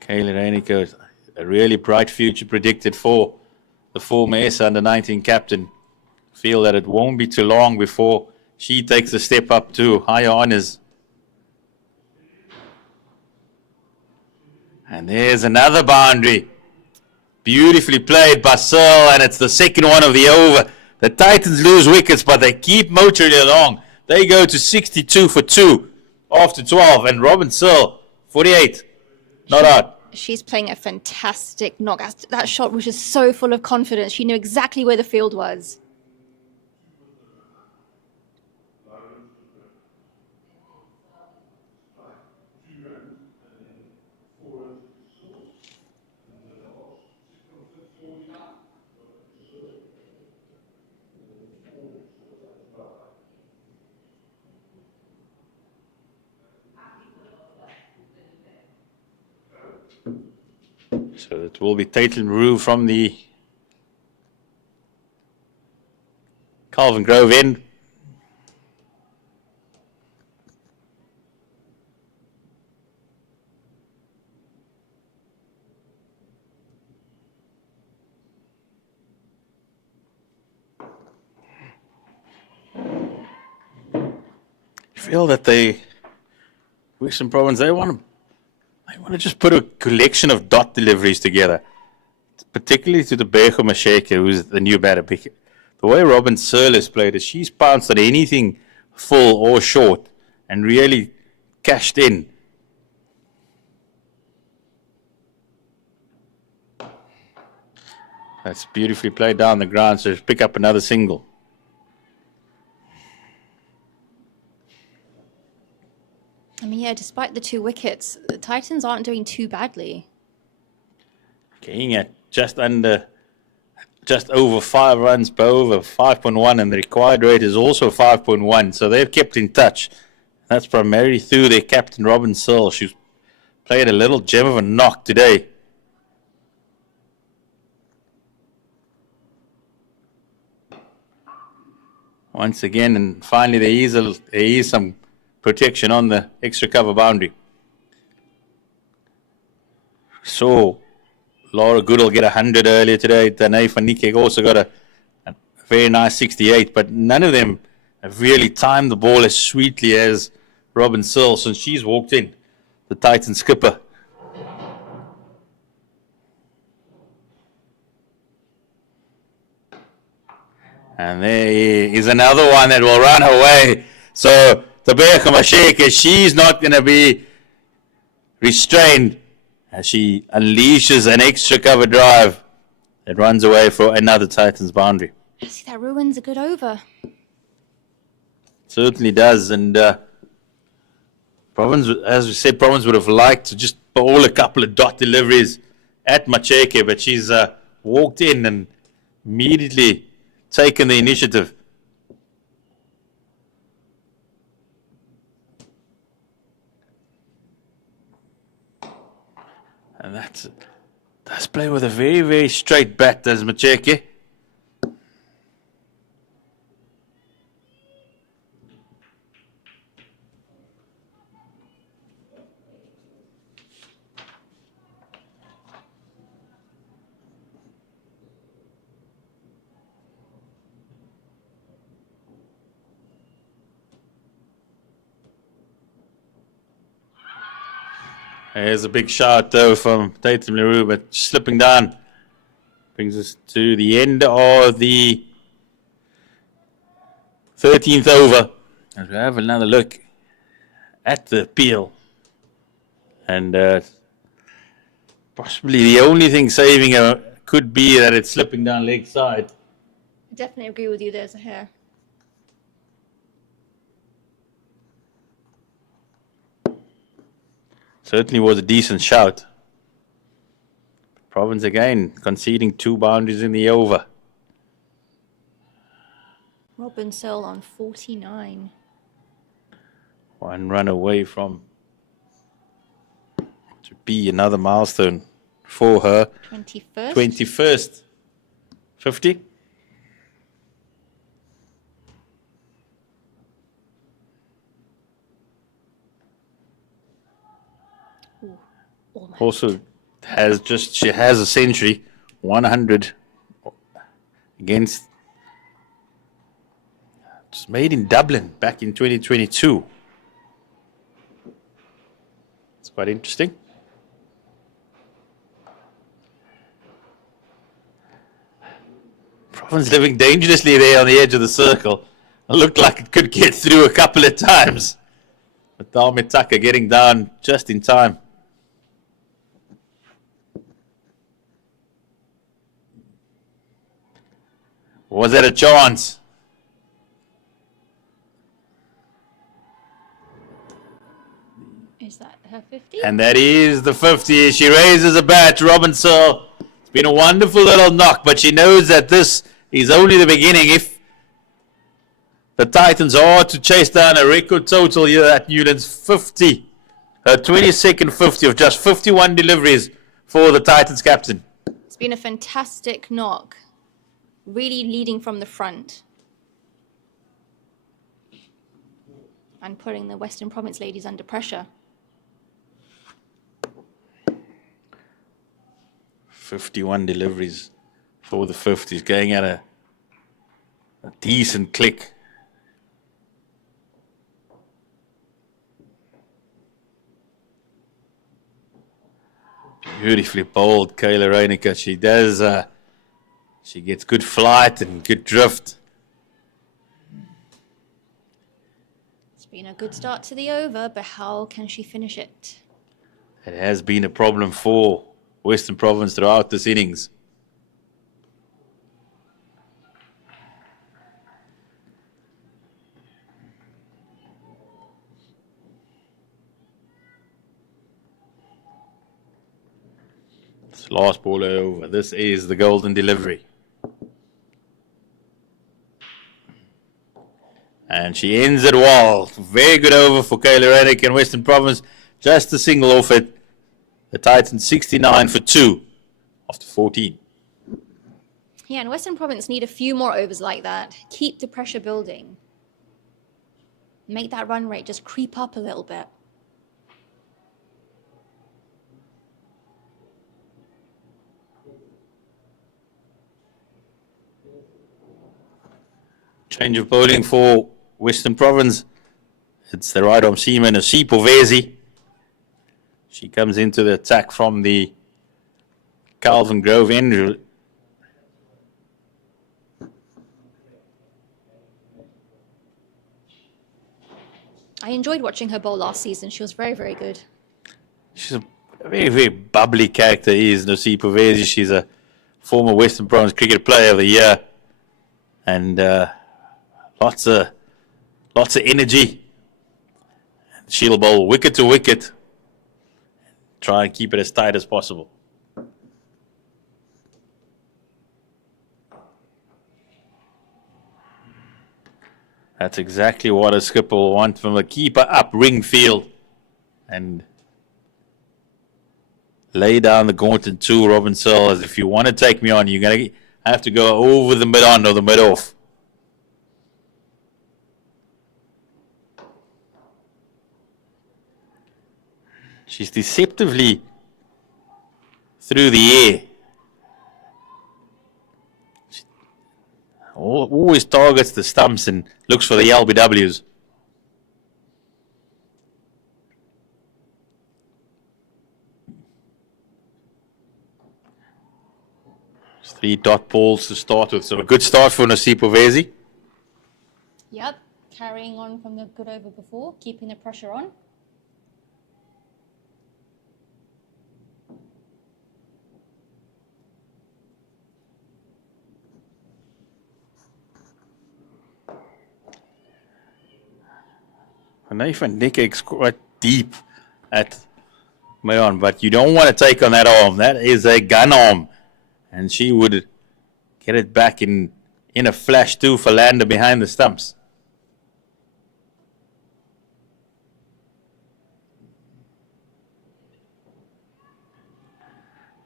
Kayla Reinecker, a really bright future predicted for the former S under 19 captain. Feel that it won't be too long before she takes a step up to higher honors. And there's another boundary. Beautifully played by Searle, and it's the second one of the over. The Titans lose wickets, but they keep motoring along. They go to 62 for 2 after 12, and Robin Searle, 48, not out. She's playing a fantastic knock. That shot was just so full of confidence. She knew exactly where the field was. So it will be Tatum Rue from the Calvin Grove end. I feel that Western Province, they want to just put a collection of dot deliveries together, particularly to the Tebogo Macheke, who's the new batter. The way Robin Searle has played is she's pounced on anything full or short and really cashed in. That's beautifully played down the ground, so pick up another single. I mean, yeah, despite the 2 wickets, the Titans aren't doing too badly. Getting at just over 5 runs per over, 5.1, and the required rate is also 5.1. So they've kept in touch. That's primarily through their captain, Robin Searle. She's played a little gem of a knock today. Once again, and finally there is some protection on the extra cover boundary. So Laura Goodall get 100 earlier today. Danae van Niekerk also got a very nice 68, but none of them have really timed the ball as sweetly as Robin Searle since she's walked in, the Titan skipper. And there is another one that will run away. So Tabea Masheke, she's not going to be restrained as she unleashes an extra cover drive that runs away for another Titans boundary. I see that ruins a good over. Certainly does. And Province, as we said, Province would have liked to just bowl a couple of dot deliveries at Macheke, but she's walked in and immediately taken the initiative. And that's play with a very, very straight bat, does Macheke. There's a big shot though from Tatum Leroux, but slipping down brings us to the end of the 13th over. As we have another look at the appeal. And possibly the only thing saving her could be that it's slipping down leg side. I definitely agree with you, there's a hair. Certainly was a decent shout. Province again conceding 2 boundaries in the over. Robin Searle on 49. 1 run away from to be another milestone for her. 21st. 21st. 50. Almost. Also she has a century, 100 against, just made in Dublin back in 2022. It's quite interesting. Province living dangerously there on the edge of the circle. It looked like it could get through a couple of times. But Dalmitaka getting down just in time. Was that a chance? Is that her 50? And that is the 50. She raises a bat. Robin Searle. It's been a wonderful little knock, but she knows that this is only the beginning. If the Titans are to chase down a record total here at Newlands, 50. Her 22nd 50 of just 51 deliveries for the Titans captain. It's been a fantastic knock. Really leading from the front. And putting the Western Province ladies under pressure. 51 deliveries for the 50s, going at a decent click. Beautifully bowled, Kayla Reinecker. She does, she gets good flight and good drift. It's been a good start to the over, but how can she finish it? It has been a problem for Western Province throughout this innings. This last ball over. This is the golden delivery. And she ends it well. Very good over for Kayla Reddick and Western Province. Just a single off it. The Titans 69 for 2 after 14. Yeah, and Western Province need a few more overs like that. Keep the pressure building. Make that run rate just creep up a little bit. Change of bowling for Western Province. It's the right arm seaman, Nosipovezi. She comes into the attack from the Calvin Grove end. I enjoyed watching her bowl last season. She was very, very good. She's a very, very bubbly character, is Nosipovezi. She's a former Western Province Cricket Player of the Year. And lots of energy. She'll bowl wicket to wicket. Try and keep it as tight as possible. That's exactly what a skipper will want from a keeper up ring field. And lay down the gauntlet to Robin Searle, as if you want to take me on, you're going to have to go over the mid-on or the mid-off. She's deceptively through the air. She always targets the stumps and looks for the LBWs. It's 3 dot balls to start with, so a good start for Nosipovezi. Yep, carrying on from the good over before, keeping the pressure on. And even Nick is quite deep at Mayon, but you don't want to take on that arm. That is a gun arm. And she would get it back in a flash too for Lander behind the stumps.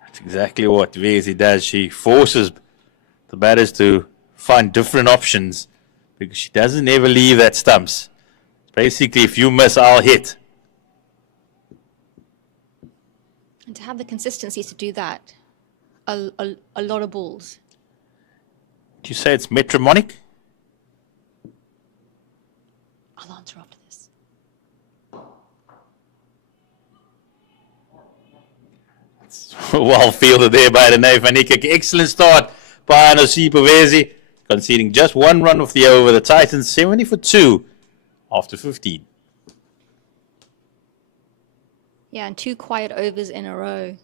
That's exactly what Vezi does. She forces the batters to find different options because she doesn't ever leave that stumps. Basically, if you miss, I'll hit. And to have the consistency to do that, a lot of balls. Do you say it's metromonic? I'll answer after this. It's well fielded there by the Vanika. Excellent start by Nosipovezi, conceding just 1 run off the over. The Titans 70 for 2 after 15. Yeah, and 2 quiet overs in a row.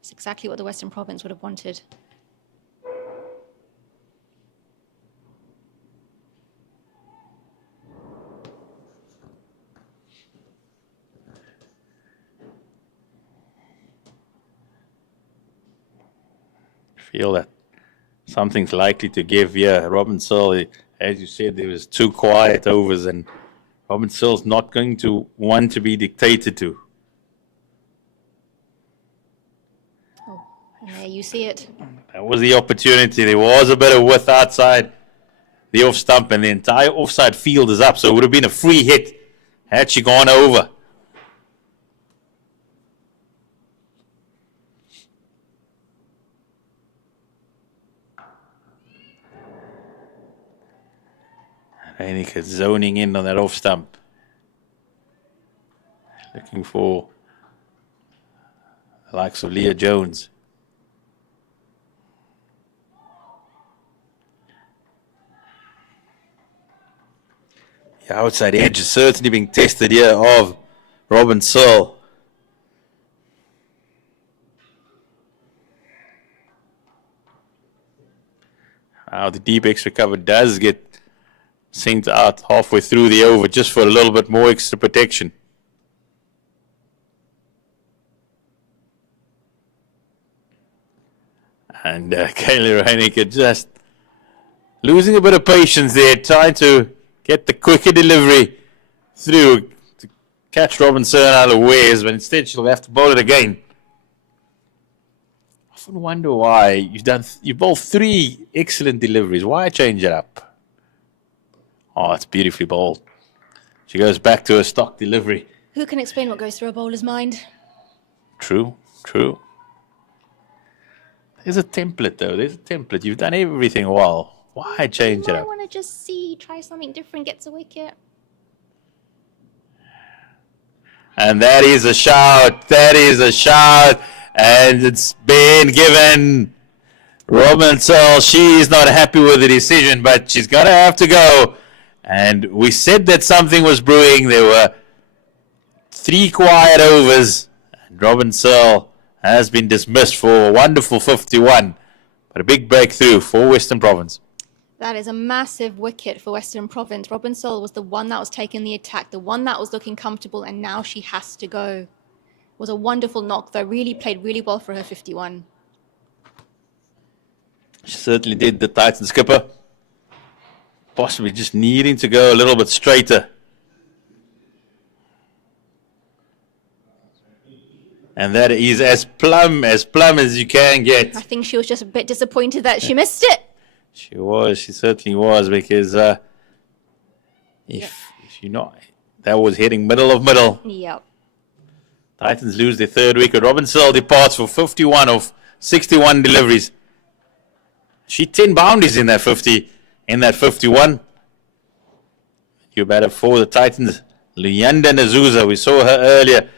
It's exactly what the Western Province would have wanted. Feel that something's likely to give here. Robin Searle, as you said, there was 2 quiet overs, and Robin Searle's not going to want to be dictated to. Oh, and there you see it. That was the opportunity. There was a bit of width outside the off stump, and the entire offside field is up, so it would have been a free hit had she gone over. Reinicke zoning in on that off stump. Looking for the likes of Leah Jones. The outside edge is certainly being tested here of Robin Searle. Now the deep extra cover does get sent out halfway through the over just for a little bit more extra protection. And Kaylee Reinicke just losing a bit of patience there, trying to get the quicker delivery through to catch Robin Searle out of ways, but instead she'll have to bowl it again. I often wonder why you've bowled 3 excellent deliveries. Why change it up? Oh, it's beautifully bowled. She goes back to her stock delivery. Who can explain what goes through a bowler's mind? True, true. There's a template, though. There's a template. You've done everything well. Why change it I up? want to just try something different, gets a wicket. And that is a shout. That is a shout. And it's been given. Robin Searle, she's not happy with the decision, but she's going to have to go. And we said that something was brewing. There were 3 quiet overs. And Robin Searle has been dismissed for a wonderful 51. But a big breakthrough for Western Province. That is a massive wicket for Western Province. Robin Searle was the one that was taking the attack, the one that was looking comfortable, and now she has to go. It was a wonderful knock, though. Really played really well for her 51. She certainly did, the Titan skipper. Possibly just needing to go a little bit straighter. And that is as plumb as you can get. I think she was just a bit disappointed that she missed it. She was. She certainly was, because if you're not, that was hitting middle of middle. Yep. Titans lose their 3rd wicket. Robin Searle departs for 51 of 61 deliveries. She 10 boundaries in that 51. New batter for the Titans, Luyanda Nazuza. We saw her earlier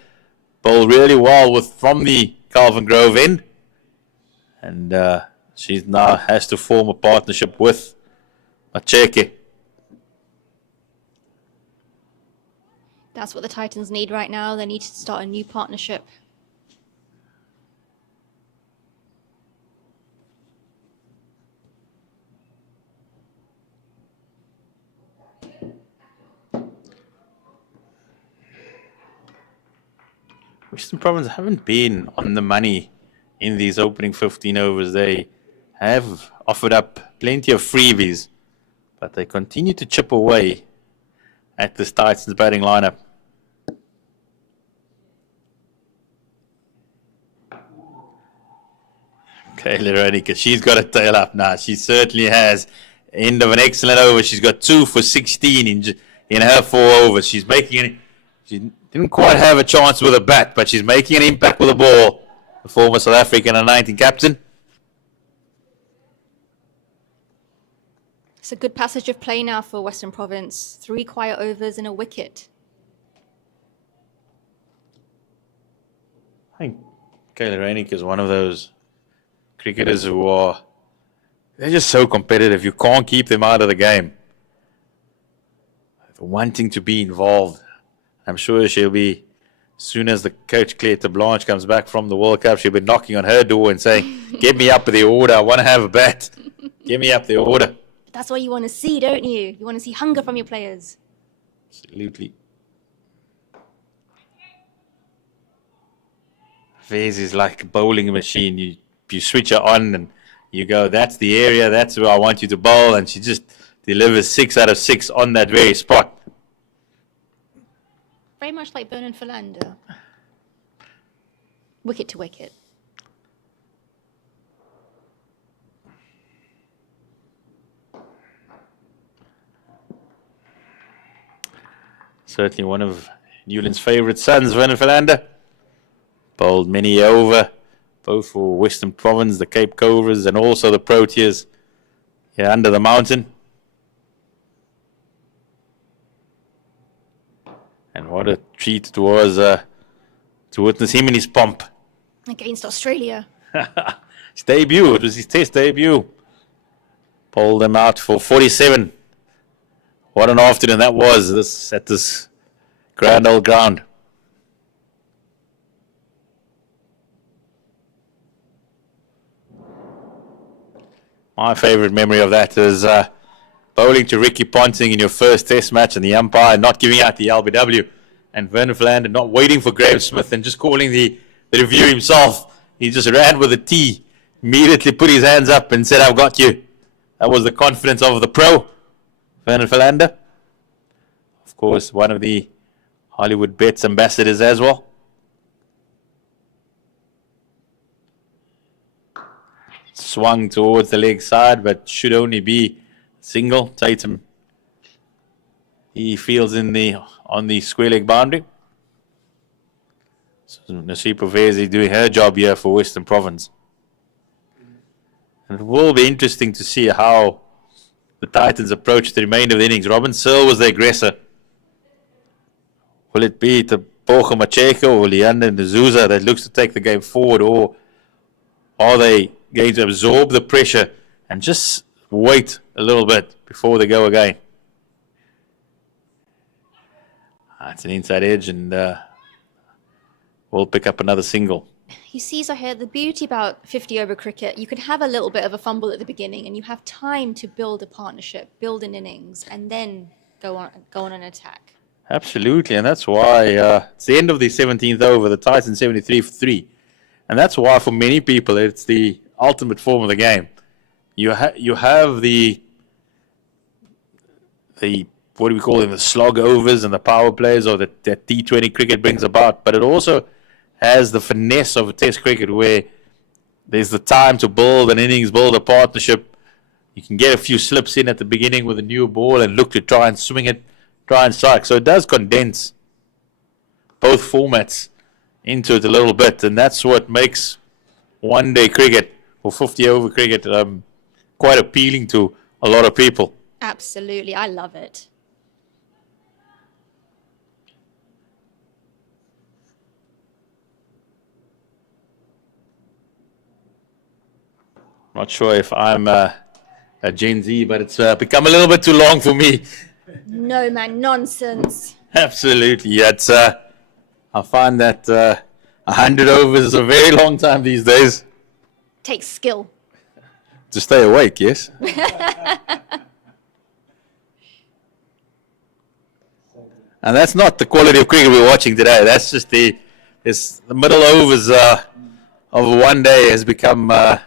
bowl really well from the Calvin Grove end. And she now has to form a partnership with Macheke. That's what the Titans need right now. They need to start a new partnership. Western Province haven't been on the money in these opening 15 overs. They have offered up plenty of freebies, but they continue to chip away at this Titans batting lineup. Kayla Ronica, she's got a tail up now. She certainly has. End of an excellent over. She's got 2 for 16 in her 4 overs. She's making it. She didn't quite have a chance with a bat, but she's making an impact with a ball. The former South African and 19 captain. It's a good passage of play now for Western Province. 3 quiet overs and a wicket. I think Kayla Ronica is one of those cricketers who are, they're just so competitive. You can't keep them out of the game. Wanting to be involved. I'm sure she'll be, as soon as the coach Claire Blanche comes back from the World Cup, she'll be knocking on her door and saying, get me up the order. I want to have a bat. Get me up the order. That's what you want to see, don't you? You want to see hunger from your players. Absolutely. Vez is like a bowling machine. You switch her on and you go, that's the area, that's where I want you to bowl, and she just delivers 6 out of 6 on that very spot. Very much like Vernon Philander. Wicket to wicket. Certainly one of Newlands' favourite sons, Vernon Philander. Bowled many over, both for Western Province, the Cape Cobras, and also the Proteas here under the mountain. And what a treat it was to witness him in his pomp. Against Australia. His debut, it was his test debut. Pulled them out for 47. What an afternoon that was at this grand old ground. My favourite memory of that is bowling to Ricky Ponting in your first test match and the umpire not giving out the LBW, and Vernon Philander not waiting for Graham Smith and just calling the review himself. He just ran with a tee, immediately put his hands up and said, I've got you. That was the confidence of the pro, Vernon Philander. Of course, one of the Hollywoodbets ambassadors as well. Swung towards the leg side, but should only be single. Tatum, he fields on the square leg boundary. So Nasipa Vezi doing her job here for Western Province. And it will be interesting to see how the Titans approach the remainder of the innings. Robin Searle was the aggressor. Will it be the Borja Macheco or Leander D'Souza that looks to take the game forward, or are they going to absorb the pressure and just wait a little bit before they go again? It's an inside edge, and we'll pick up another single. You see, Zahir, the beauty about 50-over cricket, you can have a little bit of a fumble at the beginning, and you have time to build a partnership, build an innings, and then go on an attack. Absolutely, and that's why it's the end of the 17th over, the Titans 73 for 3. And that's why for many people it's the ultimate form of the game. You have the what do we call them, the slog overs and the power plays, or that T20 cricket brings about, but it also has the finesse of a test cricket where there's the time to build an innings, build a partnership. You can get a few slips in at the beginning with a new ball and look to try and swing it, try and strike. So it does condense both formats into it a little bit, and that's what makes one-day cricket or 50-over cricket quite appealing to a lot of people. Absolutely, I love it. Not sure if I'm a Gen Z, but it's become a little bit too long for me. No, man, nonsense. Absolutely, yeah. I find that 100 overs is a very long time these days. Takes skill. To stay awake, yes? And that's not the quality of cricket we're watching today. That's just the middle overs of one day has become a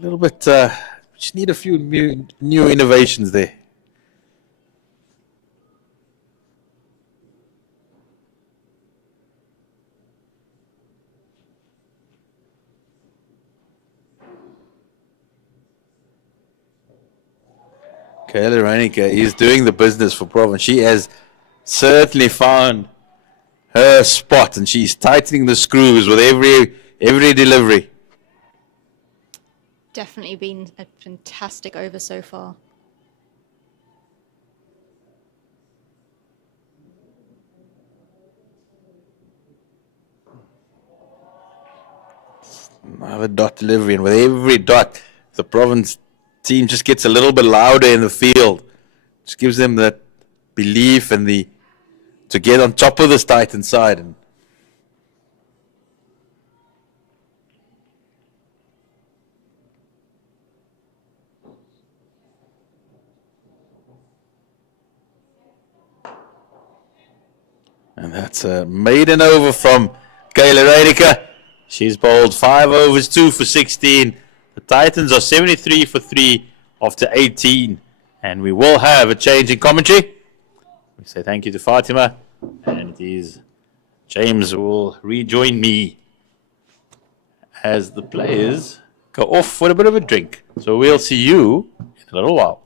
little bit. Just need a few new innovations there. Kayla Ranica is doing the business for Province. She has certainly found her spot, and she's tightening the screws with every delivery. Definitely been a fantastic over so far. Another dot delivery, and with every dot, the Province team just gets a little bit louder in the field. Just gives them that belief and to get on top of this Titan side. And that's a maiden over from Kayla Ranica. She's bowled 5 overs, 2 for 16. The Titans are 73 for 3 after 18. And we will have a change in commentary. We say thank you to Fatima. And it is James will rejoin me as the players go off for a bit of a drink. So we'll see you in a little while.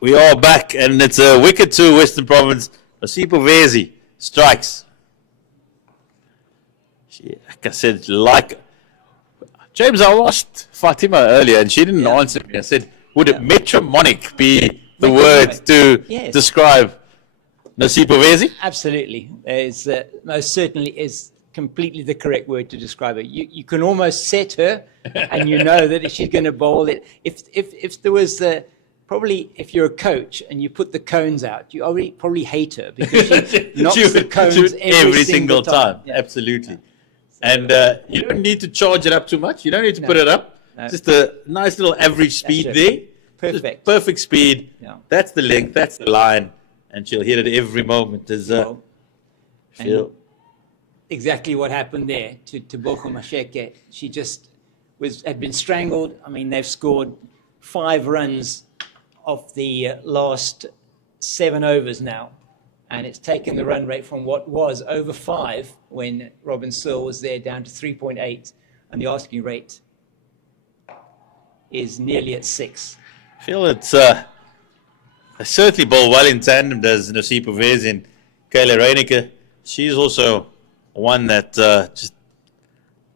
We are back, and it's a wicket to Western Province. Nasipo Vezi strikes. Like I said, James, I asked Fatima earlier, and she didn't answer me. I said, would it metromonic be the word to describe Nasipo Vezi? Absolutely. It's, most certainly is completely the correct word to describe it. You can almost set her, and you know that she's going to bowl it. If there was probably if you're a coach and you put the cones out, you already probably hate her because she knocks the cones every single time. Yeah. Absolutely. And you don't need to charge it up too much. You don't need to put it up. No. Just a nice little average speed there. Perfect. Just perfect speed. Yeah. That's the length. That's the line. And she'll hit it every moment. As exactly what happened there to Boko Masheke. She just had been strangled. I mean, they've scored 5 runs of the last 7 overs now, and it's taken the run rate from what was over 5 when Robin Searle was there down to 3.8, and the asking rate is nearly at 6. I feel it's I certainly bowl well in tandem, does Nasipo Vezi and Kayla Reineke. She's also one that just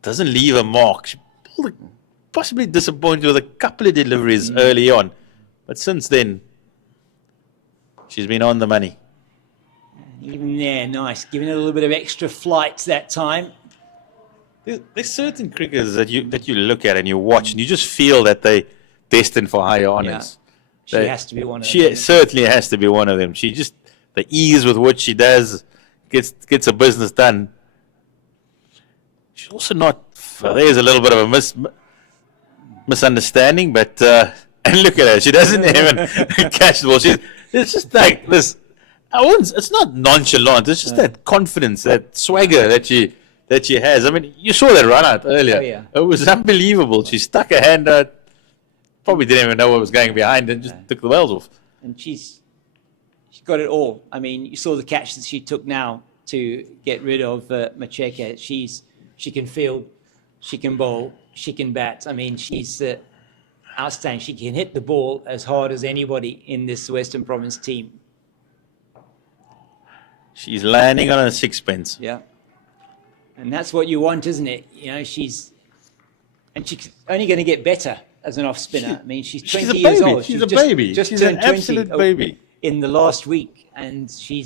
doesn't leave a mark. She possibly disappointed with a couple of deliveries early on, but since then, she's been on the money. Even there, nice. Giving it a little bit of extra flight that time. There's certain cricketers that you look at and you watch, and you just feel that they're destined for higher honours. Yeah. She has to be one of them. She certainly has to be one of them. She just, the ease with which she does, gets her business done. She's also not, there's a little bit of a misunderstanding, but and look at her, she doesn't even catch the ball. It's just like this. It's not nonchalant. It's just that confidence, that swagger that she has. I mean, you saw that run out earlier. Oh, yeah. It was unbelievable. She stuck her hand out, probably didn't even know what was going behind, and just took the wells off. And she's got it all. I mean, you saw the catch that she took now to get rid of Macheke. She can field, she can bowl, she can bat. I mean, she's outstanding. She can hit the ball as hard as anybody in this Western Province team. She's landing on a sixpence. Yeah. And that's what you want, isn't it? You know, she's only going to get better as an off spinner. I mean, she's 20 years old. She's a baby. Just She's turned an absolute 20 baby. In the last week, and she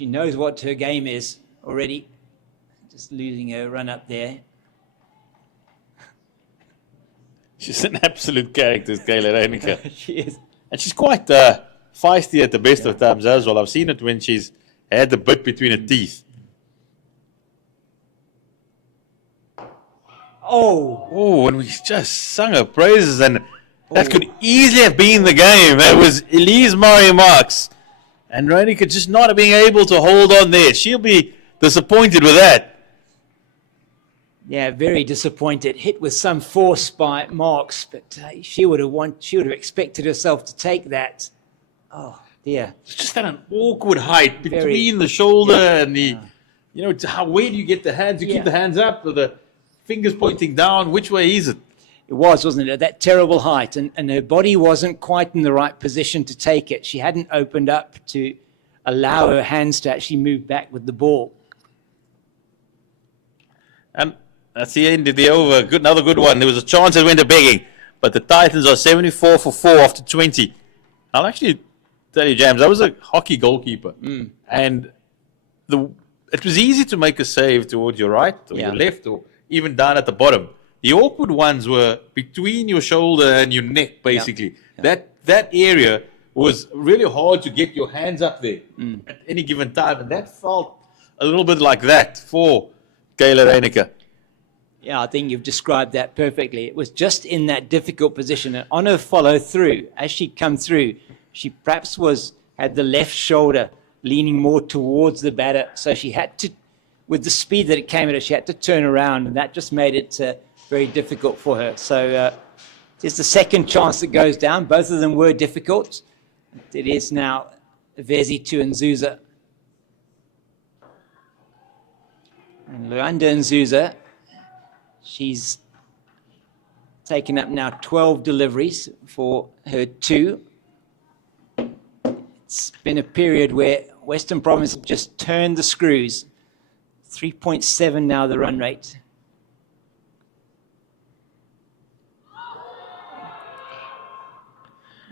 knows what her game is already. Just losing her run up there. She's an absolute character, Kayla Reineke. She is. And she's quite feisty at the best of times as well. I've seen it when she's had the bit between her teeth. Oh, and we just sung her praises, and that could easily have been the game. That was Elise Murray Marks. And Reineke just not being able to hold on there. She'll be disappointed with that. Yeah, very disappointed. Hit with some force by Marks, but she would have expected herself to take that. Oh dear! It's just at an awkward height between the shoulder and the, where do you get the hands? You keep the hands up, or the fingers pointing down. Which way is it? It wasn't it? At that terrible height, and her body wasn't quite in the right position to take it. She hadn't opened up to allow her hands to actually move back with the ball. And that's the end of the over. Another good one. There was a chance it went to begging, but the Titans are 74 for 4 after 20. I'll actually tell you, James, I was a hockey goalkeeper, and it was easy to make a save towards your right or your left or even down at the bottom. The awkward ones were between your shoulder and your neck, basically. Yeah. That area was really hard to get your hands up there at any given time, and that felt a little bit like that for Kayla Reineke. Yeah, I think you've described that perfectly. It was just in that difficult position, and on her follow through, as she'd come through, she perhaps had the left shoulder leaning more towards the batter, so she had to, with the speed that it came at her, she had to turn around, and that just made it very difficult for her. So it's the second chance that goes down. Both of them were difficult. It is now Vezi to Nzuza. And Luanda Nzuza, she's taken up now 12 deliveries for her 2. It's been a period where Western Province have just turned the screws. 3.7 now the run rate.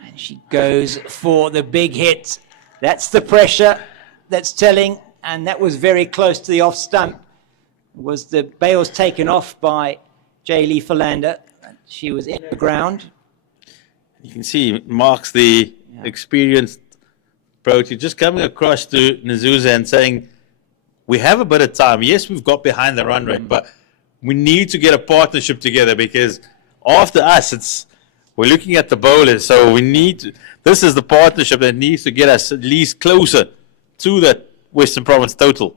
And she goes for the big hit. That's the pressure that's telling, and that was very close to the off stump. Was the bails taken off by J. Lee Philander. She was in the ground. You can see Mark's the experienced Pro50 just coming across to Nazuza and saying, we have a bit of time. Yes, we've got behind the run rate, but we need to get a partnership together because after us, we're looking at the bowlers. So this is the partnership that needs to get us at least closer to that Western Province total.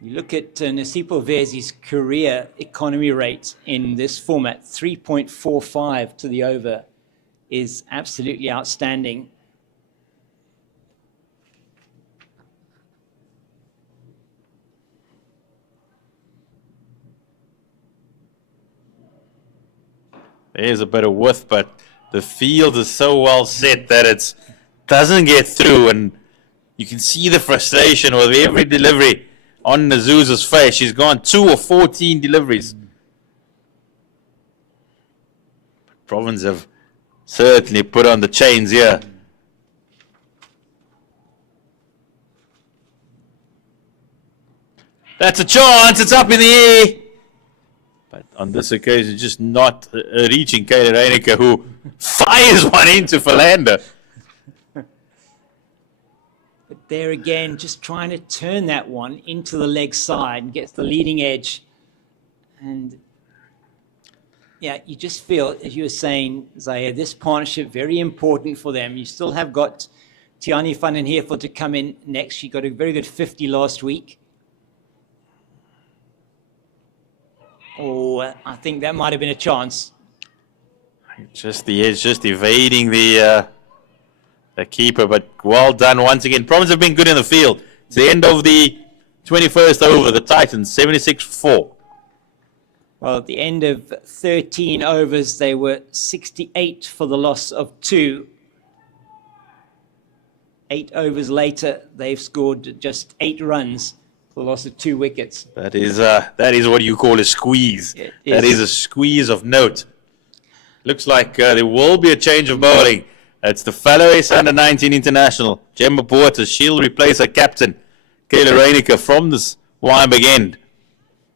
You look at Nasipo Vezi's career economy rate in this format, 3.45 to the over, is absolutely outstanding. There's a bit of width, but the field is so well set that it doesn't get through, and you can see the frustration with every delivery on Nazuza's face. She's gone 2 of 14 deliveries. Province have certainly put on the chains here. That's a chance. It's up in the air. But on this occasion, just not reaching Kayla Reinecker, who fires one into Philander. But there again, just trying to turn that one into the leg side and gets the leading edge. And yeah, you just feel, as you were saying, Zahir, this partnership very important for them. You still have got Tiani van den Heerfeld to come in next. She got a very good 50 last week. Oh, I think that might have been a chance. Just the edge, just evading the keeper, but well done once again. Province have been good in the field. It's the end of the 21st over. The Titans, 76-4. Well, at the end of 13 overs, they were 68 for the loss of 2. 8 overs later, they've scored just 8 runs for the loss of 2 wickets. That is what you call a squeeze. That is a squeeze of note. Looks like there will be a change of bowling. It's the fellow under-19 international, Gemma Porter. She'll replace her captain, Kayla Reinecker, from this Wynberg end.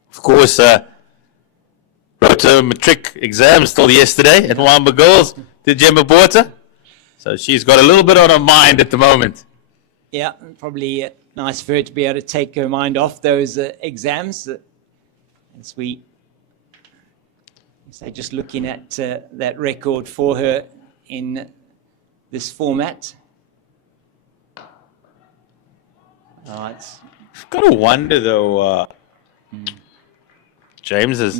Of course, wrote her matric exam still yesterday at Wynberg Girls, did Gemma Porter. So she's got a little bit on her mind at the moment. Yeah, probably nice for her to be able to take her mind off those exams. As we say, just looking at that record for her in this format. I've got to wonder though, James, is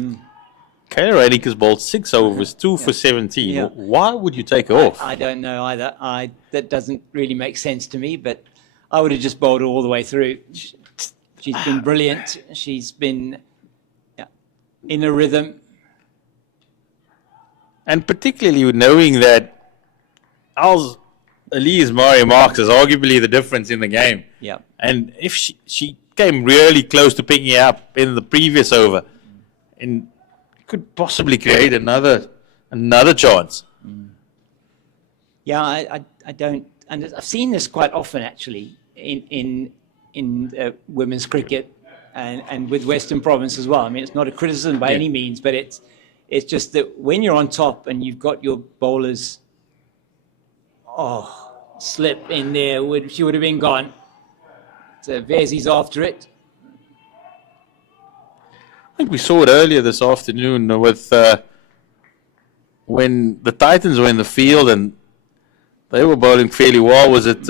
Kayla Reinecker bowled 6 overs, 2 for 17. Yeah. Why would you take her off? I don't know either. That doesn't really make sense to me, but I would have just bowled her all the way through. She's been brilliant. She's been in a rhythm. And particularly knowing that Elise Murray Marks is arguably the difference in the game. Yeah. And if she came really close to picking it up in the previous over, and could possibly create another chance. Yeah, I don't, and I've seen this quite often actually in women's cricket and with Western Province as well. I mean, it's not a criticism by any means, but it's just that when you're on top and you've got your bowlers, slip in there, she would have been gone. So Vezi's after it. I think we saw it earlier this afternoon with when the Titans were in the field and they were bowling fairly well. Was it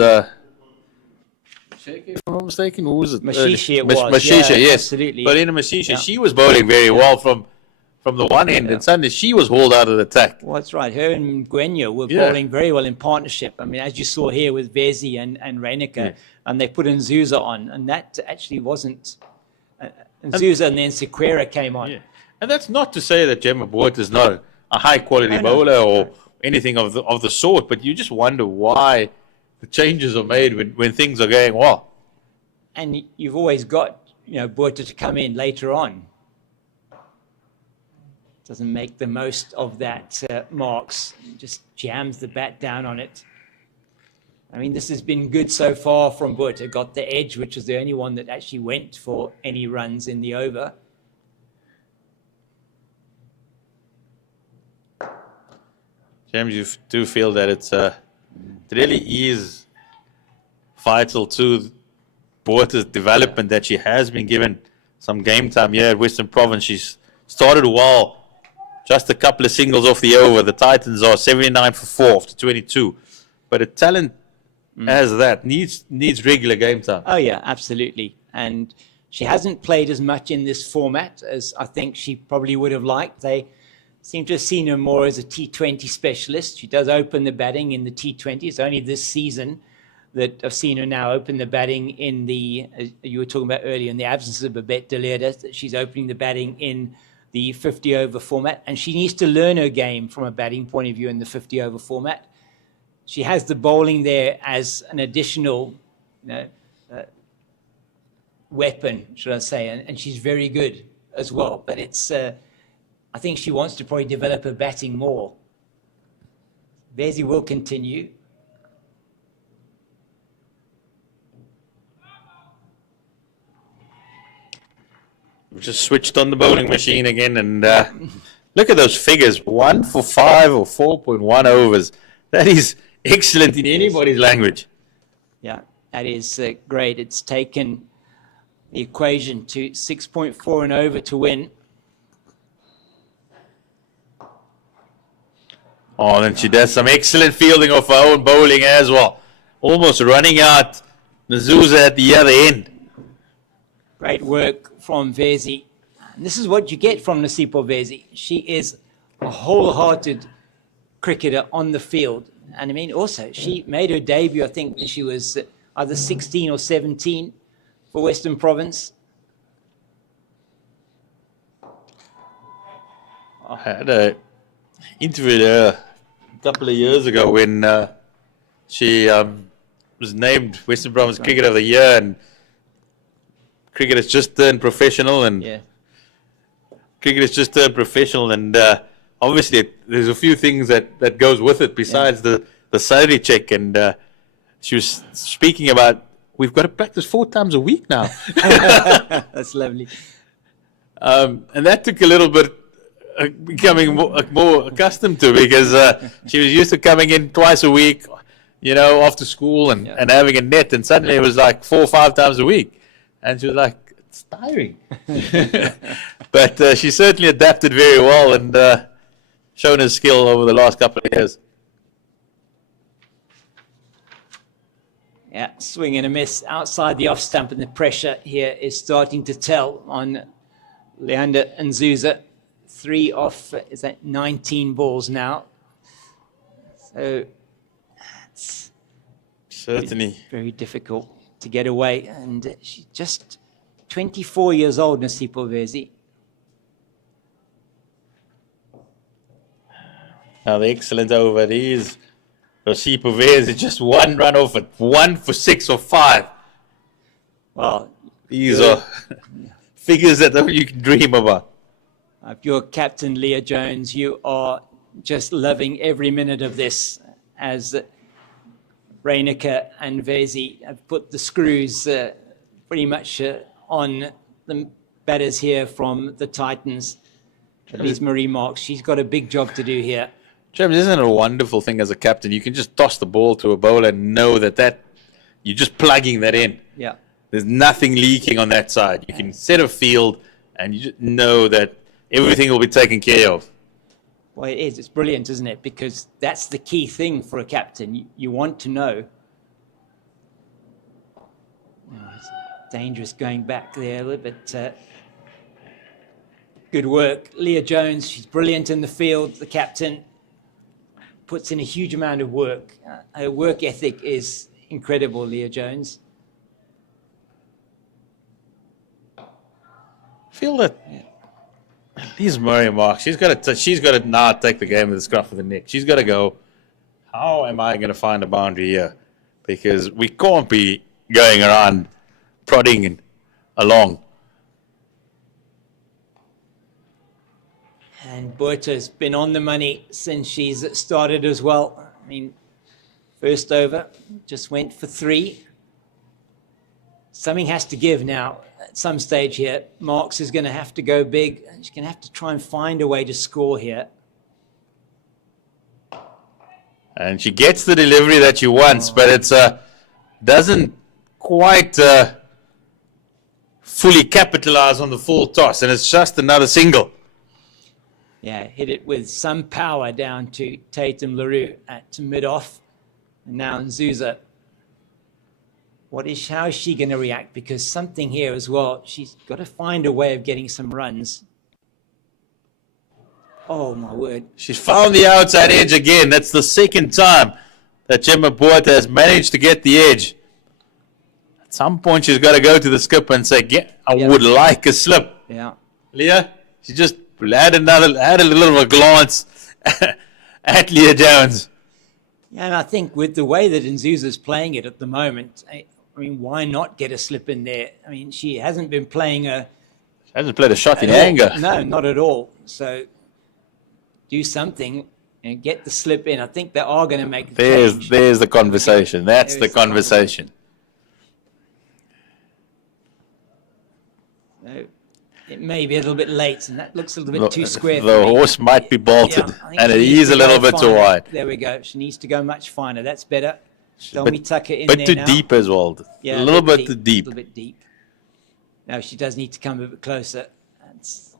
if I'm not mistaken, who was it? Mashisha Mashisha, yes. Absolutely. But in Mashisha, she was bowling very well from the one end, and suddenly she was hauled out of the attack. Well, that's right. Her and Gwenyo were bowling very well in partnership. I mean, as you saw here with Vezi and Reinecker, and they put Nzuza on, and that actually wasn't And Zuza and then Sequeira came on. Yeah. And that's not to say that Gemma Boort is not a high-quality bowler or anything of the sort, but you just wonder why the changes are made when things are going well. And you've always got, Boort to come in later on. Doesn't make the most of that marks, just jams the bat down on it. I mean, this has been good so far from Boort. Got the edge, which was the only one that actually went for any runs in the over. James, you do feel that it really is vital to Boort's development that she has been given some game time here at Western Province. She's started well, just a couple of singles off the over. The Titans are 79 for 4 after 22. But a talent as that needs regular game time. Oh, yeah, absolutely. And she hasn't played as much in this format as I think she probably would have liked. They seem to have seen her more as a T20 specialist. She does open the batting in the T20. It's only this season that I've seen her now open the batting in the, as you were talking about earlier, in the absence of Babette de Leerde, that she's opening the batting in the 50-over format. And she needs to learn her game from a batting point of view in the 50-over format. She has the bowling there as an additional weapon, should I say, and she's very good as well. But it's... I think she wants to probably develop her batting more. Vesey will continue. We just switched on the bowling machine again, and look at those figures. 1 for 5 or 4.1 overs. That is excellent in anybody's language. Yeah, that is great. It's taken the equation to 6.4 and over to win. Oh, and she does some excellent fielding of her own bowling as well. Almost running out Nazuza at the other end. Great work from Vesey. And this is what you get from Nasipho Vesey. She is a wholehearted cricketer on the field. And I mean, also, she made her debut, I think, when she was either 16 or 17 for Western Province. I had interviewed her a couple of years ago when she was named Western Province Cricketer of the Year, and cricket has just turned professional, and obviously there's a few things that goes with it besides the salary check, and she was speaking about we've got to practice 4 times a week now. That's lovely. And that took a little bit becoming more accustomed to, because she was used to coming in twice a week, after school and having a net, and suddenly it was like 4 or 5 times a week, and she was like, it's tiring. But she certainly adapted very well and shown her skill over the last couple of years. Yeah, swing and a miss outside the off stump, and the pressure here is starting to tell on Leander and Zuza. 3 off, is that 19 balls now? So it's certainly very difficult to get away. And she's just 24 years old, Nasipho Vesey. Now the excellent over is Nasipho Vesey, just 1 run off it, 1 for 6 or 5. Well, these are figures that only you can dream about. If you're Captain Leah Jones, you are just loving every minute of this, as Reiniger and Vesey have put the screws pretty much on the batters here from the Titans. At least Marie Marks, she's got a big job to do here. James, isn't it a wonderful thing as a captain? You can just toss the ball to a bowler and know that you're just plugging that in. Yeah. There's nothing leaking on that side. You can set a field and you just know that everything will be taken care of. Well, it is. It's brilliant, isn't it? Because that's the key thing for a captain. You want to know. Oh, it's dangerous going back there a little bit. Good work. Leah Jones, she's brilliant in the field. The captain puts in a huge amount of work. Her work ethic is incredible, Leah Jones. feel that these Murray marks, she's got to now take the game with the scruff of the neck. She's got to go, how am I going to find a boundary here? Because we can't be going around prodding along. And Boerta's been on the money since she's started as well. I mean, first over, just went for 3. Something has to give now at some stage here. Marks is going to have to go big. She's going to have to try and find a way to score here. And she gets the delivery that she wants, but it's doesn't quite fully capitalize on the full toss, and it's just another single. Yeah, hit it with some power down to Tatum LaRue at mid-off. And now Nzuza. How is she going to react? Because something here as well, she's got to find a way of getting some runs. Oh, my word. She's found the outside edge again. That's the second time that Gemma Boerta has managed to get the edge. At some point, she's got to go to the skipper and say, I would like a slip. Yeah. Leah, she just had a little of a glance at Leah Jones. Yeah, and I think with the way that Nzuza's playing it at the moment, I mean, why not get a slip in there? I mean, she hasn't been playing She hasn't played a shot in anger. No, not at all. So do something and get the slip in. I think they are going to make the change. There's the conversation. That's the conversation. So it may be a little bit late, and that looks a little bit too square. The horse might be bolted, and it is a little bit too wide. There we go. She needs to go much finer. That's better. Tommy Tucker in but there too now. deep as well. Yeah, a little bit too deep. A little bit deep. Now she does need to come a bit closer. That's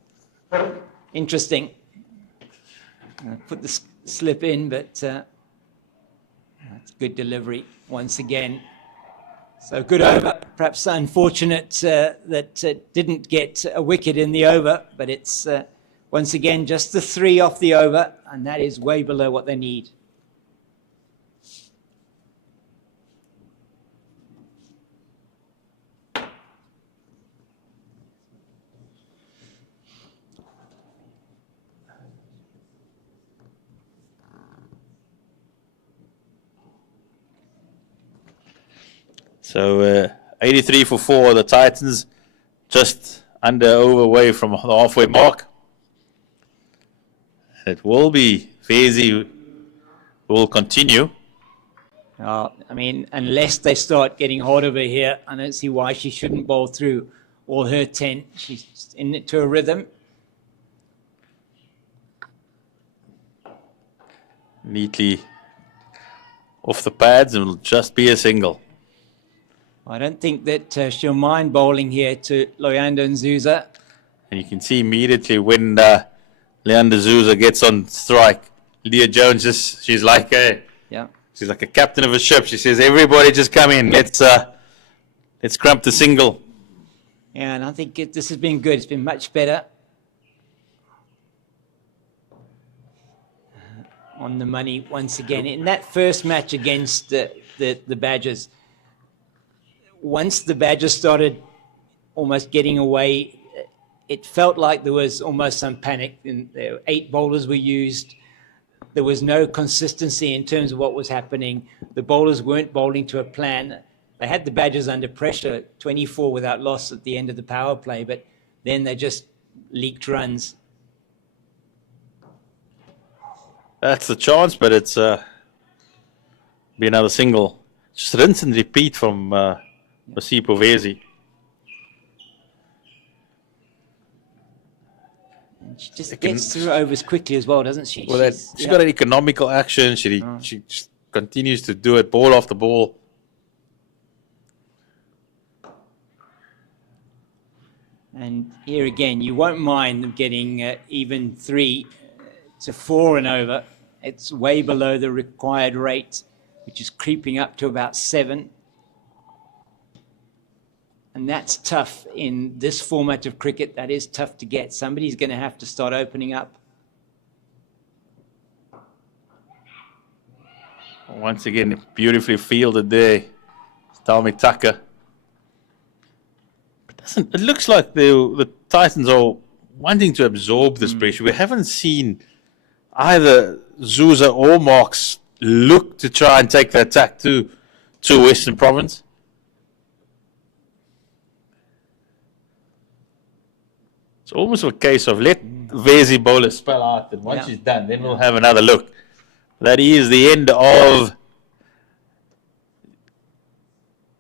interesting. Put the slip in, but that's good delivery once again. So good over. Perhaps unfortunate that didn't get a wicket in the over, but it's once again just the 3 off the over, and that is way below what they need. So 83 for 4, the Titans just under over away from the halfway mark. It will be Fezi will continue. I mean, unless they start getting hard over here, I don't see why she shouldn't bowl through all her 10. She's in it to a rhythm. Neatly off the pads, and will just be a single. I don't think that she'll mind bowling here to Loyanda Nzuza. And you can see immediately when Leander Nzuza gets on strike, Leah Jones she's like a captain of a ship. She says, "Everybody, just come in. Let's crump the single." Yeah, and I think this has been good. It's been much better. On the money once again. In that first match against the Badgers, once the Badgers started almost getting away, it felt like there was almost some panic. And 8 bowlers were used. There was no consistency in terms of what was happening. The bowlers weren't bowling to a plan. They had the Badgers under pressure, 24 without loss at the end of the power play, but then they just leaked runs. That's the chance, but it's be another single. Just rinse and repeat from Masipo Vezi. She just gets through overs quickly as well, doesn't she? Well, she's got an economical action. She just continues to do it, ball after ball. And here again, you won't mind them getting even 3 to 4 and over. It's way below the required rate, which is creeping up to about 7. And that's tough in this format of cricket. That is tough to get. Somebody's going to have to start opening up. Once again, beautifully fielded there. Tommy Tucker. But It looks like the Titans are wanting to absorb this pressure. We haven't seen either Zuza or Marks look to try and take the attack to Western Province. It's almost a case of let Vezi bowler spell out, and once she's done, then we'll have another look. That is the end of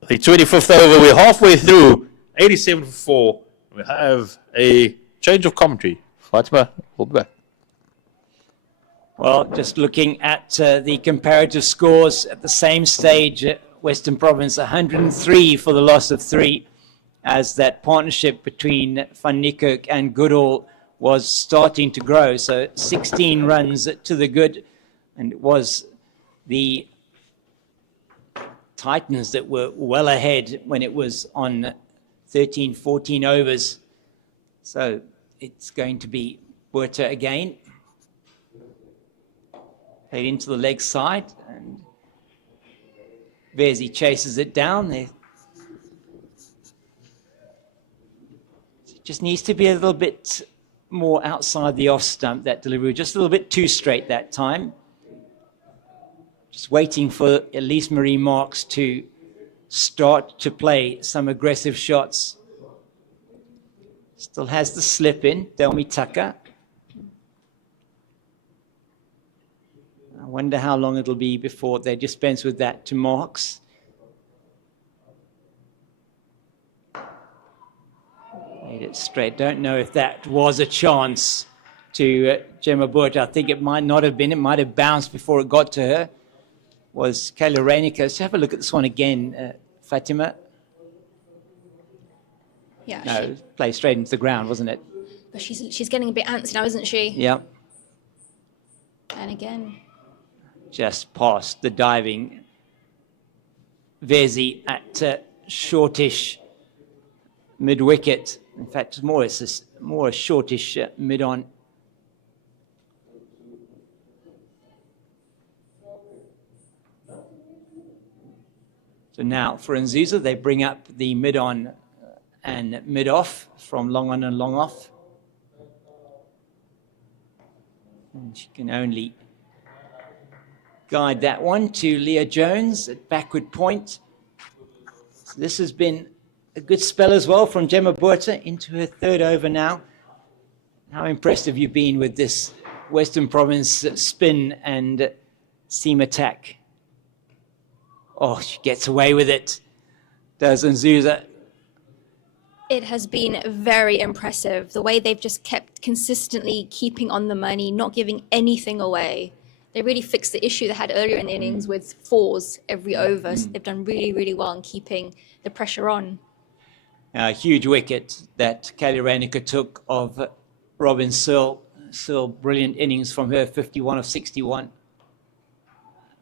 the 25th over. We're halfway through, 87 for 4. We have a change of commentary. Fatima, hold back. Well, just looking at the comparative scores at the same stage, Western Province 103 for the loss of 3, as that partnership between Van Niekerk and Goodall was starting to grow. So 16 runs to the good, and it was the Titans that were well ahead when it was on 13, 14 overs. So it's going to be Buerta again. Played into the leg side, and Vezi chases it down. There just needs to be a little bit more outside the off stump, that delivery. Just a little bit too straight that time. Just waiting for at least Marie Marks to start to play some aggressive shots. Still has the slip in, Delmi Tucker. I wonder how long it'll be before they dispense with that to Marks. Made it straight. Don't know if that was a chance to Gemma Buerta. I think it might not have been. It might have bounced before it got to her. Was Kayla Reinicke. Let's have a look at this one again, Fatima. Yeah. No, play straight into the ground, wasn't it? But she's getting a bit antsy now, isn't she? Yeah. And again. Just past the diving Vezi at shortish mid-wicket. In fact, it's more a shortish mid-on. So now for Nzuza, they bring up the mid-on and mid-off from long on and long off. And she can only guide that one to Leah Jones at backward point. So this has been a good spell as well from Gemma Buerta into her third over now. How impressed have you been with this Western Province spin and seam attack? Oh, she gets away with it, does Nzuza. It has been very impressive, the way they've just kept consistently keeping on the money, not giving anything away. They really fixed the issue they had earlier in the innings with 4s every over. So they've done really, really well in keeping the pressure on. A huge wicket that Kayla Reinicke took of Robin Searle. Searle, brilliant innings from her, 51 of 61.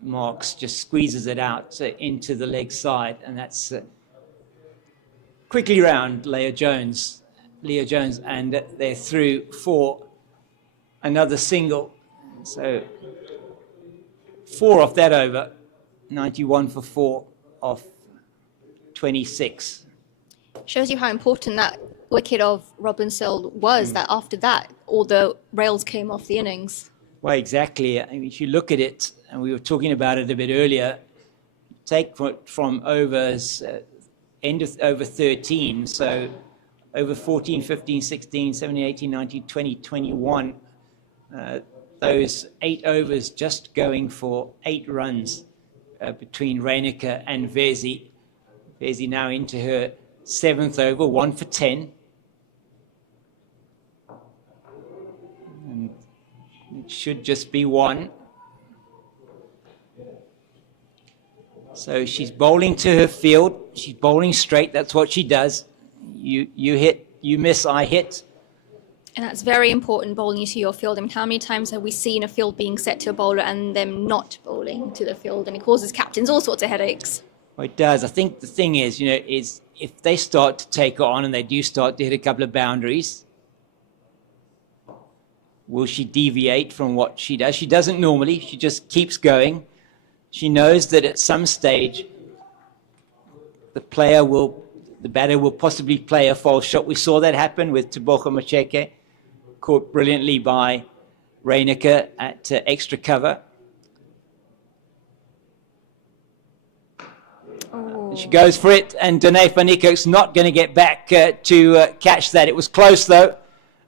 Marks just squeezes it out into the leg side, and that's quickly round Leah Jones, and they're through for another single. So 4 off that over, 91 for 4 off 26. Shows you how important that wicket of Robin Searle was, that after that, all the rails came off the innings. Well, exactly. I mean, if you look at it, and we were talking about it a bit earlier, take from overs, end of over 13, so over 14, 15, 16, 17, 18, 19, 20, 21, those 8 overs just going for 8 runs between Reinicke and Vezi. Vezi now into her 7th over, 1 for 10. And it should just be 1. So she's bowling to her field. She's bowling straight. That's what she does. You hit, you miss, I hit. And that's very important, bowling to your field. I mean, how many times have we seen a field being set to a bowler and them not bowling to the field? And it causes captains all sorts of headaches. Well, it does. I think the thing is, is if they start to take on and they do start to hit a couple of boundaries, will she deviate from what she does? She doesn't normally. She just keeps going. She knows that at some stage, the the batter will possibly play a false shot. We saw that happen with Tebogo Macheke, caught brilliantly by Reiniger at extra cover. She goes for it, and Danae van Niekerk's not going to get back to catch that. It was close, though,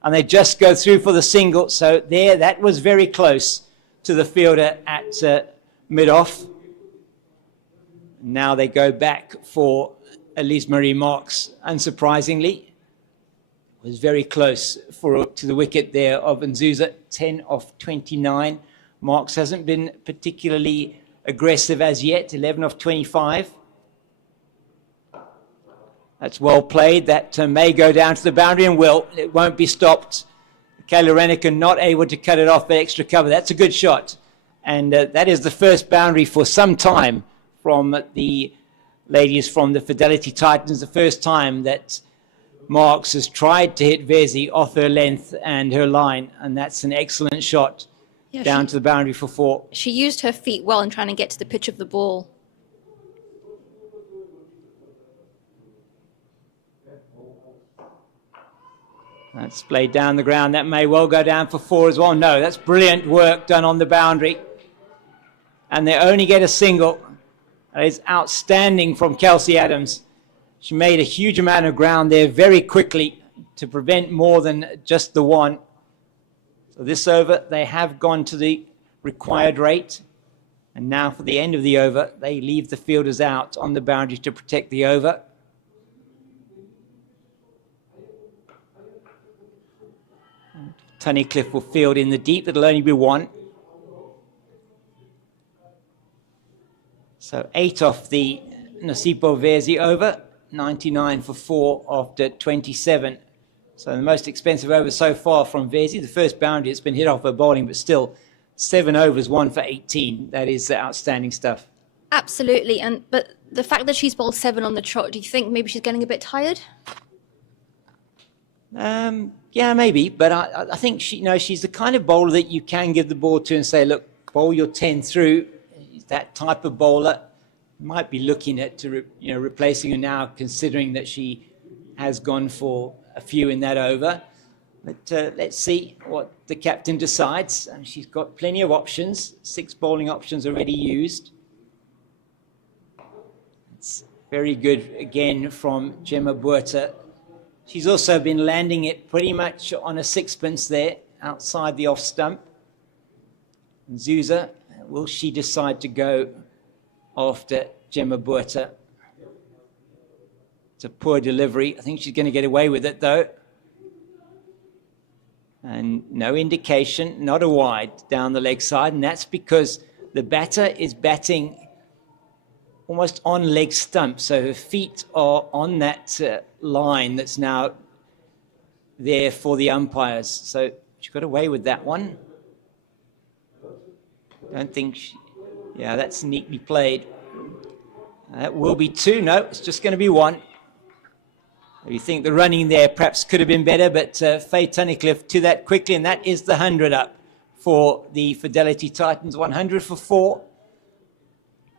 and they just go through for the single. So there, that was very close to the fielder at mid-off. Now they go back for Elise Marie Marx, unsurprisingly. Was very close to the wicket there of Nzuza, 10 of 29. Marx hasn't been particularly aggressive as yet, 11 of 25. That's well played. That may go down to the boundary and will. It won't be stopped. Kayla Reiniger not able to cut it off by extra cover. That's a good shot. And that is the first boundary for some time from the ladies from the Fidelity Titans. The first time that Marx has tried to hit Vezi off her length and her line. And that's an excellent shot down to the boundary for 4. She used her feet well in trying to get to the pitch of the ball. That's played down the ground. That may well go down for 4 as well. No, that's brilliant work done on the boundary. And they only get a single. That is outstanding from Kelsey Adams. She made a huge amount of ground there very quickly to prevent more than just the 1. So this over, they have gone to the required rate. And now for the end of the over, they leave the fielders out on the boundary to protect the over. Tunnicliffe will field in the deep. It'll only be 1. So 8 off the Nasipo Vezi over, 99 for 4 after 27. So the most expensive over so far from Vezi. The first boundary, it's been hit off her bowling, but still 7 overs, 1 for 18. That is outstanding stuff. Absolutely. But the fact that she's bowled 7 on the trot, do you think maybe she's getting a bit tired? Yeah, maybe, but I think she's the kind of bowler that you can give the ball to and say, look, bowl your 10 through. That type of bowler. Might be looking at replacing her now, considering that she has gone for a few in that over. But let's see what the captain decides. She's got plenty of options. 6 bowling options already used. It's very good again from Gemma Buerta. She's also been landing it pretty much on a sixpence there, outside the off stump. Nzuza, will she decide to go after Gemma Buerta? It's a poor delivery. I think she's going to get away with it, though. And no indication, not a wide down the leg side. And that's because the batter is batting almost on leg stump. So her feet are on that line that's now there for the umpires. So she got away with that one. Don't think yeah, that's neatly played. That will be 2. No, it's just going to be 1. You think the running there perhaps could have been better, but Faye Tunnicliffe to that quickly, and that is the 100 up for the Fidelity Titans. 100 for 4.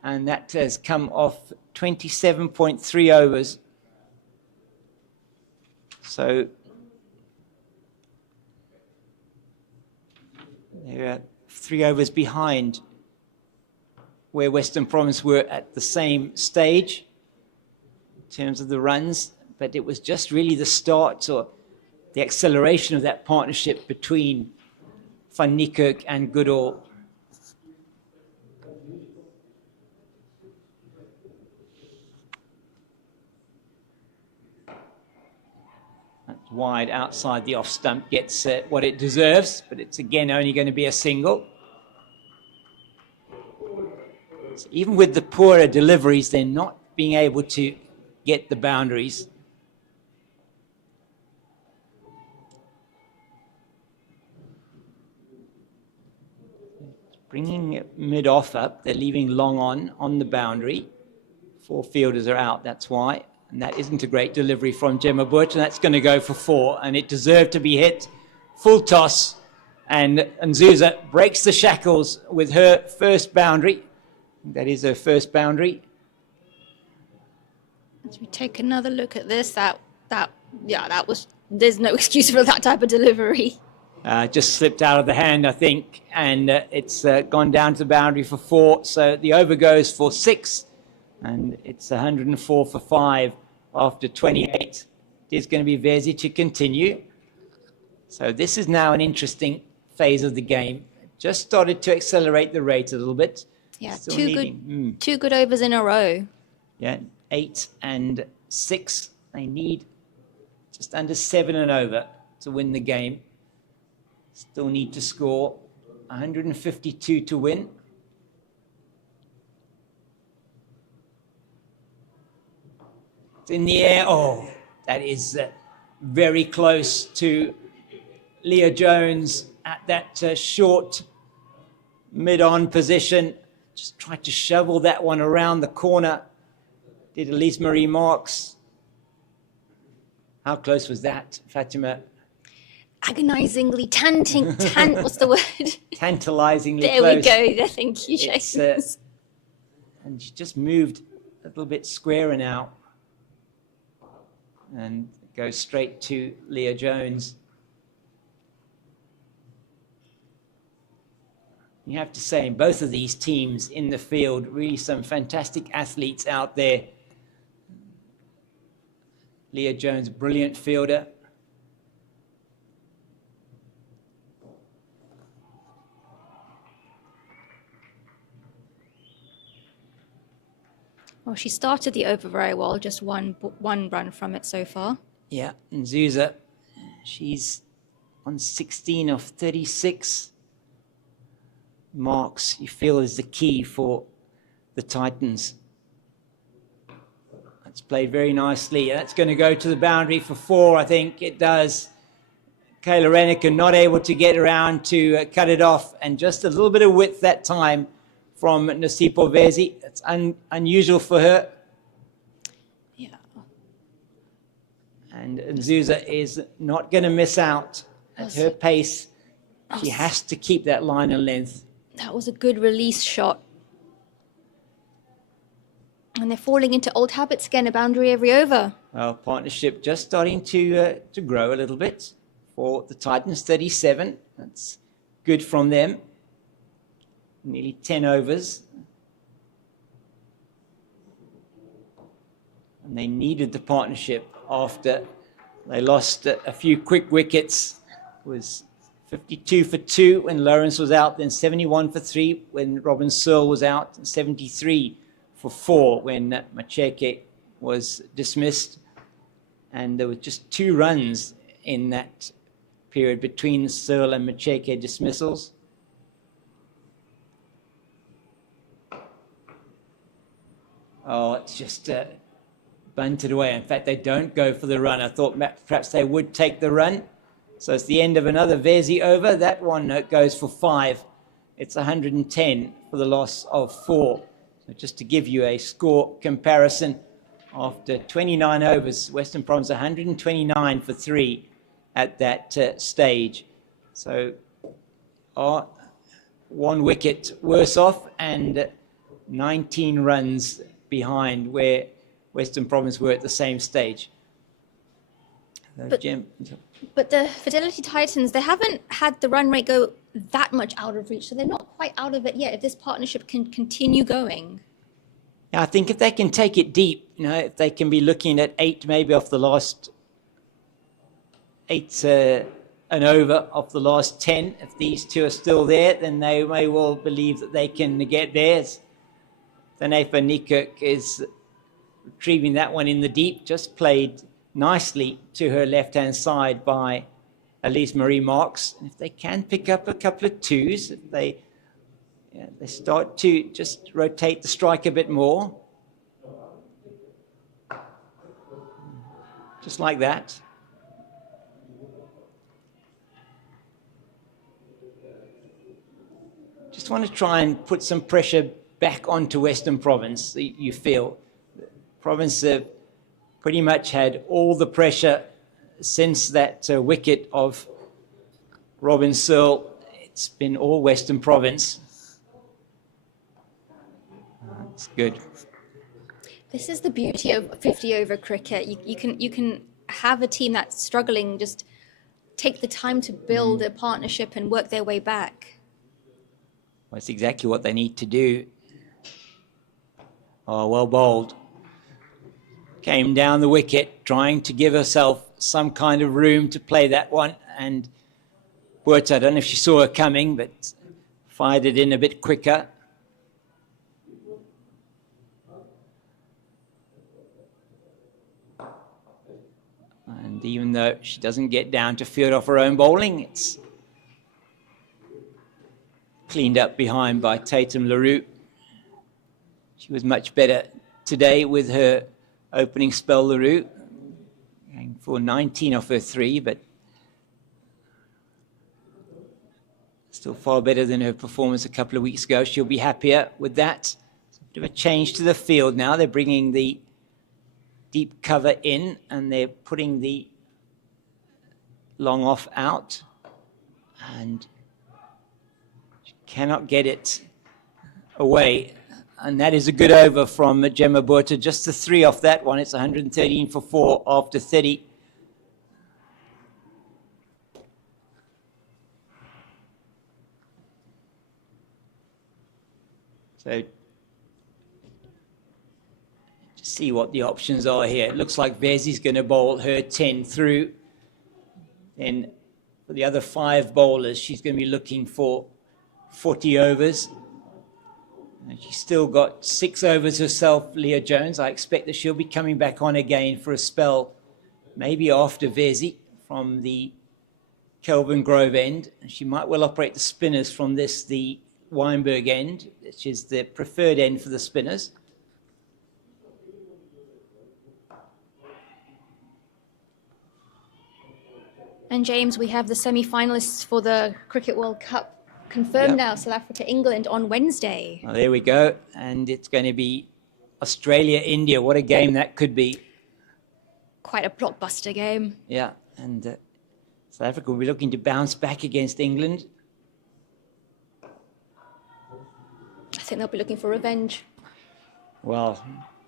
And that has come off 27.3 overs. So they're 3 overs behind where Western Province were at the same stage in terms of the runs. But it was just really the start or the acceleration of that partnership between Van Niekerk and Goodall. That's wide outside the off stump, gets what it deserves, but it's again only going to be a single. So even with the poorer deliveries, they're not being able to get the boundaries. Bringing mid-off up, they're leaving long on the boundary. 4 fielders are out, that's why. And that isn't a great delivery from Gemma Buerta, and that's going to go for 4. And it deserved to be hit. Full toss. And Nzuza breaks the shackles with her first boundary. That is her first boundary. As we take another look at this, that was, there's no excuse for that type of delivery. Just slipped out of the hand, I think, and it's gone down to the boundary for 4. So the over goes for 6, and it's 104 for 5 after 28. It is going to be Verzi to continue. So this is now an interesting phase of the game. Just started to accelerate the rate a little bit. Yeah, Still two good overs in a row. Yeah, 8 and 6. They need just under 7 and over to win the game. Still need to score 152 to win. It's in the air. Oh, that is very close to Leah Jones at that short mid-on position. Just tried to shovel that one around the corner. Did Elise Marie Marks. How close was that, Fatima? Agonizingly, what's the word? Tantalizingly There close. we go. There, thank you, Jason. And she just moved a little bit squarer now. And goes straight to Leah Jones. You have to say, in both of these teams in the field, really some fantastic athletes out there. Leah Jones, brilliant fielder. Well, she started the over very well, just one run from it so far. Yeah, and Zuza, she's on 16 of 36. Marks, you feel, is the key for the Titans. That's played very nicely. That's going to go to the boundary for 4, I think it does. Kayla Rennick not able to get around to cut it off, and just a little bit of width that time from Nasipo Verzi. It's unusual for her. Yeah. And Zuza is not going to miss out at her pace. She has to keep that line and length. That was a good release shot. And they're falling into old habits again, a boundary every over. Well, partnership just starting to grow a little bit for the Titans, 37. That's good from them. Nearly 10 overs. And they needed the partnership after they lost a few quick wickets. It was 52 for 2 when Lawrence was out, then 71 for 3 when Robin Searle was out, and 73 for 4 when Macheke was dismissed. And there were just 2 runs in that period between Searle and Macheke dismissals. Oh, it's just bunted away. In fact, they don't go for the run. I thought perhaps they would take the run. So it's the end of another Verzi over. That one goes for 5. It's 110 for the loss of 4. So just to give you a score comparison, after 29 overs, Western Province 129 for 3 at that stage. So 1 wicket worse off and 19 runs behind where Western Province were at the same stage. Jim. But the Fidelity Titans, they haven't had the run rate go that much out of reach, so they're not quite out of it yet. If this partnership can continue going. Yeah, I think if they can take it deep, if they can be looking at 8 maybe off the last 8 and over off the last 10, if these 2 are still there, then they may well believe that they can get theirs. Tanefa Nikirk is retrieving that one in the deep, just played nicely to her left-hand side by Elise Marie Marks. And if they can pick up a couple of 2s, if they start to just rotate the strike a bit more. Just like that. Just want to try and put some pressure back onto Western Province. You feel Province pretty much had all the pressure since that wicket of Robin Searle. It's been all Western Province. That's good. This is the beauty of 50 over cricket. You can have a team that's struggling just take the time to build a partnership and work their way back. Well, that's exactly what they need to do. Oh, well bowled. Came down the wicket, trying to give herself some kind of room to play that one. And Puerta, I don't know if she saw her coming, but fired it in a bit quicker. And even though she doesn't get down to field off her own bowling, it's cleaned up behind by Tatum LaRue. She was much better today with her opening spell, LaRue, going for 19 off her 3, but still far better than her performance a couple of weeks ago. She'll be happier with that. A bit of a change to the field now. They're bringing the deep cover in and they're putting the long off out, and she cannot get it away. And that is a good over from Gemma Puerta. Just the 3 off that one. It's 113 for 4 after 30. So just see what the options are here. It looks like Vezi's going to bowl her 10 through. Then for the other 5 bowlers, she's going to be looking for 40 overs. And she's still got 6 overs herself, Leah Jones. I expect that she'll be coming back on again for a spell, maybe after Vezi from the Kelvin Grove end. She might well operate the spinners from this, the Weinberg end, which is the preferred end for the spinners. And James, we have the semi-finalists for the Cricket World Cup confirmed now, South Africa, England on Wednesday. Well, there we go. And it's going to be Australia-India. What a game that could be. Quite a blockbuster game. Yeah, and South Africa will be looking to bounce back against England. I think they'll be looking for revenge. Well,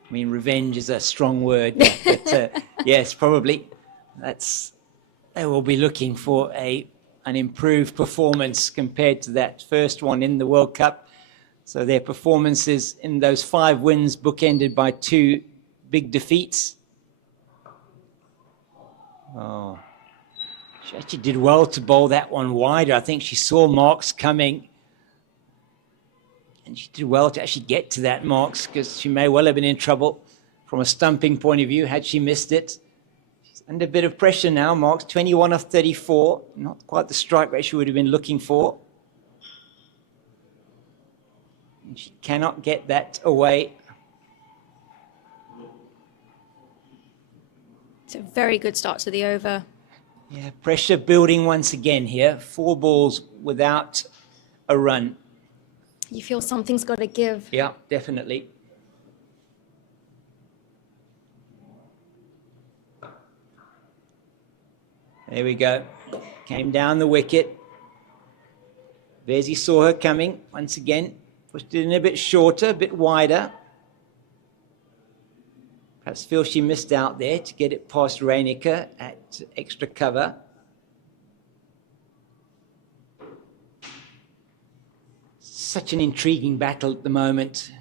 I mean, revenge is a strong word, but yes, probably. They will be looking for an improved performance compared to that first one in the World Cup. So their performances in those 5 wins bookended by 2 big defeats. Oh, she actually did well to bowl that one wider. I think she saw marks coming. And she did well to actually get to that marks, because she may well have been in trouble from a stumping point of view had she missed it. She's under a bit of pressure now. Marks 21 off 34. Not quite the strike rate she would have been looking for. And she cannot get that away. It's a very good start to the over. Yeah, pressure building once again here. 4 balls without a run. You feel something's got to give. Yeah, definitely. There we go. Came down the wicket. Vezi saw her coming once again. Pushed it in a bit shorter, a bit wider. Perhaps feels she missed out there to get it past Reinecker at extra cover. Such an intriguing battle at the moment.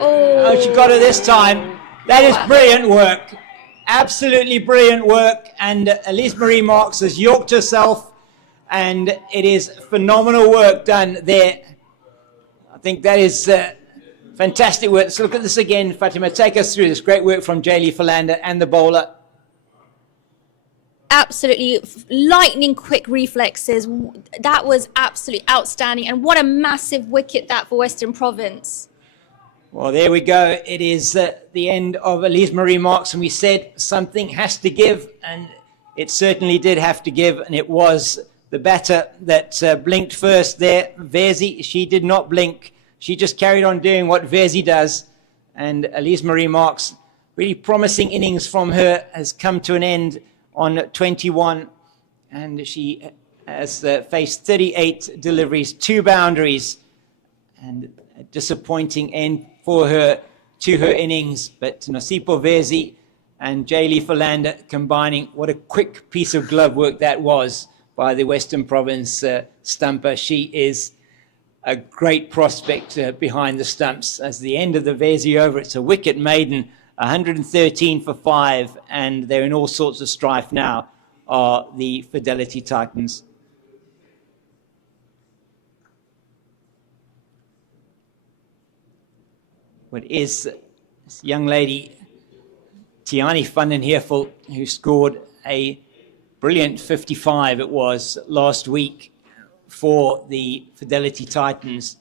Oh, she got her this time. That is brilliant work. Absolutely brilliant work. And Elise Marie Marks has yorked herself. And it is phenomenal work done there. I think that is fantastic work. Let's look at this again. Fatima, take us through this. Great work from Jaylee Philander and the bowler. Absolutely lightning quick reflexes. That was absolutely outstanding. And what a massive wicket that for Western Province. Well, there we go. It is the end of Elise Marie Marks. And we said something has to give. And it certainly did have to give. And it was the batter that blinked first there. Vezi, she did not blink. She just carried on doing what Vezi does. And Elise Marie Marks, really promising innings from her, has come to an end on 21, and she has faced 38 deliveries, 2 boundaries, and A disappointing end for her to her innings, but Nosipho Vezi and Jaylee Philander combining. What a quick piece of glove work that was by the Western Province stumper. She is a great prospect behind the stumps. As the end of the Vezi over, it's a wicket maiden, 113 for 5, and they're in all sorts of strife now, are the Fidelity Titans. What is this young lady, Tiani van den Heerfel, who scored a brilliant 55, it was, last week for the Fidelity Titans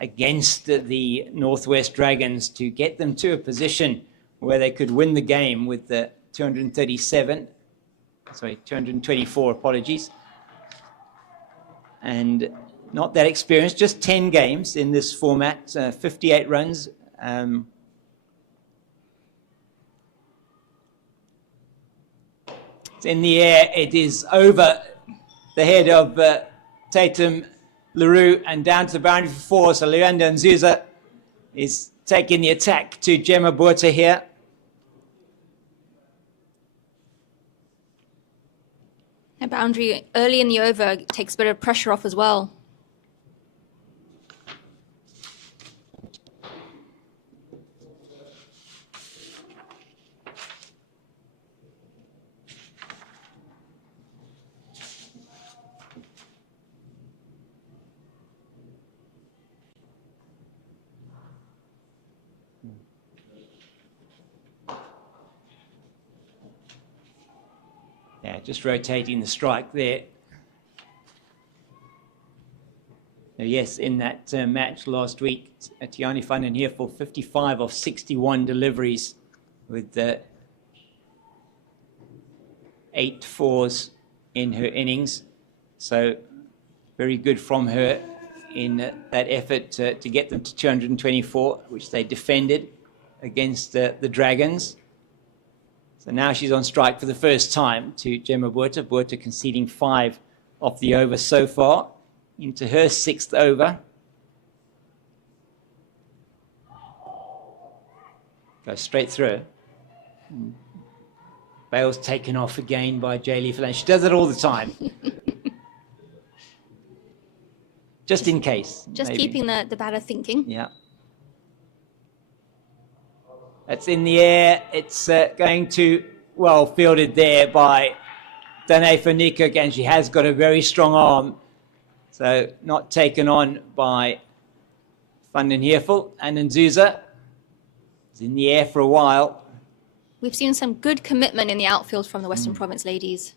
against the Northwest Dragons to get them to a position where they could win the game with the 224, apologies. And not that experienced, just 10 games in this format, 58 runs. It's in the air, it is over the head of Tatum LaRue and down to the boundary for 4. So Luanda Nzuza is taking the attack to Gemma Botha here. A boundary early in the over takes a bit of pressure off as well. Yeah, just rotating the strike there. Now, yes, in that match last week, Tiani van den Heerfel, 55 of 61 deliveries with 8 fours in her innings. So very good from her in that effort to get them to 224, which they defended against the Dragons. So now she's on strike for the first time to Gemma Botha. Botha conceding 5 off the over so far into her 6th over. Goes straight through. Bale's taken off again by Jaylee Philander. She does it all the time. Just in case. Just maybe. keeping the batter thinking. Yeah. That's in the air. It's going to, well, fielded there by Danae van Niekerk, and she has got a very strong arm. So not taken on by Van den Heerfel. And Nzuza is in the air for a while. We've seen some good commitment in the outfield from the Western Province ladies.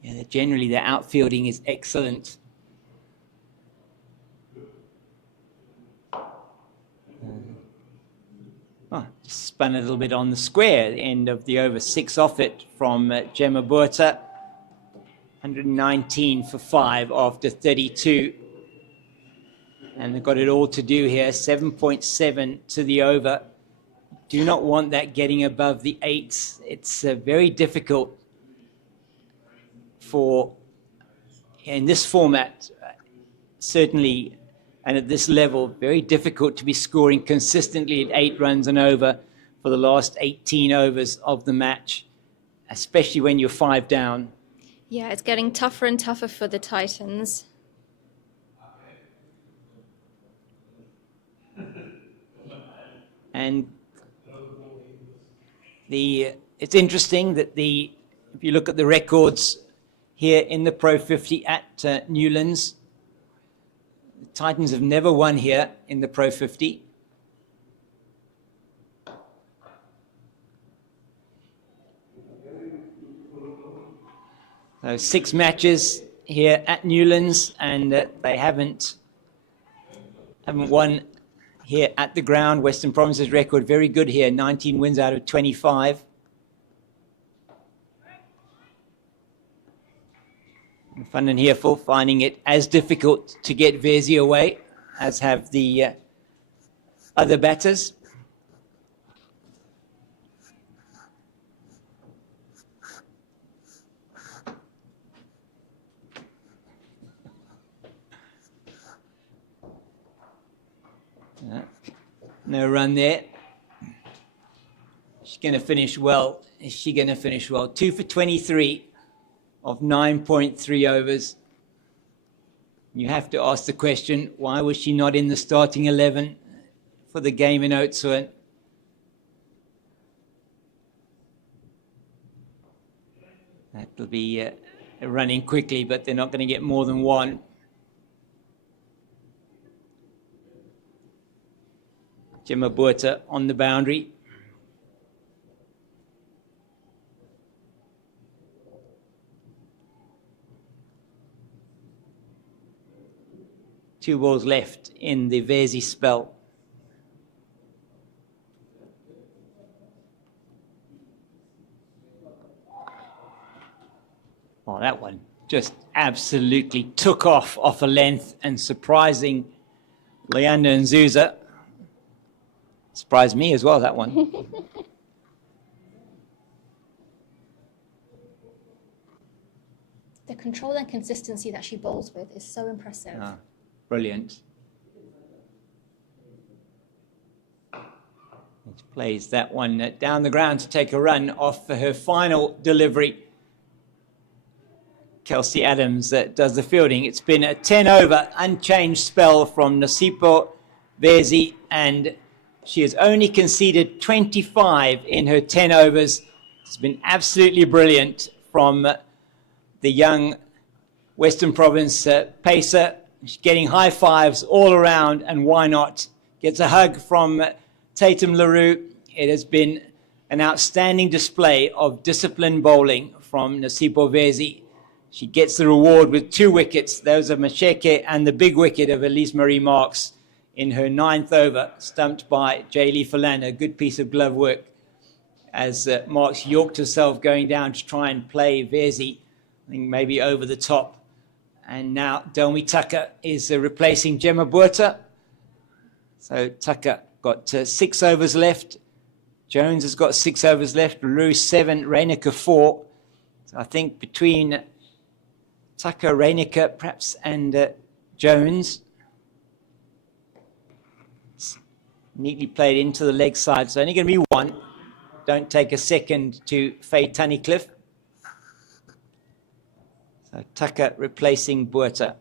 Yeah, generally their outfielding is excellent. Just spun a little bit on the square, the end of the over, 6 off it from Gemma Botha. 119 for 5 after 32. And they've got it all to do here, 7.7 to the over. Do not want that getting above the 8s. It's very difficult for, in this format, certainly, and at this level, very difficult to be scoring consistently at 8 runs and over for the last 18 overs of the match, especially when you're 5 down. Yeah, it's getting tougher and tougher for the Titans. And it's interesting that if you look at the records here in the Pro50 at Newlands, the Titans have never won here in the Pro50. So 6 matches here at Newlands, and they haven't won here at the ground. Western Province's record very good here, 19 wins out of 25. Van den Heerfel finding it as difficult to get Vezi away as have the other batters. No run there. She's going to finish well. Is she going to finish well? 2 for 23 of 9.3 overs. You have to ask the question, why was she not in the starting 11 for the game in Oudtshoorn? That'll be running quickly, but they're not going to get more than one. Gemma Botha on the boundary. Two balls left in the Verzi spell. Oh, that one just absolutely took off a length and surprising Leander and Zuza. Surprised me as well, that one. The control and consistency that she bowls with is so impressive. Ah, brilliant. She plays that one down the ground to take a run off for her final delivery. Kelsey Adams does the fielding. It's been a 10-over unchanged spell from Nasipo Verzi, and she has only conceded 25 in her 10 overs. It's been absolutely brilliant from the young Western Province pacer. She's getting high fives all around, and why not? Gets a hug from Tatum LaRue. It has been an outstanding display of disciplined bowling from Nasipo Verzi. She gets the reward with 2 wickets. Those are Masheke and the big wicket of Elise Marie Marks in her 9th over, stumped by Jaylee Philander. Good piece of glove work as Marks yorked herself going down to try and play Verzi, I think maybe over the top. And now Delmi Tucker is replacing Gemma Botha. So Tucker got 6 overs left. Jones has got 6 overs left. LaRue 7, Reinecker 4. So I think between Tucker, Reinecker, perhaps, and Jones. It's neatly played into the leg side. So only going to be 1. Don't take a second to fade Tunnicliffe. So Tucker replacing Botha.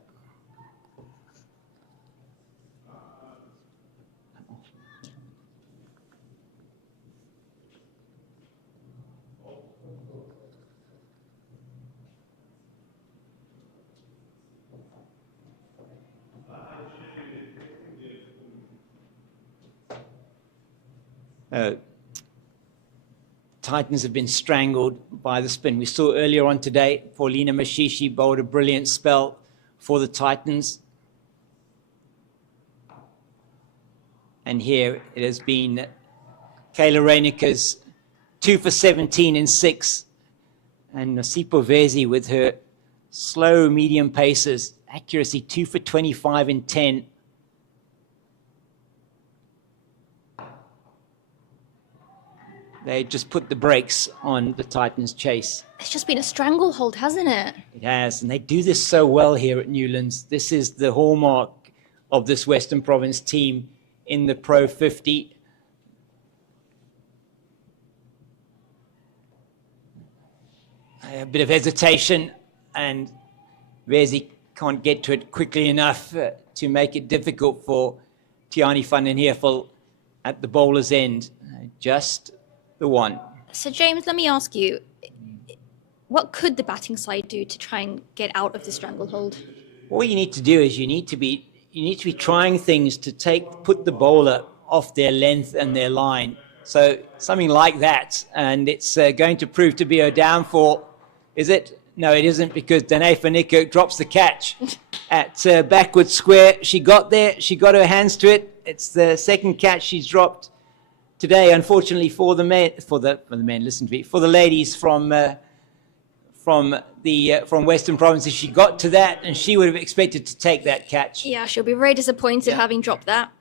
Titans have been strangled by the spin. We saw earlier on today, Paulina Mashishi bowled a brilliant spell for the Titans. And here it has been Kayla Reinicker's 2 for 17 in 6. And Nasipo Verzi with her slow medium paces, accuracy 2 for 25 in 10. They just put the brakes on the Titans' chase. It's just been a stranglehold, hasn't it? It has, and they do this so well here at Newlands. This is the hallmark of this Western Province team in the Pro 50. A bit of hesitation, and Verzi can't get to it quickly enough to make it difficult for Tiani van den Heervel at the bowler's end. Just the one. So James, let me ask you, what could the batting side do to try and get out of the stranglehold? What you need to do is you need to be trying things to put the bowler off their length and their line. So something like that, and it's going to prove to be a downfall. Is it? No, it isn't, because Danae van Niekerk drops the catch at backward square. She got there. She got her hands to it. It's the second catch she's dropped today, unfortunately for the men, for the ladies from Western Provinces. She got to that, and she would have expected to take that catch. Yeah, she'll be very disappointed having dropped that.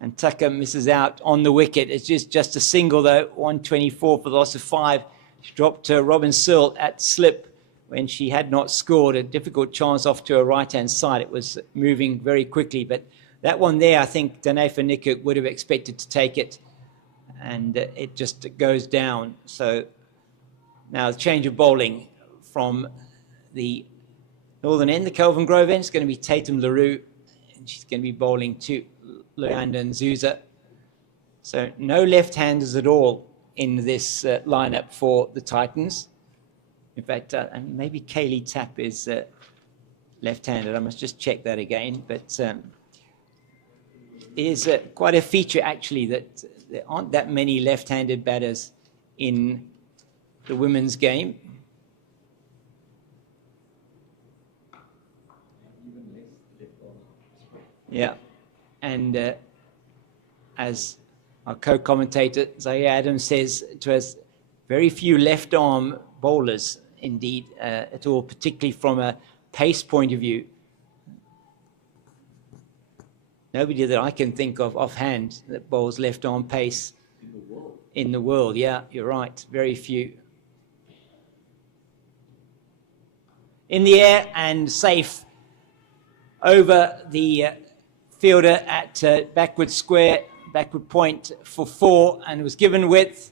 And Tucker misses out on the wicket. It's just a single though, 124 for the loss of 5. She dropped Robin Searle at slip when she had not scored. A difficult chance off to her right-hand side. It was moving very quickly, but That one there, I think Danefa Nickert would have expected to take it, and it just goes down. So now the change of bowling from the northern end, the Kelvin Grove end, is going to be Tatum LaRue, and she's going to be bowling to Leander and Zuza. So no left-handers at all in this lineup for the Titans. In fact, maybe Kaylee Tapp is left-handed. I must just check that again. But it is quite a feature, actually, that there aren't that many left-handed batters in the women's game. Yeah, and as our co-commentator Zaire Adams says to us, very few left-arm bowlers, indeed, at all, particularly from a pace point of view. Nobody that I can think of offhand that bowls left-arm pace in the world. Yeah, you're right, very few. In the air and safe over the fielder at backward square, backward point for 4, and was given width,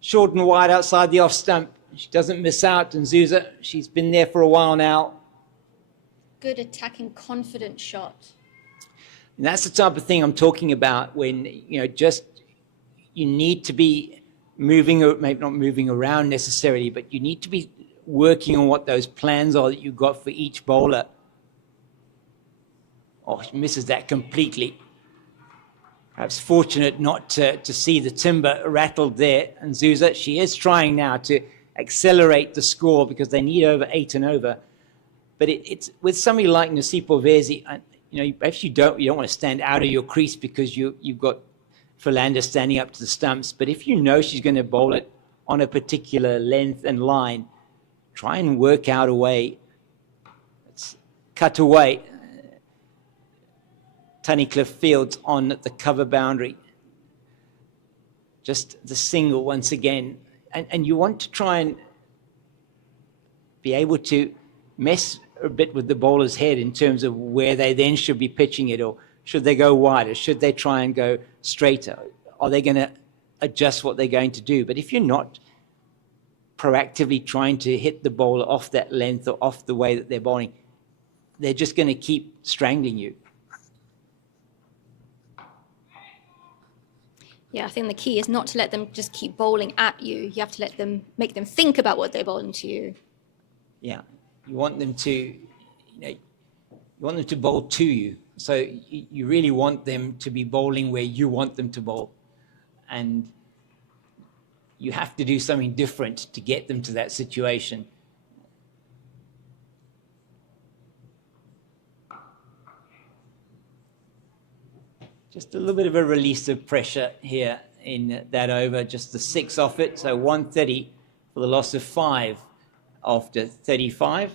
short and wide outside the off stump. She doesn't miss out, and Zuza, she's been there for a while now. Good attacking, confident shot. And that's the type of thing I'm talking about when, just you need to be moving, or maybe not moving around necessarily, but you need to be working on what those plans are that you've got for each bowler. Oh, she misses that completely. Perhaps fortunate not to see the timber rattled there. And Zuza, she is trying now to accelerate the score because they need over 8 and over. But it's with somebody like Nasipo Vezi, perhaps you don't want to stand out of your crease because you've got Philander standing up to the stumps. But if you know she's going to bowl it on a particular length and line, try and work out a way. It's cut away. Tunnicliffe Fields on the cover boundary. Just the single once again. And you want to try and be able to mess a bit with the bowler's head in terms of where they then should be pitching it, or should they go wider? Should they try and go straighter? Are they going to adjust what they're going to do? But if you're not proactively trying to hit the bowler off that length or off the way that they're bowling, they're just going to keep strangling you. Yeah, I think the key is not to let them just keep bowling at you. You have to make them think about what they're bowling to you. Yeah, you want them to, you want them to bowl to you. So you really want them to be bowling where you want them to bowl, and you have to do something different to get them to that situation. Just a little bit of a release of pressure here in that over, just the 6 off it. So 130 for the loss of 5 after 35.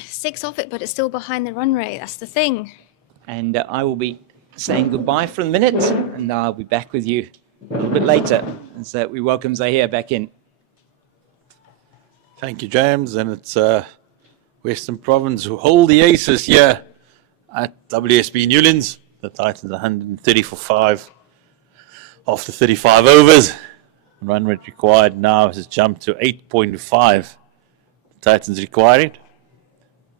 6 off it, but it's still behind the run rate. That's the thing. And I will be saying goodbye for a minute, and I'll be back with you a little bit later. And so we welcome Zahir back in. Thank you, James. And it's Western Province who hold the aces here at WSB Newlands. The Titans 130 for 5 after 35 overs. Run rate required now has jumped to 8.5. The Titans requiring.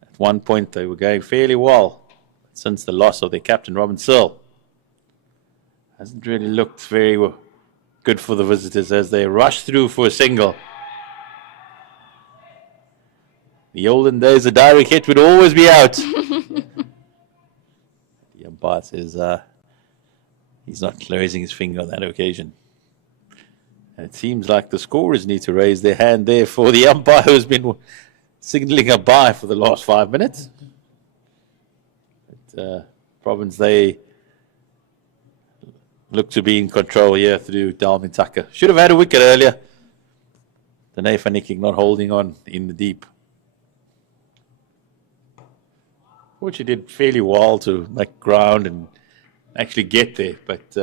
At one point they were going fairly well since the loss of their captain, Robin Searle. Hasn't really looked very good for the visitors as they rush through for a single. The olden days, a direct hit would always be out. The umpire says he's not raising his finger on that occasion. And it seems like the scorers need to raise their hand there for the umpire who's been signaling a bye for the last 5 minutes. But, Province, they look to be in control here through Dalmin Tucker. Should have had a wicket earlier. The Nefanikik not holding on in the deep. Which he did fairly well to make ground and actually get there. But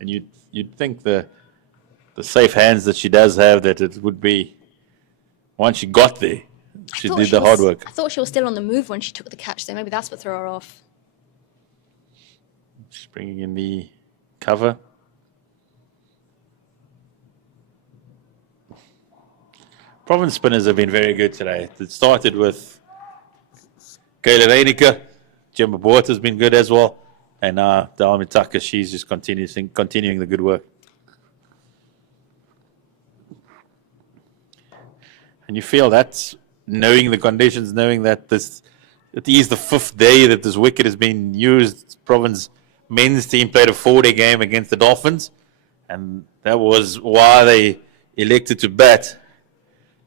and you'd think the safe hands that she does have, that it would be once she got there, she did the hard work. I thought she was still on the move when she took the catch, so maybe that's what threw her off. Just bringing in the cover. Province spinners have been very good today. It started with Kayla Reinicke. Gemma Boort has been good as well. And now Dalmi Tucker, she's just continuing the good work. And you feel that's knowing the conditions, knowing that it is the 5th day that this wicket has been used. Province men's team played a 4-day game against the Dolphins. And that was why they elected to bat.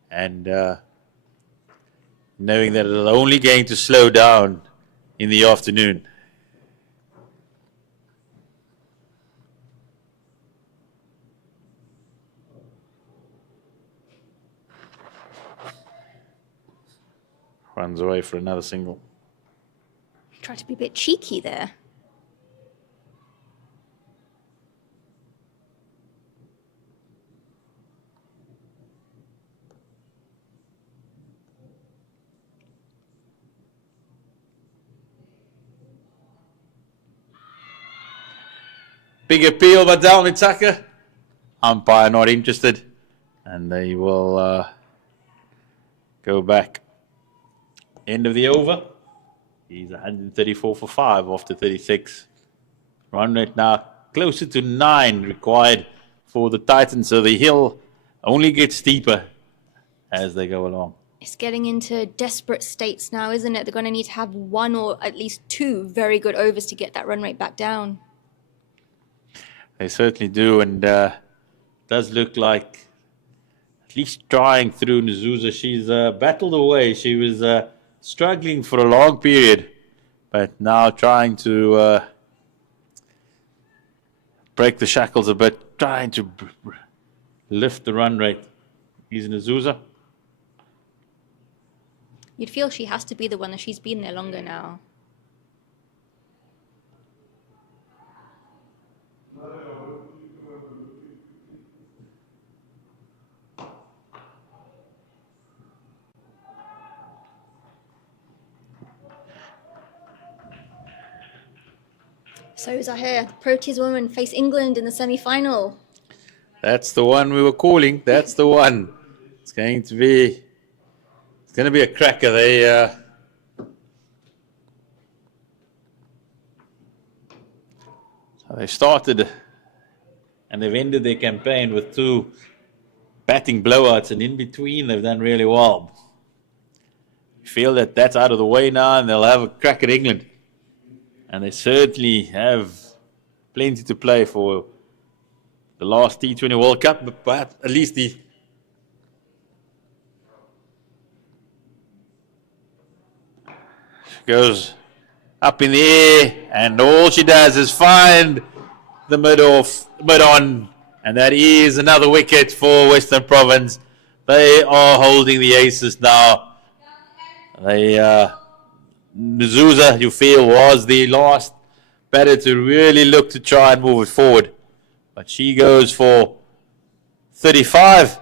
And knowing that it's only going to slow down in the afternoon. Runs away for another single. Try to be a bit cheeky there. Big appeal by Dalmi Tucker. Umpire not interested. And they will go back. End of the over. He's 134 for 5 after 36. Run rate now closer to 9 required for the Titans. So the hill only gets steeper as they go along. It's getting into desperate states now, isn't it? They're going to need to have 1 or at least 2 very good overs to get that run rate back down. They certainly do, and does look like at least trying through Nzuza. She's battled away. She was struggling for a long period, but now trying to break the shackles a bit, trying to lift the run rate. He's Nzuza. You'd feel she has to be the one that she's been there longer now. So Zahir, Proteas women face England in the semi-final. That's the one we were calling. That's the one. It's going to be a cracker. They started and they've ended their campaign with 2 batting blowouts, and in between they've done really well. You feel that that's out of the way now, and they'll have a crack at England. And they certainly have plenty to play for the last T20 World Cup, but at least the goes up in the air, and all she does is find the mid-on, and that is another wicket for Western Province. They are holding the aces now. Nzuza, you feel, was the last batter to really look to try and move it forward. But she goes for 35.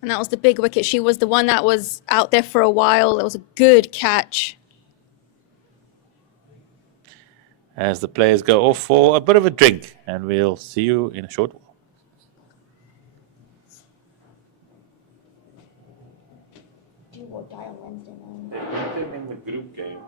And that was the big wicket. She was the one that was out there for a while. It was a good catch. As the players go off for a bit of a drink, and we'll see you in a short while. Do or die on Wednesday night. They put them in the group game.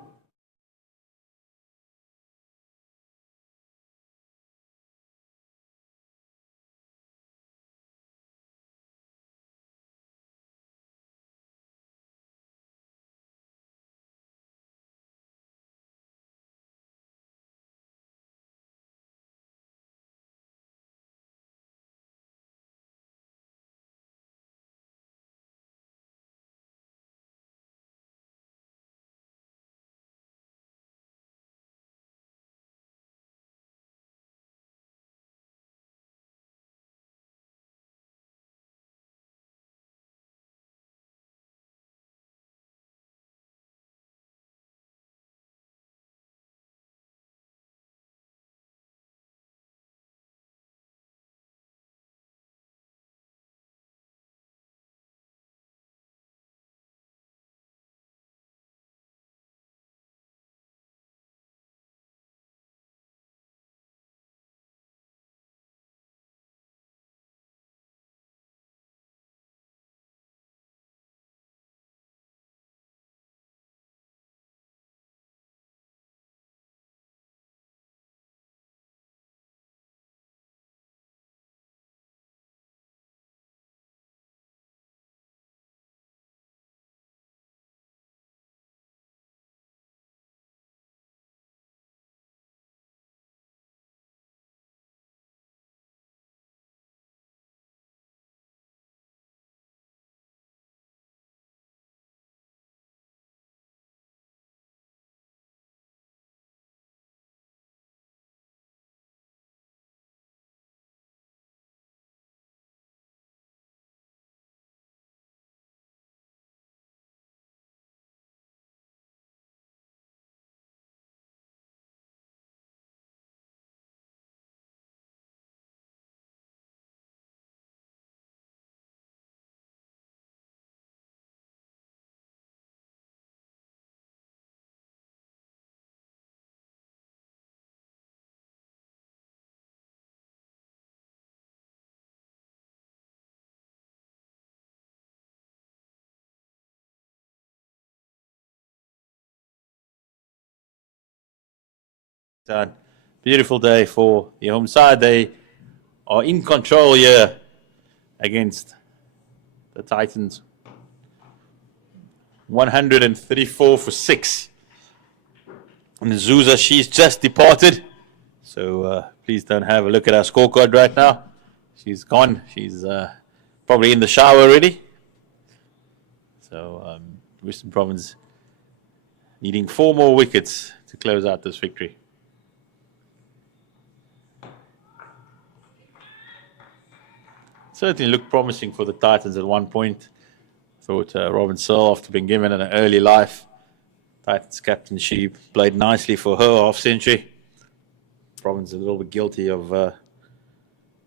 Beautiful day for the home side. They are in control here against the Titans. 134 for 6. And Zuza, she's just departed. So please don't have a look at our scorecard right now. She's gone. She's probably in the shower already. So Western Province needing 4 more wickets to close out this victory. Certainly looked promising for the Titans at one point. Thought Robin Searle, after being given an early life, Titans captain, she played nicely for her half-century. Province a little bit guilty of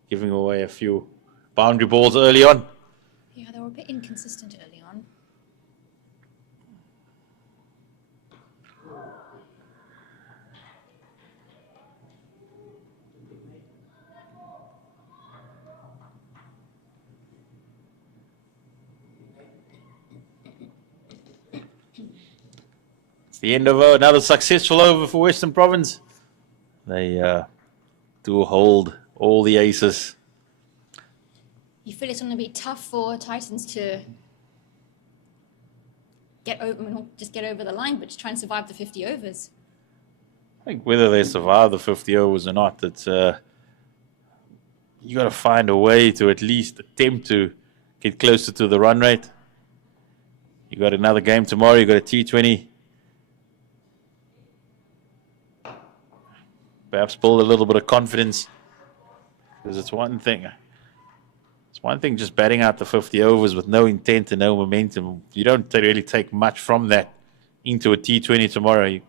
giving away a few boundary balls early on. Yeah, they were a bit inconsistent early on. It's the end of another successful over for Western Province. They do hold all the aces. You feel it's going to be tough for Titans to get over, not just get over the line, but to try and survive the 50 overs. I think whether they survive the 50 overs or not, it's you got to find a way to at least attempt to get closer to the run rate. You got another game tomorrow. You got a T20. Perhaps build a little bit of confidence, because it's one thing. It's one thing just batting out the 50 overs with no intent and no momentum. You don't really take much from that into a T20 tomorrow. You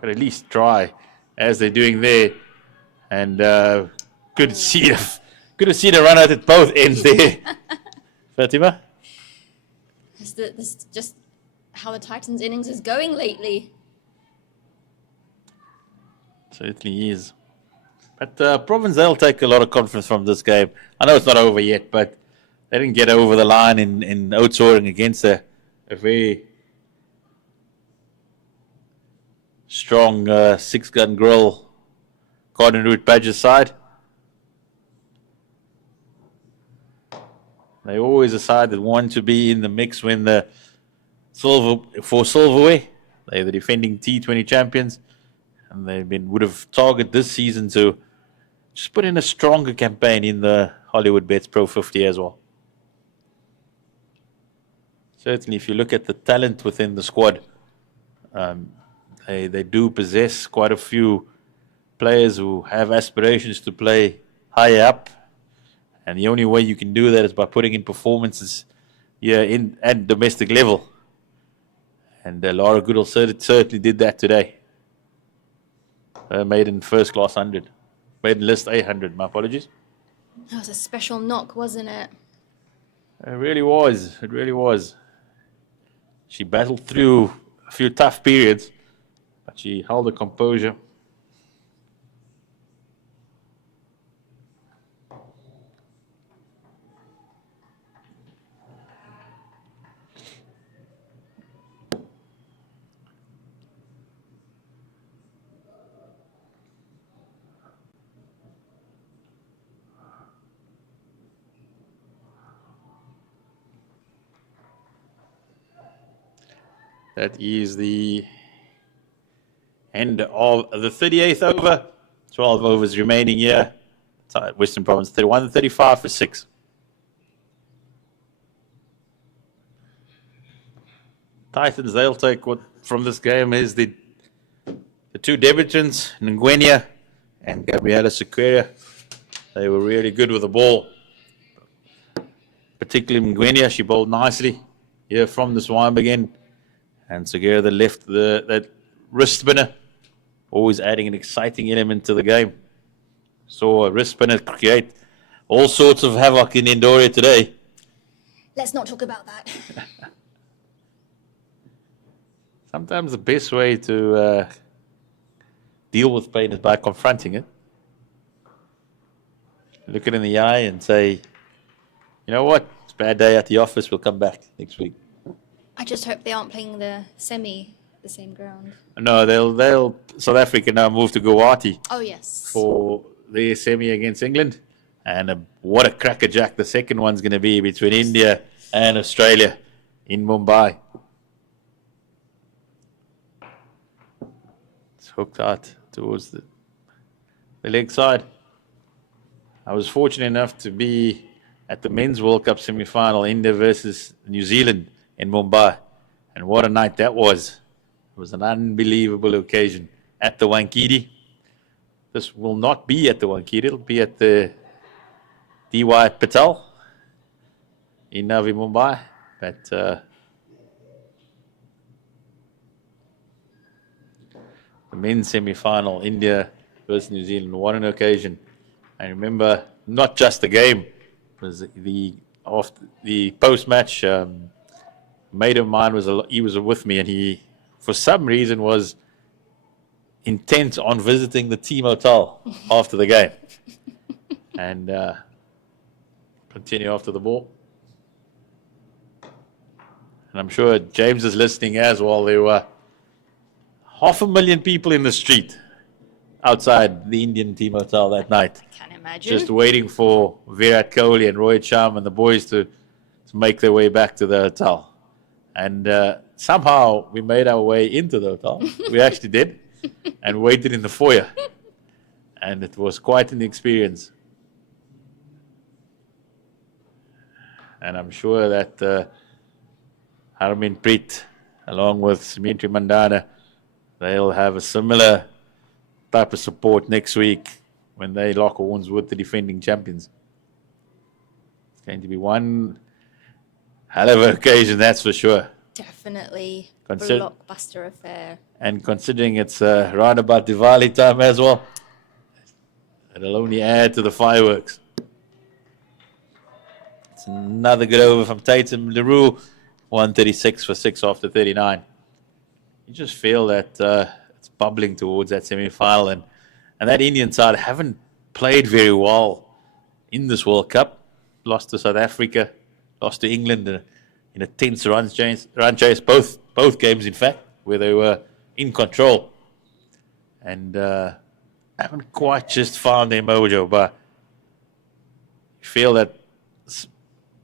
got at least try, as they're doing there. And good to see the run out at both ends there. Fatima? This is just how the Titans' innings is going lately. Certainly is. But Province, they'll take a lot of confidence from this game. I know it's not over yet, but they didn't get over the line in Oudtshoorn against a very strong 6-gun grill Garden Route Badger side. They always a side that want to be in the mix when the silverware. They're the defending T20 champions. And they've would have targeted this season to just put in a stronger campaign in the Hollywoodbets Pro50 as well. Certainly, if you look at the talent within the squad, they do possess quite a few players who have aspirations to play higher up. And the only way you can do that is by putting in performances here at domestic level. And Lara Goodall certainly did that today. Maiden first class 100. Maiden list 800, my apologies. That was a special knock, wasn't it? It really was. It really was. She battled through a few tough periods, but she held her composure. That is the end of the 38th over. 12 overs remaining here. Western Province 31 and 35 for 6. Titans, they'll take what from this game is the two debutants, Ngwenya and Gabriela Sequeira. They were really good with the ball. Particularly Ngwenya, she bowled nicely here from the swamp again. And Sequeira left that wrist spinner, always adding an exciting element to the game. Saw a wrist spinner create all sorts of havoc in Indoria today. Let's not talk about that. Sometimes the best way to deal with pain is by confronting it. Look it in the eye and say, you know what, it's a bad day at the office, we'll come back next week. I just hope they aren't playing the semi the same ground. No, they'll South Africa now move to Guwahati Oh yes. for their semi against England. And what a crackerjack the second one's going to be between India and Australia in Mumbai. It's hooked out towards the leg side. I was fortunate enough to be at the Men's World Cup semi-final, India versus New Zealand in Mumbai. And what a night that was. It was an unbelievable occasion at the Wankhede. This will not be at the Wankhede. It'll be at the D.Y. Patel in Navi Mumbai. But the men's semi-final, India versus New Zealand, what an occasion. I remember not just the game, it was the post-match. Mate of mine he was with me, and he, for some reason, was intent on visiting the team hotel after the game, and continue after the ball. And I'm sure James is listening as well. There were 500,000 people in the street outside the Indian team hotel that night. I can't imagine. Just waiting for Virat Kohli and Rohit Sharma and the boys to make their way back to the hotel. And somehow we made our way into the hotel. We actually did. And waited in the foyer. And it was quite an experience. And I'm sure that Harmanpreet, along with Sumitra Mandana, they'll have a similar type of support next week when they lock horns with the defending champions. It's going to be one hell of an occasion, that's for sure. Definitely blockbuster affair. And considering it's round about Diwali time as well, it'll only add to the fireworks. It's another good over from Tatum Leroux, 136 for 6 after 39. You just feel that it's bubbling towards that semi-final, and that Indian side haven't played very well in this World Cup. Lost to South Africa, lost to England in a tense run chase, both games in fact, where they were in control, and haven't quite just found their mojo. But you feel that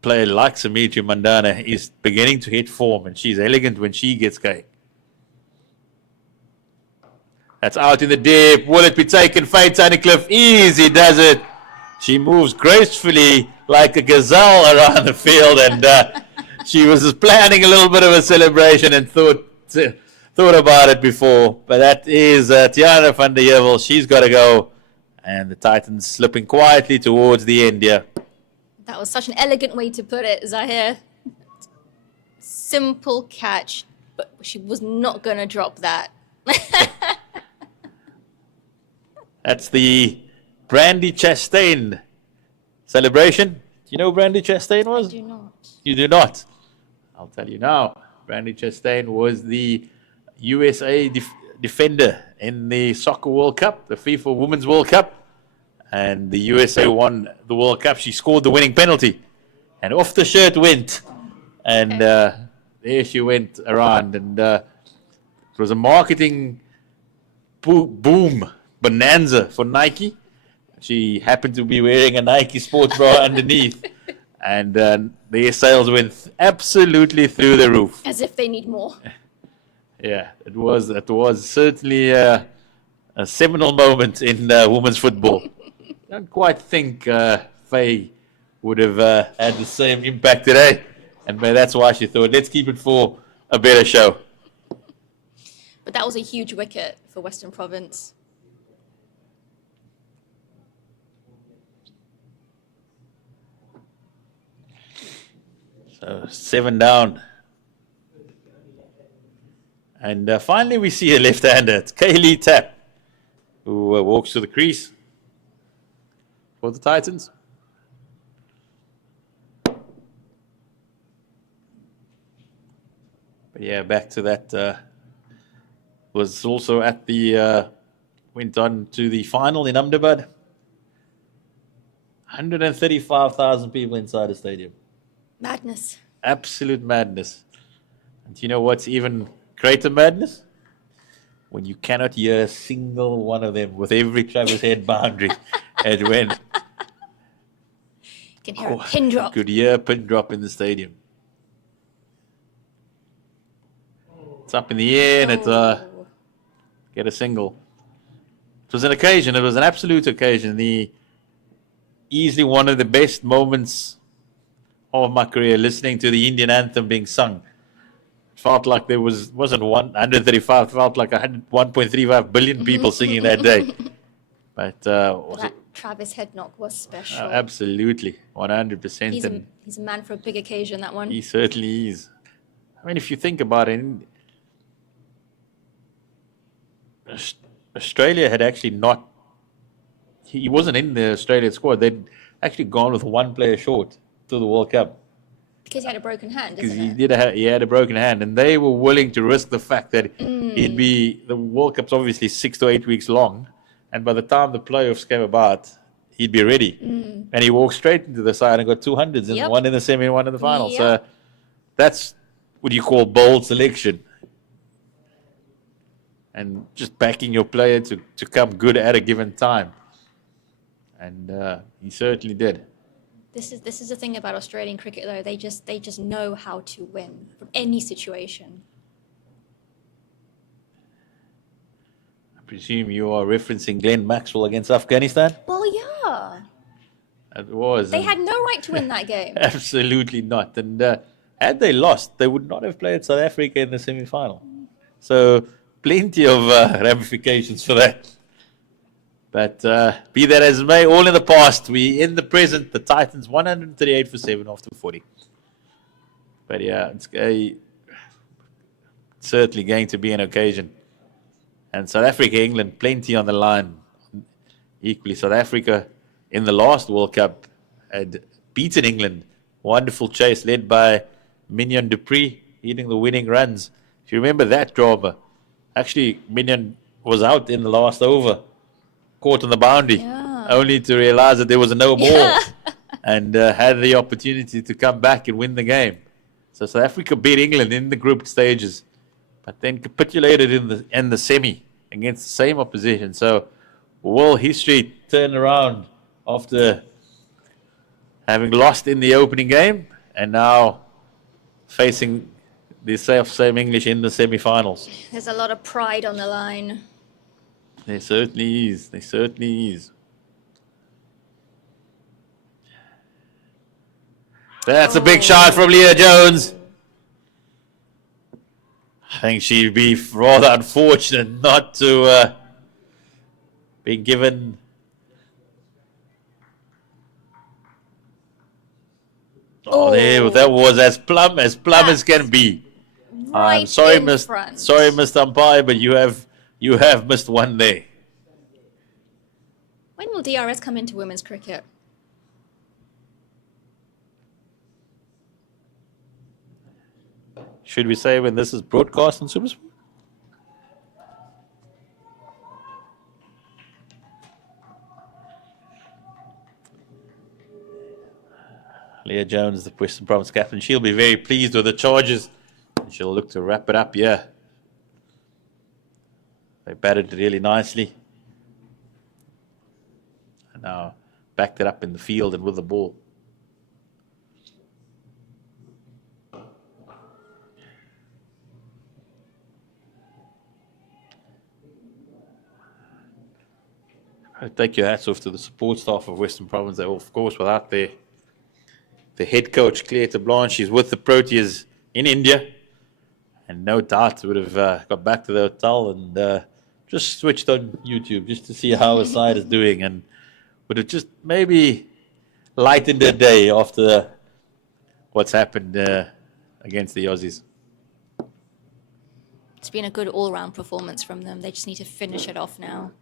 player like Sumitra Mandana is beginning to hit form, and she's elegant when she gets going. That's out in the deep. Will it be taken? Faye Tunnicliffe, easy does it. She moves gracefully like a gazelle around the field, and she was just planning a little bit of a celebration and thought about it before. But that is Tiana van der Heevel. She's got to go, and the Titans slipping quietly towards the end here. That was such an elegant way to put it, Zahir. Simple catch, but she was not going to drop that. That's the Brandy Chastain celebration. Do you know who Brandy Chastain was? I do not. You do not? I'll tell you now. Brandy Chastain was the USA defender in the Soccer World Cup, the FIFA Women's World Cup. And the USA won the World Cup. She scored the winning penalty. And off the shirt went. And there she went around. And it was a marketing boom bonanza for Nike. She happened to be wearing a Nike sports bra underneath. And their sales went absolutely through the roof. As if they need more. Yeah, it was certainly a seminal moment in women's football. I don't quite think Faye would have had the same impact today. And that's why she thought, let's keep it for a better show. But that was a huge wicket for Western Province. So 7 down. And finally we see a left-hander. It's Kaylee Tapp, who walks to the crease for the Titans. But yeah, back to that. Was also at the, went on to the final in Ahmedabad. 135,000 people inside the stadium. Madness. Absolute madness. And do you know what's even greater madness? when you cannot hear a single one of them with every Travis Head boundary. And when You can hear a pin drop. could hear a pin drop in the stadium. It's up in the air and it get a single. It was an occasion. It was an absolute occasion. Easily one of the best moments of my career, listening to the Indian anthem being sung. Felt like there wasn't 135. Felt like 1.35 billion people singing that day. But That Travis Head knock was special. Absolutely, 100%. He's a man for a big occasion, that one. He certainly is. I mean, if you think about it, Australia had actually not. He wasn't in the Australian squad. They'd actually gone with one player short to the World Cup. Because he had a broken hand, Because isn't it? he had a broken hand, and they were willing to risk the fact that the World Cup's obviously 6 to 8 weeks long, and by the time the playoffs came about, he'd be ready. And he walked straight into the side and got 200s, and one in the semi and one in the final. Yep. So that's what you call bold selection. And just backing your player to come good at a given time. And he certainly did. This is the thing about Australian cricket, though. They just know how to win from any situation. I presume you are referencing Glenn Maxwell against Afghanistan? Well, yeah. It was. They had no right to win that game. Absolutely not. And had they lost, they would not have played South Africa in the semi-final. So plenty of ramifications for that. But be that as it may, all in the past. We in the present. The Titans 138 for 7 after 40. But yeah, it's certainly going to be an occasion. And South Africa, England, plenty on the line. Equally, South Africa in the last World Cup had beaten England. Wonderful chase led by Mignon Dupree, hitting the winning runs. If you remember that drama, actually Mignon was out in the last over, caught on the boundary, only to realize that there was a no ball and had the opportunity to come back and win the game. So South Africa beat England in the group stages, but then capitulated in the semi against the same opposition. So world history turned around after having lost in the opening game and now facing the same English in the semi-finals. There's a lot of pride on the line. There certainly is. There certainly is. That's a big shot from Leah Jones. I think she'd be rather unfortunate not to be given. There, that was as plumb as can be. I'm sorry, Mr. Umpire, but you have missed one there. When will DRS come into women's cricket? Should we say when this is broadcast on SuperSport? Leah Jones, the Western Province captain, she'll be very pleased with the charges. She'll look to wrap it up here. They batted really nicely. And now backed it up in the field and with the ball. I take your hats off to the support staff of Western Province. They, of course, without the head coach, Claire Blanche, she's with the Proteas in India. And no doubt would have got back to the hotel and just switched on YouTube just to see how her side is doing. And would have just maybe lightened their day after what's happened against the Aussies. It's been a good all-round performance from them. They just need to finish it off now.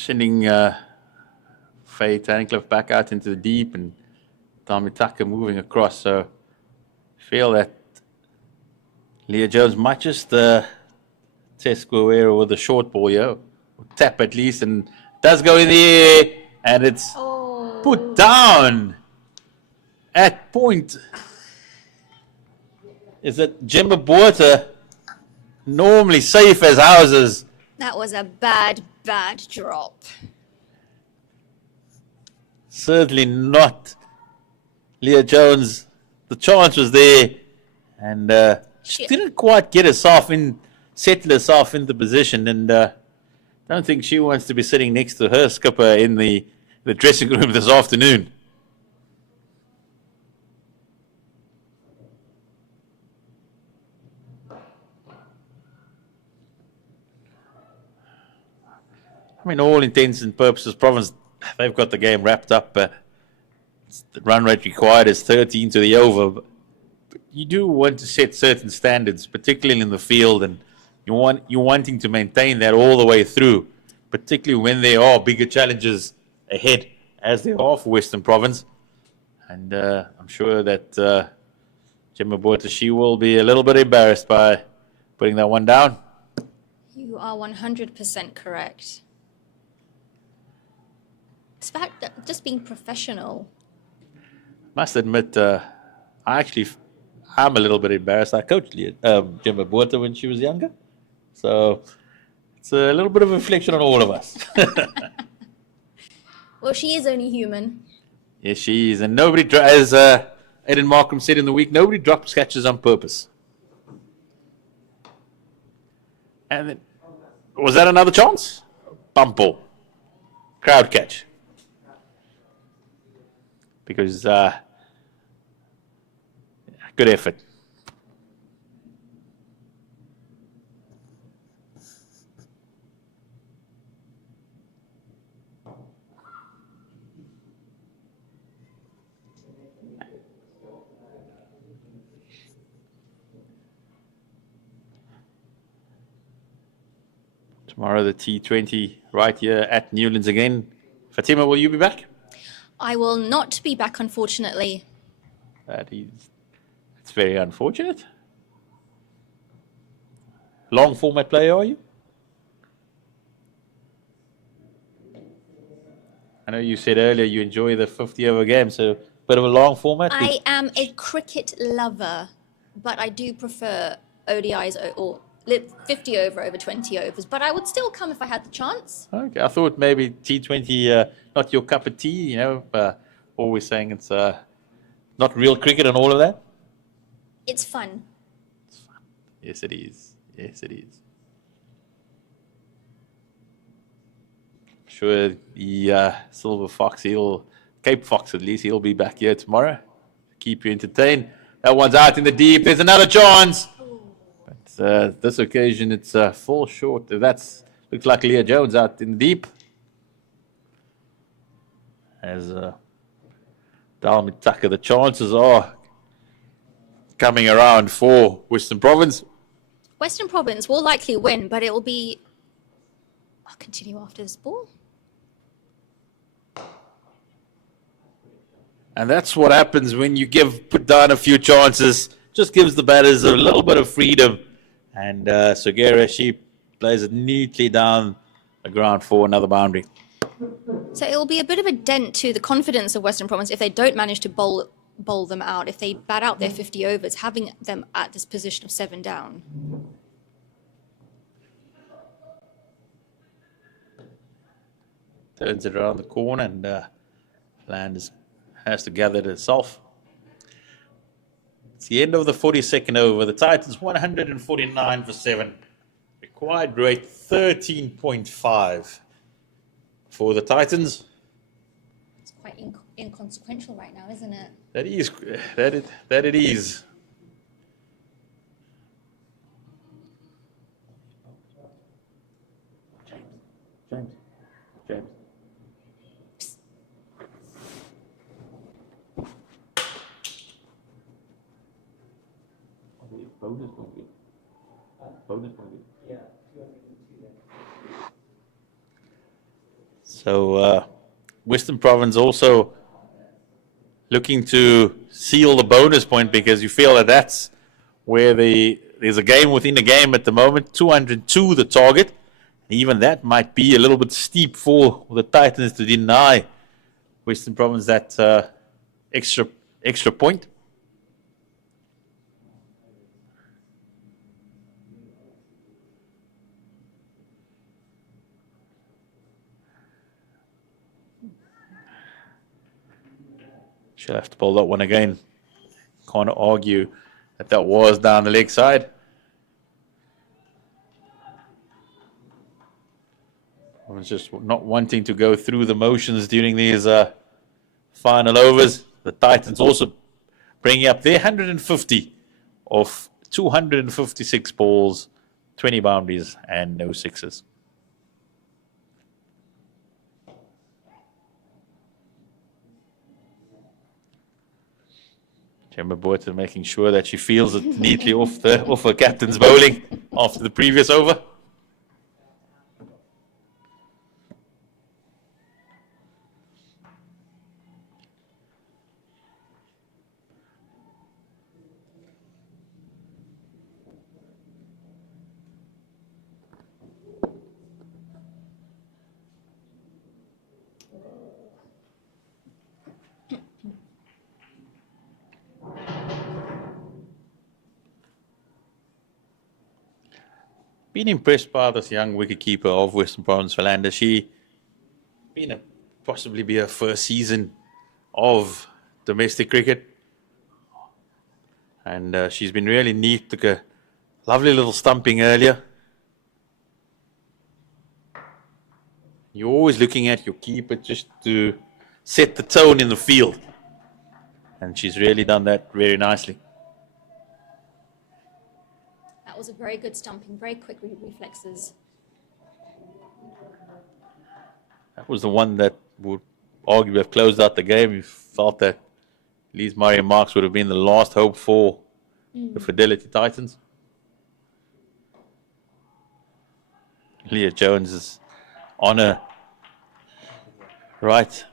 sending Faye Tannicliffe back out into the deep and Tamitaka moving across. So I feel that Leah Jones might just test Guerrero with a short ball here. Tap at least, and does go in the air, and it's put down at point. Is it Gemma Borter? Normally safe as houses. That was a bad drop. Certainly not Leah Jones. The chance was there, and she didn't quite get herself in, settle herself into position, and don't think she wants to be sitting next to her skipper in the dressing room this afternoon. I mean, all intents and purposes, Province, they've got the game wrapped up. The run rate required is 13 to the over. But you do want to set certain standards, particularly in the field, and you're wanting to maintain that all the way through, particularly when there are bigger challenges ahead, as there are for Western Province. And I'm sure that Gemma Borter, she will be a little bit embarrassed by putting that one down. You are 100% correct. It's about just being professional. Must admit, I'm a little bit embarrassed. I coached Gemma Borter when she was younger. So it's a little bit of a reflection on all of us. Well, she is only human. Yes, she is. And nobody, as Aidan Markham said in the week, nobody drops catches on purpose. And then, was that another chance? Bump ball. Crowd catch. Because good effort. Tomorrow the T20 right here at Newlands again. Fatima, will you be back? I will not be back, unfortunately. It's very unfortunate. Long format player, are you? I know you said earlier you enjoy the 50-over game, so a bit of a long format. I am a cricket lover, but I do prefer ODIs or 50 over 20 overs, but I would still come if I had the chance. Okay, I thought maybe T20, not your cup of tea, always saying it's not real cricket and all of that. It's fun. It's fun. Yes, it is. Yes, it is. I'm sure the Silver Fox, Cape Fox at least, he'll be back here tomorrow. Keep you entertained. That one's out in the deep. There's another chance. This occasion, it's fall short. Looks like Leah Jones out in deep. As Dalmi Tucker, the chances are coming around for Western Province. Western Province will likely win, but it will be... I'll continue after this ball. And that's what happens when you put down a few chances. Just gives the batters a little bit of freedom. And Sugera, she plays it neatly down the ground for another boundary. So it will be a bit of a dent to the confidence of Western Province if they don't manage to bowl them out, if they bat out their 50 overs, having them at this position of 7 down. Turns it around the corner, and Land has to gather it itself. It's the end of the 42nd over. The Titans 149 for 7. Required rate 13.5 for the Titans. It's quite inconsequential right now, isn't it? That it is. James. Bonus point good. Bonus point good. Yeah, 202 then. So Western Province also looking to seal the bonus point, because you feel that that's where there's a game within a game at the moment. 202 the target. Even that might be a little bit steep for the Titans to deny Western Province that extra point. She'll have to pull that one again. Can't argue that was down the leg side. I was just not wanting to go through the motions during these final overs. The Titans also bringing up their 150 of 256 balls, 20 boundaries, and no sixes. Gemma Boerter making sure that she feels it neatly off her captain's bowling after the previous over. Been impressed by this young wicketkeeper of Western Province, Philander. She possibly be her first season of domestic cricket, and she's been really neat. Took a lovely little stumping earlier. You're always looking at your keeper just to set the tone in the field, and she's really done that very nicely. That was a very good stumping, very quick reflexes. That was the one that would arguably have closed out the game. You felt that Lee's Murray Marks would have been the last hope for the Fidelity Titans. Leah Jones is on a right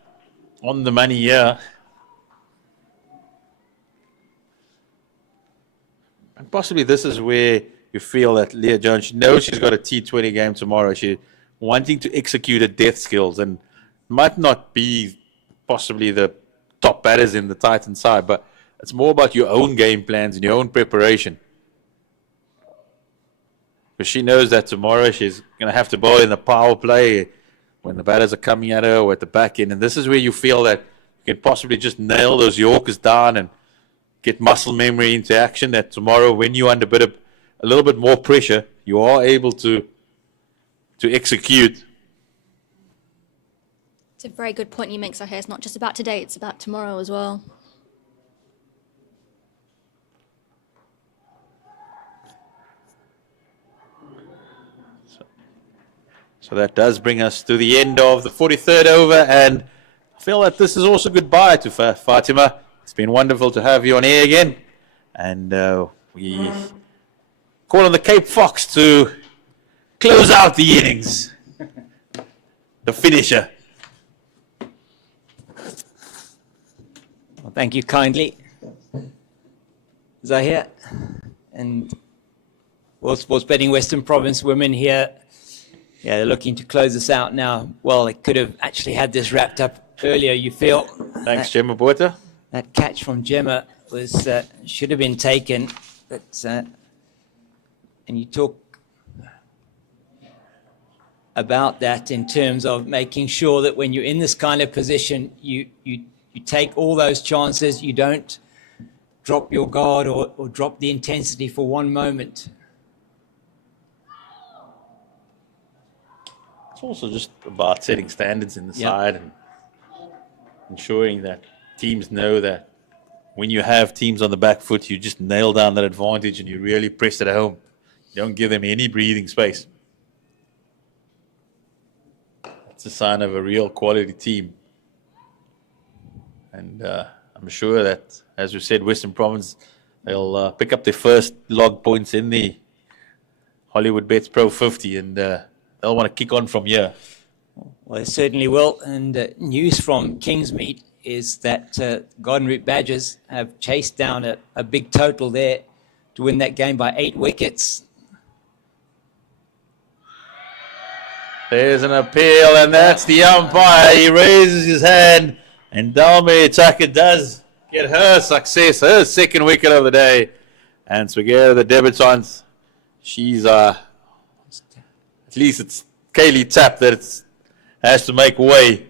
on the money here. And possibly this is where you feel that Leah Jones, she knows she's got a T20 game tomorrow. She's wanting to execute her death skills, and might not be possibly the top batters in the Titan side, but it's more about your own game plans and your own preparation. Because she knows that tomorrow she's going to have to bowl in the power play when the batters are coming at her or at the back end. And this is where you feel that you can possibly just nail those Yorkers down and get muscle memory into action, that tomorrow when you're under a little bit more pressure, you are able to execute. It's a very good point you make, Sahir. It's not just about today, it's about tomorrow as well. So that does bring us to the end of the 43rd over, and I feel that this is also goodbye to Fatima. It's been wonderful to have you on air again, and we call on the Cape Fox to close out the innings. The finisher. Well, thank you kindly, Zahir. And World Sports Betting Western Province women here. Yeah, they're looking to close us out now. Well, they could have actually had this wrapped up earlier, you feel. Thanks, Gemma Boerter. That catch from Gemma was should have been taken, but and you talk about that in terms of making sure that when you're in this kind of position, you take all those chances. You don't drop your guard or drop the intensity for one moment. It's also just about setting standards in the side and ensuring that teams know that when you have teams on the back foot, you just nail down that advantage and you really press it home. You don't give them any breathing space. It's a sign of a real quality team. And I'm sure that, as we said, Western Province, they'll pick up their first log points in the Hollywoodbets Pro50, and they'll want to kick on from here. Well, it certainly will. And news from Kingsmead is that Garden Route Badgers have chased down a big total there to win that game by 8 wickets. There's an appeal, and that's the umpire. He raises his hand, and WSB does get her success, her second wicket of the day. And Swigera, the debutante, she's at least it's Kaylee Tapp that has to make way.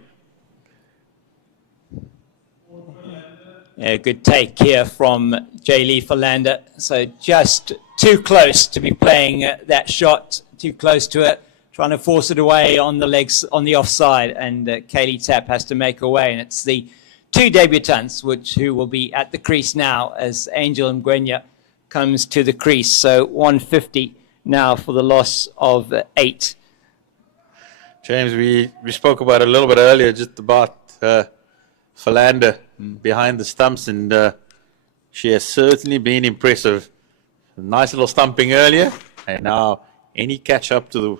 Yeah, good take here from Jaylee Philander. So just too close to be playing that shot, too close to it, trying to force it away on the legs, on the offside, and Kaylee Tapp has to make away. And it's the two debutants who will be at the crease now as Angel Mgwenya comes to the crease. So 150 now for the loss of 8. James, we spoke about it a little bit earlier, just about Philander behind the stumps, and she has certainly been impressive. A nice little stumping earlier, and now any catch up to the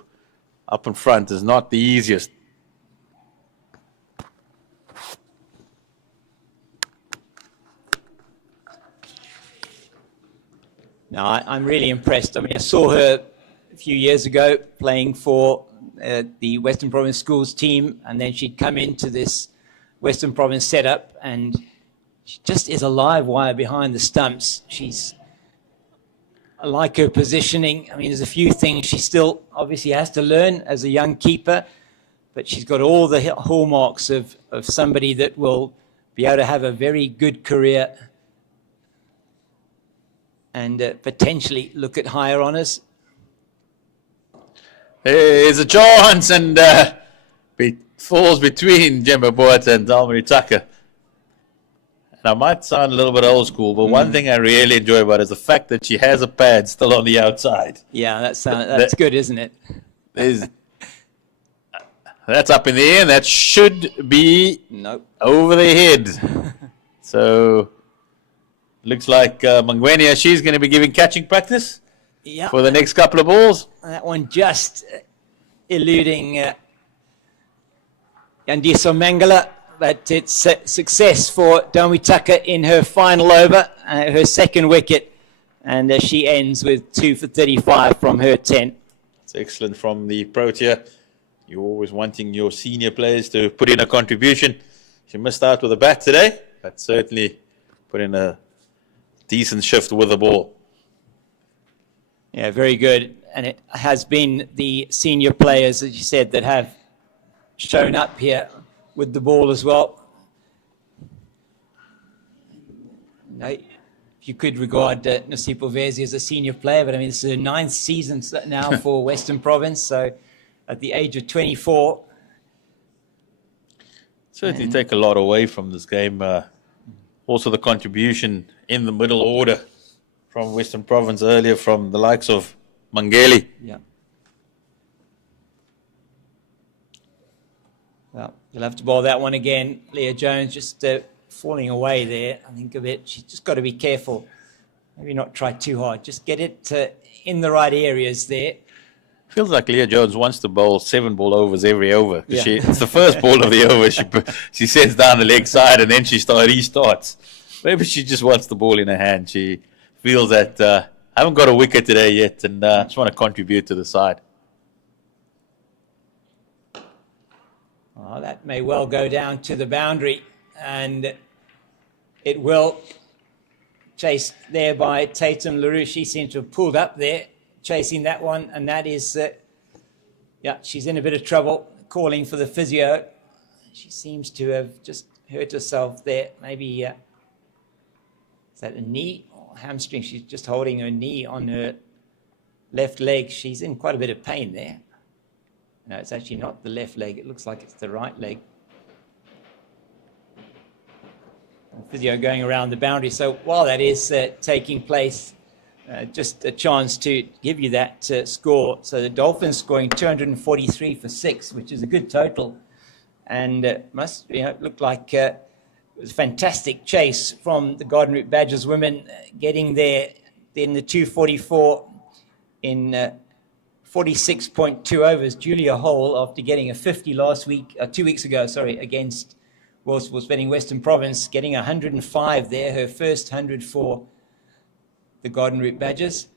up in front is not the easiest. No, I'm really impressed. I mean, I saw her a few years ago playing for the Western Province Schools team, and then she'd come into this Western Province setup, and she just is a live wire behind the stumps. I like her positioning. I mean, there's a few things she still obviously has to learn as a young keeper, but she's got all the hallmarks of somebody that will be able to have a very good career and potentially look at higher honours. There's a chance, and it falls between Jemba Boata and Dalmari Tucker. And I might sound a little bit old school, but one thing I really enjoy about it is the fact that she has a pad still on the outside. Yeah, that's good, isn't it? That's up in the air, and that should be over the head. So, looks like Mangwenia, she's going to be giving catching practice for the next couple of balls. That one just eluding Yandiso Mangala, but it's success for Domi Tucker in her final over, her second wicket, and she ends with 2 for 35 from her 10. It's excellent from the Protea. You're always wanting your senior players to put in a contribution. She missed out with a bat today, but certainly put in a decent shift with the ball. Yeah, very good. And it has been the senior players, as you said, that have shown up here with the ball as well. No, you could regard Nasipo Vezi as a senior player, but I mean, this is her 9th season now for Western Province, so at the age of 24. Certainly take a lot away from this game. Also the contribution in the middle order from Western Province earlier from the likes of Mangeli. Yeah. Well, you'll have to bowl that one again. Leah Jones just falling away there. I think of it. She's just got to be careful. Maybe not try too hard. Just get it in the right areas there. Feels like Leah Jones wants to bowl 7 ball overs every over. Yeah. It's the first ball of the over. She sets down the leg side and then she restarts. Maybe she just wants the ball in her hand. She feels that I haven't got a wicket today yet and just want to contribute to the side. Oh, that may well go down to the boundary, and it will. Chased there by Tatum LaRue. She seems to have pulled up there, chasing that one, and that is, she's in a bit of trouble, calling for the physio. She seems to have just hurt herself there. Maybe, is that a knee or hamstring? She's just holding her knee on her left leg. She's in quite a bit of pain there. No, it's actually not the left leg. It looks like it's the right leg. Physio going around the boundary. So while that is taking place, just a chance to give you that score. So the Dolphins scoring 243 for 6, which is a good total. And must look like it was a fantastic chase from the Garden Route Badgers women, getting there in the 244 in 46.2 overs. Julia Hole, after getting a 50 2 weeks ago, against World Sports Betting Western Province, getting 105 there, her first 100 for the Garden Route Badgers.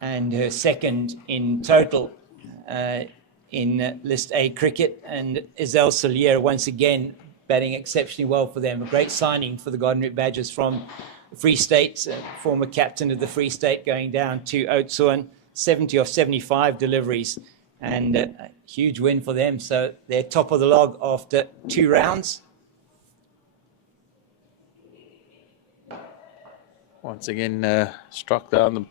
And her second in total in List A cricket. And Isel Solier, once again, batting exceptionally well for them. A great signing for the Garden Route Badgers from Free State, former captain of the Free State, going down to Oudtshoorn, 70 of 75 deliveries. And a huge win for them. So they're top of the log after 2 rounds. Once again, struck down the...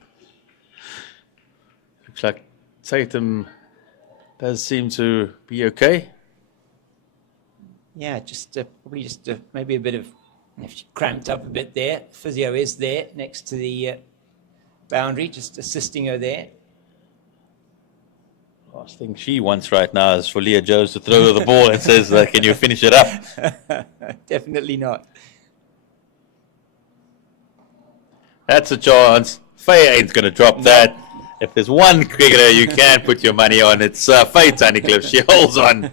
Looks like Tatum does seem to be okay. Yeah, probably just maybe a bit of, she cramped up a bit there. Physio is there next to the boundary, just assisting her there. Last thing she wants right now is for Leah Jones to throw her the ball and says, can you finish it up? Definitely not. That's a chance. Faye ain't going to drop that. If there's one cricketer you can put your money on, it's Faye Tunnicliffe. She holds on.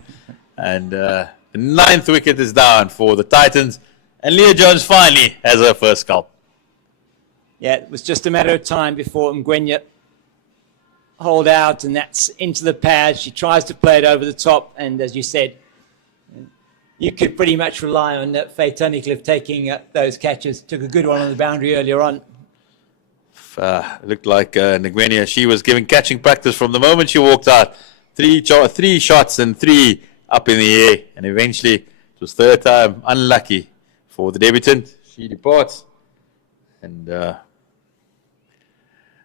And the 9th wicket is down for the Titans. And Leah Jones finally has her first scalp. Yeah, it was just a matter of time before Mgwenya hold out, and that's into the pad. She tries to play it over the top. And as you said, you could pretty much rely on Faye Tunnicliffe taking those catches. Took a good one on the boundary earlier on. It looked like Ngwenya, she was giving catching practice from the moment she walked out. Three shots and 3 up in the air. And eventually, it was 3rd time unlucky for the debutant. She departs. And it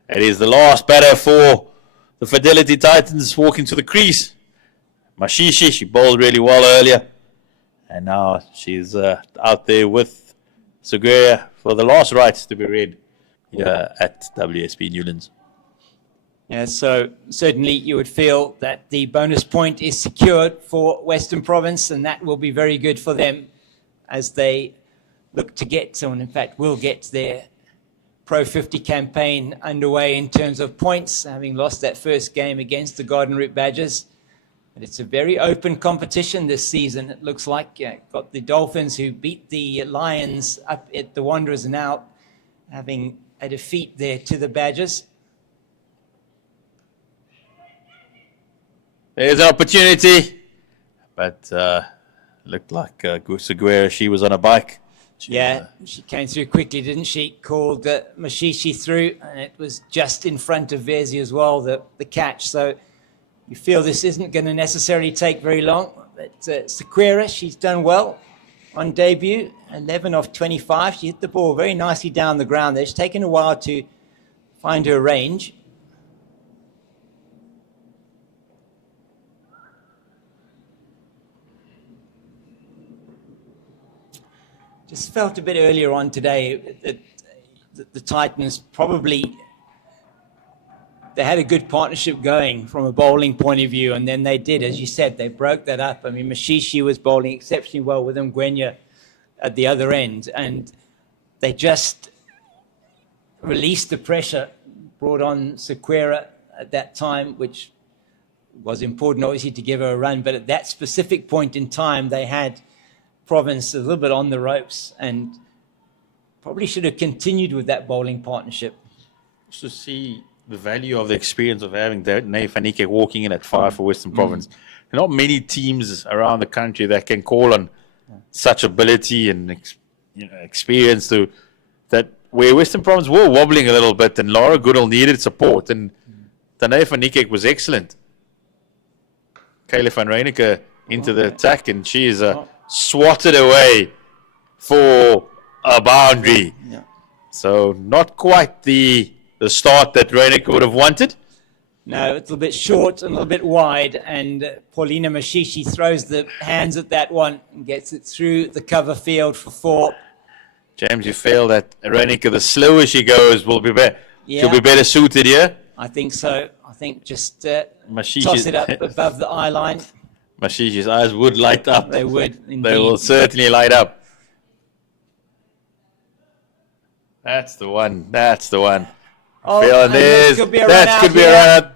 is the last batter for the Fidelity Titans walking to the crease. Mashishi, she bowled really well earlier. And now she's out there with Seguria for the last rights to be read. At WSB Newlands. Yeah, so certainly you would feel that the bonus point is secured for Western Province, and that will be very good for them as they look to get, and in fact will get their Pro50 campaign underway in terms of points, having lost that first game against the Garden Route Badgers. But it's a very open competition this season, it looks like. Got the Dolphins who beat the Lions up at the Wanderers, and now having a defeat there to the Badgers. There's an opportunity, but looked like Seguera, she was on a bike. She came through quickly, didn't she? Called Mashishi through, and it was just in front of Vezi as well, the catch. So you feel this isn't going to necessarily take very long. But Seguera, she's done well on debut, 11 of 25. She hit the ball very nicely down the ground there. It's taken a while to find her range. Just felt a bit earlier on today that the Titans probably, they had a good partnership going from a bowling point of view, and then they did, as you said, they broke that up. I mean, Mashishi was bowling exceptionally well with Mgwenya at the other end, and they just released the pressure, brought on Seguera at that time, which was important, obviously, to give her a run. But at that specific point in time, they had Province a little bit on the ropes, and probably should have continued with that bowling partnership. Just to see the value of the experience of having Nave Fanike walking in at 5 for Western Province. There are not many teams around the country that can call on such ability and experience to that, where Western Province were wobbling a little bit and Laura Goodall needed support, and Nave Fanike was excellent. Kayla van Reineke into the attack, and she is swatted away for a boundary. So not quite the start that Reineke would have wanted. No, it's a little bit short and a little bit wide, and Paulina Mashishi throws the hands at that one and gets it through the cover field for 4. James, you feel that Reineke, the slower she goes, will be better. She'll be better suited here. I think so. I think just toss it up above the eye line. Mashishi's eyes would light up. They would, indeed. They will certainly light up. That's the one. That's the one. Oh, Feeling and this this. could be a run That out could be here. a run out.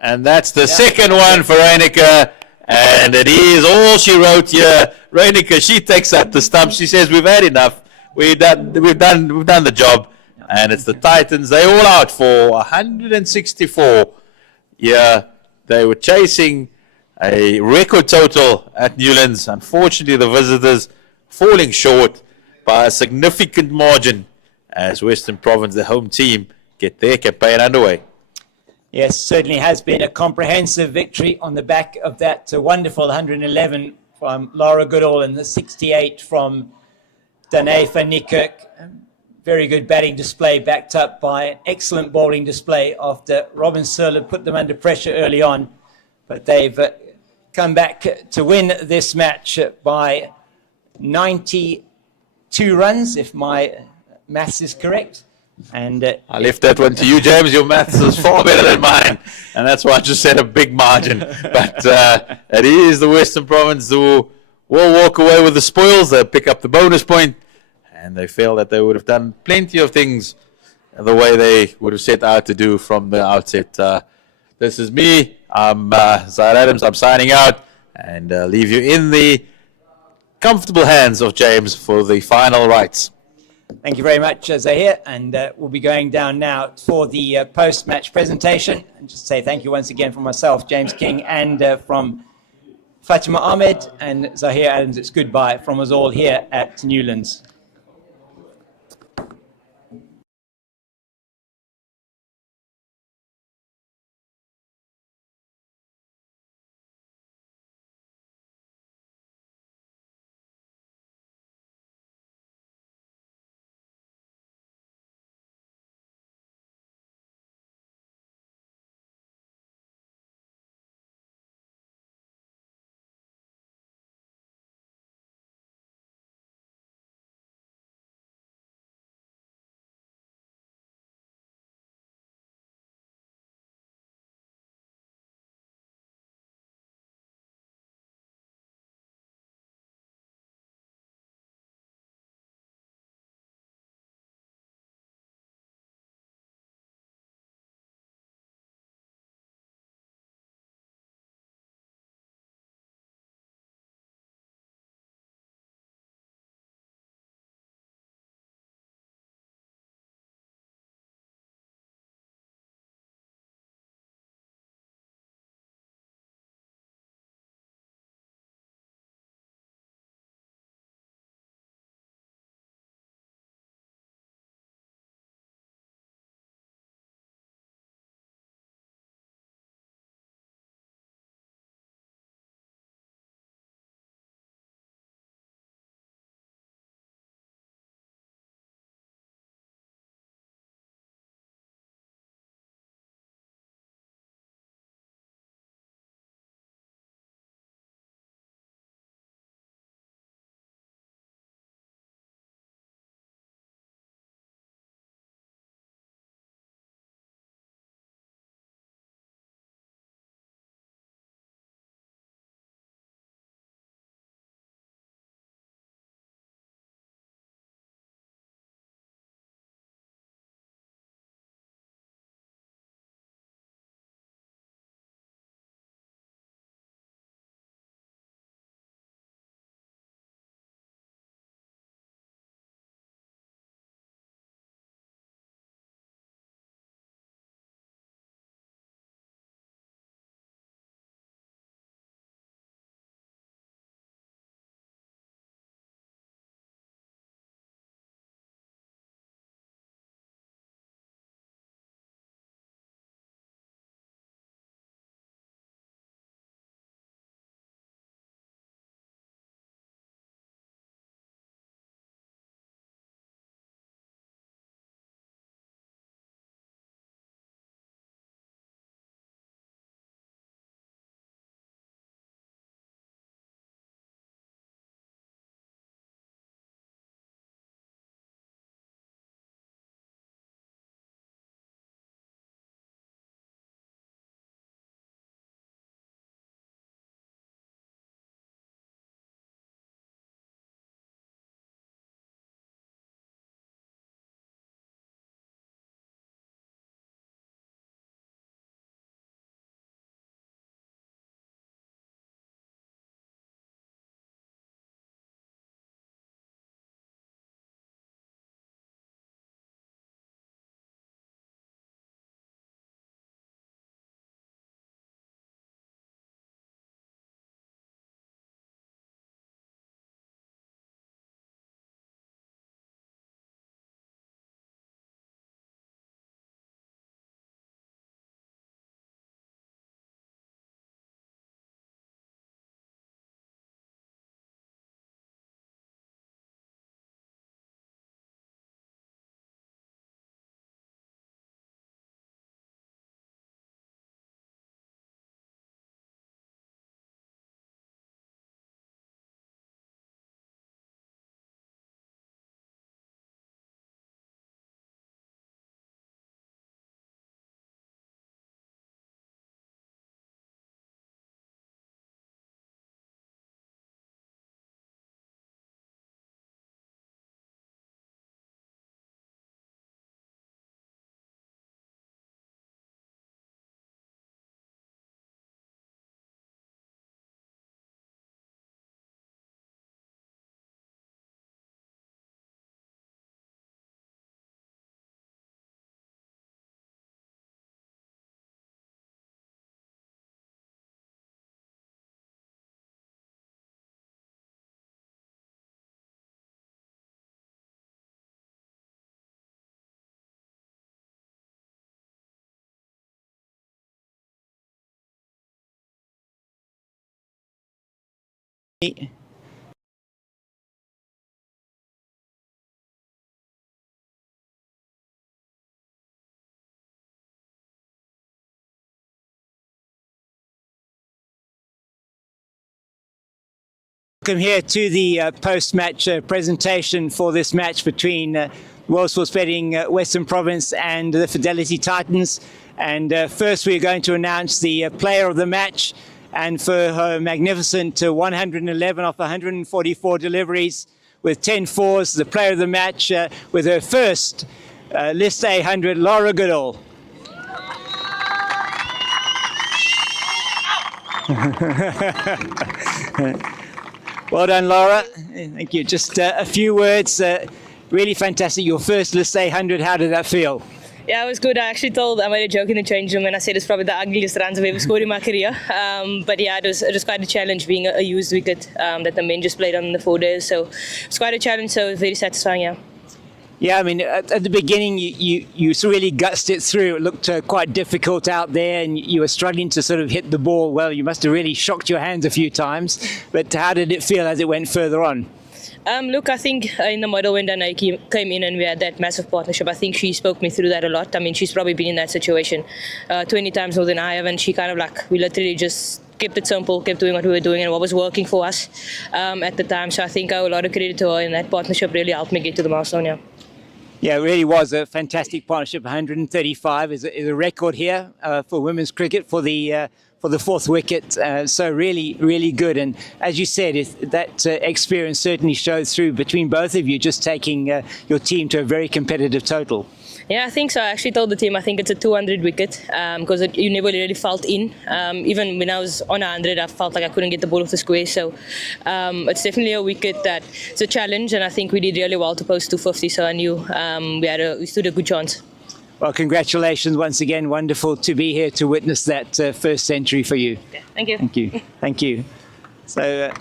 And that's the second one for Reinicke. And it is all she wrote here. Reinicke, she takes up the stump. She says, we've had enough. We've done the job. And it's the Titans. They all out for 164. Yeah, they were chasing a record total at Newlands. Unfortunately, the visitors falling short by a significant margin as Western Province, the home team, get their campaign underway. Yes, certainly has been a comprehensive victory on the back of that wonderful 111 from Laura Goodall and the 68 from Danae van Niekerk. Very good batting display backed up by an excellent bowling display after Robin Searle had put them under pressure early on. But they've come back to win this match by 92 runs, if my maths is correct. And I left that one to you, James. Your maths is far better than mine. And that's why I just said a big margin. But it is the Western Province who will walk away with the spoils. They'll pick up the bonus point. And they feel that they would have done plenty of things the way they would have set out to do from the outset. This is me. I'm Zahir Adams. I'm signing out. And leave you in the comfortable hands of James for the final rights. Thank you very much, Zahir, and we'll be going down now for the post-match presentation. And just say thank you once again from myself, James King, and from Fatima Ahmed and Zahir Adams. It's goodbye from us all here at Newlands. Welcome here to the post-match presentation for this match between World Sports Betting Western Province and the Fidelity Titans. And first we're going to announce the player of the match, and for her magnificent 111 off 144 deliveries with 10 fours, the player of the match with her first List A 100, Laura Goodall. Well done, Laura. Thank you. Just a few words. Really fantastic. Your first List A 100. How did that feel? Yeah, it was good. I made a joke in the change room and I said it's probably the ugliest runs I've ever scored in my career. But yeah, it was quite a challenge being a used wicket that the men just played on in the 4 days. So it's quite a challenge. So it was very satisfying. Yeah. Yeah, I mean, at the beginning, you really gutsed it through. It looked quite difficult out there, and you were struggling to sort of hit the ball well. You must have really shocked your hands a few times. But how did it feel as it went further on? Look, I think in the middle when Danae came in and we had that massive partnership, I think she spoke me through that a lot. I mean, she's probably been in that situation 20 times more than I have, and she kind of we literally just kept it simple, kept doing what we were doing and what was working for us at the time. So I think I owe a lot of credit to her, and that partnership really helped me get to the milestone, yeah. Yeah, it really was a fantastic partnership. 135 is a record here for women's cricket for the fourth wicket. So really, really good. And as you said, that experience certainly showed through between both of you, just taking your team to a very competitive total. Yeah, I think so. I actually told the team I think it's a 200 wicket because you never really felt in. Even when I was on 100, I felt like I couldn't get the ball off the square. So it's definitely a wicket that it's a challenge, and I think we did really well to post 250. So I knew we stood a good chance. Well, congratulations once again. Wonderful to be here to witness that first century for you. Yeah, thank you. Thank you. Thank you. So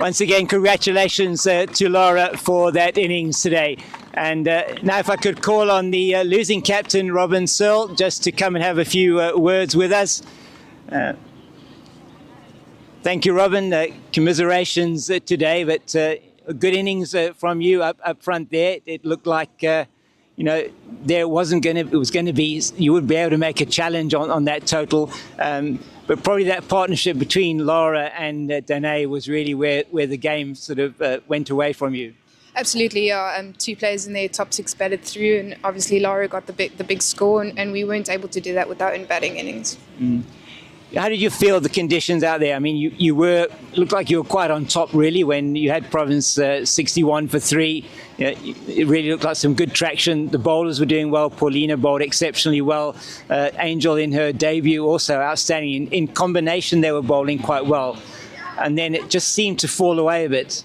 once again, congratulations to Laura for that innings today. And now if I could call on the losing captain, Robin Searle, just to come and have a few words with us. Thank you, Robin. Commiserations today, but a good innings from you up front there. It looked like, it was going to be, you would be able to make a challenge on that total. But probably that partnership between Laura and Danae was really where the game sort of went away from you. Absolutely, yeah. Two players in their top 6 batted through, and obviously Laura got the big score, and we weren't able to do that with our own batting innings. How did you feel the conditions out there? I mean, you looked like you were quite on top really when you had Province 61 for 3. It really looked like some good traction. The bowlers were doing well. Paulina bowled exceptionally well. Angel in her debut also outstanding. In combination, they were bowling quite well, and then it just seemed to fall away a bit.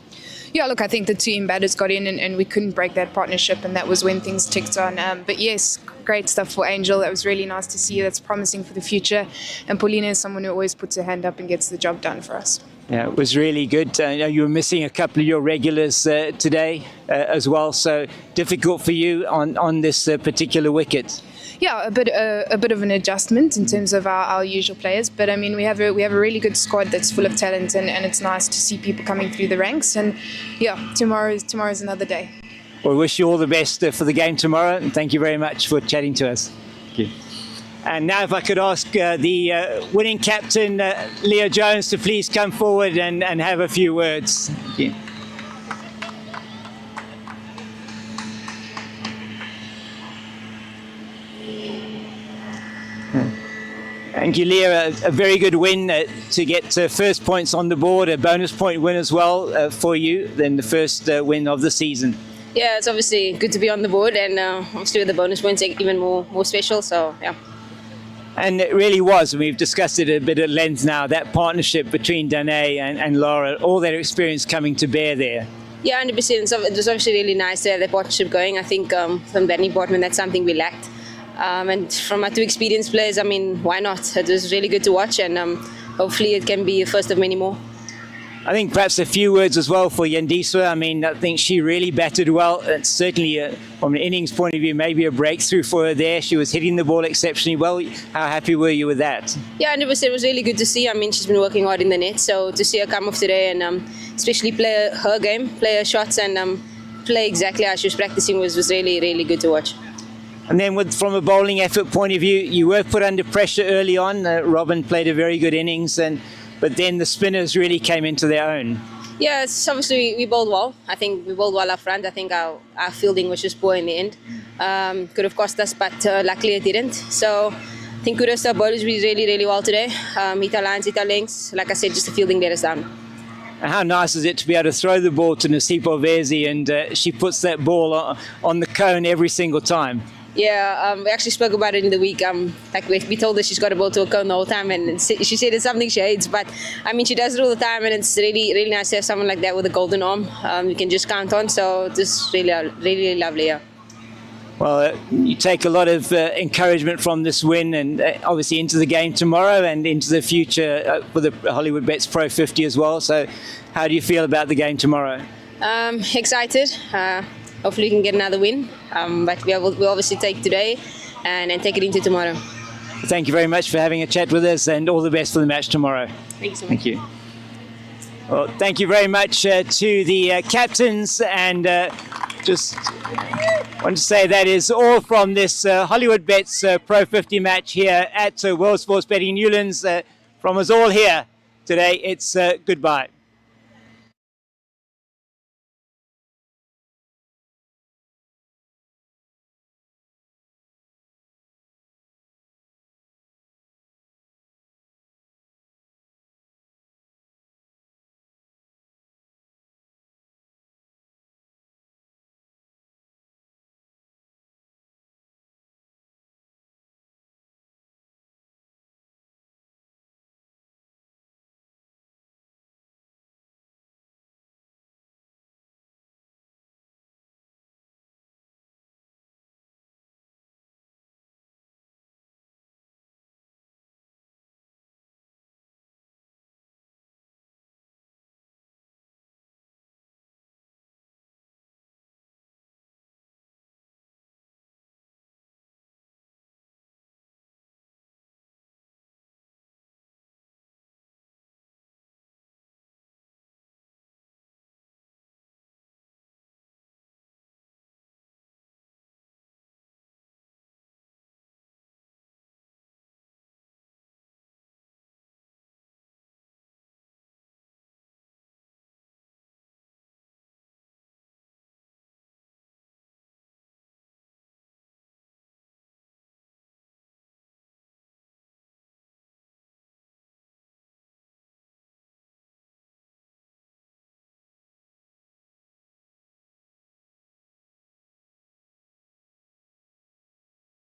Yeah, look, I think the team batters got in and we couldn't break that partnership, and that was when things ticked on. But yes, great stuff for Angel. That was really nice to see. That's promising for the future. And Paulina is someone who always puts her hand up and gets the job done for us. Yeah, it was really good. You were missing a couple of your regulars today as well, so difficult for you on this particular wicket. Yeah, a bit of an adjustment in terms of our usual players, but I mean we have a really good squad that's full of talent, and it's nice to see people coming through the ranks. And yeah, tomorrow's another day. Well, we wish you all the best for the game tomorrow, and thank you very much for chatting to us. Thank you. And now if I could ask the winning captain, Leah Jones, to please come forward and have a few words. Thank you. Thank you, Leah. A very good win to get first points on the board, a bonus point win as well for you, then the first win of the season. Yeah, it's obviously good to be on the board, and obviously with the bonus points even more special, so yeah. And it really was, and we've discussed it a bit at length now, that partnership between Danae and Laura, all their experience coming to bear there. Yeah, 100%. So it was obviously really nice to have that partnership going. I think from Danny Portman, that's something we lacked. And from our 2 experienced players, I mean, why not? It was really good to watch, and hopefully it can be the first of many more. I think perhaps a few words as well for Yandiswa. I mean, I think she really batted well. It's certainly, from an innings point of view, maybe a breakthrough for her there. She was hitting the ball exceptionally well. How happy were you with that? Yeah, and it was really good to see. I mean, she's been working hard in the net, so to see her come off today and especially play her game, play her shots and play exactly how she was practicing was really, really good to watch. And then from a bowling effort point of view, you were put under pressure early on. Robin played a very good innings, but then the spinners really came into their own. Yeah, it's obviously we bowled well. I think we bowled well up front. I think our fielding was just poor in the end. Could have cost us, but luckily it didn't. So I think kudos to our bowlers. We did really, really well today. Hit our lines, hit our lengths. Like I said, just the fielding let us down. And how nice is it to be able to throw the ball to Nasipo Vezi and she puts that ball on the cone every single time? Yeah, we actually spoke about it in the week. Like we told her she's got a ball to a cone the whole time, and she said it's something she hates. But I mean, she does it all the time, and it's really, really nice to have someone like that with a golden arm. You can just count on. So this really, really lovely. Yeah. Well, you take a lot of encouragement from this win, and obviously into the game tomorrow and into the future for the Hollywoodbets Pro50 as well. So, how do you feel about the game tomorrow? Excited. Hopefully we can get another win, but we'll obviously take today and take it into tomorrow. Thank you very much for having a chat with us, and all the best for the match tomorrow. Thanks so much. Thank you. Well, thank you very much to the captains, and just want to say that is all from this Hollywoodbets Pro50 match here at World Sports Betting Newlands. From us all here today, it's goodbye.